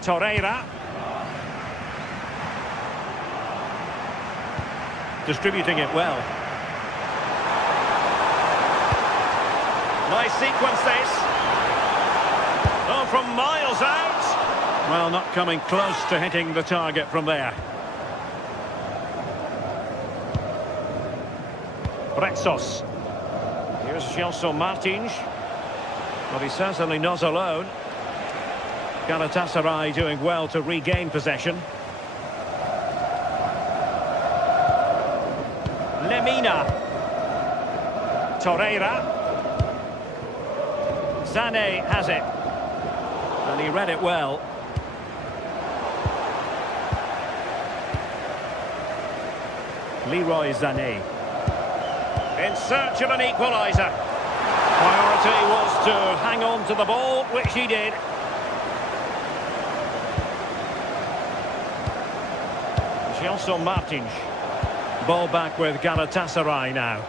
Torreira. Distributing it well. Nice sequence this. Oh, from miles out. Well, not coming close to hitting the target from there. Brexos. Here's Gelson Martins. Well, he's certainly not alone. Galatasaray doing well to regain possession. Lemina. Torreira. Sané has it. And he read it well. Leroy Sané. In search of an equaliser. Priority was to hang on to the ball, which he did. Gelson Martins. Ball back with Galatasaray now.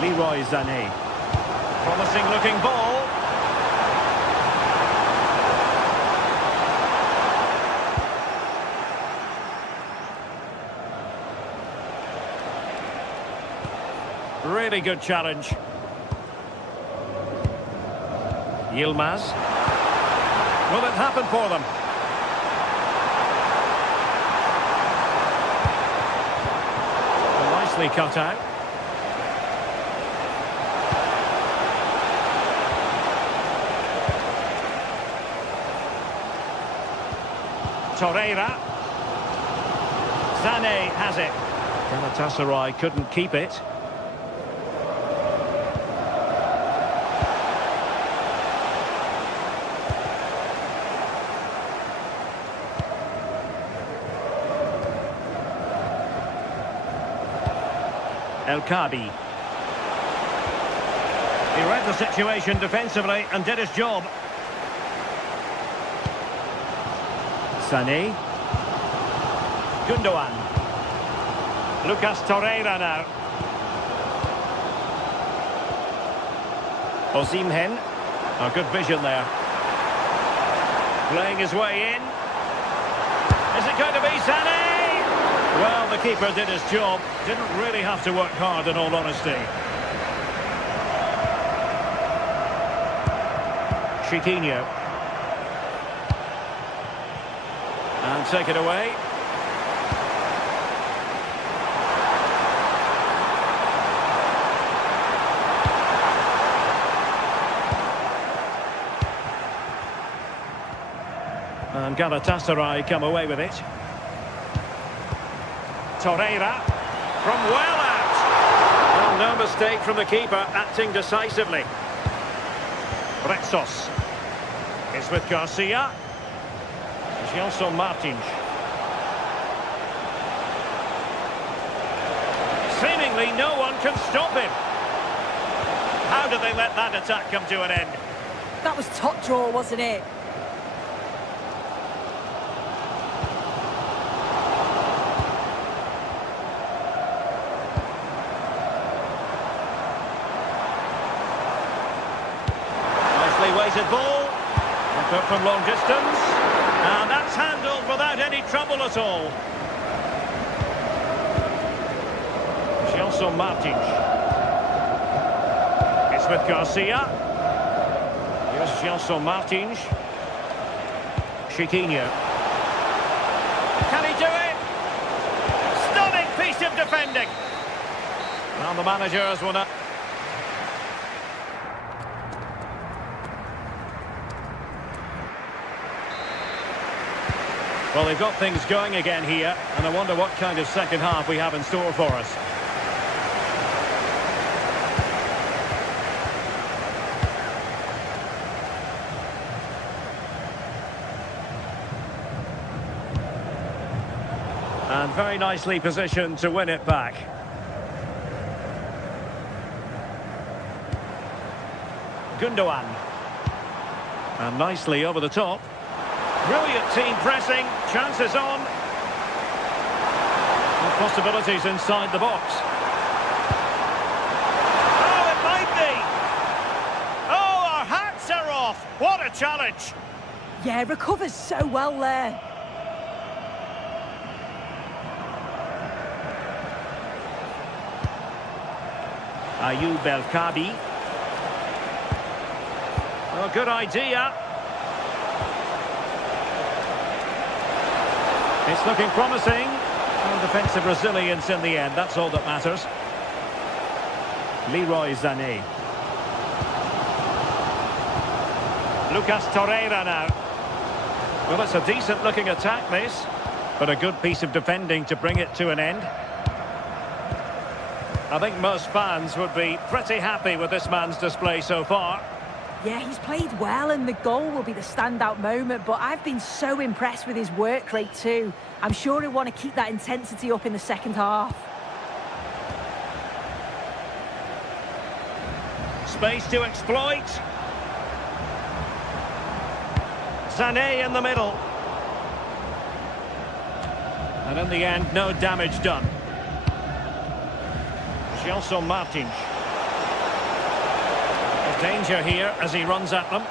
Leroy Sané. Promising looking ball. Really good challenge. Yilmaz. Will it happen for them? Nicely cut out. Torreira. Sané has it. Galatasaray couldn't keep it. El Kabi. He read the situation defensively and did his job. Sané. Gundogan. Lucas Torreira now. Osimhen. A good vision there. Playing his way in. Is it going to be Sané? Well, the keeper did his job. Didn't really have to work hard, in all honesty. Chiquinho. And take it away. Galatasaray come away with it. Torreira from well out. Well, no mistake from the keeper, acting decisively. Retsos. It's with Garcia. Gelson Martins. Seemingly no one can stop him. How did they let that attack come to an end? That was top draw, wasn't it? Nicely weighted ball. Put from long distance. And that's handled without any trouble at all. Gelson Martins. It's with Garcia. Here's Gelson Martins. Chiquinho. Can he do it? Stunning piece of defending. Well, the managers will not. Well, they've got things going again here, and I wonder what kind of second half we have in store for us. And very nicely positioned to win it back. Gundogan. And nicely over the top. Brilliant team pressing, chances on. And possibilities inside the box. Oh, it might be! Oh, our hats are off! What a challenge! Yeah, recovers so well there. Ayoub El-Kabi. Oh, good idea. It's looking promising. And defensive resilience in the end, that's all that matters. Leroy Sané. Lucas Torreira now. Well, it's a decent looking attack, this. But a good piece of defending to bring it to an end. I think most fans would be pretty happy with this man's display so far. Yeah, he's played well and the goal will be the standout moment, but I've been so impressed with his work rate too. I'm sure he'll want to keep that intensity up in the second half. Space to exploit. Sané in the middle. And in the end, no damage done. Gelson Martins. Danger here as he runs at them.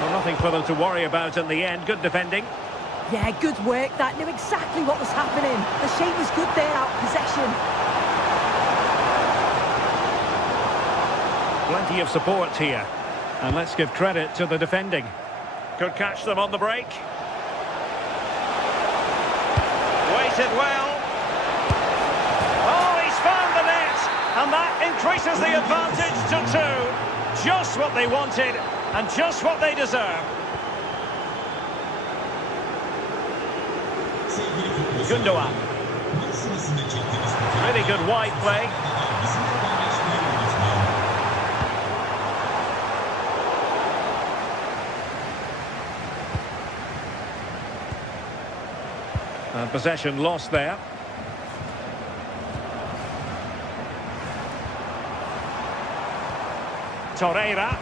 Well, nothing for them to worry about in the end. Good defending. Yeah, good work. That knew exactly what was happening. The shape was good there, out of possession. Plenty of support here. And let's give credit to the defending. Could catch them on the break. Waited well. And that increases the advantage to 2. Just what they wanted and just what they deserve. Gundogan. Really good wide play. And possession lost there. Torreira.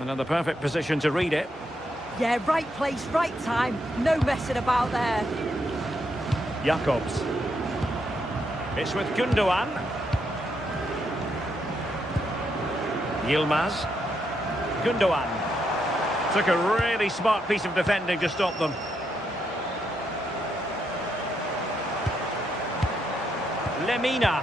And in the perfect position to read it. Yeah, right place, right time. No messing about there. Jacobs. It's with Gundogan. Yilmaz. Gundogan. Took a really smart piece of defending to stop them. Lemina.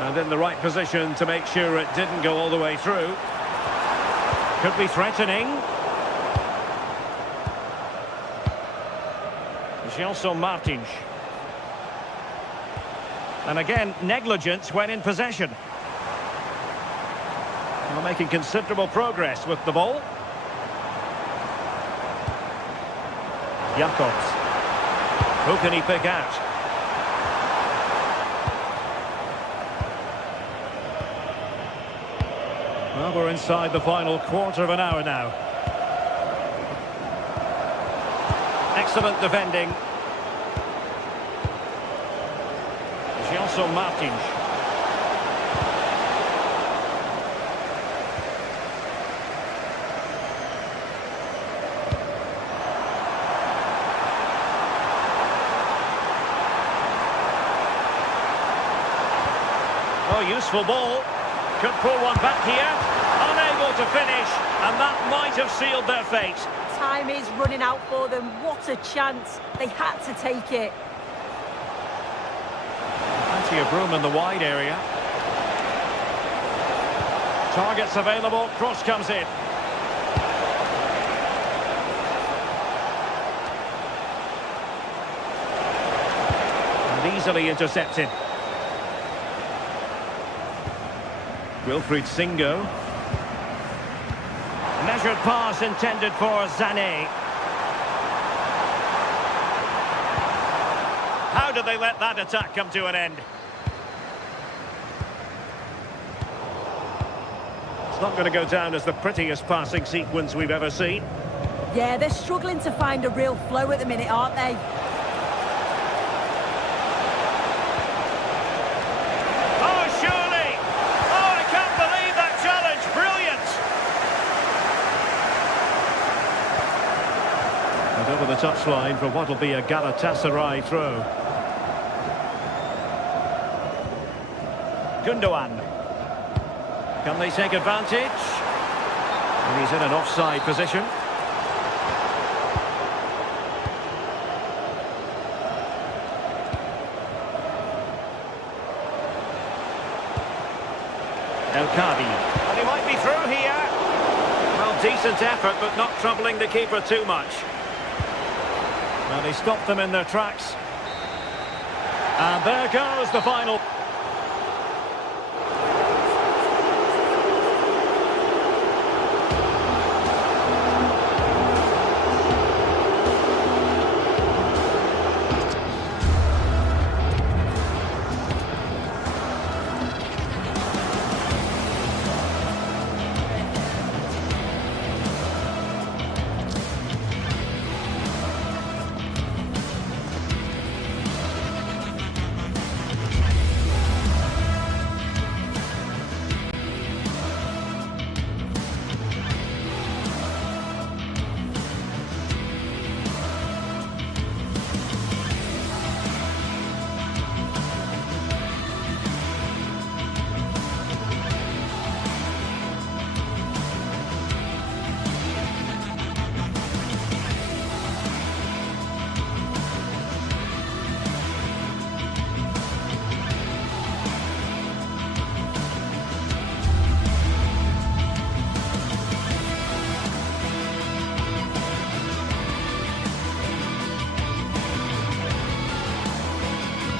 And in the right position to make sure it didn't go all the way through. Could be threatening. Gelson Martins. And again, negligence when in possession. We're making considerable progress with the ball. Jakobs. Who can he pick out? Well, we're inside the final quarter of an hour now. Excellent defending. Gelson Martins. Oh, useful ball. Could pull one back here. Unable to finish, and that might have sealed their fate. Time is running out for them. What a chance. They had to take it. Plenty of room in the wide area. Targets available. Cross comes in. And easily intercepted. Wilfried Singo. Measured pass intended for Sané. How did they let that attack come to an end? It's not going to go down as the prettiest passing sequence we've ever seen. Yeah, they're struggling to find a real flow at the minute, aren't they? Over the touchline for what will be a Galatasaray throw. Gundogan. Can they take advantage? And he's in an offside position. El Kadi. And he might be through here. Well, decent effort, but not troubling the keeper too much. And he stopped them in their tracks. And there goes the final.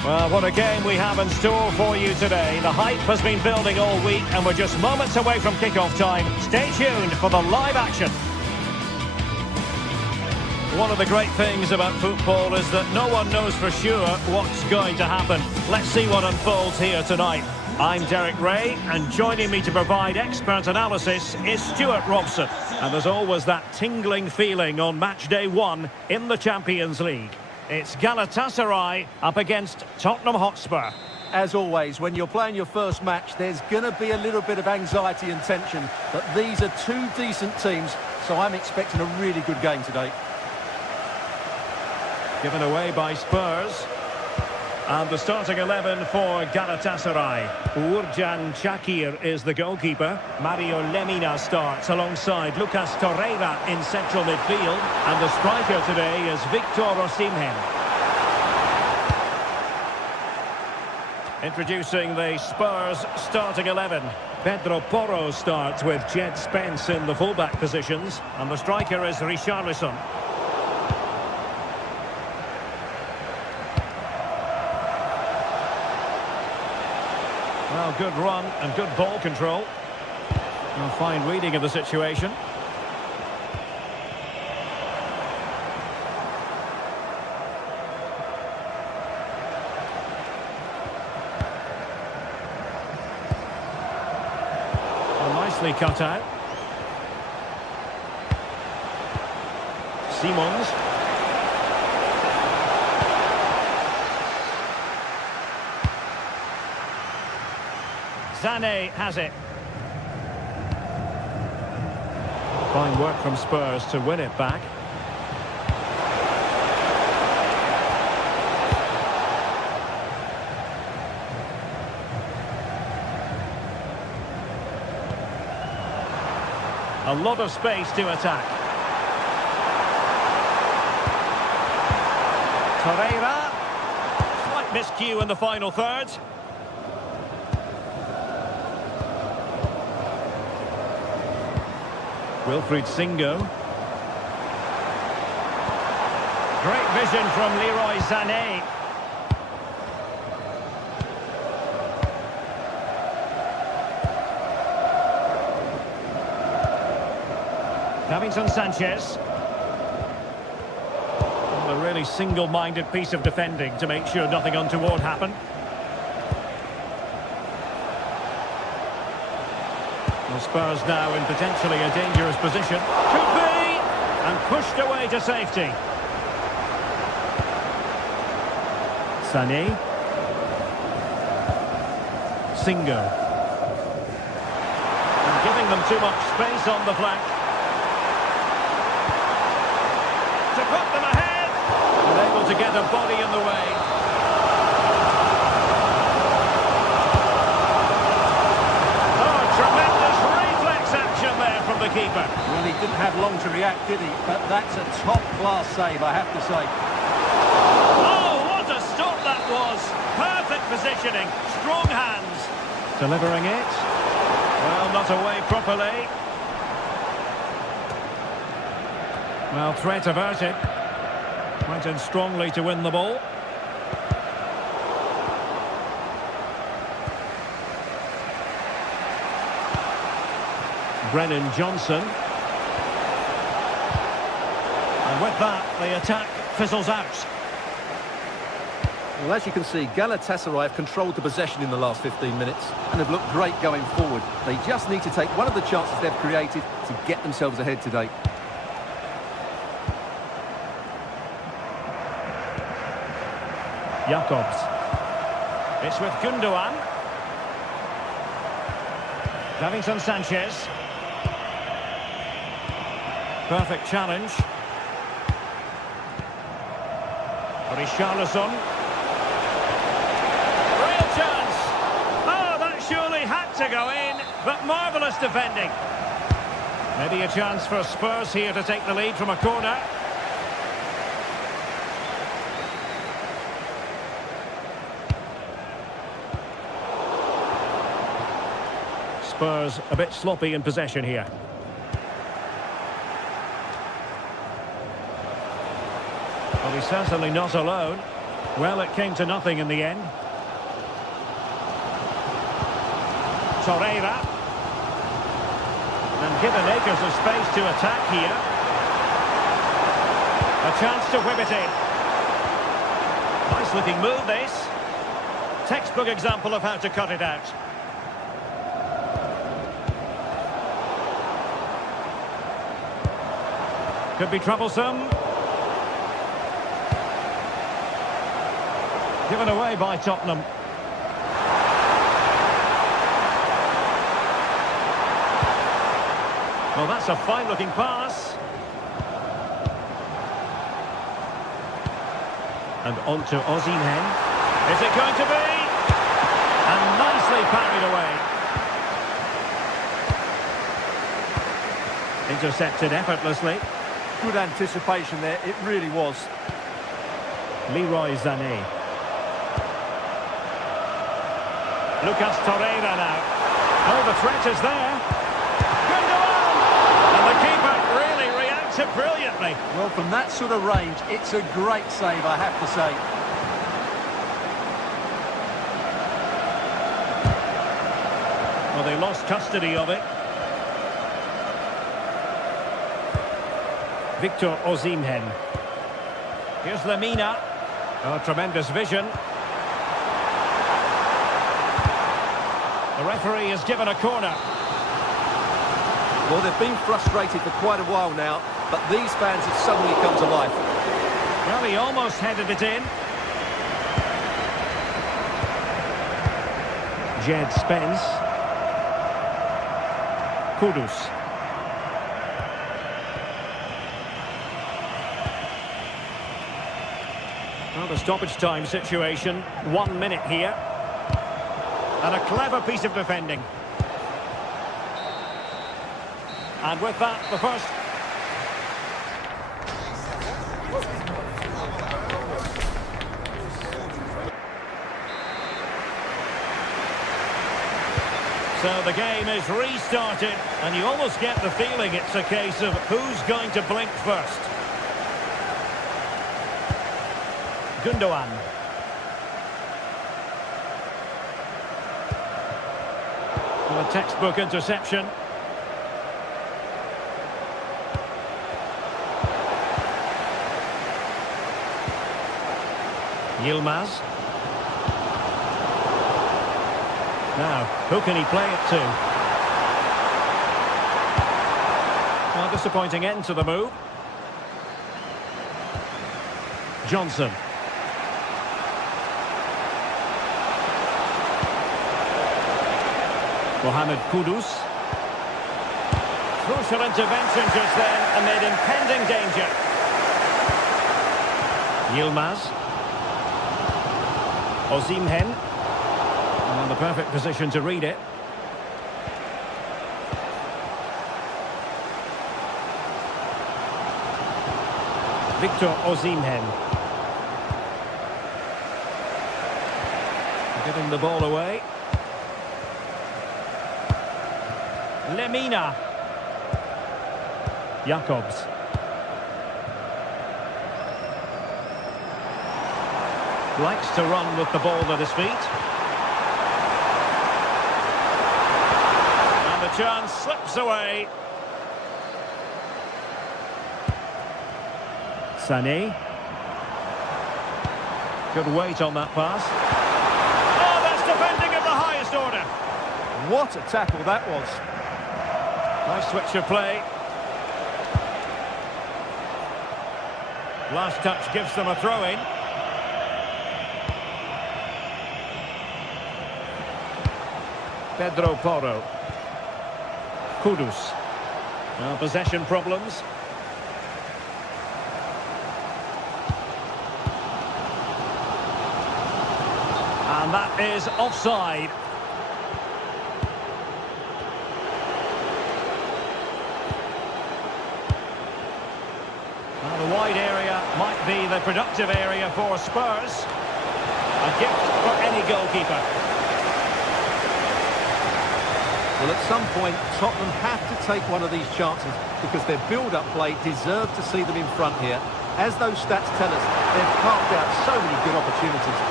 Well, what a game we have in store for you today. The hype has been building all week and we're just moments away from kick-off time. Stay tuned for the live action. One of the great things about football is that no one knows for sure what's going to happen. Let's see what unfolds here tonight. I'm Derek Ray, and joining me to provide expert analysis is Stuart Robson. And there's always that tingling feeling on match day 1 in the Champions League. It's Galatasaray up against Tottenham Hotspur. As always, when you're playing your first match, there's going to be a little bit of anxiety and tension. But these are two decent teams, so I'm expecting a really good game today. Given away by Spurs. And the starting 11 for Galatasaray. Uğurcan Çakır is the goalkeeper. Mario Lemina starts alongside Lucas Torreira in central midfield. And the striker today is Victor Osimhen. Introducing the Spurs starting 11. Pedro Porro starts with Jed Spence in the fullback positions. And the striker is Richarlison. Well, good run and good ball control. A fine reading of the situation. Well, nicely cut out. Simons. Sané has it. Fine work from Spurs to win it back. A lot of space to attack. Torreira. Slight miscue in the final third. Wilfried Singo. Great vision from Leroy Sané. Davinson Sanchez. Well, a really single-minded piece of defending to make sure nothing untoward happened. Well, Spurs now in potentially a dangerous position. Could be! And pushed away to safety. Sané. Singo. And giving them too much space on the flank. To put them ahead! And able to get a body in the way. Oh, tremendous reflex action there from the keeper. Well, he didn't have long to react, did he? But that's a top-class save, I have to say. Oh, what a stop that was! Perfect positioning, strong hands. Delivering it. Well, not away properly. Well, threat averted. Went in strongly to win the ball. Brennan Johnson. And with that, the attack fizzles out. Well, as you can see, Galatasaray have controlled the possession in the last 15 minutes and have looked great going forward. They just need to take one of the chances they've created to get themselves ahead today. Jakobs. It's with Gundogan. Davinson Sanchez. Perfect challenge. Richarlison. Real chance. Oh, that surely had to go in, but marvellous defending. Maybe a chance for Spurs here to take the lead from a corner. Spurs a bit sloppy in possession here. Well, he's certainly not alone. Well, it came to nothing in the end. Torreira. And given acres of space to attack here. A chance to whip it in. Nice looking move, this. Textbook example of how to cut it out. Could be troublesome. Given away by Tottenham. Well, that's a fine-looking pass. And on to Osimhen. Is it going to be? And nicely parried away. Intercepted effortlessly. Good anticipation there, it really was. Leroy Sané. Lucas Torreira now. Oh, the threat is there. Gundogan! And the keeper really reacted brilliantly. Well, from that sort of range, it's a great save, I have to say. they lost custody of it. Victor Osimhen. Here's Lemina. Oh, tremendous vision. The referee has given a corner. Well, they've been frustrated for quite a while now, but these fans have suddenly come to life. Well, he almost headed it in. Jed Spence. Kudus. Well, the stoppage time situation. 1 minute here. And a clever piece of defending. And with that, the first... So the game is restarted, and you almost get the feeling it's a case of who's going to blink first. Gundogan. And a textbook interception. Yilmaz. Now, who can he play it to? Well, disappointing end to the move. Johnson. Mohamed Kudus. Crucial intervention just then amid impending danger. Yilmaz. Osimhen. And in the perfect position to read it. Victor Osimhen. Giving the ball away. Lemina. Jacobs. Likes to run with the ball at his feet. And the chance slips away. Sané. Good weight on that pass. Oh, that's defending of the highest order. What a tackle that was. Nice switch of play. Last touch gives them a throw-in. Pedro Porro. Kudus. Now possession problems. And that is offside. Now the wide area might be the productive area for Spurs. A gift for any goalkeeper. Well, at some point, Tottenham have to take one of these chances because their build-up play deserves to see them in front here. As those stats tell us, they've carved out so many good opportunities.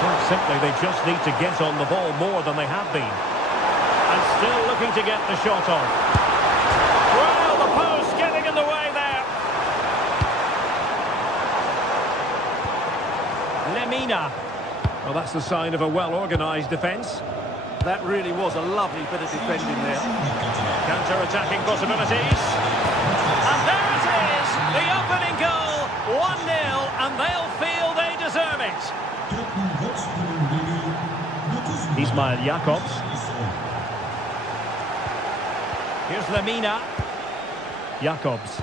Well, simply, they just need to get on the ball more than they have been. And still looking to get the shot on. Well, the post getting in the way there. Lemina. Well, that's the sign of a well-organised defence. That really was a lovely bit of defending there. Counter-attacking possibilities. And there it is! The opening goal. 1-0, and they'll feel they deserve it. Ismail Jacobs. Here's Lemina. Jacobs.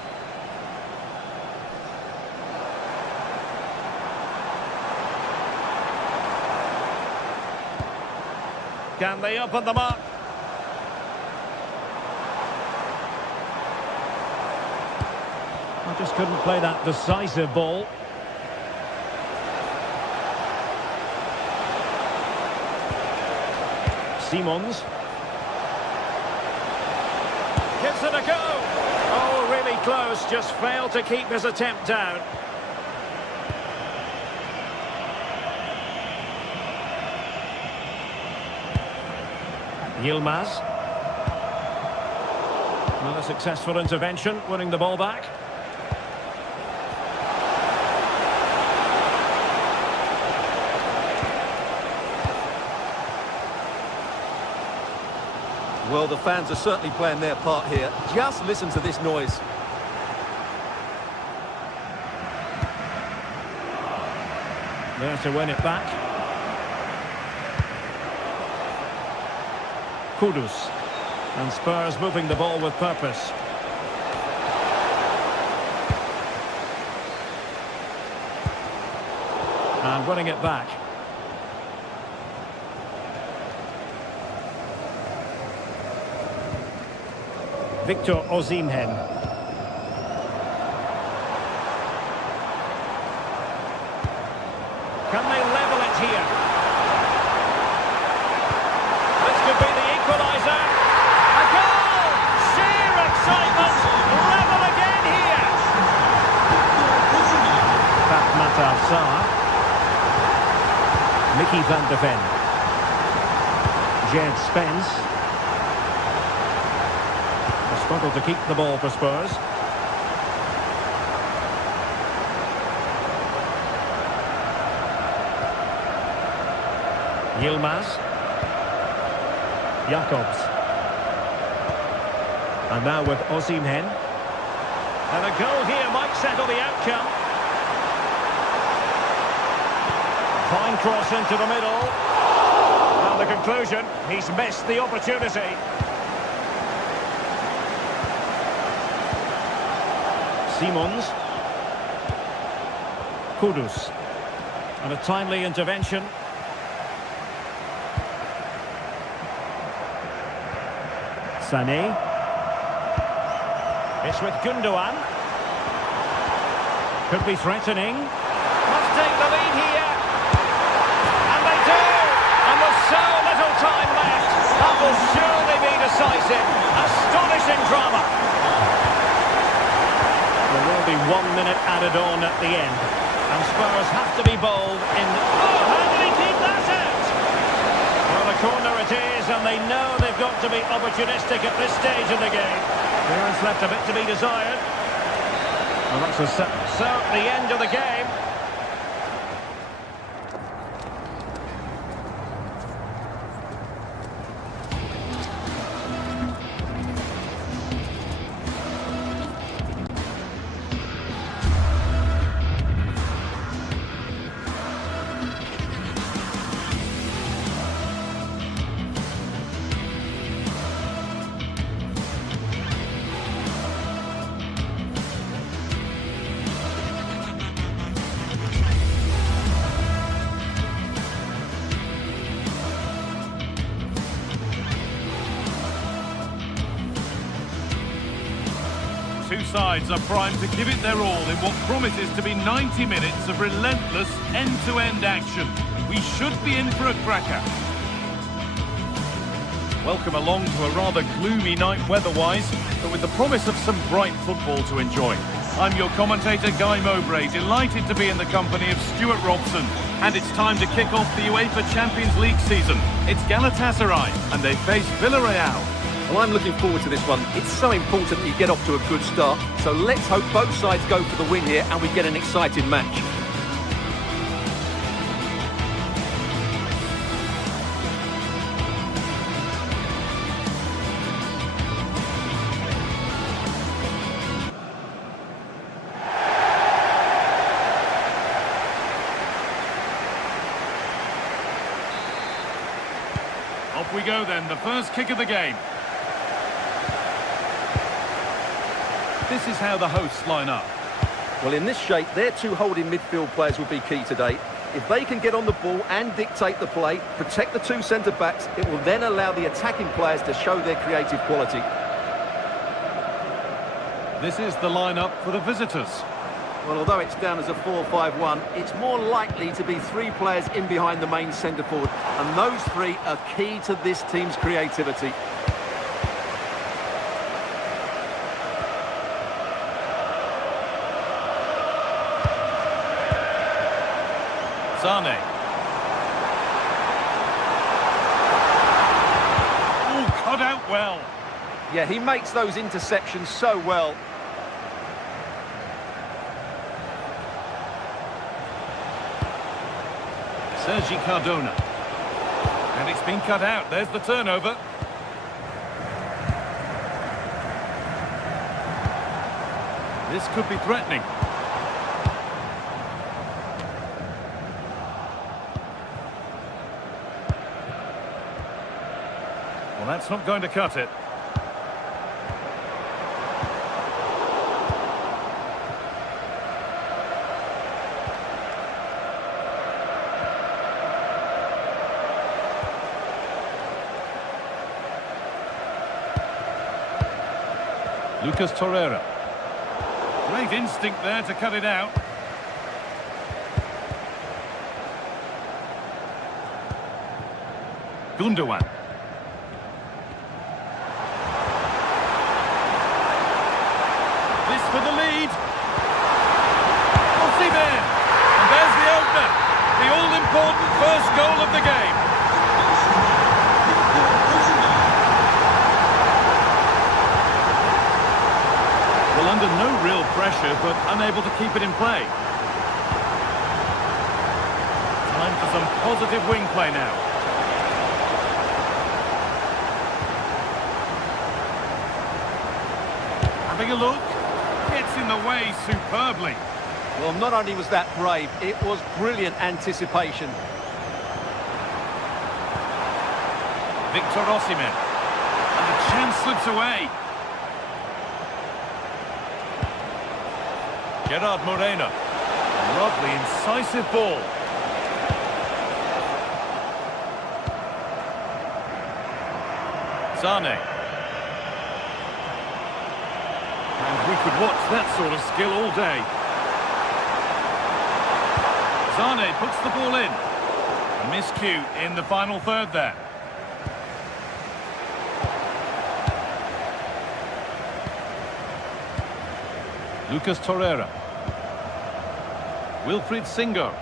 Can they open them up? I just couldn't play that decisive ball. Simons. Gives it a go. Oh, really close. Just failed to keep his attempt down. Yilmaz. Not a successful intervention, winning the ball back. Well, the fans are certainly playing their part here. Just listen to this noise. There to win it back. Kudus. And Spurs moving the ball with purpose. And winning it back. Victor Osimhen. Can they level it here? This could be the equaliser. A goal! Sheer excitement! Level again here! Pat Matar Sarr. Mickey van de Ven. Jed Spence. Struggle to keep the ball for Spurs. Yilmaz. Jacobs. And now with Osimhen. And a goal here might settle the outcome. Fine cross into the middle. And the conclusion, he's missed the opportunity. Simons. Kudus. And a timely intervention. Sané. It's with Gundogan. Could be threatening. Must take the lead here. And they do! And with so little time left, that will surely be decisive. Astonishing drama. There will be 1 minute added on at the end. And Spurs have to be bold in... Oh, how did he keep that out? Well, a corner it is, and they know they've got to be opportunistic at this stage of the game. Clearance left a bit to be desired. Well, that's the end of the game. Two sides are primed to give it their all in what promises to be 90 minutes of relentless end-to-end action. We should be in for a cracker. Welcome along to a rather gloomy night weather-wise, but with the promise of some bright football to enjoy. I'm your commentator, Guy Mowbray, delighted to be in the company of Stuart Robson. And it's time to kick off the UEFA Champions League season. It's Galatasaray, and they face Villarreal. Well, I'm looking forward to this one. It's so important that you get off to a good start. So let's hope both sides go for the win here and we get an exciting match. Off we go then, the first kick of the game. This is how the hosts line up. Well, in this shape, their two holding midfield players will be key today. If they can get on the ball and dictate the play, protect the two centre-backs, it will then allow the attacking players to show their creative quality. This is the lineup for the visitors. Well, although it's down as a 4-5-1, it's more likely to be three players in behind the main centre-forward. And those three are key to this team's creativity. Sane. Yeah, he makes those interceptions so well. Sergi Cardona. And it's been cut out. There's the turnover. This could be threatening. Well, that's not going to cut it. Lucas Torreira. Great instinct there to cut it out. Gundogan. This for the lead. Osimhen. And there's the opener. The all-important first goal of the game. Well, under no real pressure, but unable to keep it in play. Time for some positive wing play now. Having a look. Gets in the way superbly. Well, not only was that brave, it was brilliant anticipation. Victor Osimhen. And the chance slips away. Gerard Moreno. Lovely, incisive ball. Sane. And we could watch that sort of skill all day. Sane puts the ball in. A miscue in the final third there. Lucas Torreira. Wilfried Singo.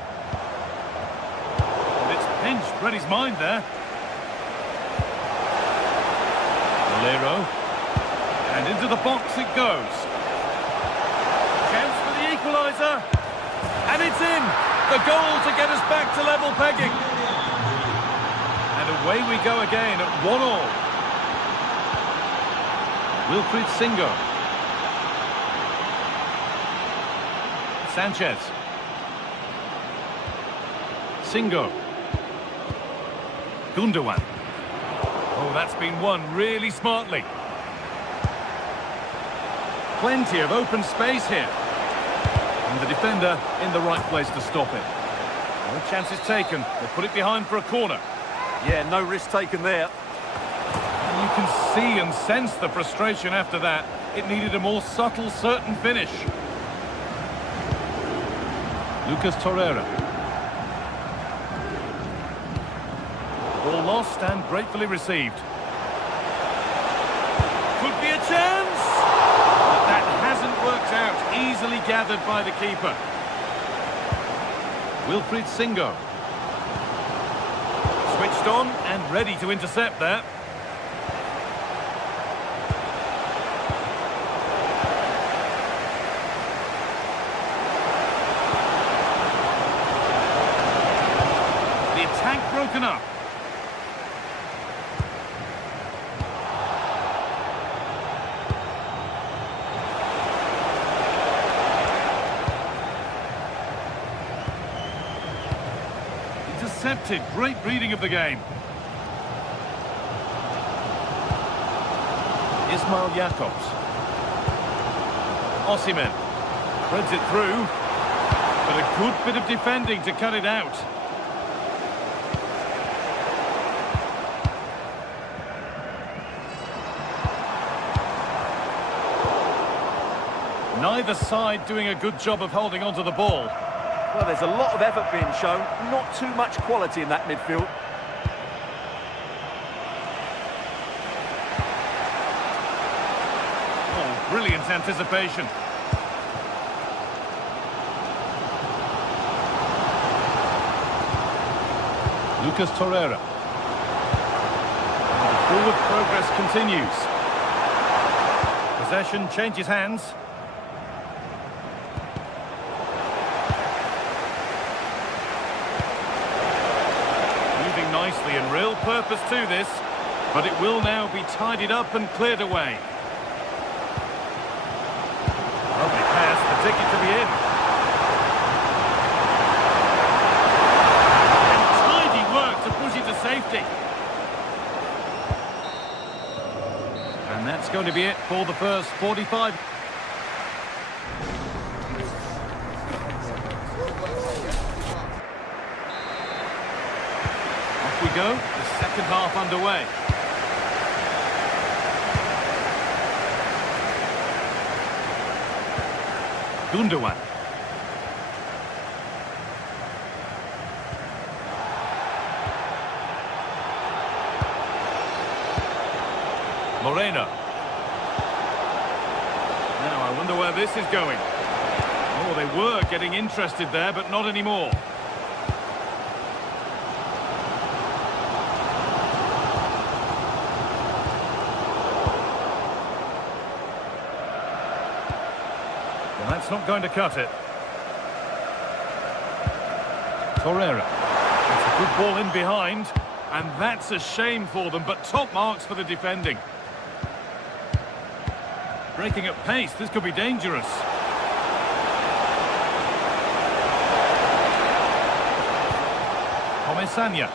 And it's pinched Reddy's mind there. Valero. And into the box it goes. Chance for the equaliser. And it's in. The goal to get us back to level pegging. And away we go again at 1-1. Wilfried Singo. Sanchez. Singo. Gundogan. Oh, that's been won really smartly. Plenty of open space here. And the defender in the right place to stop it. No chances taken. They'll put it behind for a corner. Yeah, no risk taken there. And you can see and sense the frustration after that. It needed a more subtle, certain finish. Lucas Torreira. Ball lost and gratefully received. Could be a chance! But that hasn't worked out. Easily gathered by the keeper. Wilfried Singo. Switched on and ready to intercept there. Broken up. Intercepted. Great reading of the game. Ismail Jakobs. Osimhen. Threads it through. But a good bit of defending to cut it out. Neither side doing a good job of holding onto the ball. Well, there's a lot of effort being shown, not too much quality in that midfield. Oh, brilliant anticipation. Lucas Torreira. And the forward progress continues. Possession changes hands. Moving nicely and real purpose to this, but it will now be tidied up and cleared away. Lovely pass, the ticket to be in. And tidy work to push it to safety. And that's going to be it for the first 45. Off we go, the second half underway. Gundogan. Moreno. Now I wonder where this is going. Oh, they were getting interested there, but not anymore. Well, that's not going to cut it. Torreira. It's a good ball in behind, and that's a shame for them, but top marks for the defending. Breaking at pace, this could be dangerous. Comesaña.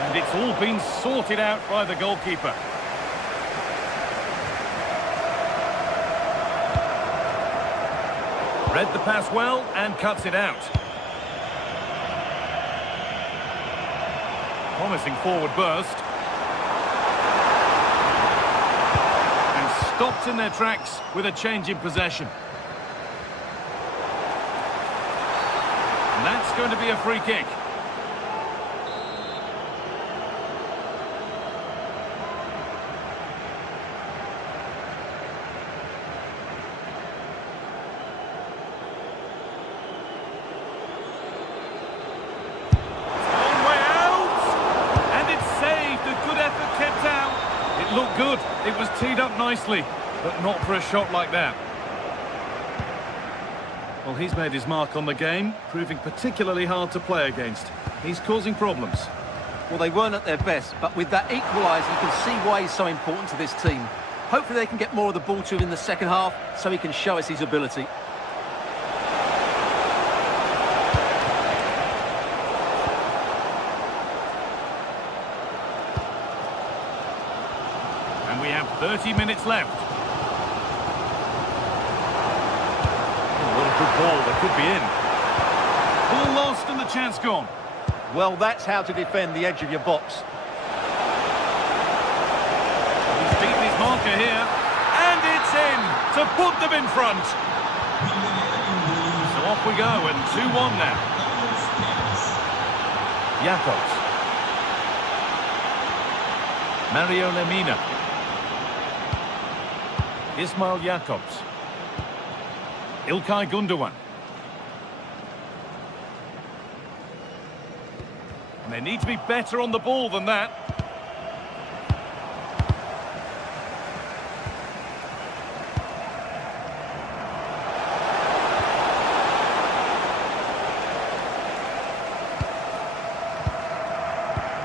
And it's all been sorted out by the goalkeeper. Read the pass well and cuts it out. Promising forward burst. Stopped in their tracks with a change in possession. And that's going to be a free kick. Long way out! And it's saved. A good effort kept out. It looked good. It was teed up nicely, but not for a shot like that. Well, he's made his mark on the game, proving particularly hard to play against. He's causing problems. Well, they weren't at their best, but with that equaliser, you can see why he's so important to this team. Hopefully they can get more of the ball to him in the second half, so he can show us his ability. And we have 30 minutes left. Oh, what a good ball, that could be in. Ball lost and the chance gone. Well, that's how to defend the edge of your box. He's beaten his marker here, and it's in to put them in front. So off we go, and 2-1 now. Jakobs. Mario Lemina. Ismail Jakobs. Ilkay Gundogan. And they need to be better on the ball than that.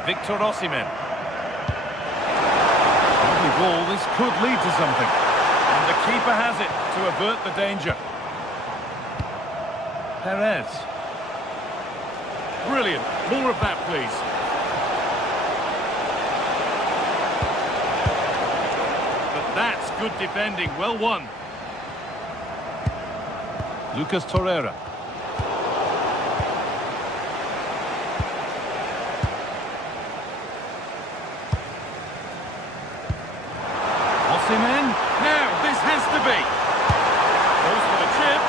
Victor Osimhen. Lovely ball, this could lead to something. And the keeper has it to avert the danger. Perez. Brilliant. More of that, please. But that's good defending. Well won. Lucas Torreira. Osimhen. Now, this has to be. Goes for the chip.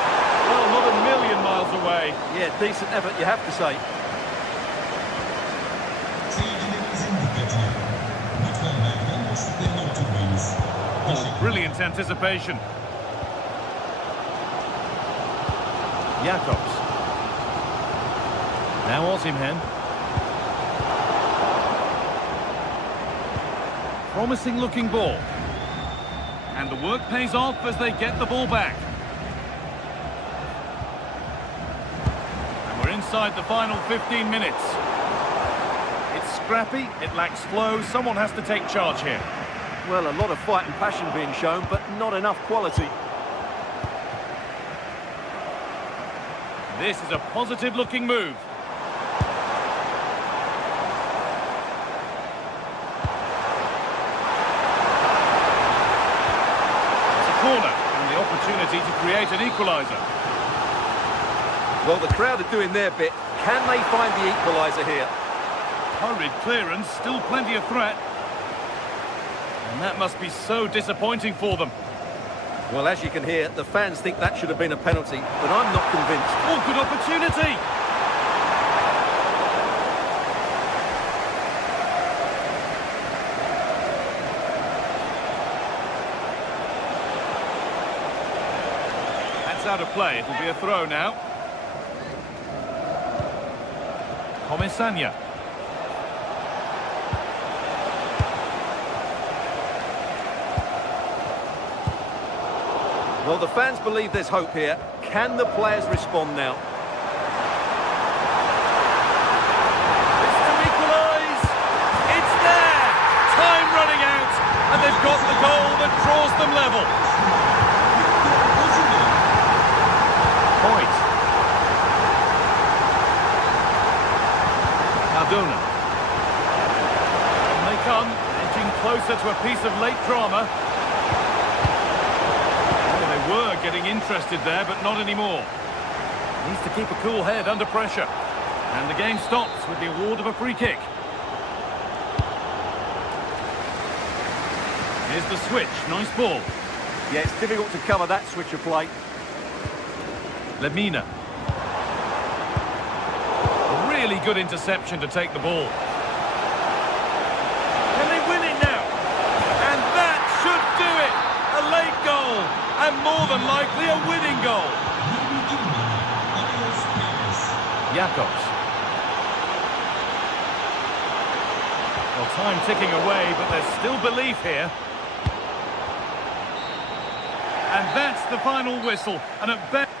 Well, not a million miles away. Yeah, decent effort, you have to say. Oh, brilliant anticipation. Jakobs. Now Osimhen. Promising looking ball. And the work pays off as they get the ball back. And we're inside the final 15 minutes. It's scrappy, it lacks flow, someone has to take charge here. Well, a lot of fight and passion being shown, but not enough quality. This is a positive-looking move. It's a corner, and the opportunity to create an equaliser. Well, the crowd are doing their bit. Can they find the equaliser here? Hurried clearance, still plenty of threat. And that must be so disappointing for them. Well, as you can hear, the fans think that should have been a penalty, but I'm not convinced. Oh, good opportunity! That's out of play. It'll be a throw now. Comisania. Well, the fans believe there's hope here. Can the players respond now? It's to equalise! It's there! Time running out, and they've got the goal that draws them level. Point. Cardona. And they come, edging closer to a piece of late drama. They were getting interested there, but not anymore. Needs to keep a cool head under pressure. And the game stops with the award of a free kick. Here's the switch. Nice ball. Yeah, it's difficult to cover that switch of play. Lemina. A really good interception to take the ball. Can they win it now? And that should do it! A late goal, and more than likely a winning goal. Jacobs. Well, time ticking away, but there's still belief here. And that's the final whistle, and at best...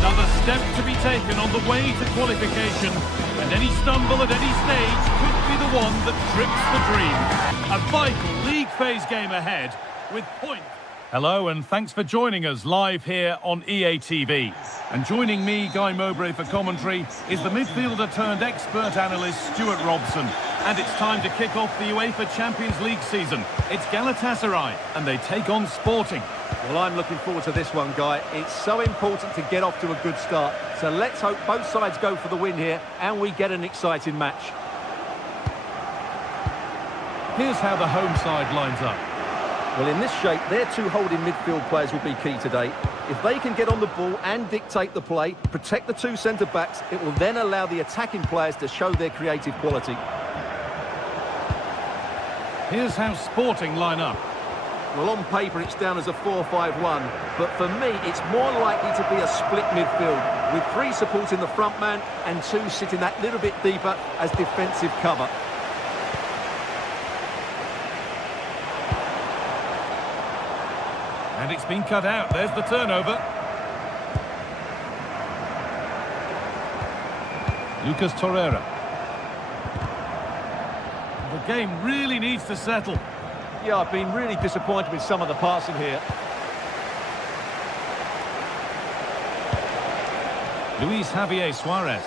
Another step to be taken on the way to qualification, and any stumble at any stage could be the one that trips the dream. A vital league phase game ahead with points. Hello and thanks for joining us live here on EA TV. And joining me, Guy Mowbray, for commentary is the midfielder turned expert analyst Stuart Robson. And it's time to kick off the UEFA Champions League season. It's Galatasaray and they take on Sporting. Well, I'm looking forward to this one, Guy. It's so important to get off to a good start. So let's hope both sides go for the win here and we get an exciting match. Here's how the home side lines up. Well, in this shape, their two holding midfield players will be key today. If they can get on the ball and dictate the play, protect the two centre-backs, it will then allow the attacking players to show their creative quality. Here's how Sporting line up. Well, on paper, it's down as a 4-5-1, but for me, it's more likely to be a split midfield, with three supporting the front man and two sitting that little bit deeper as defensive cover. And it's been cut out. There's the turnover. Lucas Torreira. The game really needs to settle. Yeah, I've been really disappointed with some of the passing here. Luis Javier Suarez.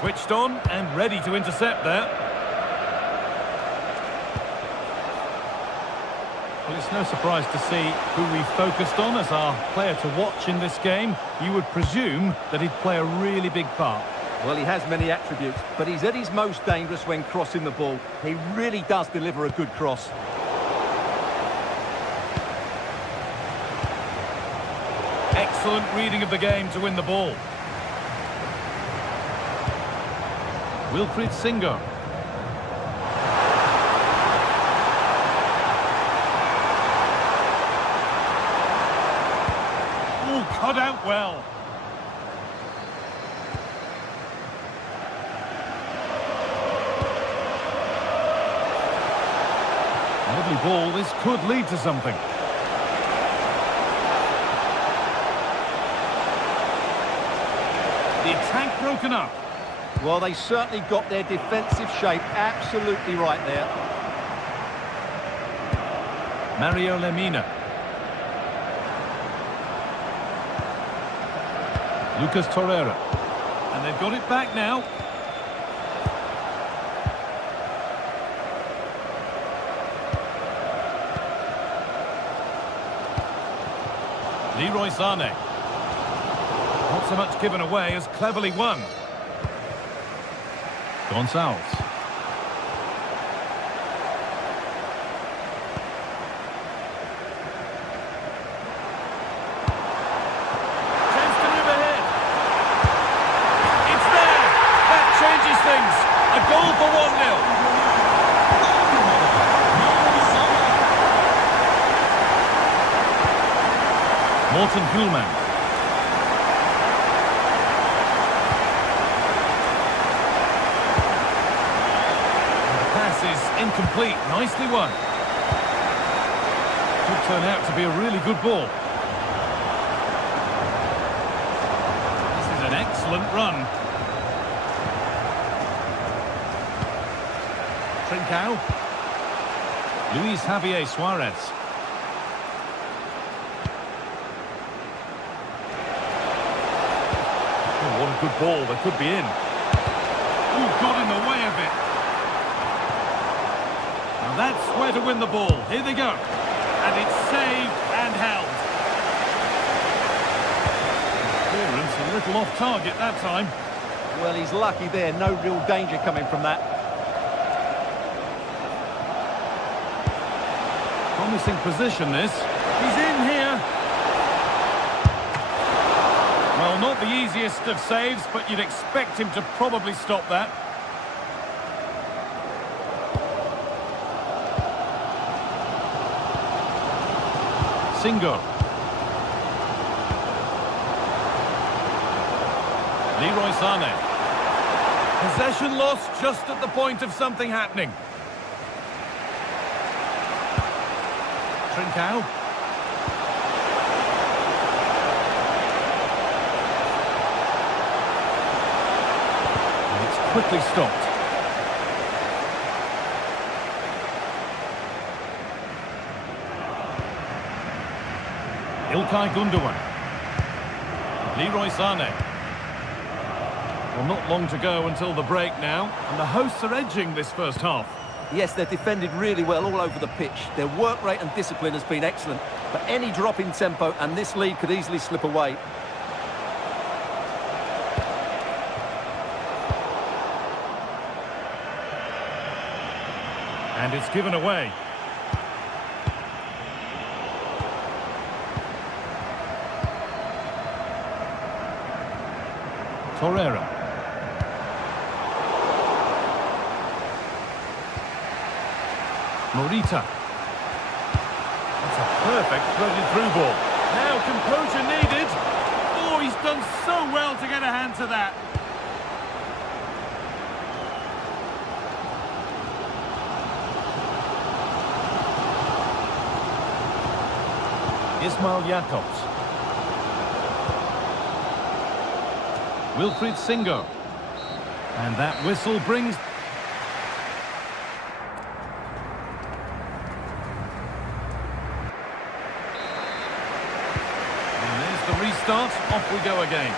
Switched on and ready to intercept there. Well, it's no surprise to see who we focused on as our player to watch in this game. You would presume that he'd play a really big part. Well, he has many attributes, but he's at his most dangerous when crossing the ball. He really does deliver a good cross. Excellent reading of the game to win the ball. Wilfried Singo. Oh, cut out well. Lovely ball. This could lead to something. The attack broken up. Well, they certainly got their defensive shape absolutely right there. Mario Lemina. Lucas Torreira. And they've got it back now. Leroy Sané. Not so much given away as cleverly won. Gonçalves. Chance to move ahead. It's there. That changes things. A goal for 1-0. Morten Hjulmand. Is incomplete. Nicely won. Could turn out to be a really good ball. This is an excellent run. Trincao. Luis Javier Suarez. Oh, what a good ball. They could be in. Oh, got in the way of it. That's where to win the ball. Here they go. And it's saved and held. Clearance a little off target that time. Well, he's lucky there. No real danger coming from that. Promising position, this. He's in here. Well, not the easiest of saves, but you'd expect him to probably stop that. Singo. Leroy Sané. Possession lost just at the point of something happening. Trincao. And it's quickly stopped. İlkay Gündoğan. Leroy Sané. Well, not long to go until the break now, and the hosts are edging this first half. Yes, they've defended really well all over the pitch. Their work rate and discipline has been excellent. But any drop in tempo and this lead could easily slip away. And it's given away. Torreira. Morita. That's a perfect threaded through ball. Now composure needed. Oh, he's done so well to get a hand to that. Ismail Jakobs. Wilfried Singo. And that whistle brings... And there's the restart. Off we go again.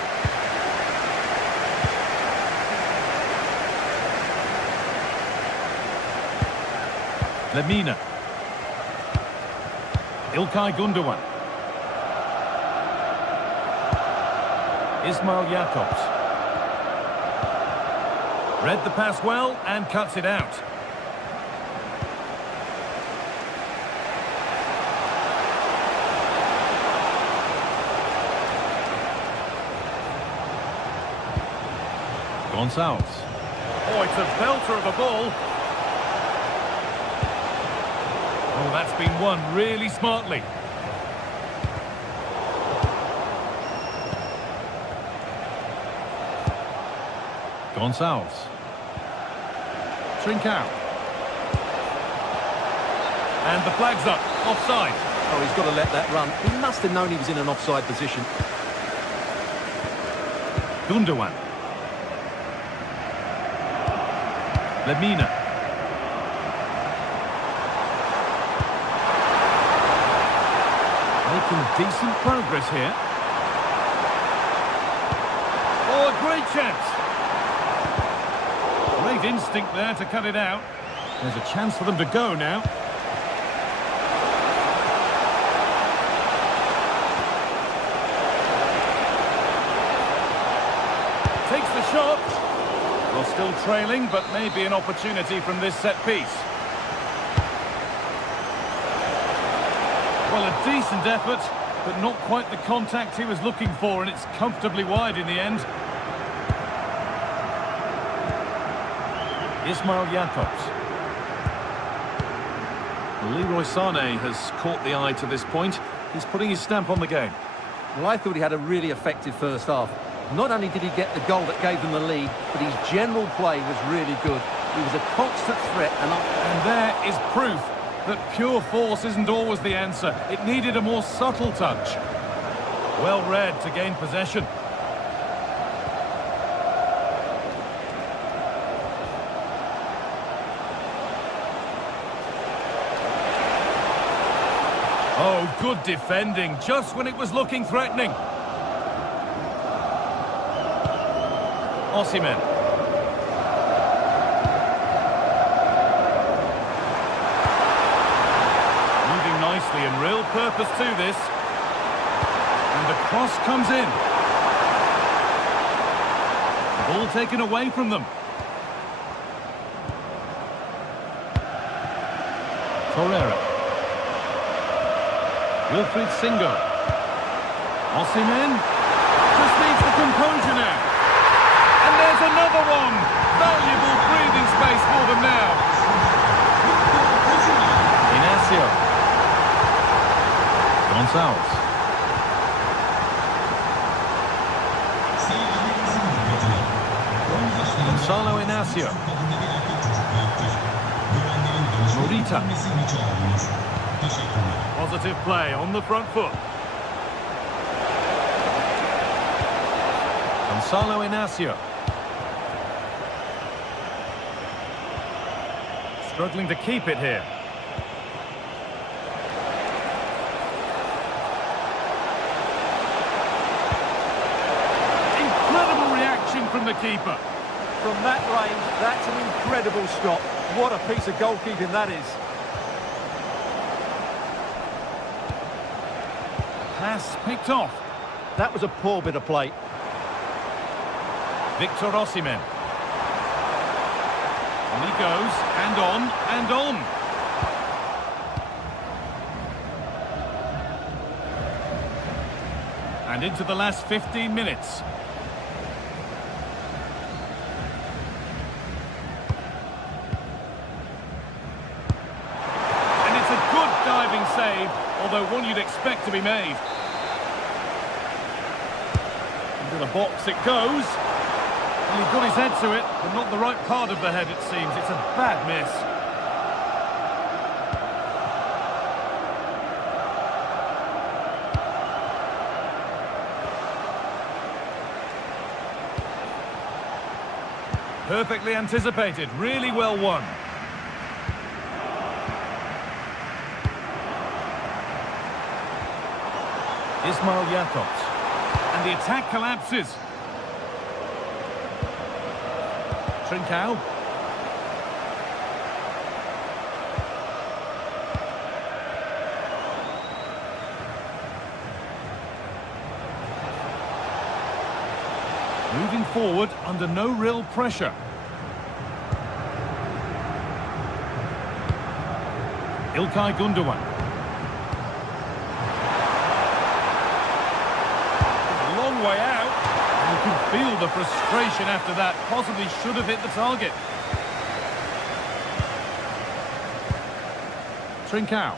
Lemina. İlkay Gundogan. Ismail Jakobs. Read the pass well and cuts it out. Gonçalves. Oh, it's a belter of a ball. Oh, that's been won really smartly. Gonçalves. Trincao. And the flag's up. Offside. Oh, he's got to let that run. He must have known he was in an offside position. Gundogan. Lemina. Making decent progress here. Oh, a great chance. Great instinct there to cut it out. There's a chance for them to go now. Takes the shot. Well, still trailing, but maybe an opportunity from this set piece. Well, a decent effort, but not quite the contact he was looking for, and it's comfortably wide in the end. Ismail Jakobs. Leroy Sané has caught the eye to this point. He's putting his stamp on the game. Well, I thought he had a really effective first half. Not only did he get the goal that gave them the lead, but his general play was really good. He was a constant threat. And there is proof that pure force isn't always the answer. It needed a more subtle touch. Well read to gain possession. Oh, good defending, just when it was looking threatening. Osimhen. Moving nicely and real purpose to this. And the cross comes in. The ball taken away from them. Torreira. Wilfried Singo. Osimhen. Just needs the composure now. And there's another one. Valuable breathing space for them now. Inacio. Gonçalves. Gonçalo Inacio. Morita. Positive play on the front foot. Gonçalo Inacio. Struggling to keep it here. Incredible reaction from the keeper. From that range, that's an incredible shot. What a piece of goalkeeping that is. Pass picked off. That was a poor bit of play. Victor Osimhen. And he goes, and on, and on. And into the last 15 minutes. And it's a good diving save, although one you'd expect to be made. Into the box it goes. Well, he got his head to it, but not the right part of the head, it seems. It's a bad miss. Perfectly anticipated, really well won. Ismail Jakobs. And the attack collapses. Trincao. Moving forward under no real pressure. İlkay Gundogan. A long way out. You can feel the frustration after that. Possibly should have hit the target. Trincao.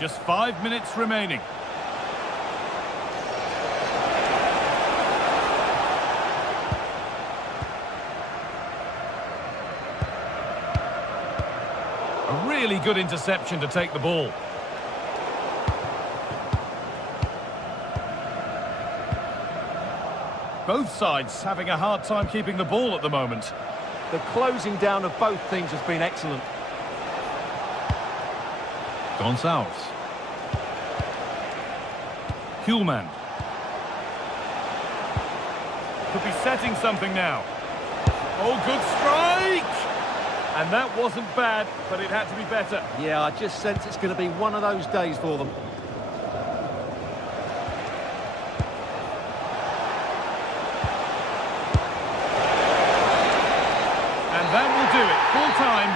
Just 5 minutes remaining. A really good interception to take the ball. Both sides having a hard time keeping the ball at the moment. The closing down of both teams has been excellent. Gonçalves. Hulman. Could be setting something now. Oh, good strike! And that wasn't bad, but it had to be better. Yeah, I just sense it's going to be one of those days for them. And that will do it. Full time.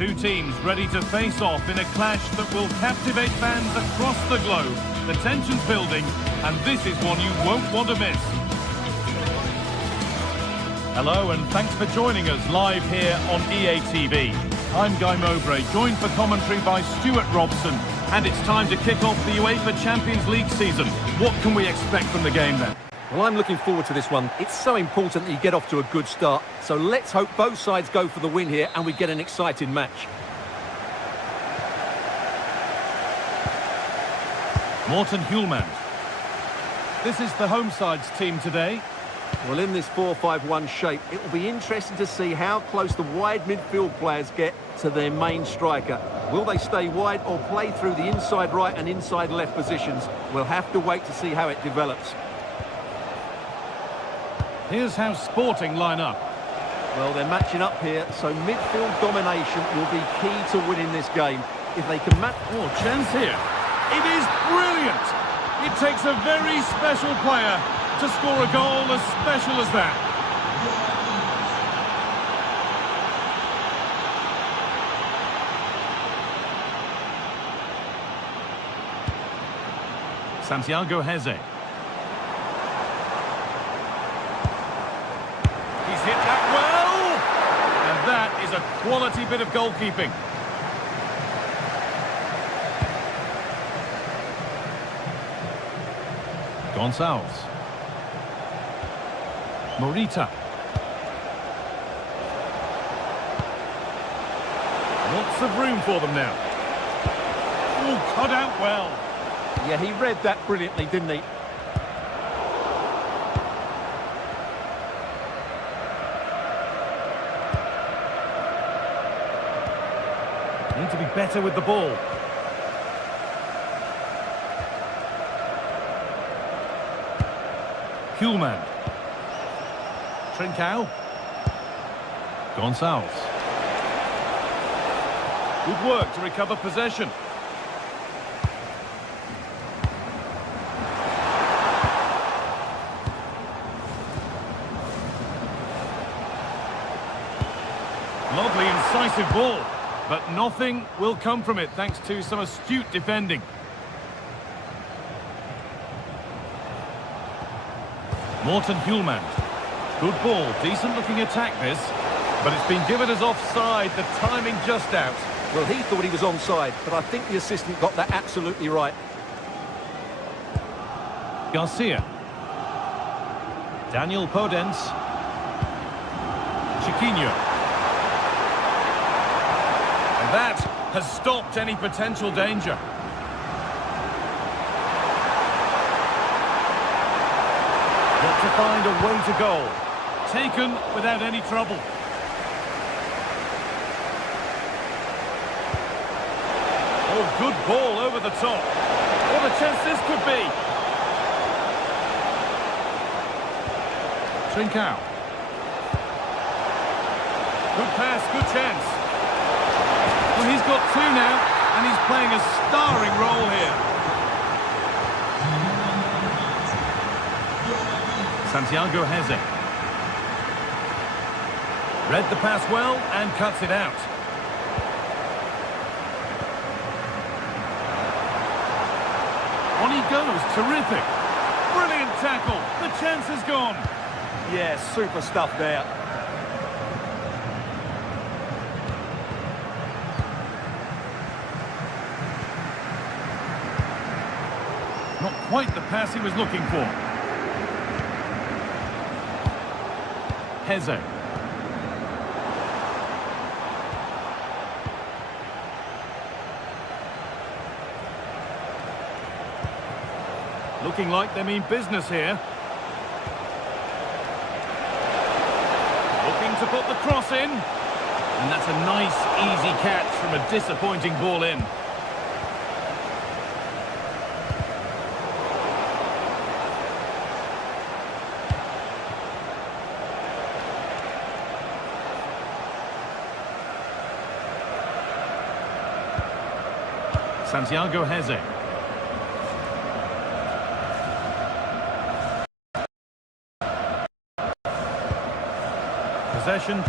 Two teams ready to face off in a clash that will captivate fans across the globe. The tension's building, and this is one you won't want to miss. Hello, and thanks for joining us live here on EA TV. I'm Guy Mowbray, joined for commentary by Stuart Robson, and it's time to kick off the UEFA Champions League season. What can we expect from the game then? Well, I'm looking forward to this one. It's so important that you get off to a good start. So let's hope both sides go for the win here and we get an exciting match. Morten Hulman. This is the home side's team today. Well, in this 4-5-1 shape, it will be interesting to see how close the wide midfield players get to their main striker. Will they stay wide or play through the inside right and inside left positions? We'll have to wait to see how it develops. Here's how Sporting line up. Well, they're matching up here, so midfield domination will be key to winning this game. If they can match... Oh, chance here. It is brilliant! It takes a very special player to score a goal as special as that. Santiago Heze. He's hit that well! And that is a quality bit of goalkeeping. Gonçalves. Morita. Lots of room for them now. Oh, cut out well. Yeah, he read that brilliantly, didn't he? Need to be better with the ball. Kuhlmann. Trincao. Gonçalves. Good work to recover possession. Lovely, incisive ball, but nothing will come from it thanks to some astute defending. Morten Kuhlmann. Good ball, decent looking attack this, but it's been given as offside, the timing just out. Well, he thought he was onside, but I think the assistant got that absolutely right. Garcia. Daniel Podence. Chiquinho. And that has stopped any potential danger. Got to find a way to goal. Taken without any trouble. Oh, good ball over the top. What a chance this could be. Trincao. Good pass, good chance. Well, he's got two now, and he's playing a starring role here. Santiago Heze. Read the pass well and cuts it out. On he goes, terrific. Brilliant tackle, the chance is gone. Yeah, super stuff there. Not quite the pass he was looking for. Heze. Looking like they mean business here. Looking to put the cross in. And that's a nice, easy catch from a disappointing ball in. Santiago Heze. Possession.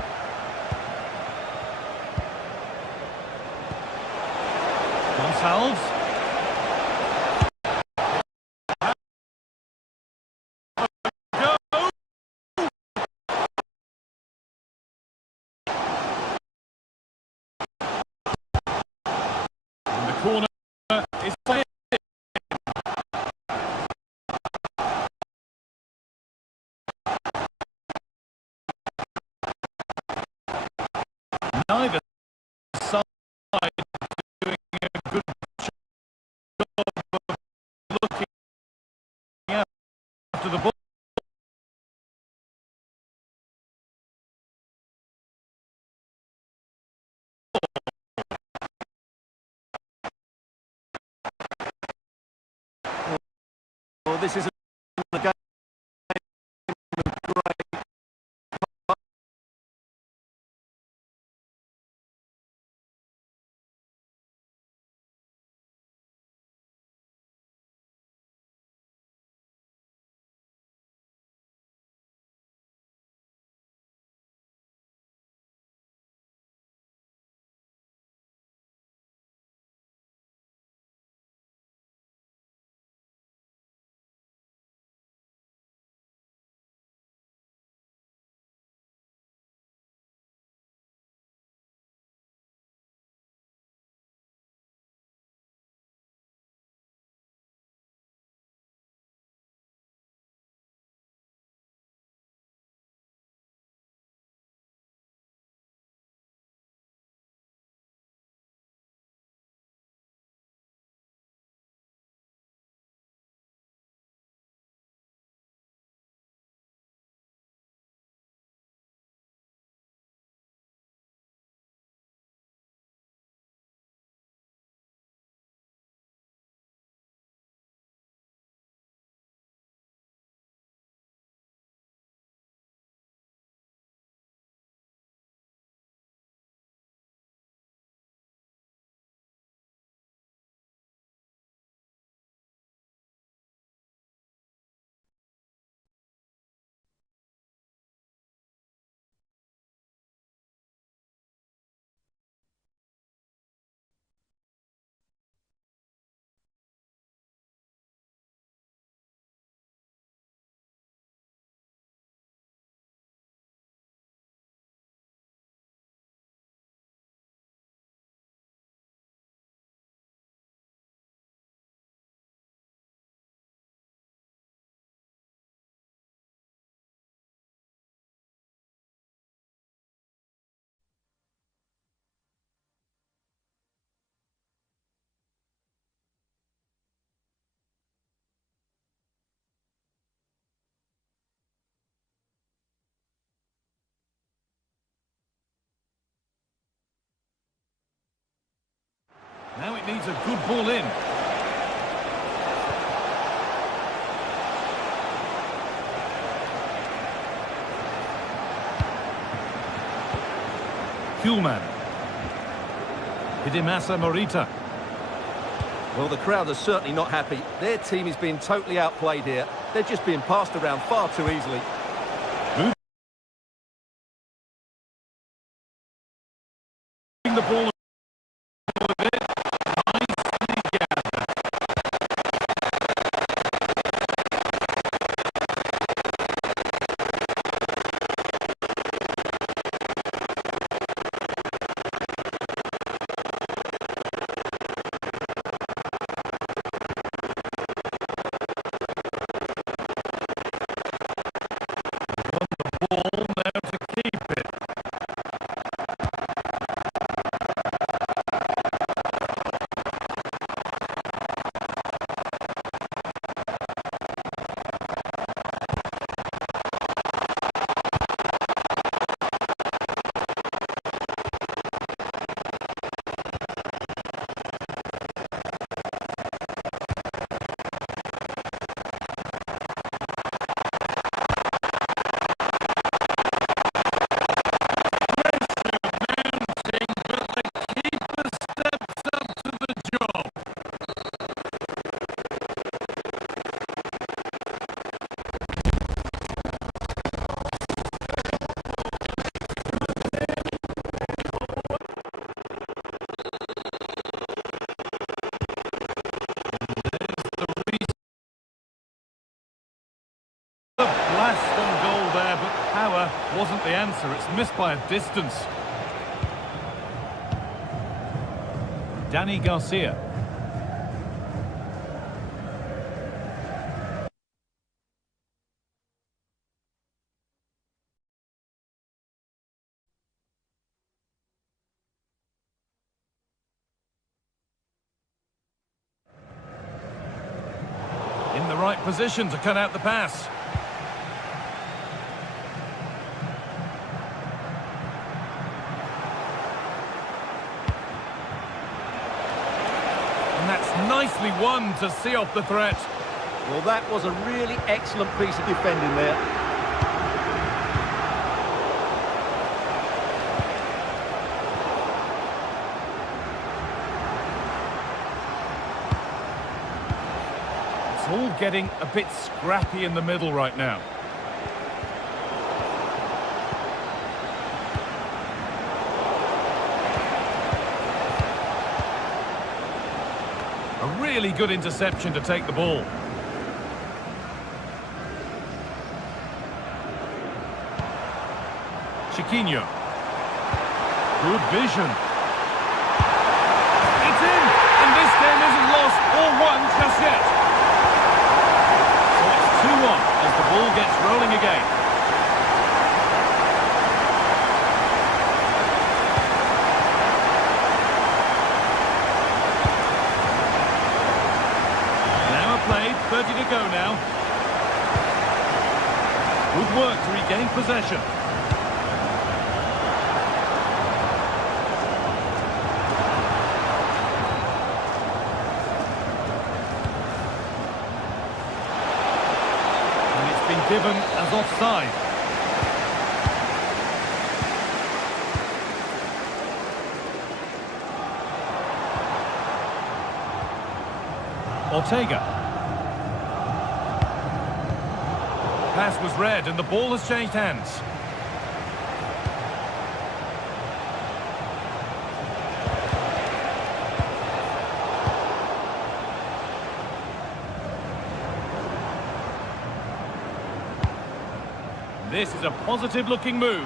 Gonçalves. Go. In the corner is clear. Neither side doing a good job of looking after the ball. Well, this is a game of great feeds a good ball in. Kuhlmann. Hidemasa Morita. Well, the crowd are certainly not happy. Their team is being totally outplayed here. They're just being passed around far too easily. Moving the ball with it. Nicely gathered. Ball now to keep it. Blast on goal there, but power wasn't the answer. It's missed by a distance. Danny Garcia. In the right position to cut out the pass. And that's nicely won to see off the threat. Well, that was a really excellent piece of defending there. It's all getting a bit scrappy in the middle right now. A really good interception to take the ball. Chiquinho. Good vision. It's in! And this game isn't lost or won just yet. So it's 2-1 as the ball gets rolling again. Played, 30 to go now. Good work to regain possession. And it's been given as offside. Ortega. Pass was read and the ball has changed hands. This is a positive looking move.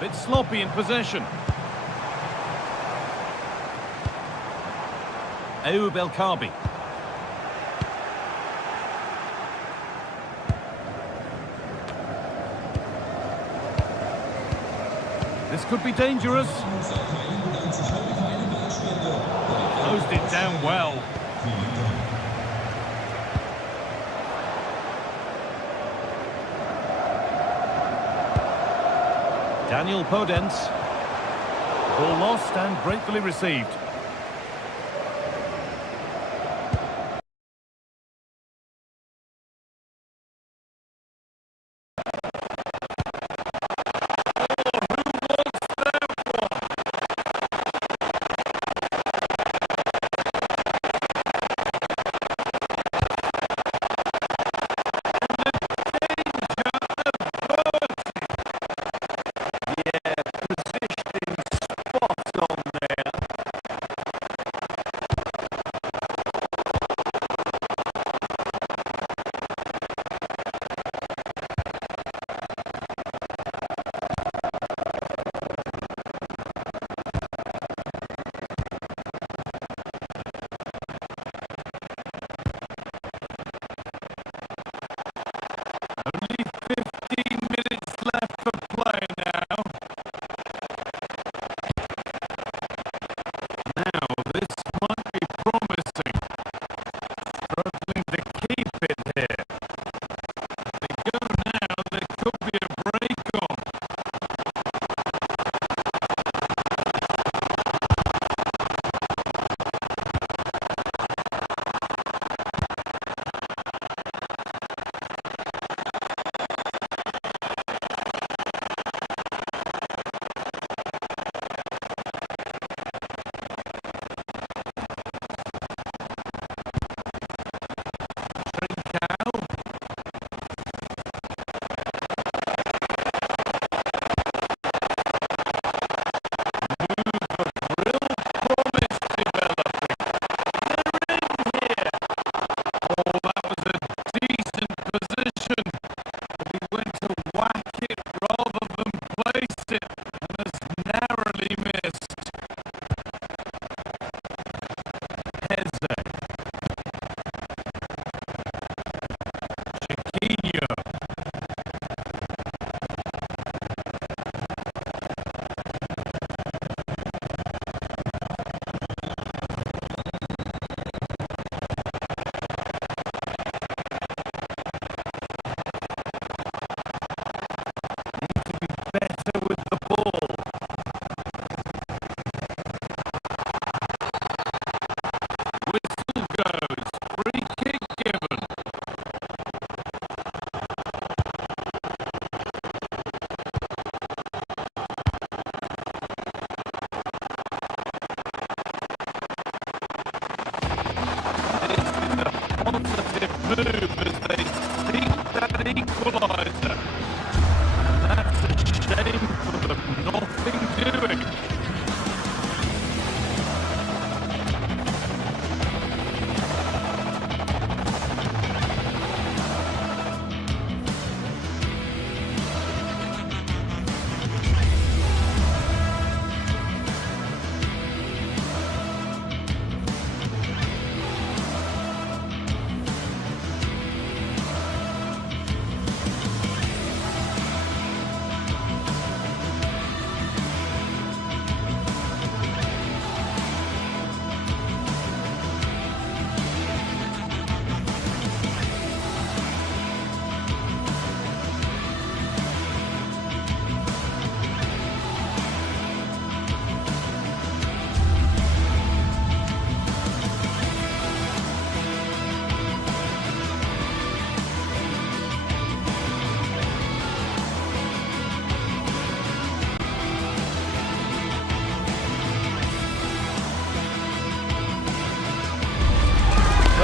Bit sloppy in possession. Ayoub El Karbi. This could be dangerous. Closed it down well. Daniel Podence. Ball lost and gratefully received. Only 15 minutes left for play now. Now, this might be promising. Struggling to keep it here. They go now, there could be a break on. Better with the ball. Whistle goes. Free kick given. This is a positive move as they seek that equaliser. That's a shame for the nothing doing.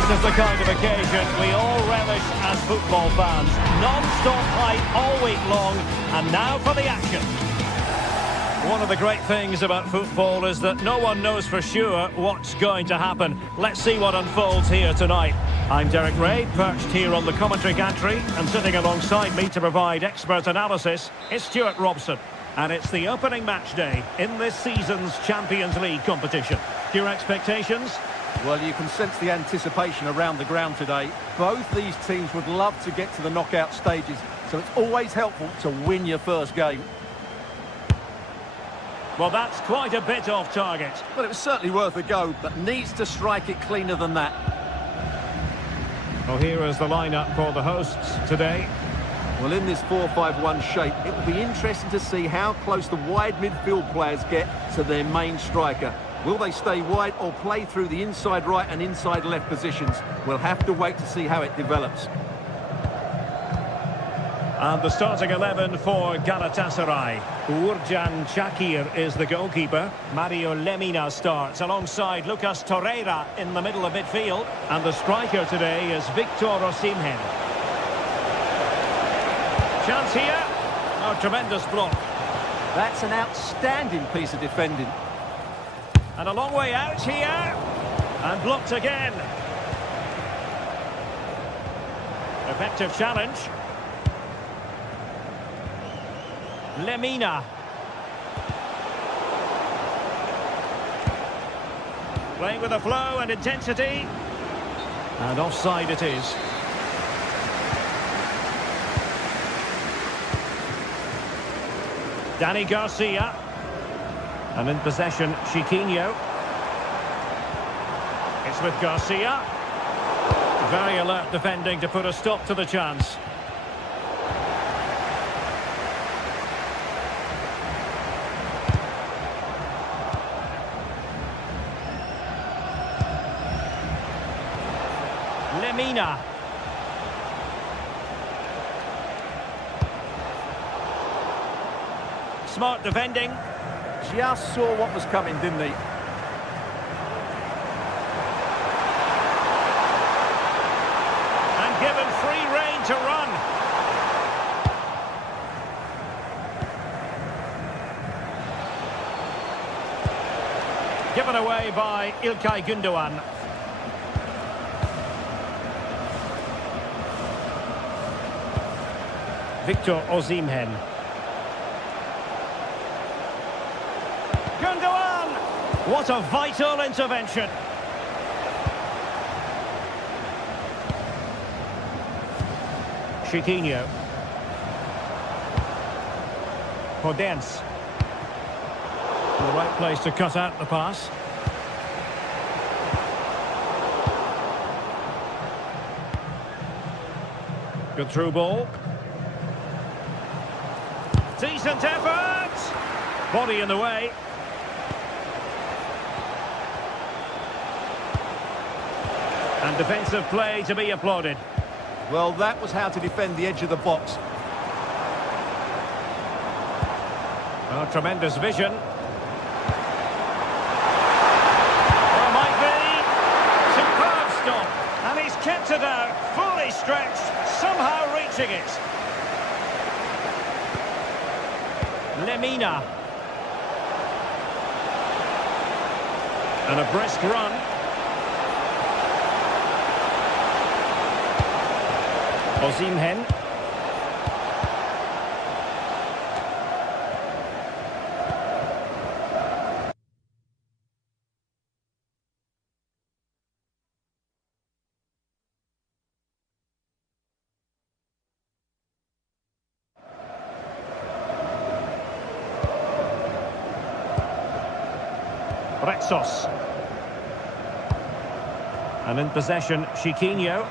This is the kind of occasion we all relish as football fans. Non-stop hype all week long, and now for the action. One of the great things about football is that no one knows for sure what's going to happen. Let's see what unfolds here tonight. I'm Derek Ray, perched here on the commentary gantry, and sitting alongside me to provide expert analysis is Stuart Robson. And it's the opening match day in this season's Champions League competition. Your expectations? Well, you can sense the anticipation around the ground today. Both these teams would love to get to the knockout stages, so it's always helpful to win your first game. Well, that's quite a bit off target. Well, it was certainly worth a go, but needs to strike it cleaner than that. Well, here is the lineup for the hosts today. Well, in this 4-5-1 shape, it will be interesting to see how close the wide midfield players get to their main striker. Will they stay wide or play through the inside right and inside left positions? We'll have to wait to see how it develops. And the starting 11 for Galatasaray. Uğurcan Çakır is the goalkeeper. Mario Lemina starts alongside Lucas Torreira in the middle of midfield. And the striker today is Victor Osimhen. Chance here. Oh, tremendous block. That's an outstanding piece of defending. And a long way out here. And blocked again. Effective challenge. Lemina. Playing with a flow and intensity. And offside it is. Dani Garcia. And in possession, Chiquinho. It's with Garcia. Very alert defending to put a stop to the chance. Lemina. Smart defending. Just saw what was coming, didn't he? And given free rein to run. Given away by İlkay Gündoğan. Victor Osimhen. Gündoğan! What a vital intervention. Chiquinho. Podence. The right place to cut out the pass. Good through ball. Decent effort! Body in the way. And defensive play to be applauded. Well, that was how to defend the edge of the box. Oh, tremendous vision. Oh, might be. Superb stop. And he's kept it out, fully stretched, somehow reaching it. Lemina. And a brisk run. Osimhen. Retsos. And in possession, Chiquinho.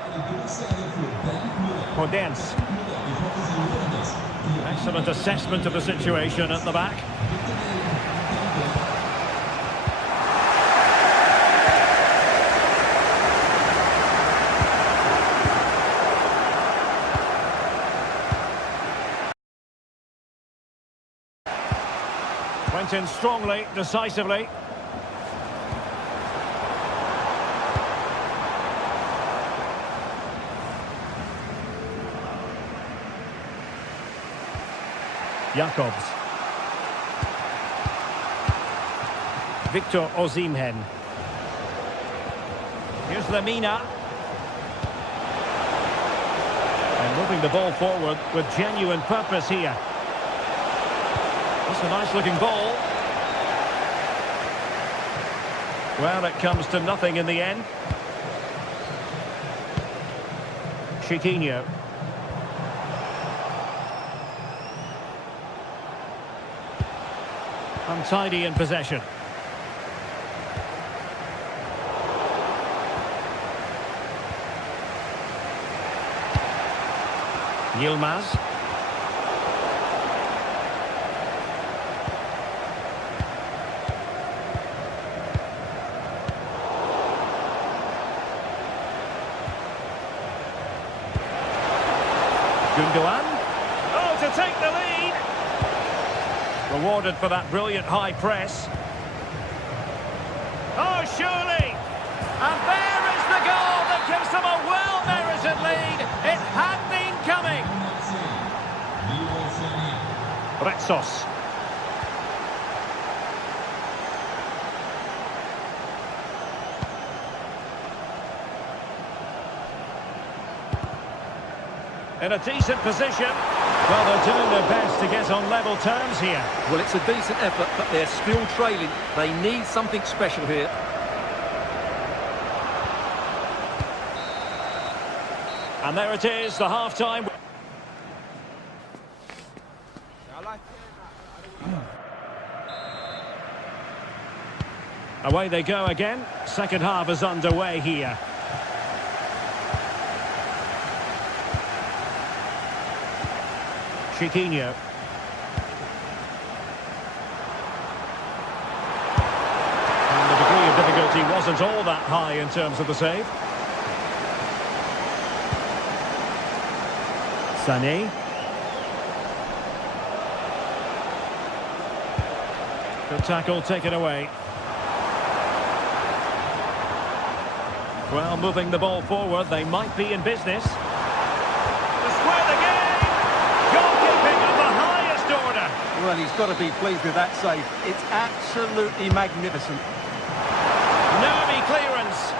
Podence. Excellent assessment of the situation at the back. Went in strongly, decisively. Jakobs. Victor Osimhen. Here's Lemina. And moving the ball forward with genuine purpose here. That's a nice looking ball. Well, it comes to nothing in the end. Chiquinho. Untidy in possession. Yilmaz. Gundogan. Oh, to take the lead. Rewarded for that brilliant high press. Oh, surely. And there is the goal that gives them a well-merited lead. It had been coming. Retsos. In a decent position. Well, they're doing their best to get on level terms here. Well, it's a decent effort, but they're still trailing. They need something special here. And there it is, the half-time. Away they go again. Second half is underway here. Chiquinho. And the degree of difficulty wasn't all that high in terms of the save. Sané. Good tackle, taken away. Well, moving the ball forward, they might be in business. To square the game! Goalkeeping of the highest order! Well, he's got to be pleased with that save. It's absolutely magnificent. Nervy clearance.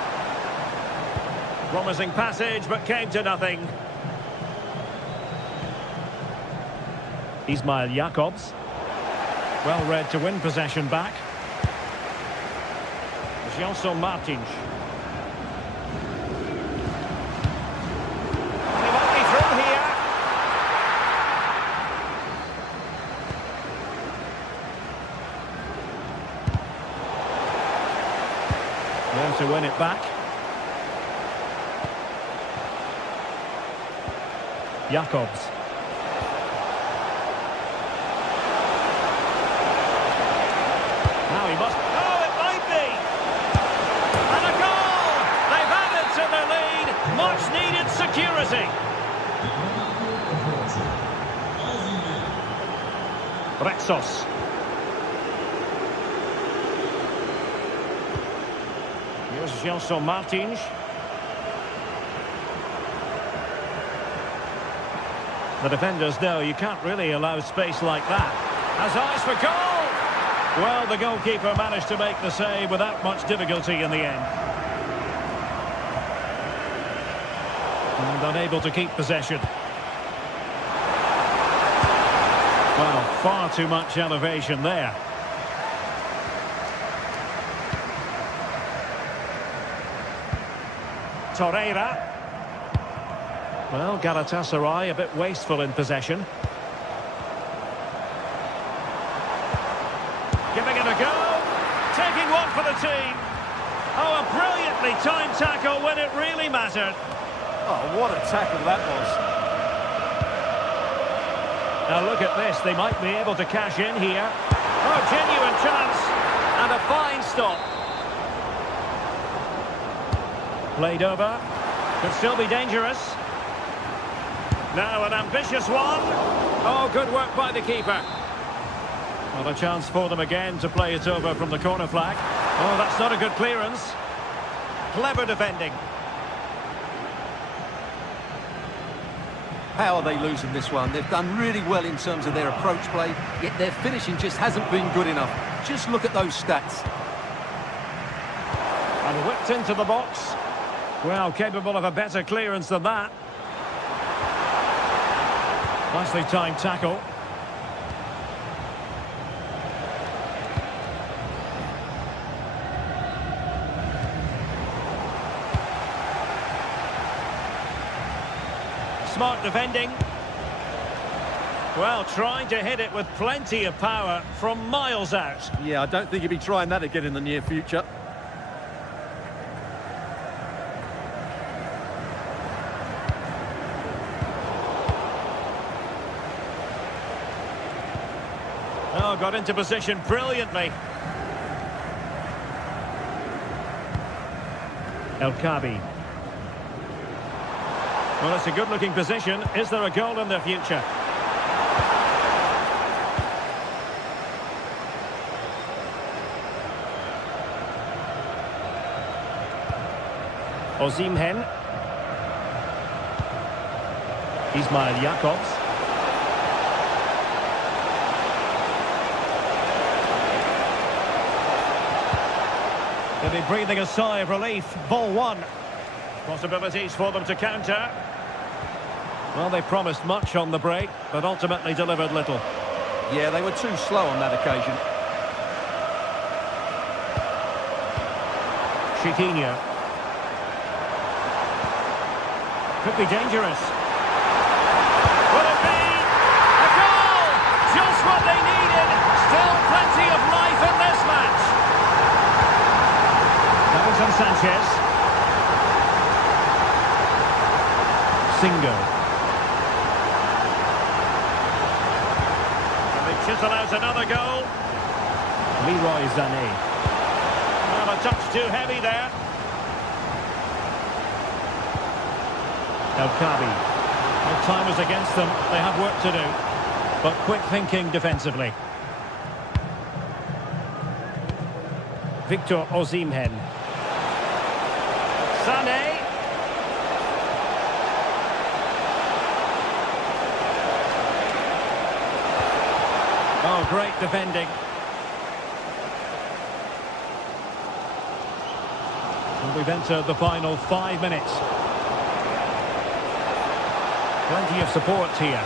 Promising passage, but came to nothing. Ismail Jakobs. Well read to win possession back. Gelson Martins. They won't be through here. There to win it back. Jakobs. Now he must... Oh, it might be! And a goal! They've added to their lead. Much needed security. Retsos. Here's Gelson Martins. The defenders know you can't really allow space like that. Has eyes for goal! Well, the goalkeeper managed to make the save without much difficulty in the end. And unable to keep possession. Well, far too much elevation there. Torreira. Well, Galatasaray a bit wasteful in possession. Giving it a go. Taking one for the team. Oh, a brilliantly timed tackle when it really mattered. Oh, what a tackle that was. Now look at this. They might be able to cash in here. Oh, genuine chance. And a fine stop. Played over. Could still be dangerous. Now an ambitious one. Oh, good work by the keeper. Well, a chance for them again to play it over from the corner flag. Oh, that's not a good clearance. Clever defending. How are they losing this one? They've done really well in terms of their approach play, yet their finishing just hasn't been good enough. Just look at those stats. And whipped into the box. Well, capable of a better clearance than that. Nicely timed tackle. Smart defending. Well, trying to hit it with plenty of power from miles out. Yeah, I don't think he'll be trying that again in the near future. Oh, got into position brilliantly. El Khabi. Well, it's a good-looking position. Is there a goal in the future? Osimhen. Ismail Jakobs. They'll be breathing a sigh of relief. Ball one. Possibilities for them to counter. Well, they promised much on the break, but ultimately delivered little. Yeah, they were too slow on that occasion. Chiquinho. Could be dangerous. Will it be a goal? Just what they needed. Still plenty of life in this match. Davinson Sanchez. Singo. And they chisel out another goal. Leroy Sané. Well, a touch too heavy there. El Kabi. Well, time was against them. They have work to do. But quick thinking defensively. Victor Osimhen. Sané. Oh, great defending. And we've entered the final 5 minutes. Plenty of support here.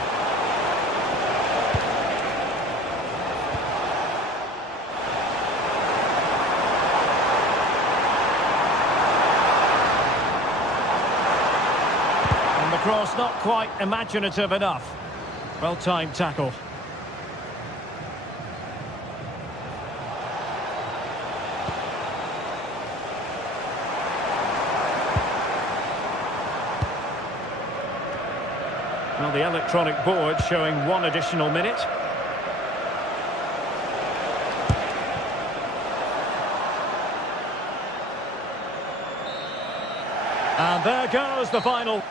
And the cross not quite imaginative enough. Well-timed tackle. Well, the electronic board showing 1 additional minute. And there goes the final.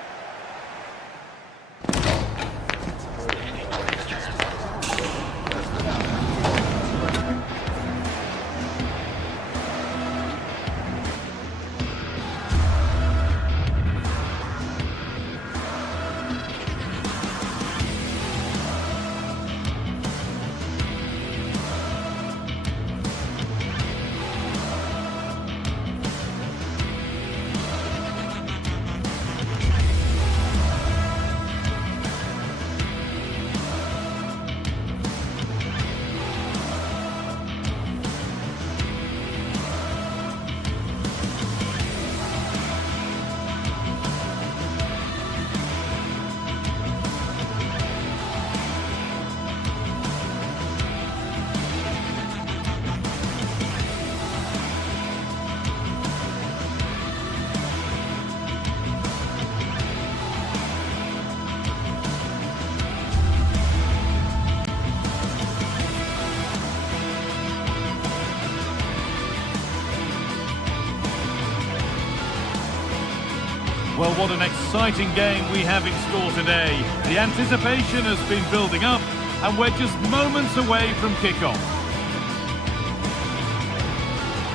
Well, what an exciting game we have in store today. The anticipation has been building up, and we're just moments away from kickoff.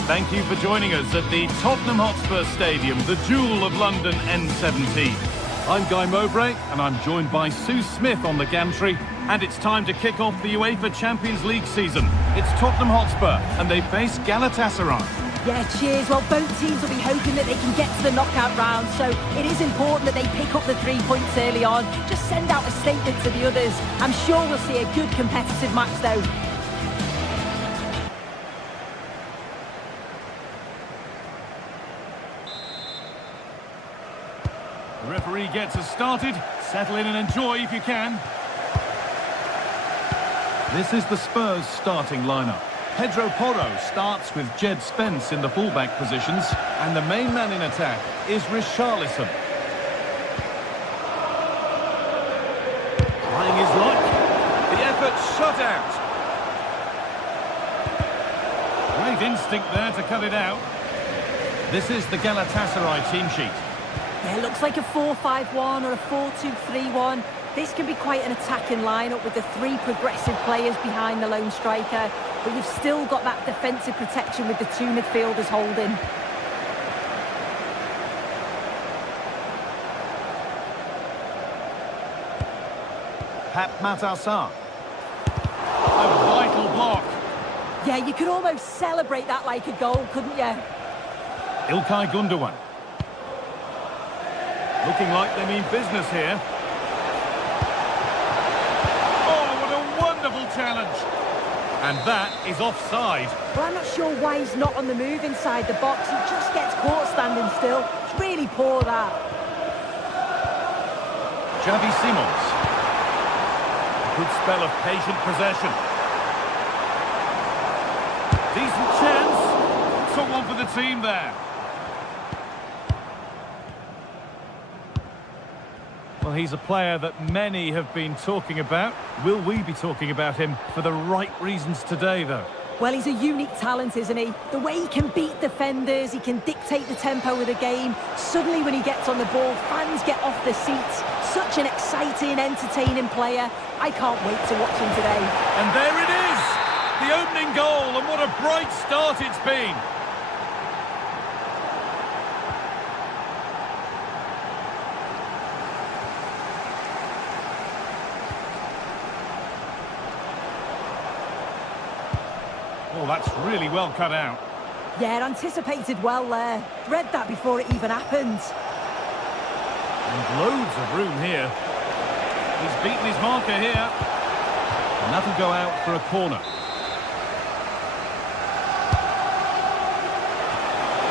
Thank you for joining us at the Tottenham Hotspur Stadium, the jewel of London N17. I'm Guy Mowbray, and I'm joined by Sue Smith on the gantry, and it's time to kick off the UEFA Champions League season. It's Tottenham Hotspur, and they face Galatasaray. Yeah, cheers. Well, both teams will be hoping that they can get to the knockout round, so it is important that they pick up the 3 points early on. Just send out a statement to the others. I'm sure we'll see a good competitive match, though. The referee gets us started. Settle in and enjoy if you can. This is the Spurs starting lineup. Pedro Porro starts with Jed Spence in the fullback positions, and the main man in attack is Richarlison. Trying his luck. The effort shut out. Great instinct there to cut it out. This is the Galatasaray team sheet. Yeah, it looks like a 4-5-1 or a 4-2-3-1. This can be quite an attacking lineup with the three progressive players behind the lone striker, but you've still got that defensive protection with the two midfielders holding. Pep Matassar. A vital block. Yeah, you could almost celebrate that like a goal, couldn't you? İlkay Gündoğan. Looking like they mean business here. Oh, what a wonderful challenge. And that is offside. Well, I'm not sure why he's not on the move inside the box. He just gets caught standing still. It's really poor, that. Xavi Simons. Good spell of patient possession. Decent chance. Someone for the team there. Well, he's a player that many have been talking about. Will we be talking about him for the right reasons today, though? Well, he's a unique talent, isn't he? The way he can beat defenders, he can dictate the tempo of the game. Suddenly, when he gets on the ball, fans get off their seats. Such an exciting, entertaining player. I can't wait to watch him today. And there it is! The opening goal, and what a bright start it's been. Oh, that's really well cut out. Yeah, anticipated well there. Read that before it even happened. And loads of room here. He's beaten his marker here. And that'll go out for a corner.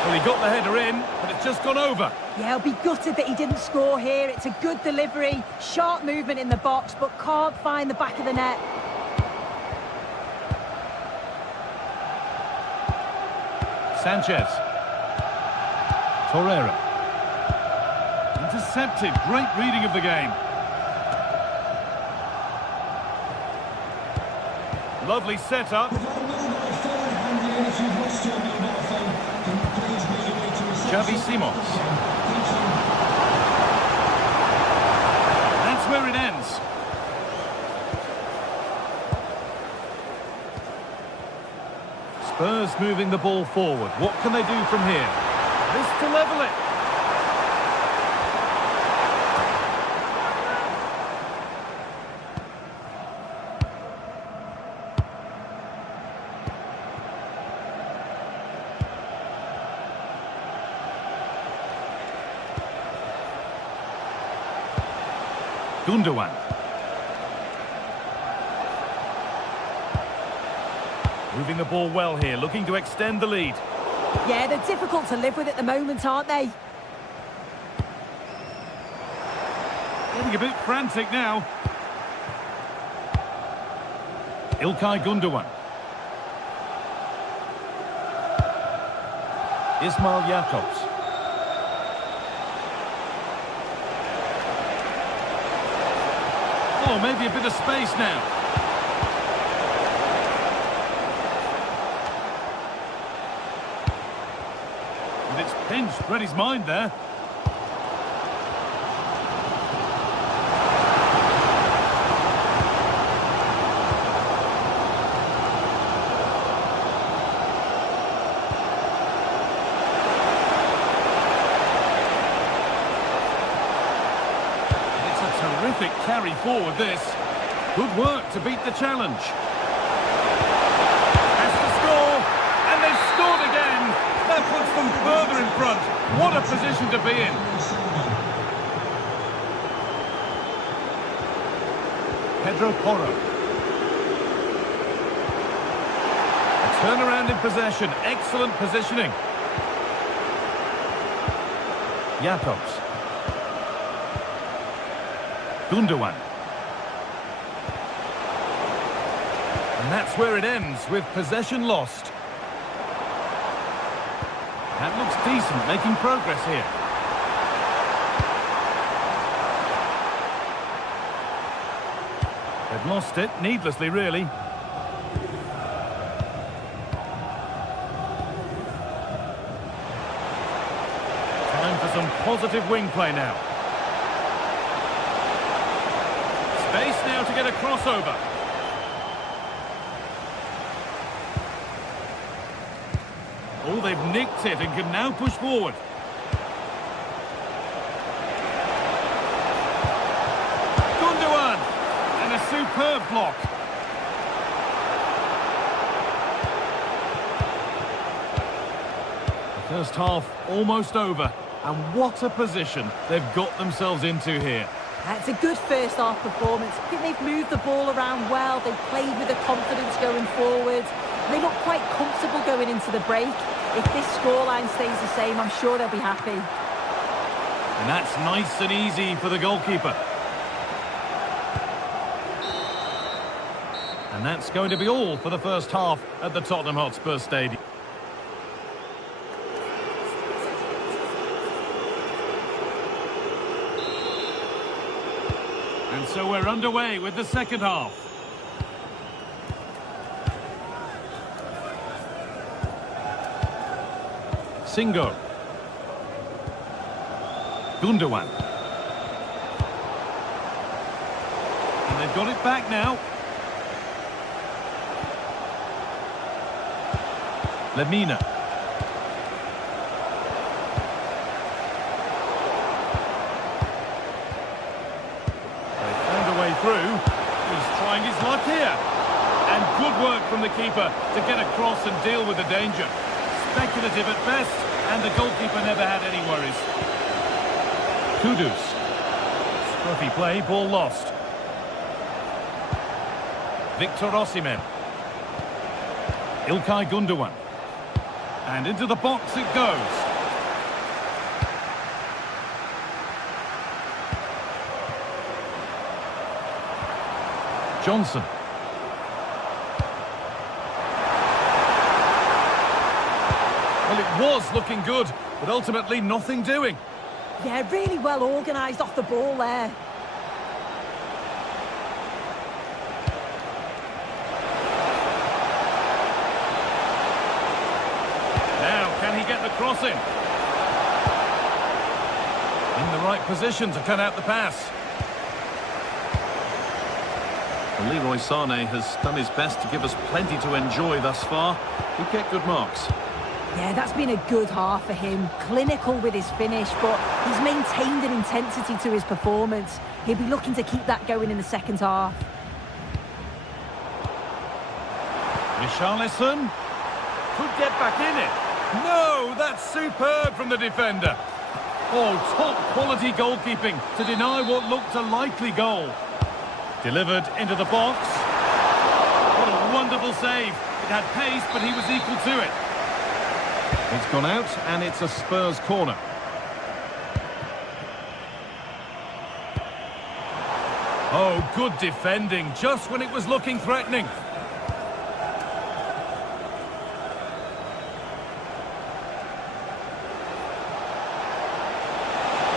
Well, he got the header in, but it's just gone over. Yeah, I'll be gutted that he didn't score here. It's a good delivery, sharp movement in the box, but can't find the back of the net. Sanchez. Torreira. Intercepted. Great reading of the game. Lovely setup. Xavi Simons. That's where it ends. Spurs moving the ball forward. What can they do from here? This to level it. Gündoğan. Moving the ball well here, looking to extend the lead. Yeah, they're difficult to live with at the moment, aren't they? Getting a bit frantic now. İlkay Gündoğan. İsmail Jakobs. Oh, maybe a bit of space now. And it's pinched, read his mind there. Terrific carry forward, this. Good work to beat the challenge. Has to score, and they've scored again. That puts them further in front. What a position to be in. Pedro Porro. A turnaround in possession. Excellent positioning. Jakobs. Gündoğan. And that's where it ends, with possession lost. That looks decent, making progress here. They've lost it, needlessly really. Time for some positive wing play now. Space now to get a crossover. Oh, they've nicked it and can now push forward. Gundogan! And a superb block. The first half almost over. And what a position they've got themselves into here. It's a good first half performance. I think they've moved the ball around well. They've played with the confidence going forward. They look quite comfortable going into the break. If this scoreline stays the same, I'm sure they'll be happy. And that's nice and easy for the goalkeeper. And that's going to be all for the first half at the Tottenham Hotspur Stadium. And so we're underway with the second half. Singo. Gundogan. And they've got it back now. Lemina. They found a way through. He's trying his luck here. And good work from the keeper to get across and deal with the danger. Speculative at best, and the goalkeeper never had any worries. Kudus. Scruffy play, ball lost. Victor Osimhen. Ilkay Gundogan. And into the box it goes. Johnson. Well, it was looking good, but ultimately nothing doing. Yeah, really well organised off the ball there. Now, can he get the cross in? In the right position to cut out the pass. And Leroy Sané has done his best to give us plenty to enjoy thus far. He'd get good marks. Yeah, that's been a good half for him. Clinical with his finish, but he's maintained an intensity to his performance. He'll be looking to keep that going in the second half. Richarlison could get back in it. No, that's superb from the defender. Oh, top quality goalkeeping to deny what looked a likely goal. Delivered into the box. What a wonderful save. It had pace, but he was equal to it. It's gone out, and it's a Spurs corner. Oh, good defending, just when it was looking threatening.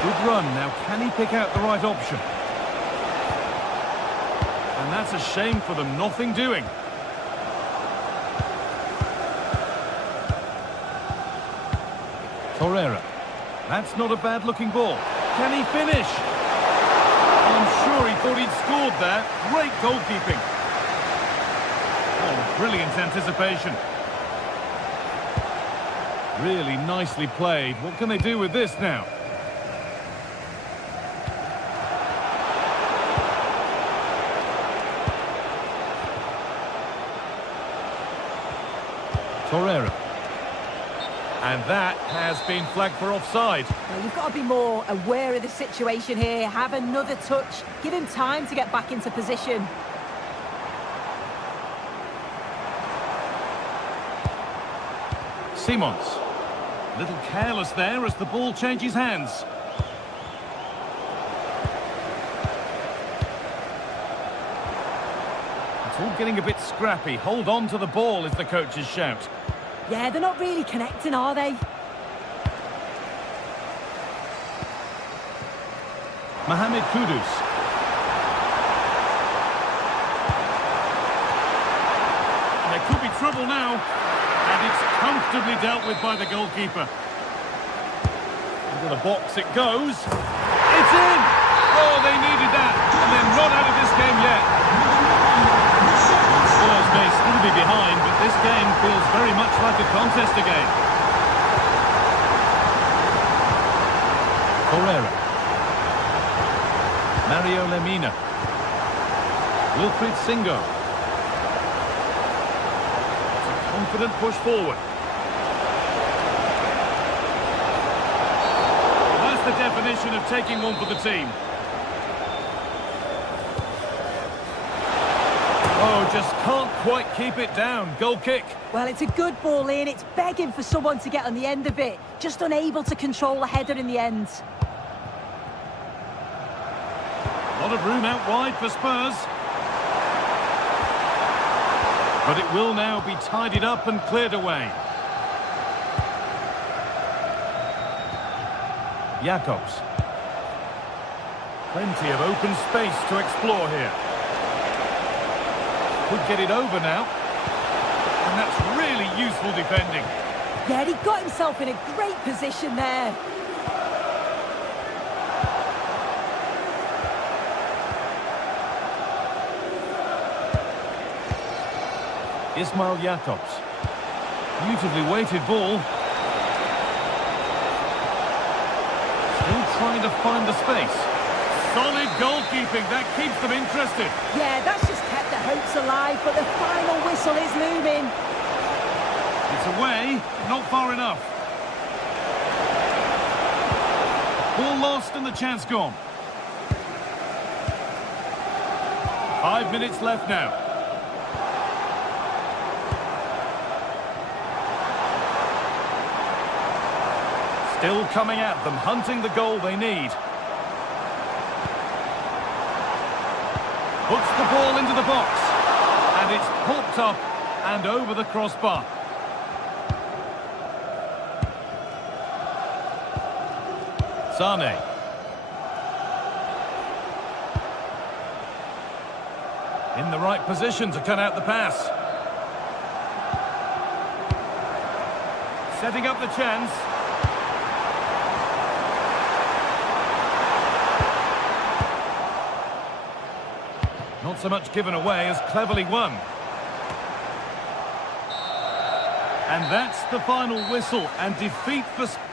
Good run. Now, can he pick out the right option? And that's a shame for them, nothing doing. Torreira. That's not a bad-looking ball. Can he finish? I'm sure he thought he'd scored there. Great goalkeeping. Oh, brilliant anticipation. Really nicely played. What can they do with this now? Torreira. And that has been flagged for offside. Well, you've got to be more aware of the situation here. Have another touch. Give him time to get back into position. Simons. A little careless there as the ball changes hands. It's all getting a bit scrappy. Hold on to the ball is the coach's shout. Yeah, they're not really connecting, are they? Mohamed Kudus. There could be trouble now. And it's comfortably dealt with by the goalkeeper. And Into the box it goes. It's in! Oh, they needed that, and they're not out of this game yet. Spurs may still be behind, but this game feels very much like a contest again. Correa. Mario Lemina. Wilfried Singo. It's a confident push forward. That's the definition of taking one for the team. Oh, just can't quite keep it down. Goal kick. Well, it's a good ball in. It's begging for someone to get on the end of it. Just unable to control the header in the end. A lot of room out wide for Spurs. But it will now be tidied up and cleared away. Jakobs. Plenty of open space to explore here. Could get it over now. And that's really useful defending. Yeah, he got himself in a great position there. Ismail Jakobs. Beautifully weighted ball. Still trying to find the space. Solid goalkeeping, that keeps them interested. Yeah, that's just kept their hopes alive, but the final whistle is looming. It's away, not far enough. Ball lost and the chance gone. 5 minutes left now. Still coming at them, hunting the goal they need. Puts the ball into the box. And it's popped up and over the crossbar. Sane. In the right position to cut out the pass. Setting up the chance. Not so much given away as cleverly won. And that's the final whistle and defeat for Spurs.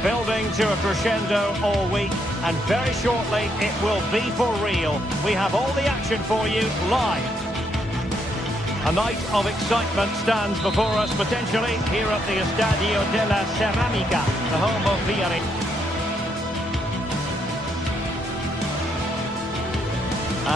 Building to a crescendo all week, and very shortly it will be for real. We have all the action for you live. A night of excitement stands before us potentially here at the Estadio de la Ceramica, the home of Villarreal.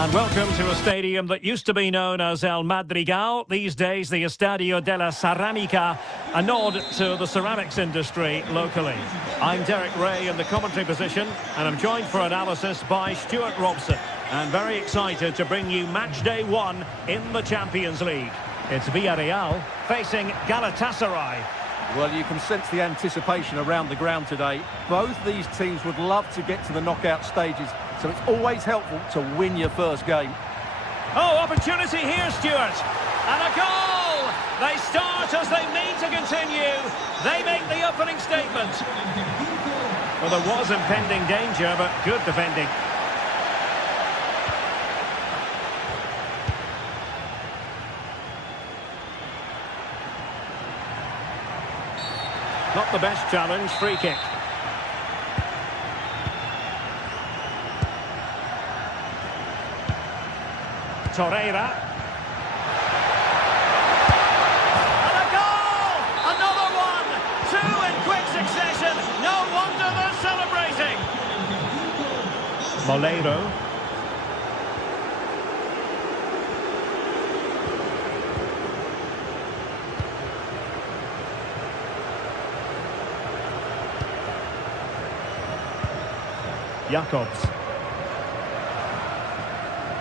And welcome to a stadium that used to be known as El Madrigal, these days the Estadio de la Ceramica, a nod to the ceramics industry locally. I'm Derek Ray in the commentary position, and I'm joined for analysis by Stuart Robson. And very excited to bring you match day 1 in the Champions League. It's Villarreal facing Galatasaray. Well, you can sense the anticipation around the ground today. Both these teams would love to get to the knockout stages, so it's always helpful to win your first game. Oh, opportunity here, Stuart. And a goal! They start as they mean to continue. They make the opening statement. Well, there was impending danger, but good defending. Not the best challenge, free kick. Torreira. And a goal! Another one! 2 in quick succession. No wonder they're celebrating. Moleiro. Jacobs.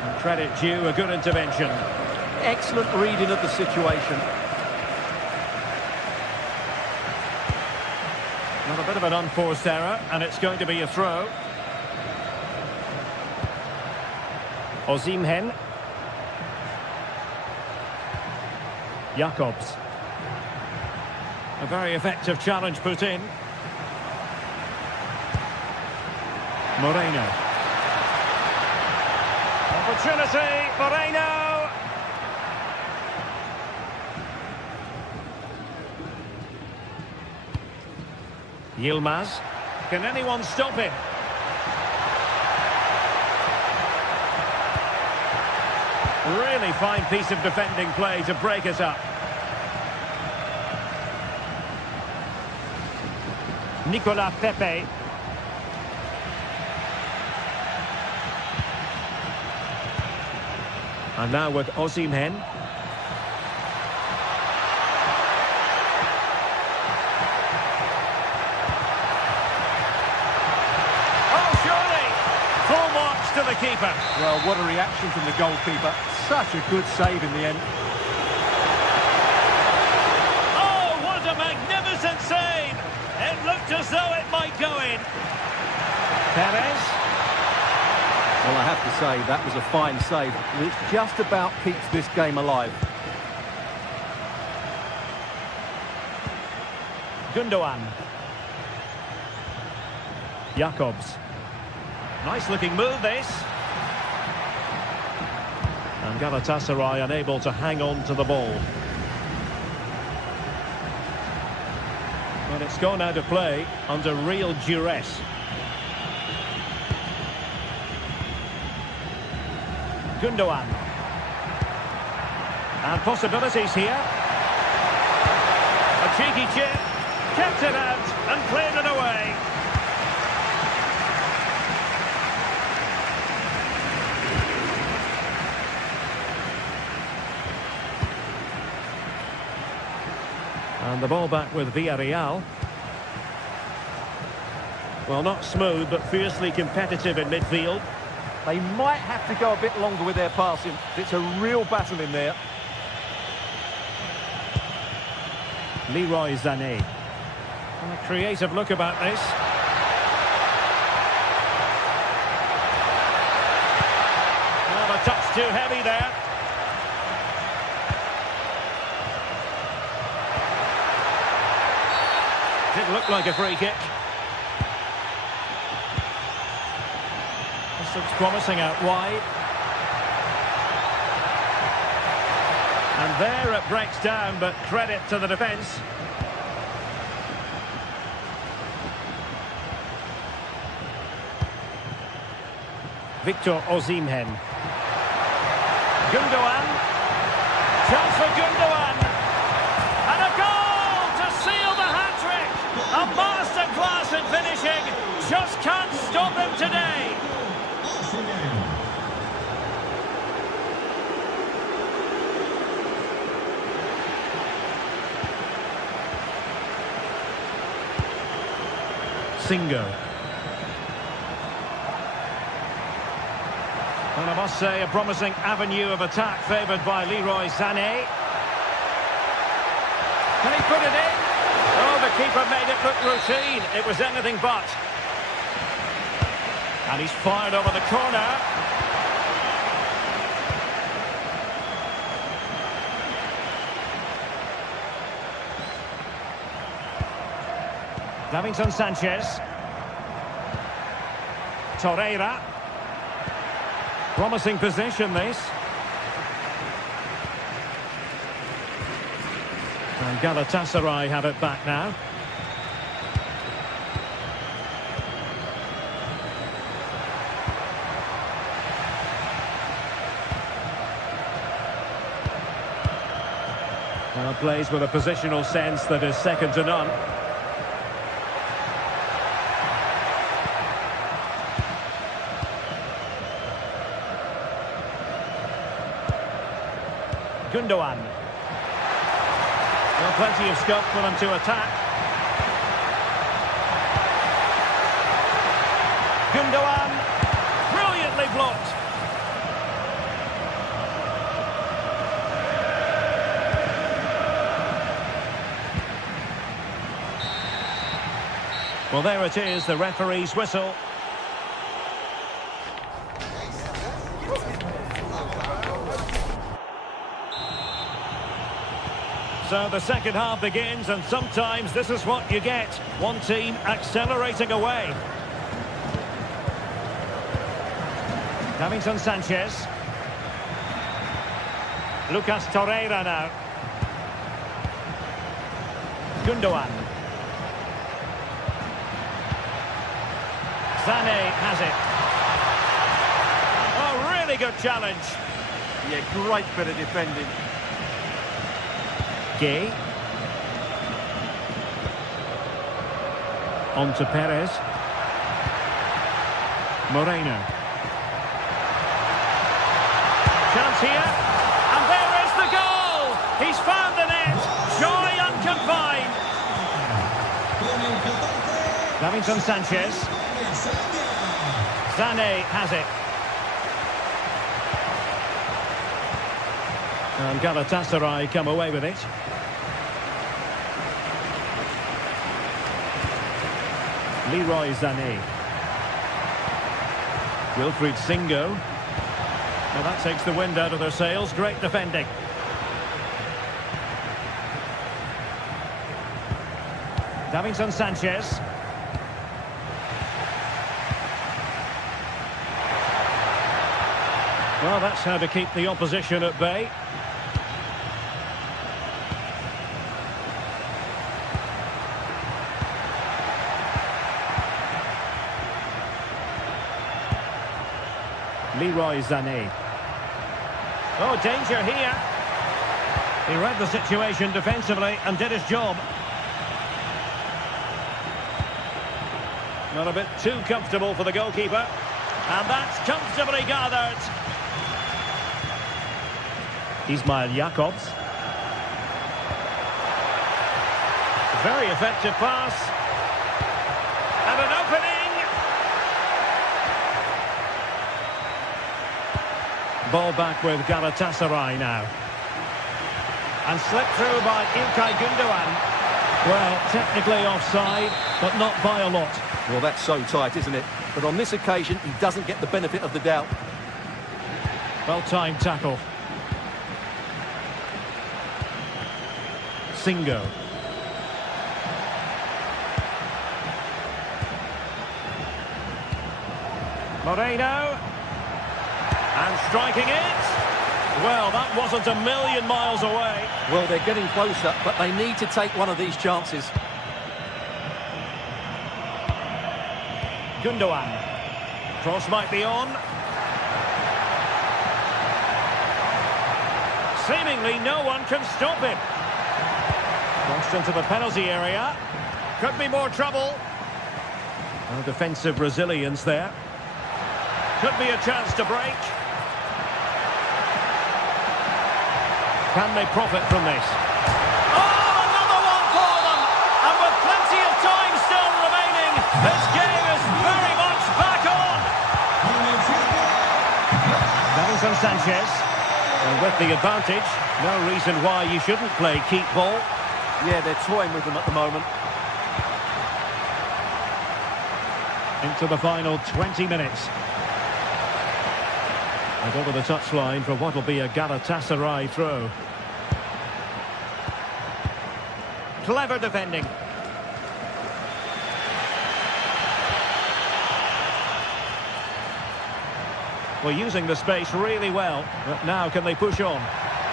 And credit due, a good intervention. Excellent reading of the situation. Not a bit of an unforced error, and it's going to be a throw. Osimhen. Jacobs. A very effective challenge put in. Moreno. Opportunity, Moreno! Yilmaz. Can anyone stop him? Really fine piece of defending play to break it up. Nicolas Pepe. And now with Osimhen. Oh, surely! Full marks to the keeper. Well, what a reaction from the goalkeeper. Such a good save in the end. Oh, what a magnificent save! It looked as though it might go in. Perez. Well, I have to say, that was a fine save, which just about keeps this game alive. Gundogan. Jacobs. Nice looking move, this. And Galatasaray unable to hang on to the ball. But it's gone out of play under real duress. Gundogan. And possibilities here. A cheeky chip, kept it out and cleared it away. And the ball back with Villarreal. Well, not smooth, but fiercely competitive in midfield. They might have to go a bit longer with their passing. It's a real battle in there. Leroy Sané. A creative look about this. Well, a touch too heavy there. Didn't look like a free kick. This looks promising out wide. And there it breaks down, but credit to the defence. Victor Osimhen. Gundogan. Chance for Gundogan. And a goal to seal the hat-trick. A masterclass in finishing. Just can't stop him today. Singo. Well, I must say, a promising avenue of attack favoured by Leroy Sané. Can he put it in? Oh, the keeper made it look routine. It was anything but. And he's fired over the corner. Davinson Sanchez. Torreira. Promising position, this. And Galatasaray have it back now. Well, plays with a positional sense that is second to none. Gundogan. Well, plenty of scope for them to attack. Gundogan, brilliantly blocked. Well, there it is, the referee's whistle. So the second half begins, and sometimes this is what you get. One team accelerating away. Davinson Sanchez. Lucas Torreira now. Gundogan. Sané has it. Oh, really good challenge. Yeah, great bit of defending. Gay. On to Perez. Moreno. Chance here. And there is the goal! He's found the net. Joy unconfined. Davinson Sanchez. Sané has it. And Galatasaray come away with it. Leroy Sané. Wilfried Singo. Well, that takes the wind out of their sails. Great defending. Davinson Sanchez. Well, that's how to keep the opposition at bay. Leroy Sané. Oh, danger here. He read the situation defensively and did his job. Not a bit too comfortable for the goalkeeper. And that's comfortably gathered. Ismail Jakobs. Very effective pass. And an opening. Ball back with Galatasaray now. And slipped through by İlkay Gundogan. Well, technically offside, but not by a lot. Well, that's so tight, isn't it? But on this occasion, he doesn't get the benefit of the doubt. Well-timed tackle. Singo. Moreno. And striking it. Well, that wasn't a million miles away. Well, they're getting closer, but they need to take one of these chances. Gundogan. Cross might be on. Seemingly no one can stop him. Crossed into the penalty area. Could be more trouble. No defensive resilience there. Could be a chance to break. Can they profit from this? Oh, another one for them! And with plenty of time still remaining, this Davinson Sanchez. And with the advantage, no reason why you shouldn't play keep ball. Yeah, they're toying with them at the moment. Into the final 20 minutes. And over the touchline for what will be a Galatasaray throw. Clever defending. Well, using the space really well. But now can they push on?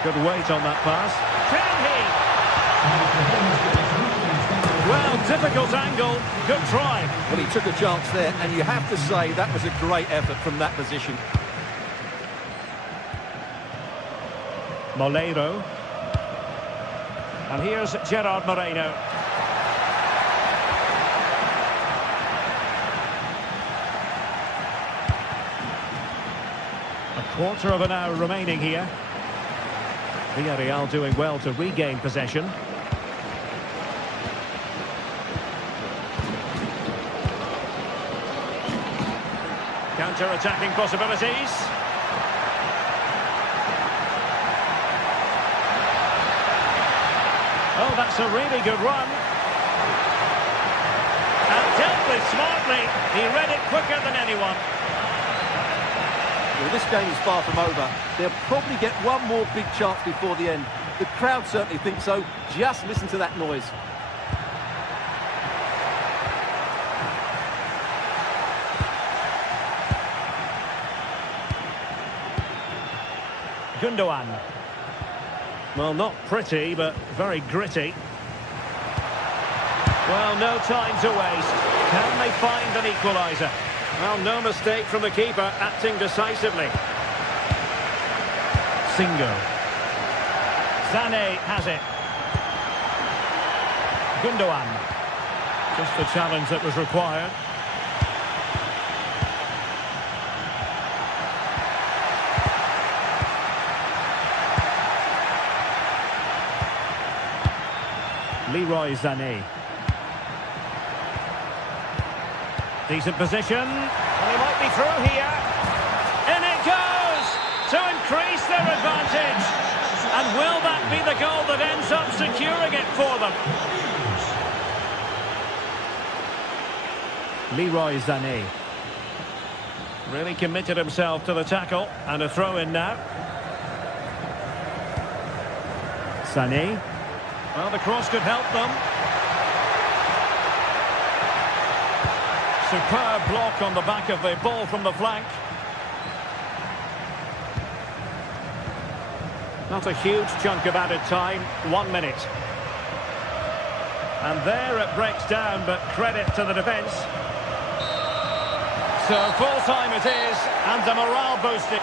Good weight on that pass. Can he? Well, difficult angle. Good try. Well, he took a chance there, and you have to say that was a great effort from that position. Moleiro. And here's Gerard Moreno. A quarter of an hour remaining here. Villarreal doing well to regain possession. Counter-attacking possibilities. Oh, that's a really good run. And dealt with smartly. He read it quicker than anyone. Well, this game is far from over. They'll probably get one more big chance before the end. The crowd certainly think so. Just listen to that noise. Gundogan. Well, not pretty, but very gritty. Well, no time to waste. Can they find an equaliser? Well, no mistake from the keeper, acting decisively. Singo. Sané has it. Gundogan. Just the challenge that was required. Leroy Sané. Decent position. Well, he might be through here. In it goes! To increase their advantage. And will that be the goal that ends up securing it for them? Leroy Sané. Really committed himself to the tackle. And a throw-in now. Sané. Well, the cross could help them. Superb block on the back of the ball from the flank. Not a huge chunk of added time, 1 minute. And there it breaks down, but credit to the defence. So full time it is, and the morale boosted.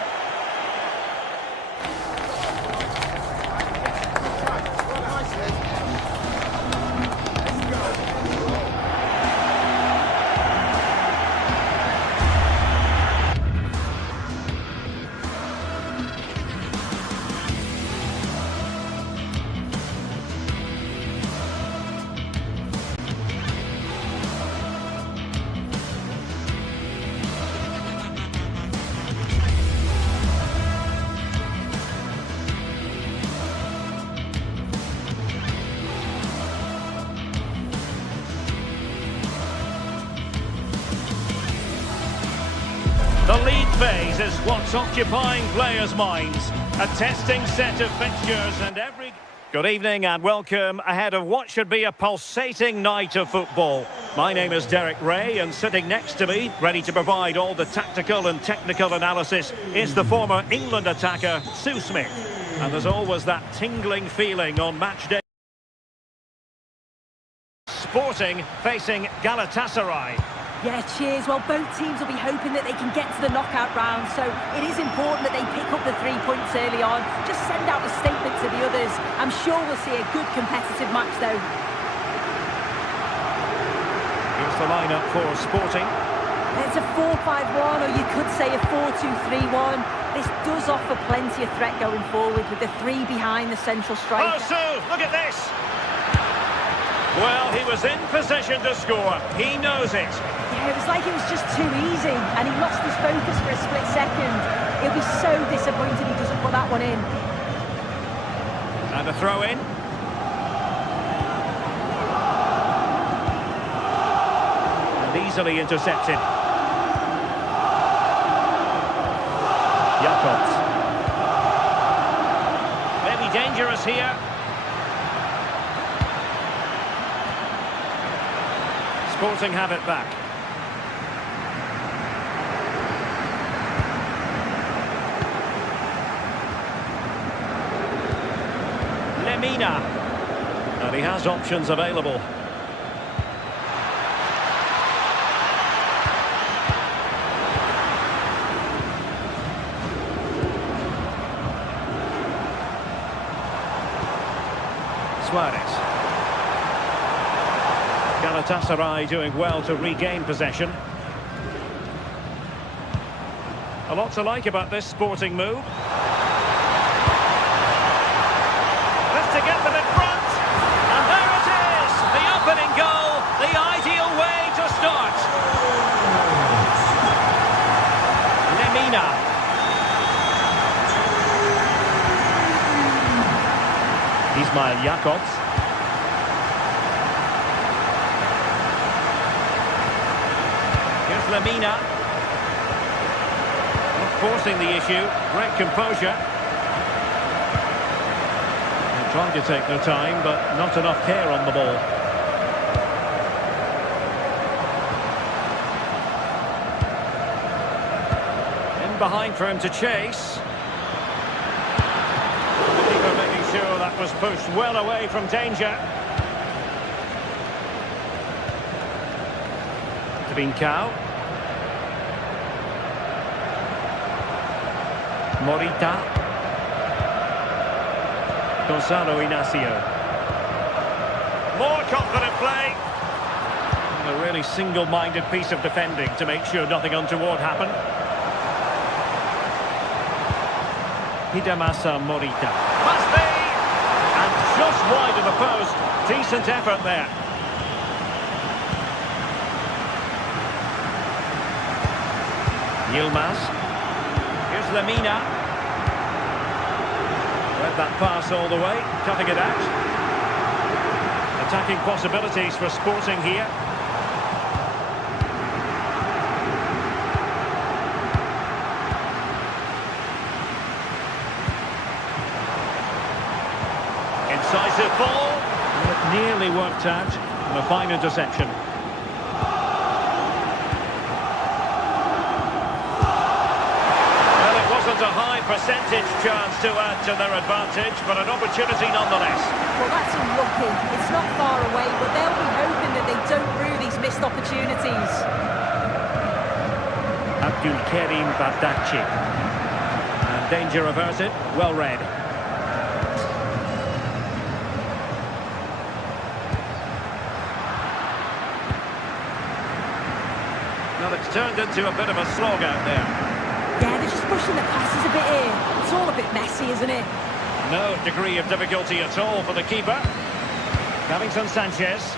The league phase is what's occupying players' minds. A testing set of fixtures and every... Good evening and welcome ahead of what should be a pulsating night of football. My name is Derek Ray, and sitting next to me, ready to provide all the tactical and technical analysis, is the former England attacker, Sue Smith. And there's always that tingling feeling on match day. Sporting facing Galatasaray. Yeah, cheers. Well, both teams will be hoping that they can get to the knockout round, so it is important that they pick up the 3 points early on. Just send out a statement to the others. I'm sure we'll see a good competitive match, though. Here's the lineup for Sporting. It's a 4-5-1, or you could say a 4-2-3-1. This does offer plenty of threat going forward with the 3 behind the central striker. Oh, Sue, look at this! Well, he was in position to score. He knows it. Yeah, it was like it was just too easy, and he lost his focus for a split second. It He'll be so disappointed he doesn't put that one in. And a throw in. And easily intercepted. Jakobs. Maybe dangerous here. Sporting have it back. Lemina. And he has options available. Suarez. Galatasaray doing well to regain possession. A lot to like about this Sporting move. Just to get them in front. And there it is! The opening goal, the ideal way to start. Lemina. Ismail Jakobs. Here's Lemina. Not forcing the issue. Great composure. They're trying to take their time, but not enough care on the ball. In behind for him to chase. Sure, that was pushed well away from danger. Trincao. Morita. Gonzalo Inacio. More confident play. And a really single-minded piece of defending to make sure nothing untoward happened. Hidemasa Morita. Must be! And just wide of the post. Decent effort there. Yilmaz. Here's Lemina. Read that pass all the way. Cutting it out. Attacking possibilities for Sporting here. Incisive ball. It nearly worked out. And a fine interception. Well, it wasn't a high percentage chance to add to their advantage, but an opportunity nonetheless. Well, that's unlucky. It's not far away, but they'll be hoping that they don't rue these missed opportunities. Abdulkarim Bardakci. And danger averted. Well read. Well, it's turned into a bit of a slog out there. Yeah, they're just pushing the passes a bit here. It's all a bit messy, isn't it? No degree of difficulty at all for the keeper. Davinson Sanchez.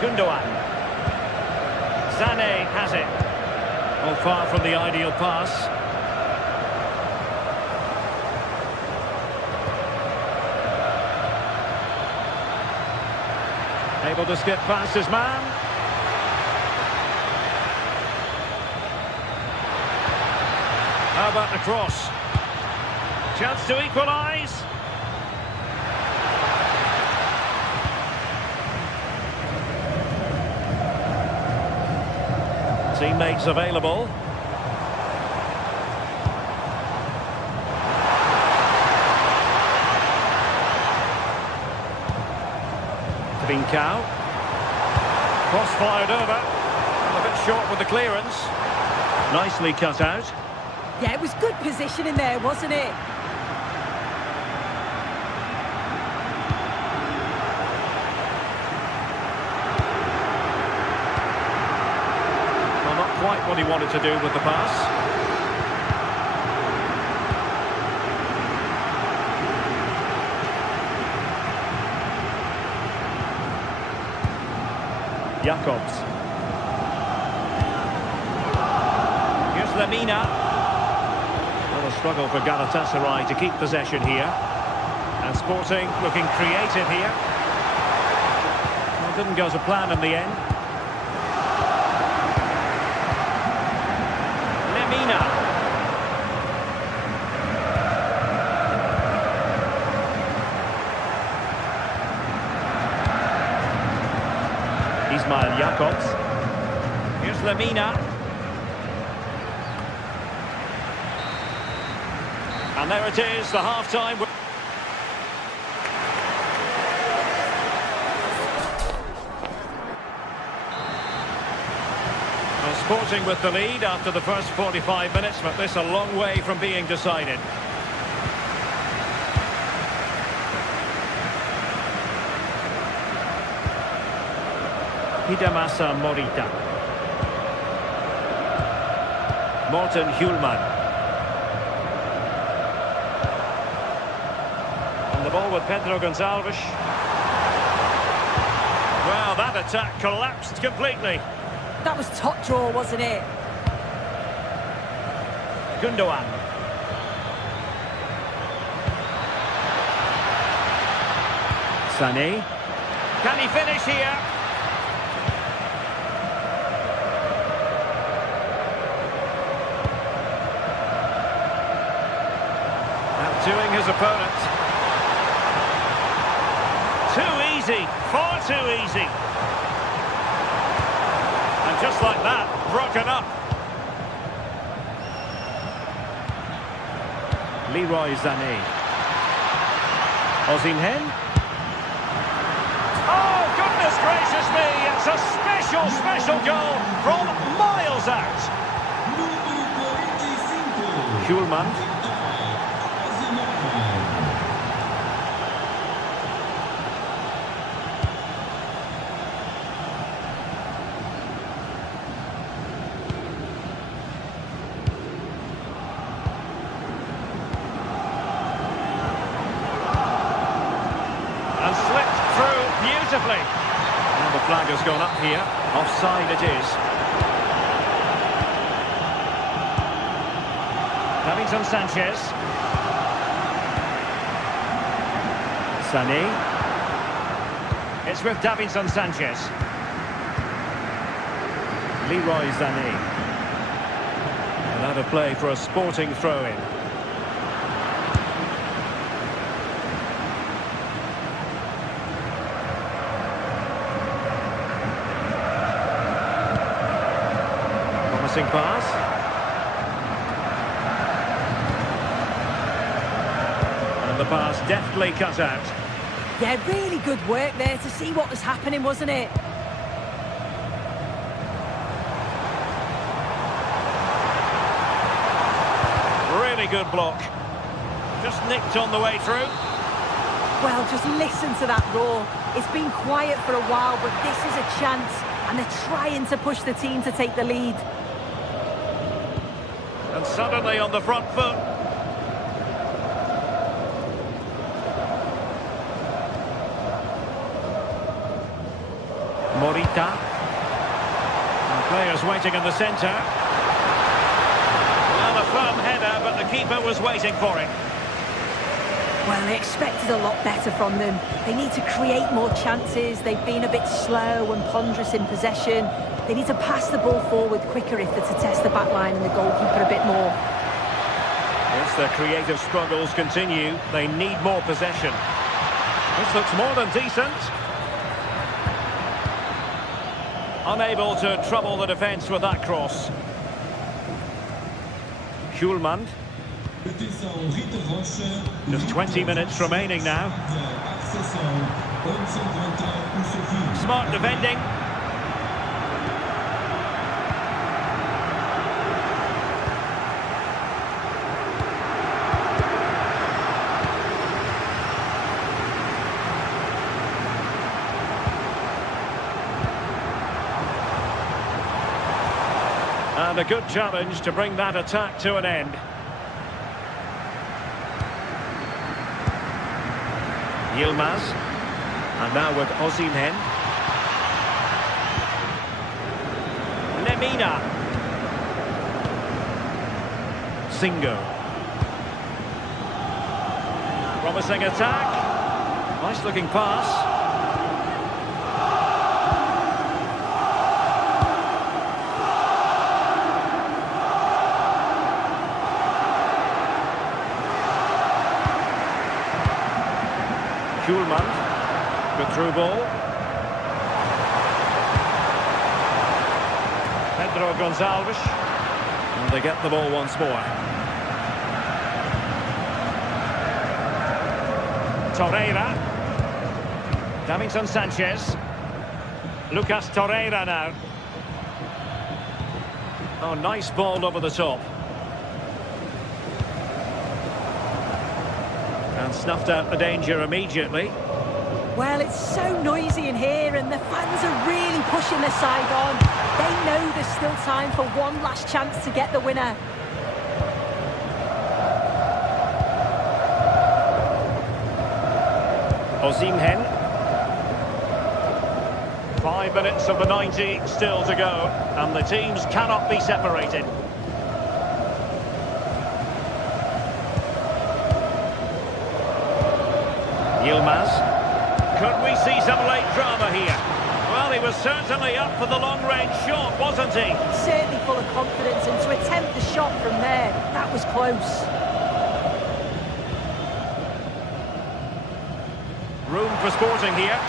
Gundogan. Sané has it. Oh, far from the ideal pass. Able to skip past his man. How about the cross? Chance to equalise. Teammates available. Trincao. Cross fired over. A bit short with the clearance. Nicely cut out. Yeah, it was good positioning there, wasn't it? Well, not quite what he wanted to do with the pass. Jakobs. Lemina. Well, a struggle for Galatasaray to keep possession here. And Sporting looking creative here. Well, didn't go to plan in the end. Lemina. Ismail Jakobs. Here's Lemina. And there it is, the half-time. Well, Sporting with the lead after the first 45 minutes, but this a long way from being decided. Hidemasa Morita. Morten Hjulmand. On the ball with Pedro Gonçalves. Well, that attack collapsed completely. That was top draw, wasn't it? Gundogan. Sané. Can he finish here? Outdoing his opponent. Too easy, far too easy. And just like that, broken up. Leroy Sané. Osimhen. Oh, goodness gracious me! It's a special, special goal from miles out. Hjulmand. And slipped through beautifully. Now the flag has gone up here. Offside it is. Davinson Sanchez. Sané. It's with Davinson Sanchez. Leroy Sané. And out of play for a Sporting throw-in. Pass. And the pass deftly cut out. Yeah, really good work there to see what was happening, wasn't it? Really good block. Just nicked on the way through. Well, just listen to that roar. It's been quiet for a while, but this is a chance. And they're trying to push the team to take the lead. And suddenly on the front foot. Morita. And players waiting in the centre. Well, a firm header, but the keeper was waiting for it. Well, they expected a lot better from them. They need to create more chances. They've been a bit slow and ponderous in possession. They need to pass the ball forward quicker if they're to test the back line and the goalkeeper a bit more. Yes, their creative struggles continue. They need more possession. This looks more than decent. Unable to trouble the defence with that cross. Hjulmand. Just 20 minutes remaining now. Smart defending. And a good challenge to bring that attack to an end. Yilmaz. And now with Osimhen. Lemina. Singo. Promising attack. Nice looking pass. Schulman. Good through ball. Pedro Gonçalves. And they get the ball once more. Torreira. Davinson Sanchez. Lucas Torreira now. Oh, nice ball over the top. And snuffed out the danger immediately. Well, it's so noisy in here and the fans are really pushing their side on. They know there's still time for one last chance to get the winner. Osimhen. 5 minutes of the 90 still to go, and the teams cannot be separated. Yilmaz. Could we see some late drama here? Well, he was certainly up for the long-range shot, wasn't he? Certainly full of confidence, and to attempt the shot from there, that was close. Room for Sporting here.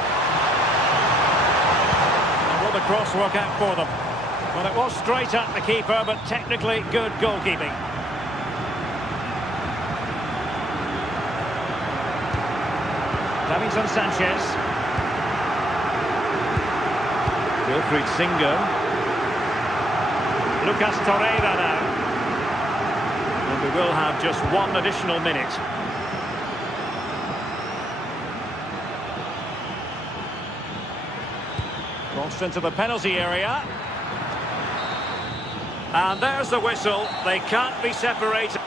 And will the cross work out for them? Well, it was straight at the keeper, but technically good goalkeeping. Davinson Sanchez. Wilfried Singo. Lucas Torreira now. And we will have just one additional minute. Crossed into the penalty area. And there's the whistle. They can't be separated.